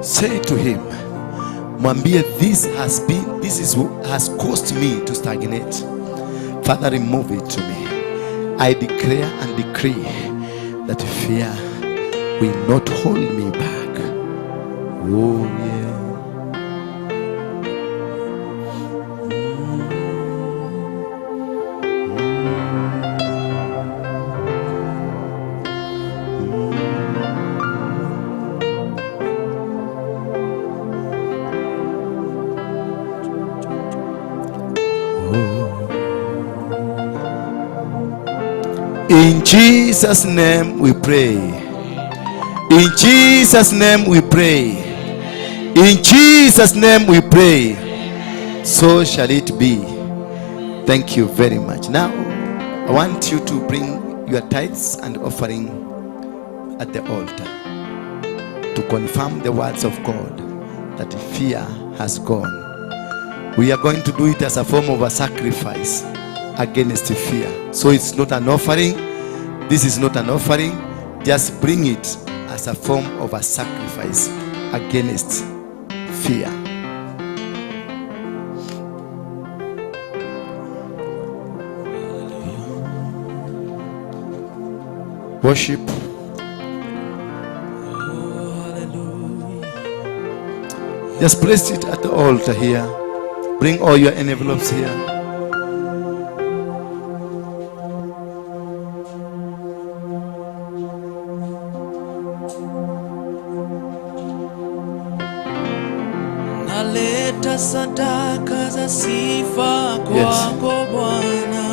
Say to him, mwambie, this has caused me to stagnate. Father, remove it to me. I declare and decree that fear will not hold me back. Oh yeah. In Jesus' name we pray. In Jesus' name we pray. In Jesus' name we pray. So shall it be. Thank you very much. Now, I want you to bring your tithes and offering at the altar to confirm the words of God that fear has gone. We are going to do it as a form of a sacrifice against fear. So it's not an offering. This is not an offering. Just bring it as a form of a sacrifice against fear. Worship. Just place it at the altar here. Bring all your envelopes here. Naleta sadaka za sifa kwako Bwana,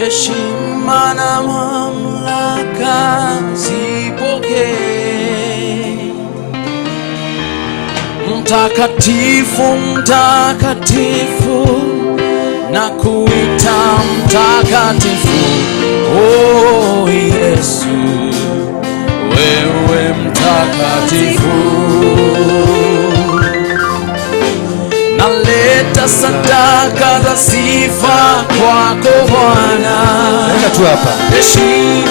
heshima na mamlaka zipokee. Mtakatifu, mtakatifu, na kuita mtakatifu. Oh Yesu, wewe mtakatifu. Naleta sadaka za sifa kwako Bwana. Nenda tu hapa. Heshima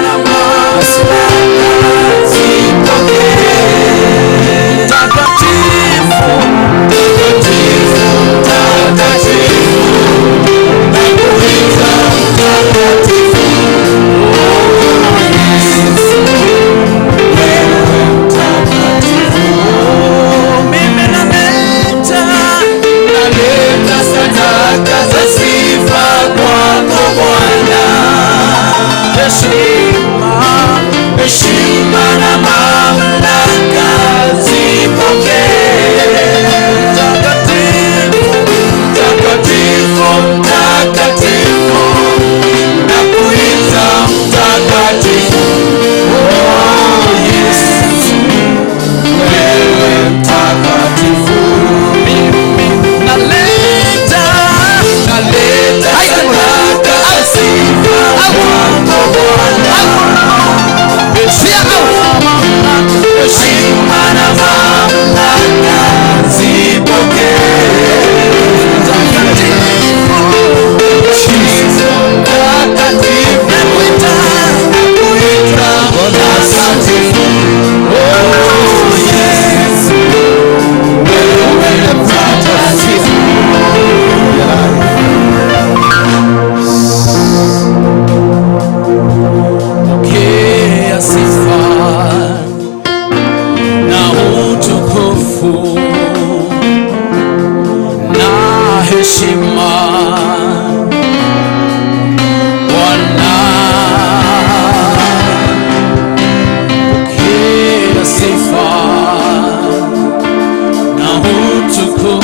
na mamlaka zipokee. Mtakatifu, mtakatifu, mtakatifu, na kuita mtakatifu. Oh Yesu, wewe mtakatifu. Mimi naleta sadaka za sifa kwako Bwana. Heshima na mamlaka zipokee. Mtakatifu, mtakatifu, mtakatifu, na kuita mtakatifu. Oh Yesu, wewe mtakatifu. Mimi naleta sadaka za sifa kwako Bwana. Heshima na mamlaka zipokee. Mtakatifu, mtakatifu, na kuita mtakatifu. Oh Yesu, wewe mtakatifu. Pokea sifa na utukufu na heshima Bwana. Pokea sifa na utukufu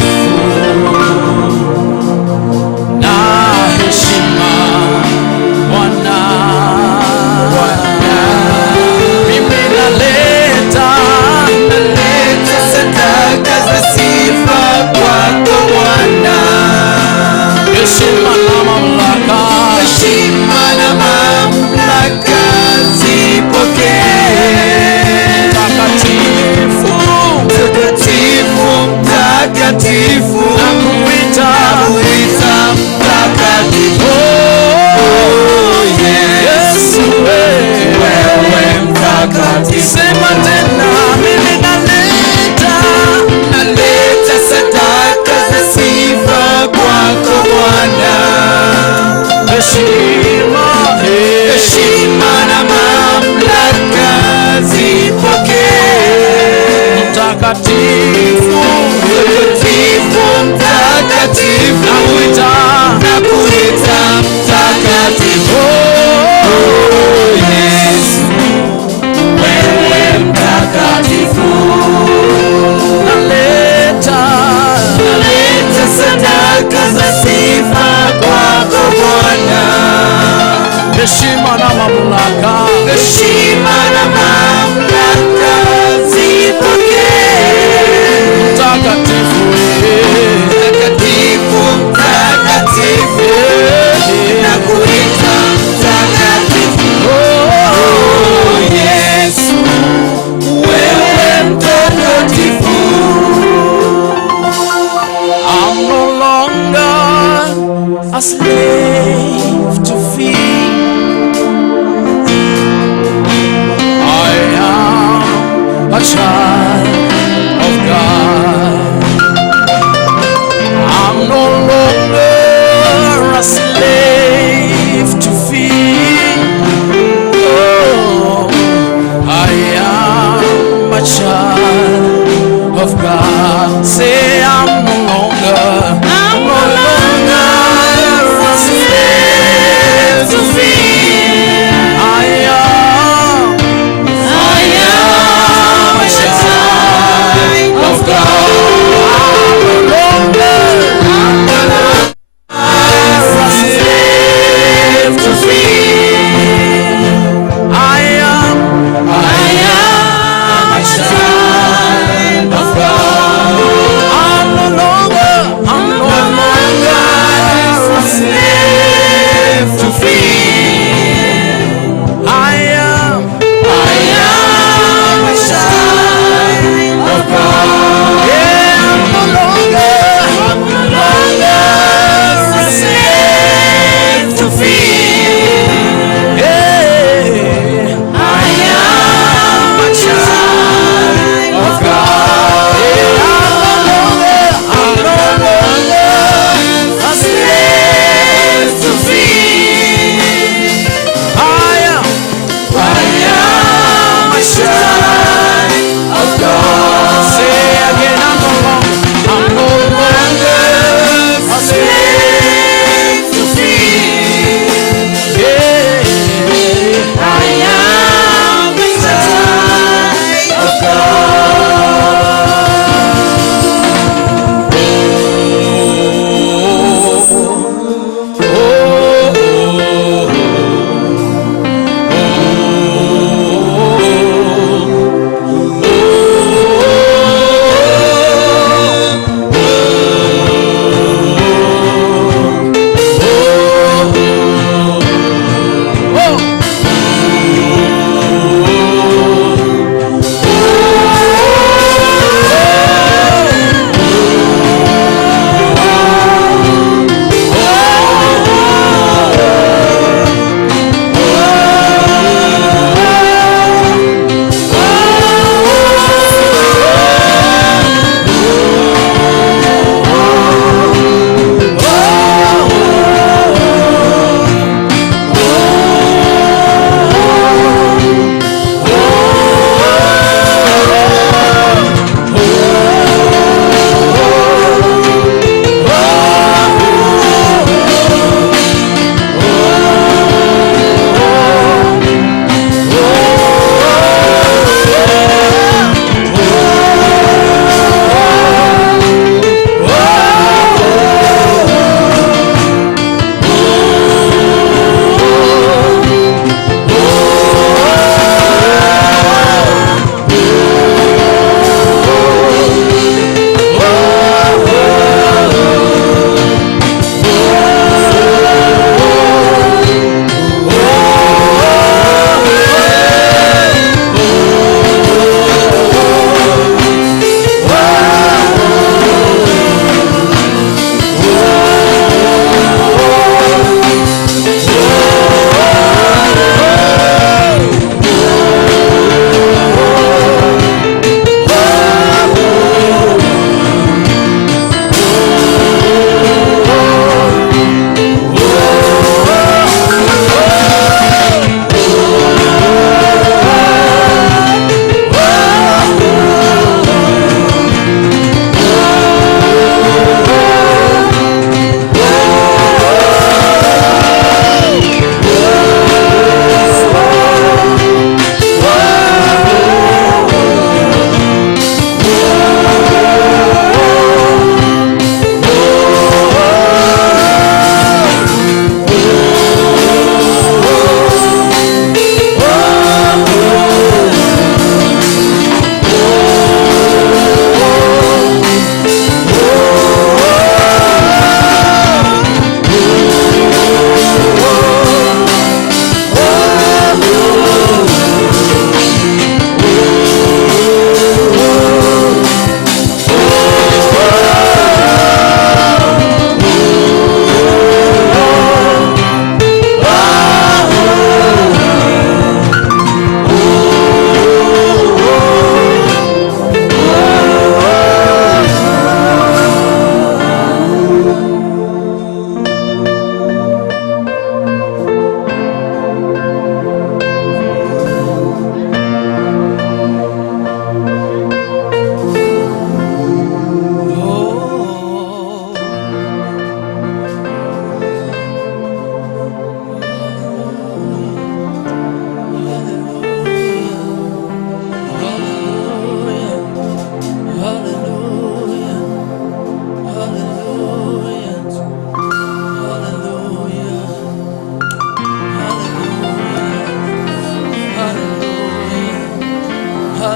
na heshima Bwana.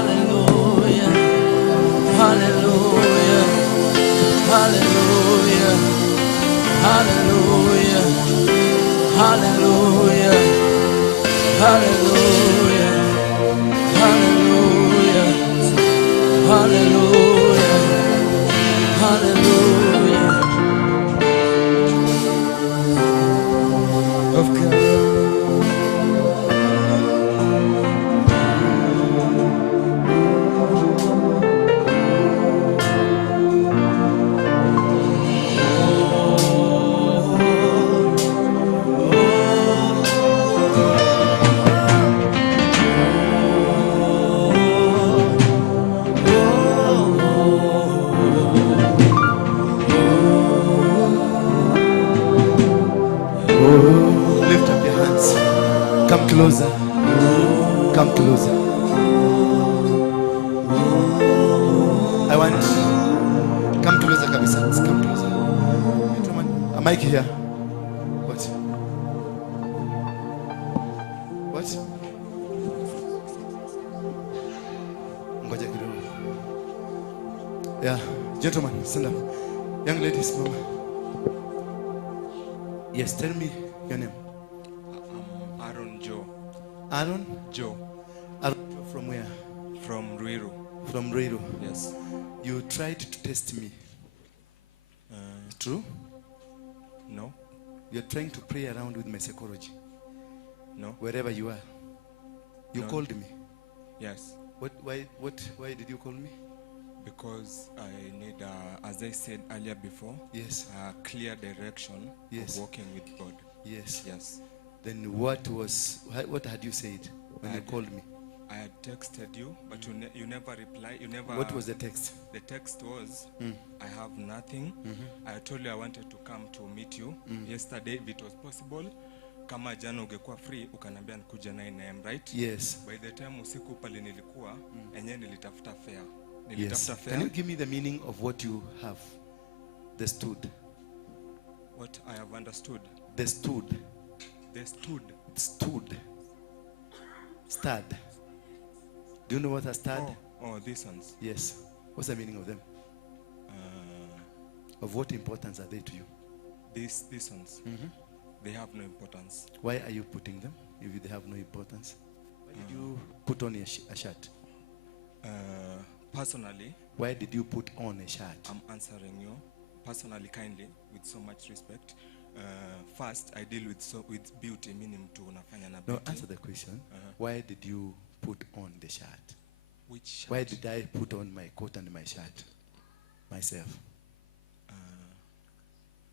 Hallelujah. Hallelujah. Hallelujah. Hallelujah. Hallelujah. Hallelujah. Hallelujah. Hallelujah. Hallelujah. Of God. Lift up your hands. Come closer. Come closer. I want. Come closer, Kabisa. Come closer. Come on. A mic here. What? What? Ngoja kidogo. Yeah, gentlemen, stand up. Young ladies, mama. Yes, tell me your name. Aaron Joe. Aaron? Joe. Aaron Joe from where? From Ruiru. From Ruiru. Yes. You tried to test me. True? No. You're trying to play around with my psychology. No. Wherever you are. You No. called me. Yes. Why did you call me? Because I need, as I said earlier before, yes, a clear direction yes, of walking with God. Yes. Yes. Then what had you said when you called me? I had texted you, but you never replied. You never. What was the text? The text was, I have nothing. I told you I wanted to come to meet you yesterday if it was possible. Kama jana ungekuwa free ukaniambia nikuja 9 AM, right? Yes. By the time usiku pale nilikuwa enyewe nilitafuta fare. Yes. Can you give me the meaning of what you have? The stood. What I have understood. The stood. The stood. Stood. Stud. Do you know what a stud? Oh, these ones. Yes. What's the meaning of them? Of what importance are they to you? These ones. They have no importance. Why are you putting them if they have no importance? Why did you put on a shirt? Personally. Why did you put on a shirt? I'm answering you personally, kindly, with so much respect. First, I deal with beauty, meaning to unafanya na beauty. No, answer the question. Why did you put on the shirt? Which shirt? Why did I put on my coat and my shirt myself?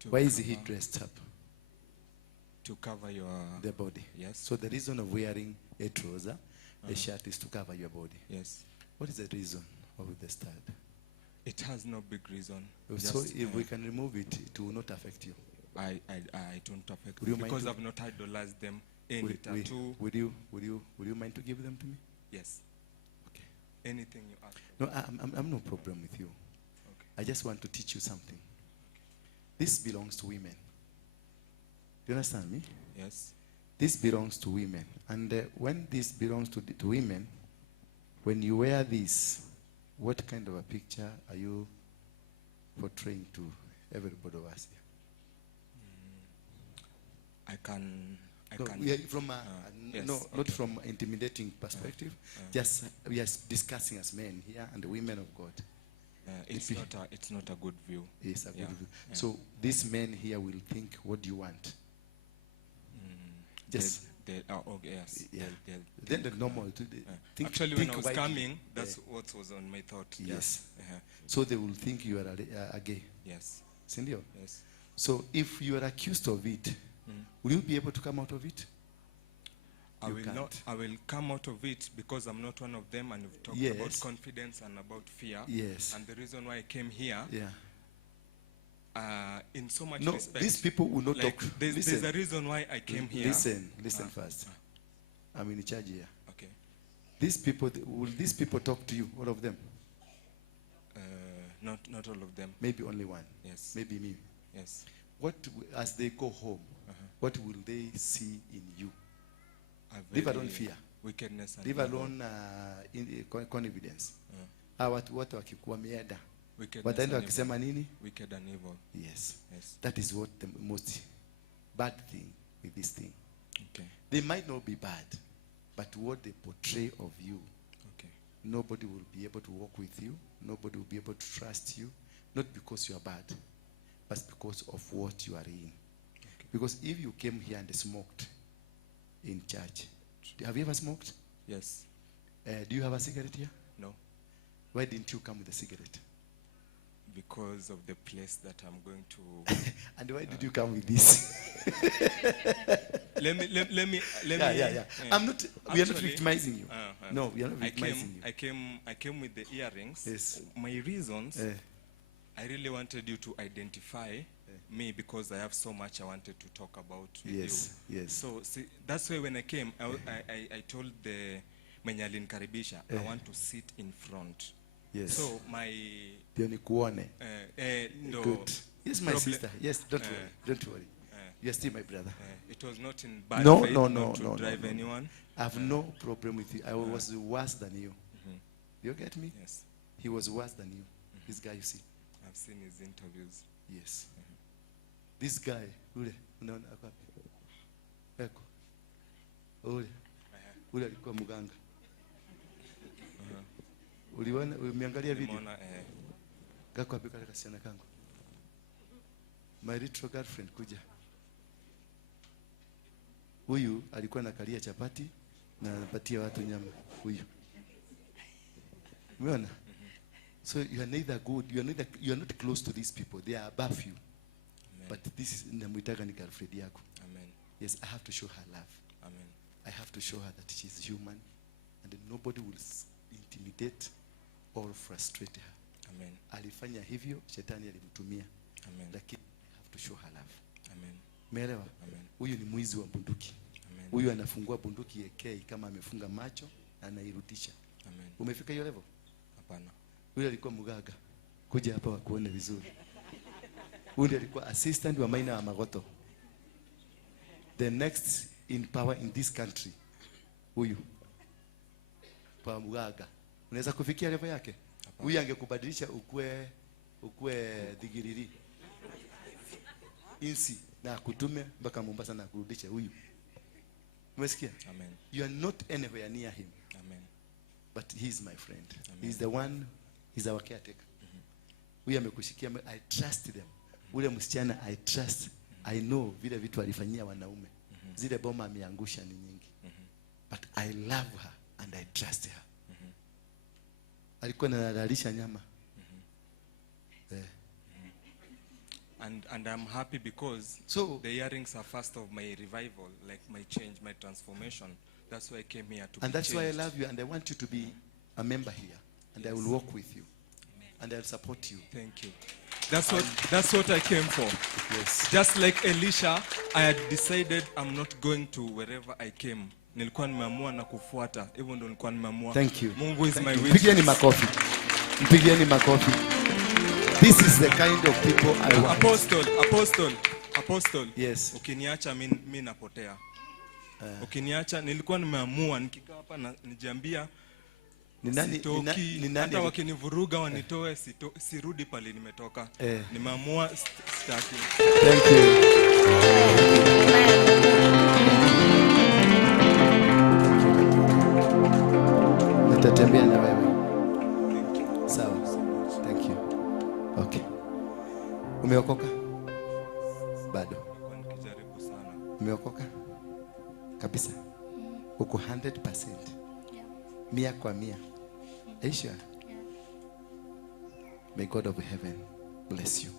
Why is he dressed up? To cover the body. Yes. So the reason of wearing a trouser, a shirt, is to cover your body. Yes. What is the reason of the stud? It has no big reason. So if we can remove it, it will not affect you. I don't affect Would you because mind I've not idolized them. Any tattoo. Would you mind to give them to me? Yes. Okay. Anything you ask. No, I'm no problem with you. Okay. I just want to teach you something. This belongs to women. Do you understand me? Yes. This belongs to women. And when this belongs to women, when you wear this, what kind of a picture are you portraying to everybody of us here? I can. From yes, no, okay. Not from intimidating perspective. Just we are discussing as men here and the women of God. It's not a good view. Yes, a good view. Yeah. So these men here will think, what do you want? Just yes. Yeah. Then the normal. Actually, when I was coming, that's what was on my thought. Yes. So they will think you are a gay. Yes. Sindio? Yes. So if you are accused of it, will you be able to come out of it? I will come out of it because I'm not one of them, and we've talked about confidence and about fear. Yes. And the reason why I came here. Yeah. In so much no, respect. These people will not talk. There's a reason why I came here. Listen first. I'm in charge here. Okay. Will these people talk to you, all of them? Not all of them. Maybe only one. Yes. Maybe me. Yes. As they go home, what will they see in you? Live, I don't fear. Wickedness and Leave evil. alone confidence. Hawa watu wote wakikuwa mieda. Wickedness Wataenda and wakisema evil. nini? Wicked and evil. Yes. Yes. That is what the most bad thing with this thing. Okay. They might not be bad, but what they portray of you, okay, nobody will be able to walk with you. Nobody will be able to trust you, not because you are bad, but because of what you are in. Okay. Because if you came here and smoked in church, have you ever smoked? Yes. Do you have a cigarette here? No. Why didn't you come with a cigarette? Because of the place that I'm going to. And why did you come with this? let me. Yeah. I'm not. We are not victimizing you. No, we are not I victimizing you. I came with the earrings. Yes. My reasons. I really wanted you to identify me because I have so much I wanted to talk about with you. Yes. So see, that's why when I came, I told the Menyalin Karibisha, I want to sit in front. Yes. So my. No. Good. Yes, my sister. Yes, don't worry. Don't worry. You're still my brother. It was not in bad No, faith no, not no, to no, drive no, no. anyone. I have no problem with you. I was worse than you. You get me? Yes. He was worse than you. This guy you see. I've seen his interviews. Yes. This guy, ule, unaona ako wapi? Eko. Ule alikuwa mganga. Uliona, umeangalia video? Kako wapi kale kasichana kangu? My little girlfriend kuja. Huyu alikuwa anakalia chapati na anapatia watu nyama. Huyu. Umeona? So you are neither good, you are not close to these people. They are above you. Amen. But this is namuitaga ni girlfriend yako. Amen. Yes, I have to show her love. Amen. I have to show her that she is human and nobody will intimidate or frustrate her. Amen. Alifanya hivyo, shetani alimtumia. Amen. Lakini I have to show her love. Amen. Umeelewa? Amen. Huyu ni mwizi wa bunduki. Amen. Huyu anafungua bunduki AK kama amefunga macho na anairudisha. Amen. Umefika hiyo level? Hapana. Huyu alikuwa mgaga. Kuja hapa wakuone vizuri. Huyu alikuwa assistant wa Maina wa Magoto. The next in power in this country. Huyu. Pa mgaga. Unaweza kufikia level yake? Huyu angekubadilisha ukue digiriri. Insi na kutume mpaka Mombasa na kurudisha huyu. Umesikia? Amen. You are not anywhere near him. Amen. But he is my friend. Amen. He is the one, he's our caretaker. Huyu amekushikia, I trust them. Ule msichana I trust. I know vile vitu alifanyia wanaume. Zile boma ameangusha ni nyingi. But I love her and I trust her. Alikuwa analalisha nyama. And I'm happy because the earrings are first of my revival, like my change, my transformation. That's why I came here to And be that's changed. why I love you and I want you to be a member here. And I will walk with you. And I'll support you. Thank you. That's what I came for. Yes. Just like Elisha, I had decided I'm not going to wherever I came. Nilikuwa nimeamua na kufuata. Hivyo ndo nilikuwa nimeamua. Thank you. Mungu is Thank my you. witness. Mpigieni makofi. Mpigieni makofi. This is the kind of people I want. Apostle. Yes. Ukiniacha mimi napotea. Ukiniacha nilikuwa nimeamua nikikaa hapa na nijiambia hata wakinivuruga wanitoe sirudi pale nimetoka. Nimeamua sitaki. Thank you. Nitatembea na wewe. Sawa. Thank you. Okay. Umeokoka? Bado. Nikijaribu sana. Umeokoka? Kabisa. Uko 100%. Mia kwa mia. Are you sure? May God of heaven bless you.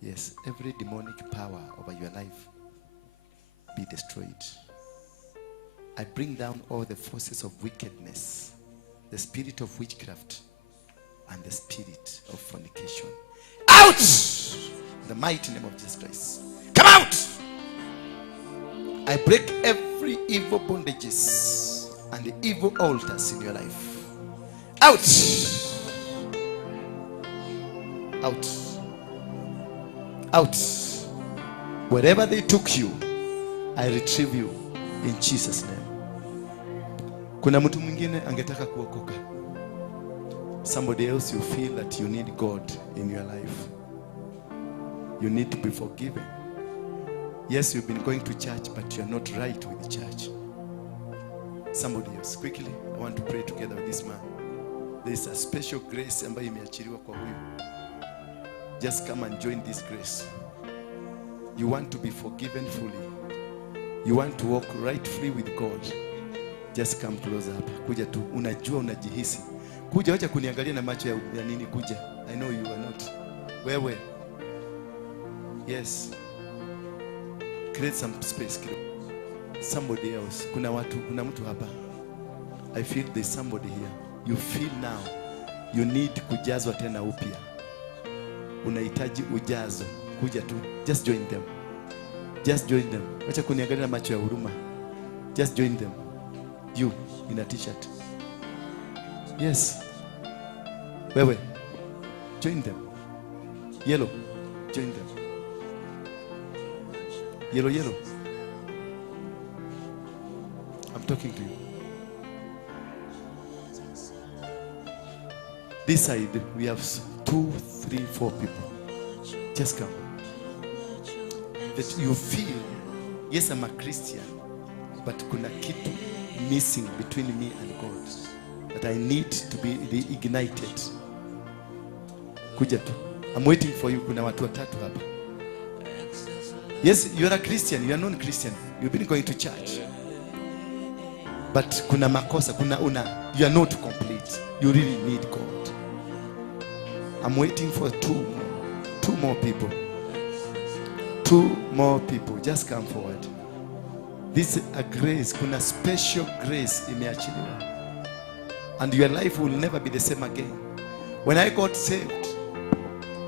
Yes, every demonic power over your life be destroyed. I bring down all the forces of wickedness, the spirit of witchcraft, and the spirit of fornication. Out! In the mighty name of Jesus Christ. Come out! I break every evil bondages and the evil altars in your life. Out! Out! Out! Wherever they took you, I retrieve you in Jesus' name. Kuna mtu mwingine angetaka kuokoka. Somebody else you feel that you need God in your life. You need to be forgiven. Yes, you've been going to church, but you're not right with the church. Somebody else, quickly, I want to pray together with this man. There is a special grace ambayo imeachiliwa kwa huyu. Just come and join this grace. You want to be forgiven fully. You want to walk rightfully with God. Just come close up. Kuja tu, unajua unajihisi. Kuja, wacha kuniangalia na macho ya nini, kuja. I know you are not. Wewe. Yes. Create some space. Somebody else. Kuna mtu hapa. I feel there's somebody here. You feel now you need kujazwa tena upya. Unahitaji ujazo. Kuja tu. Just join them. Just join them. Wacha kuniangalia na macho ya huruma. Just join them. You in a t-shirt. Yes. Wewe. Join them. Yellow. Join them. Yellow. I'm talking to you. This side, we have 2, 3, 4 people. Just come. That you feel, yes, I'm a Christian, but kuna kitu missing between me and God. That I need to be reignited. Kuja tu. I'm waiting for you. Kuna watu watatu hapa. Yes, you are a Christian. You are non-Christian. You've been going to church. But kuna makosa, you are not complete. You really need God. I'm waiting for two more people. 2 more people. Just come forward. This is a grace. Kuna special grace imeachiliwa. And your life will never be the same again. When I got saved,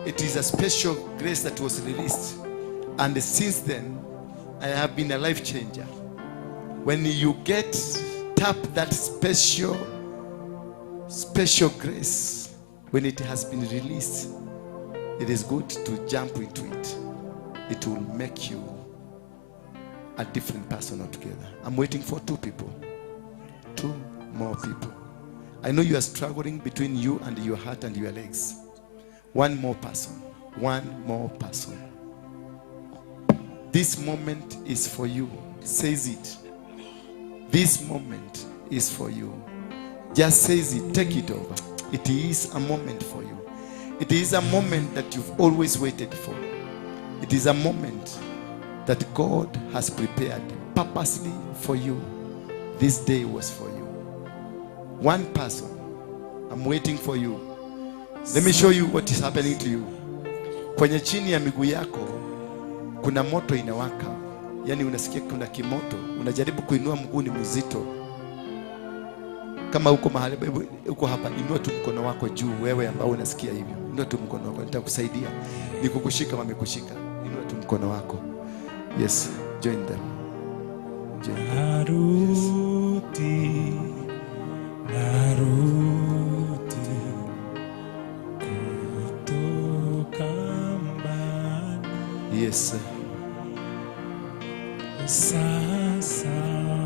it is a special grace that was released. And since then, I have been a life changer. When you tap that special grace, when it has been released, it is good to jump into it. It will make you a different person altogether. I'm waiting for 2 people. 2 more people. I know you are struggling between you and your heart and your legs. 1 more person. 1 more person. This moment is for you. Says it. This moment is for you. Just says it. Take it over. It is a moment for you. It is a moment that you've always waited for. It is a moment that God has prepared purposely for you. This day was for you. 1 person. I'm waiting for you. Let me show you what is happening to you. Kwenye chini ya miguu yako kuna moto inawaka. Yani unasikia kuna kimoto. Unajaribu kuinua mguu, ni mzito. Kama uko mahali uko hapa, inua tu mkono wako juu, wewe ambao unasikia hivyo. Inua tu mkono wako, nitakusaidia. Nikukushika wamekushika. Inua tu mkono wako. Yes, join them. Join them. Naruti kutoka mbali. Yes, sir. Sasa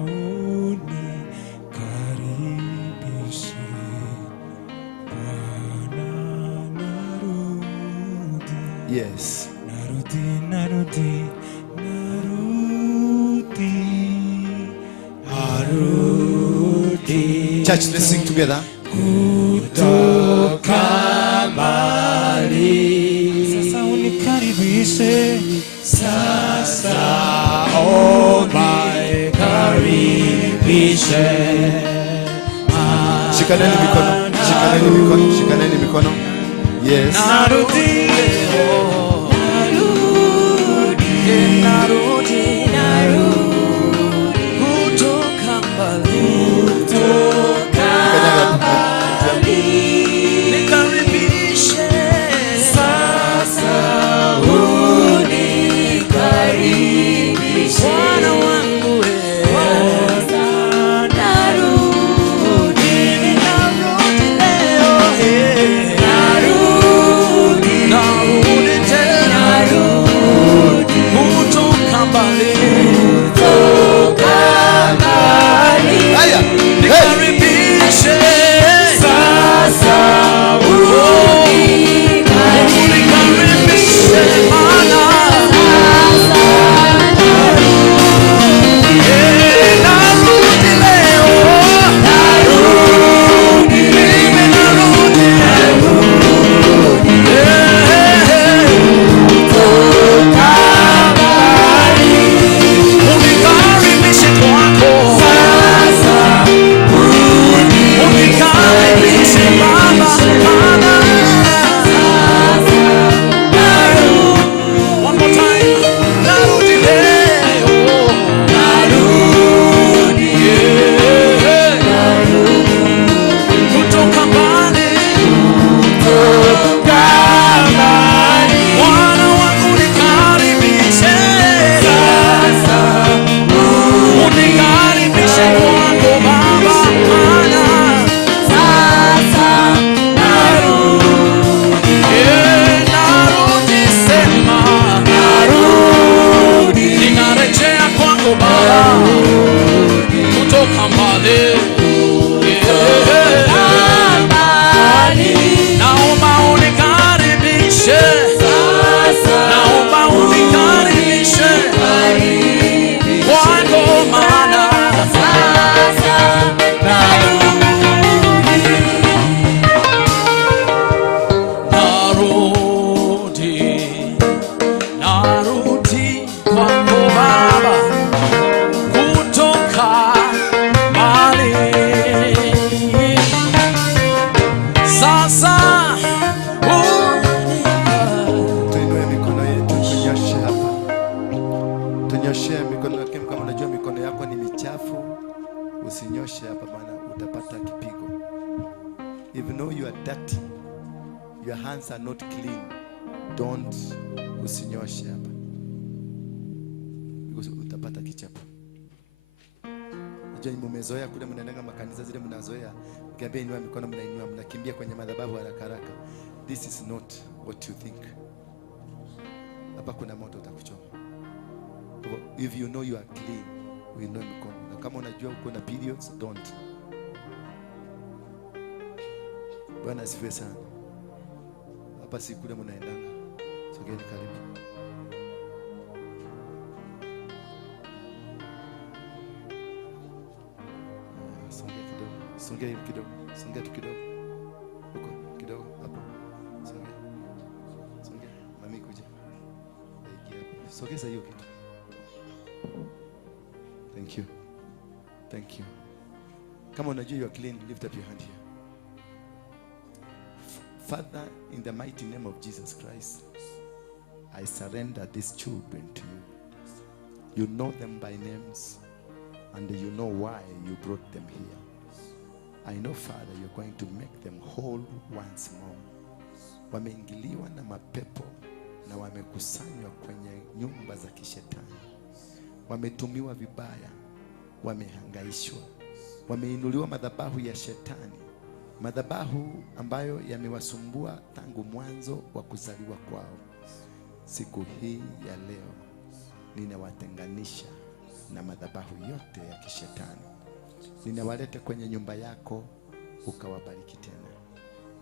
unikaribishe Bwana, narudi. Yes. Narudi. Church, let's sing together. Kutoka mbali. Sasa unikaribishe. Sasa unikaribishe. Shikaneni mikono. Yes. Narudi. Kutoka mbali. Nikaribishe. Sasa unikaribishe. Bwana wangu narudi leo. Narudi tena. Kutoka mbali. If you know you are dirty, your hands are not clean, don't usinyoshe hapa. Because utapata kichapo. Najua mmezoea kule mnaenda makanisa zile mnazoea. Ukiambia inua mikono mnainua, mnakimbia kwenye madhabahu haraka haraka. This is not what you think. Hapa kuna moto utakuchoma. If you know you are clean, uinue mikono. Na kama unajua uko na periods, don't. Bwana asifiwe sana. Hapa si kule mnaendanga. Sogeni karibu. Songea kidogo. Songea tu kidogo. Huko kidogo hapo. Songea. Songea. Mami kuja. Sogeza hiyo kitu. Thank you. Thank you. Kama unajua you are clean, lift up your hand here. Father, in the mighty name of Jesus Christ, I surrender these children to you. You know them by names, and you know why you brought them here. I know, Father, you're going to make them whole once more. Wameingiliwa na mapepo na wamekusanywa kwenye nyumba za kishetani. Wametumiwa vibaya, wamehangaishwa, wameinuliwa madhabahu ya shetani, madhabahu ambayo yamewasumbua tangu mwanzo wa kuzaliwa kwao. Siku hii ya leo ninawatenganisha na madhabahu yote ya kishetani. Ninawaleta kwenye nyumba yako, ukawabariki tena,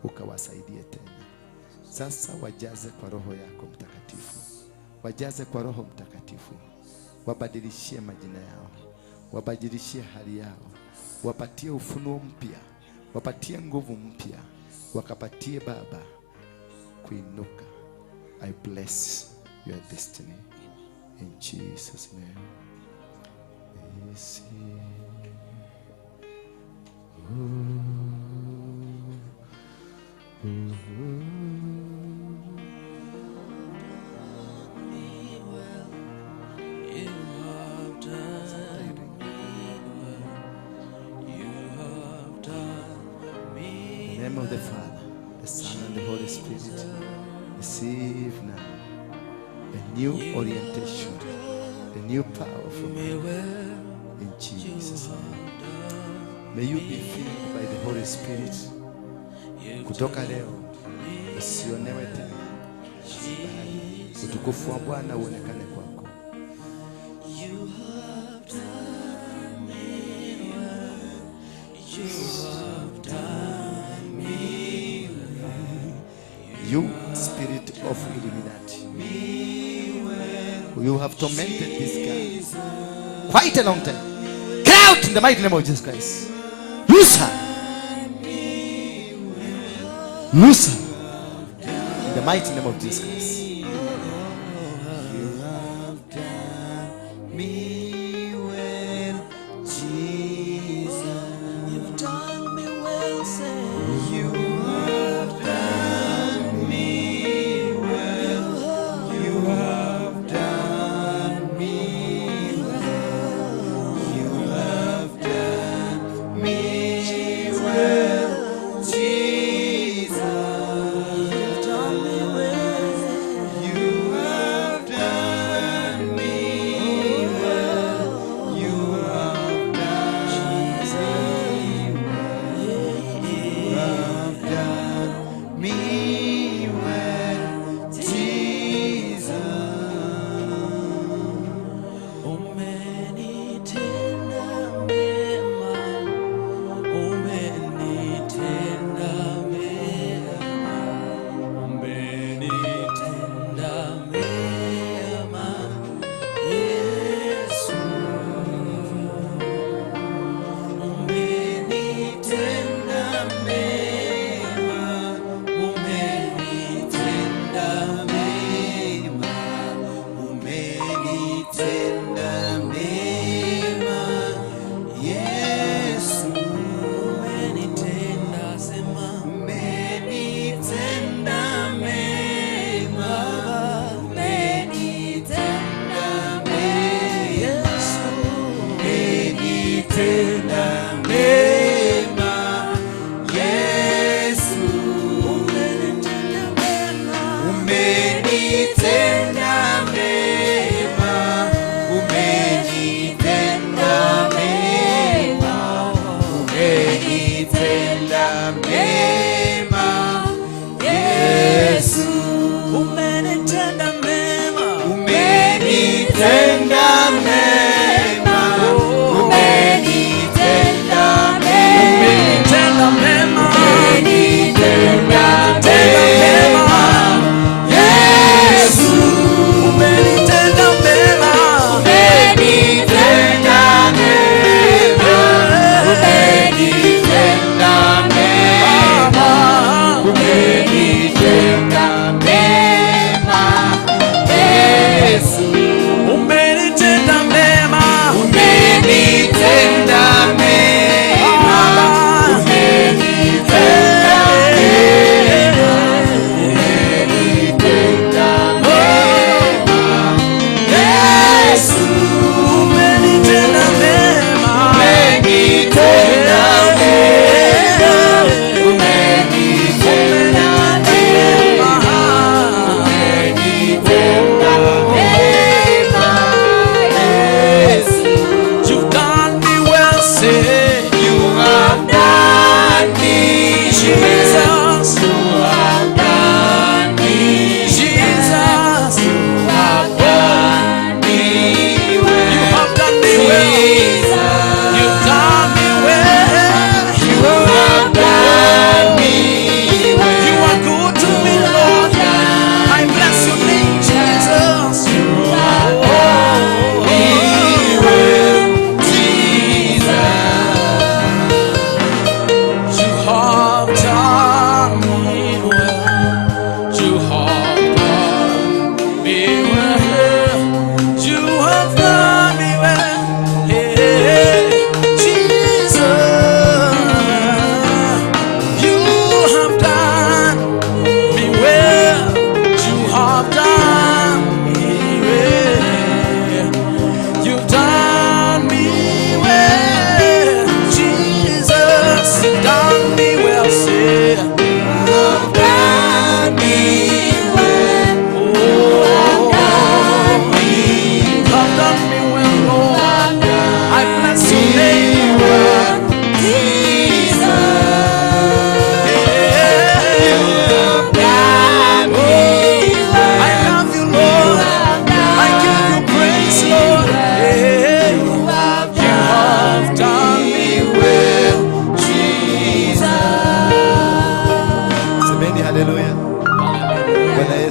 ukawasaidie tena. Sasa wajaze kwa Roho yako Mtakatifu, wajaze kwa Roho Mtakatifu, wabadilishie majina yao, wabadilishie hali yao, wapatie ufunuo mpya, wapatie nguvu mpya, wakapatie Baba kuinuka. I bless your destiny in Jesus' name. Yes. In the name of the Father, the Son, and the Holy Spirit, receive now a new orientation, a new power from you. In Jesus' name. May you be filled by the Holy Spirit. Kutoka leo usionewe tena, utukufu wa Bwana uonekane kwako. You spirit of Illuminati, you have tormented this guy quite a long time. Get out in the mighty name of Jesus Christ. Loose her. Loose her. In the mighty name of Jesus Christ. You have done me well, Jesus. You've done me well, say. You have done me well. You have done me well. You have done me well, Jesus. You've done me well.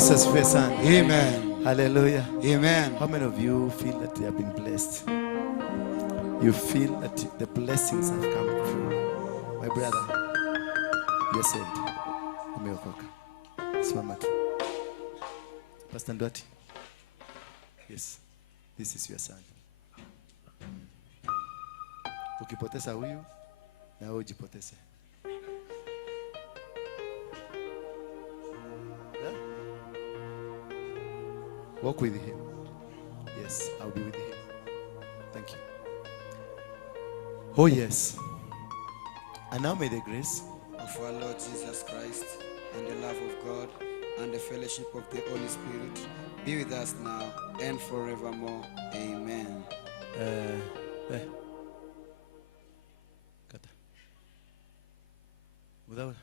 Yesu asifiwe sana. Amen. Hallelujah. Amen. How many of you feel that you have been blessed? You feel that the blessings have come through. My brother, you are saved. Umeokoka. Simama tu. Pastor Ndwati. Yes. This is your son. Ukipoteza huyu na wewe ujipoteze. Yeah? Walk with him. Yes, I'll be with him. Thank you. Oh yes. And now may the grace of our Lord Jesus Christ and the love of God and the fellowship of the Holy Spirit be with us now and forevermore. Amen. Kata. Without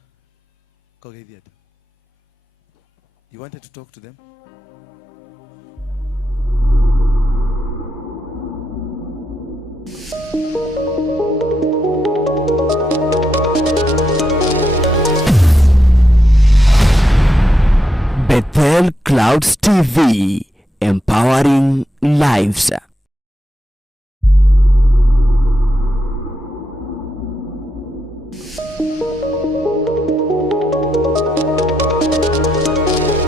Kogeviat. You wanted to talk to them? Bethel Clouds TV, empowering lives.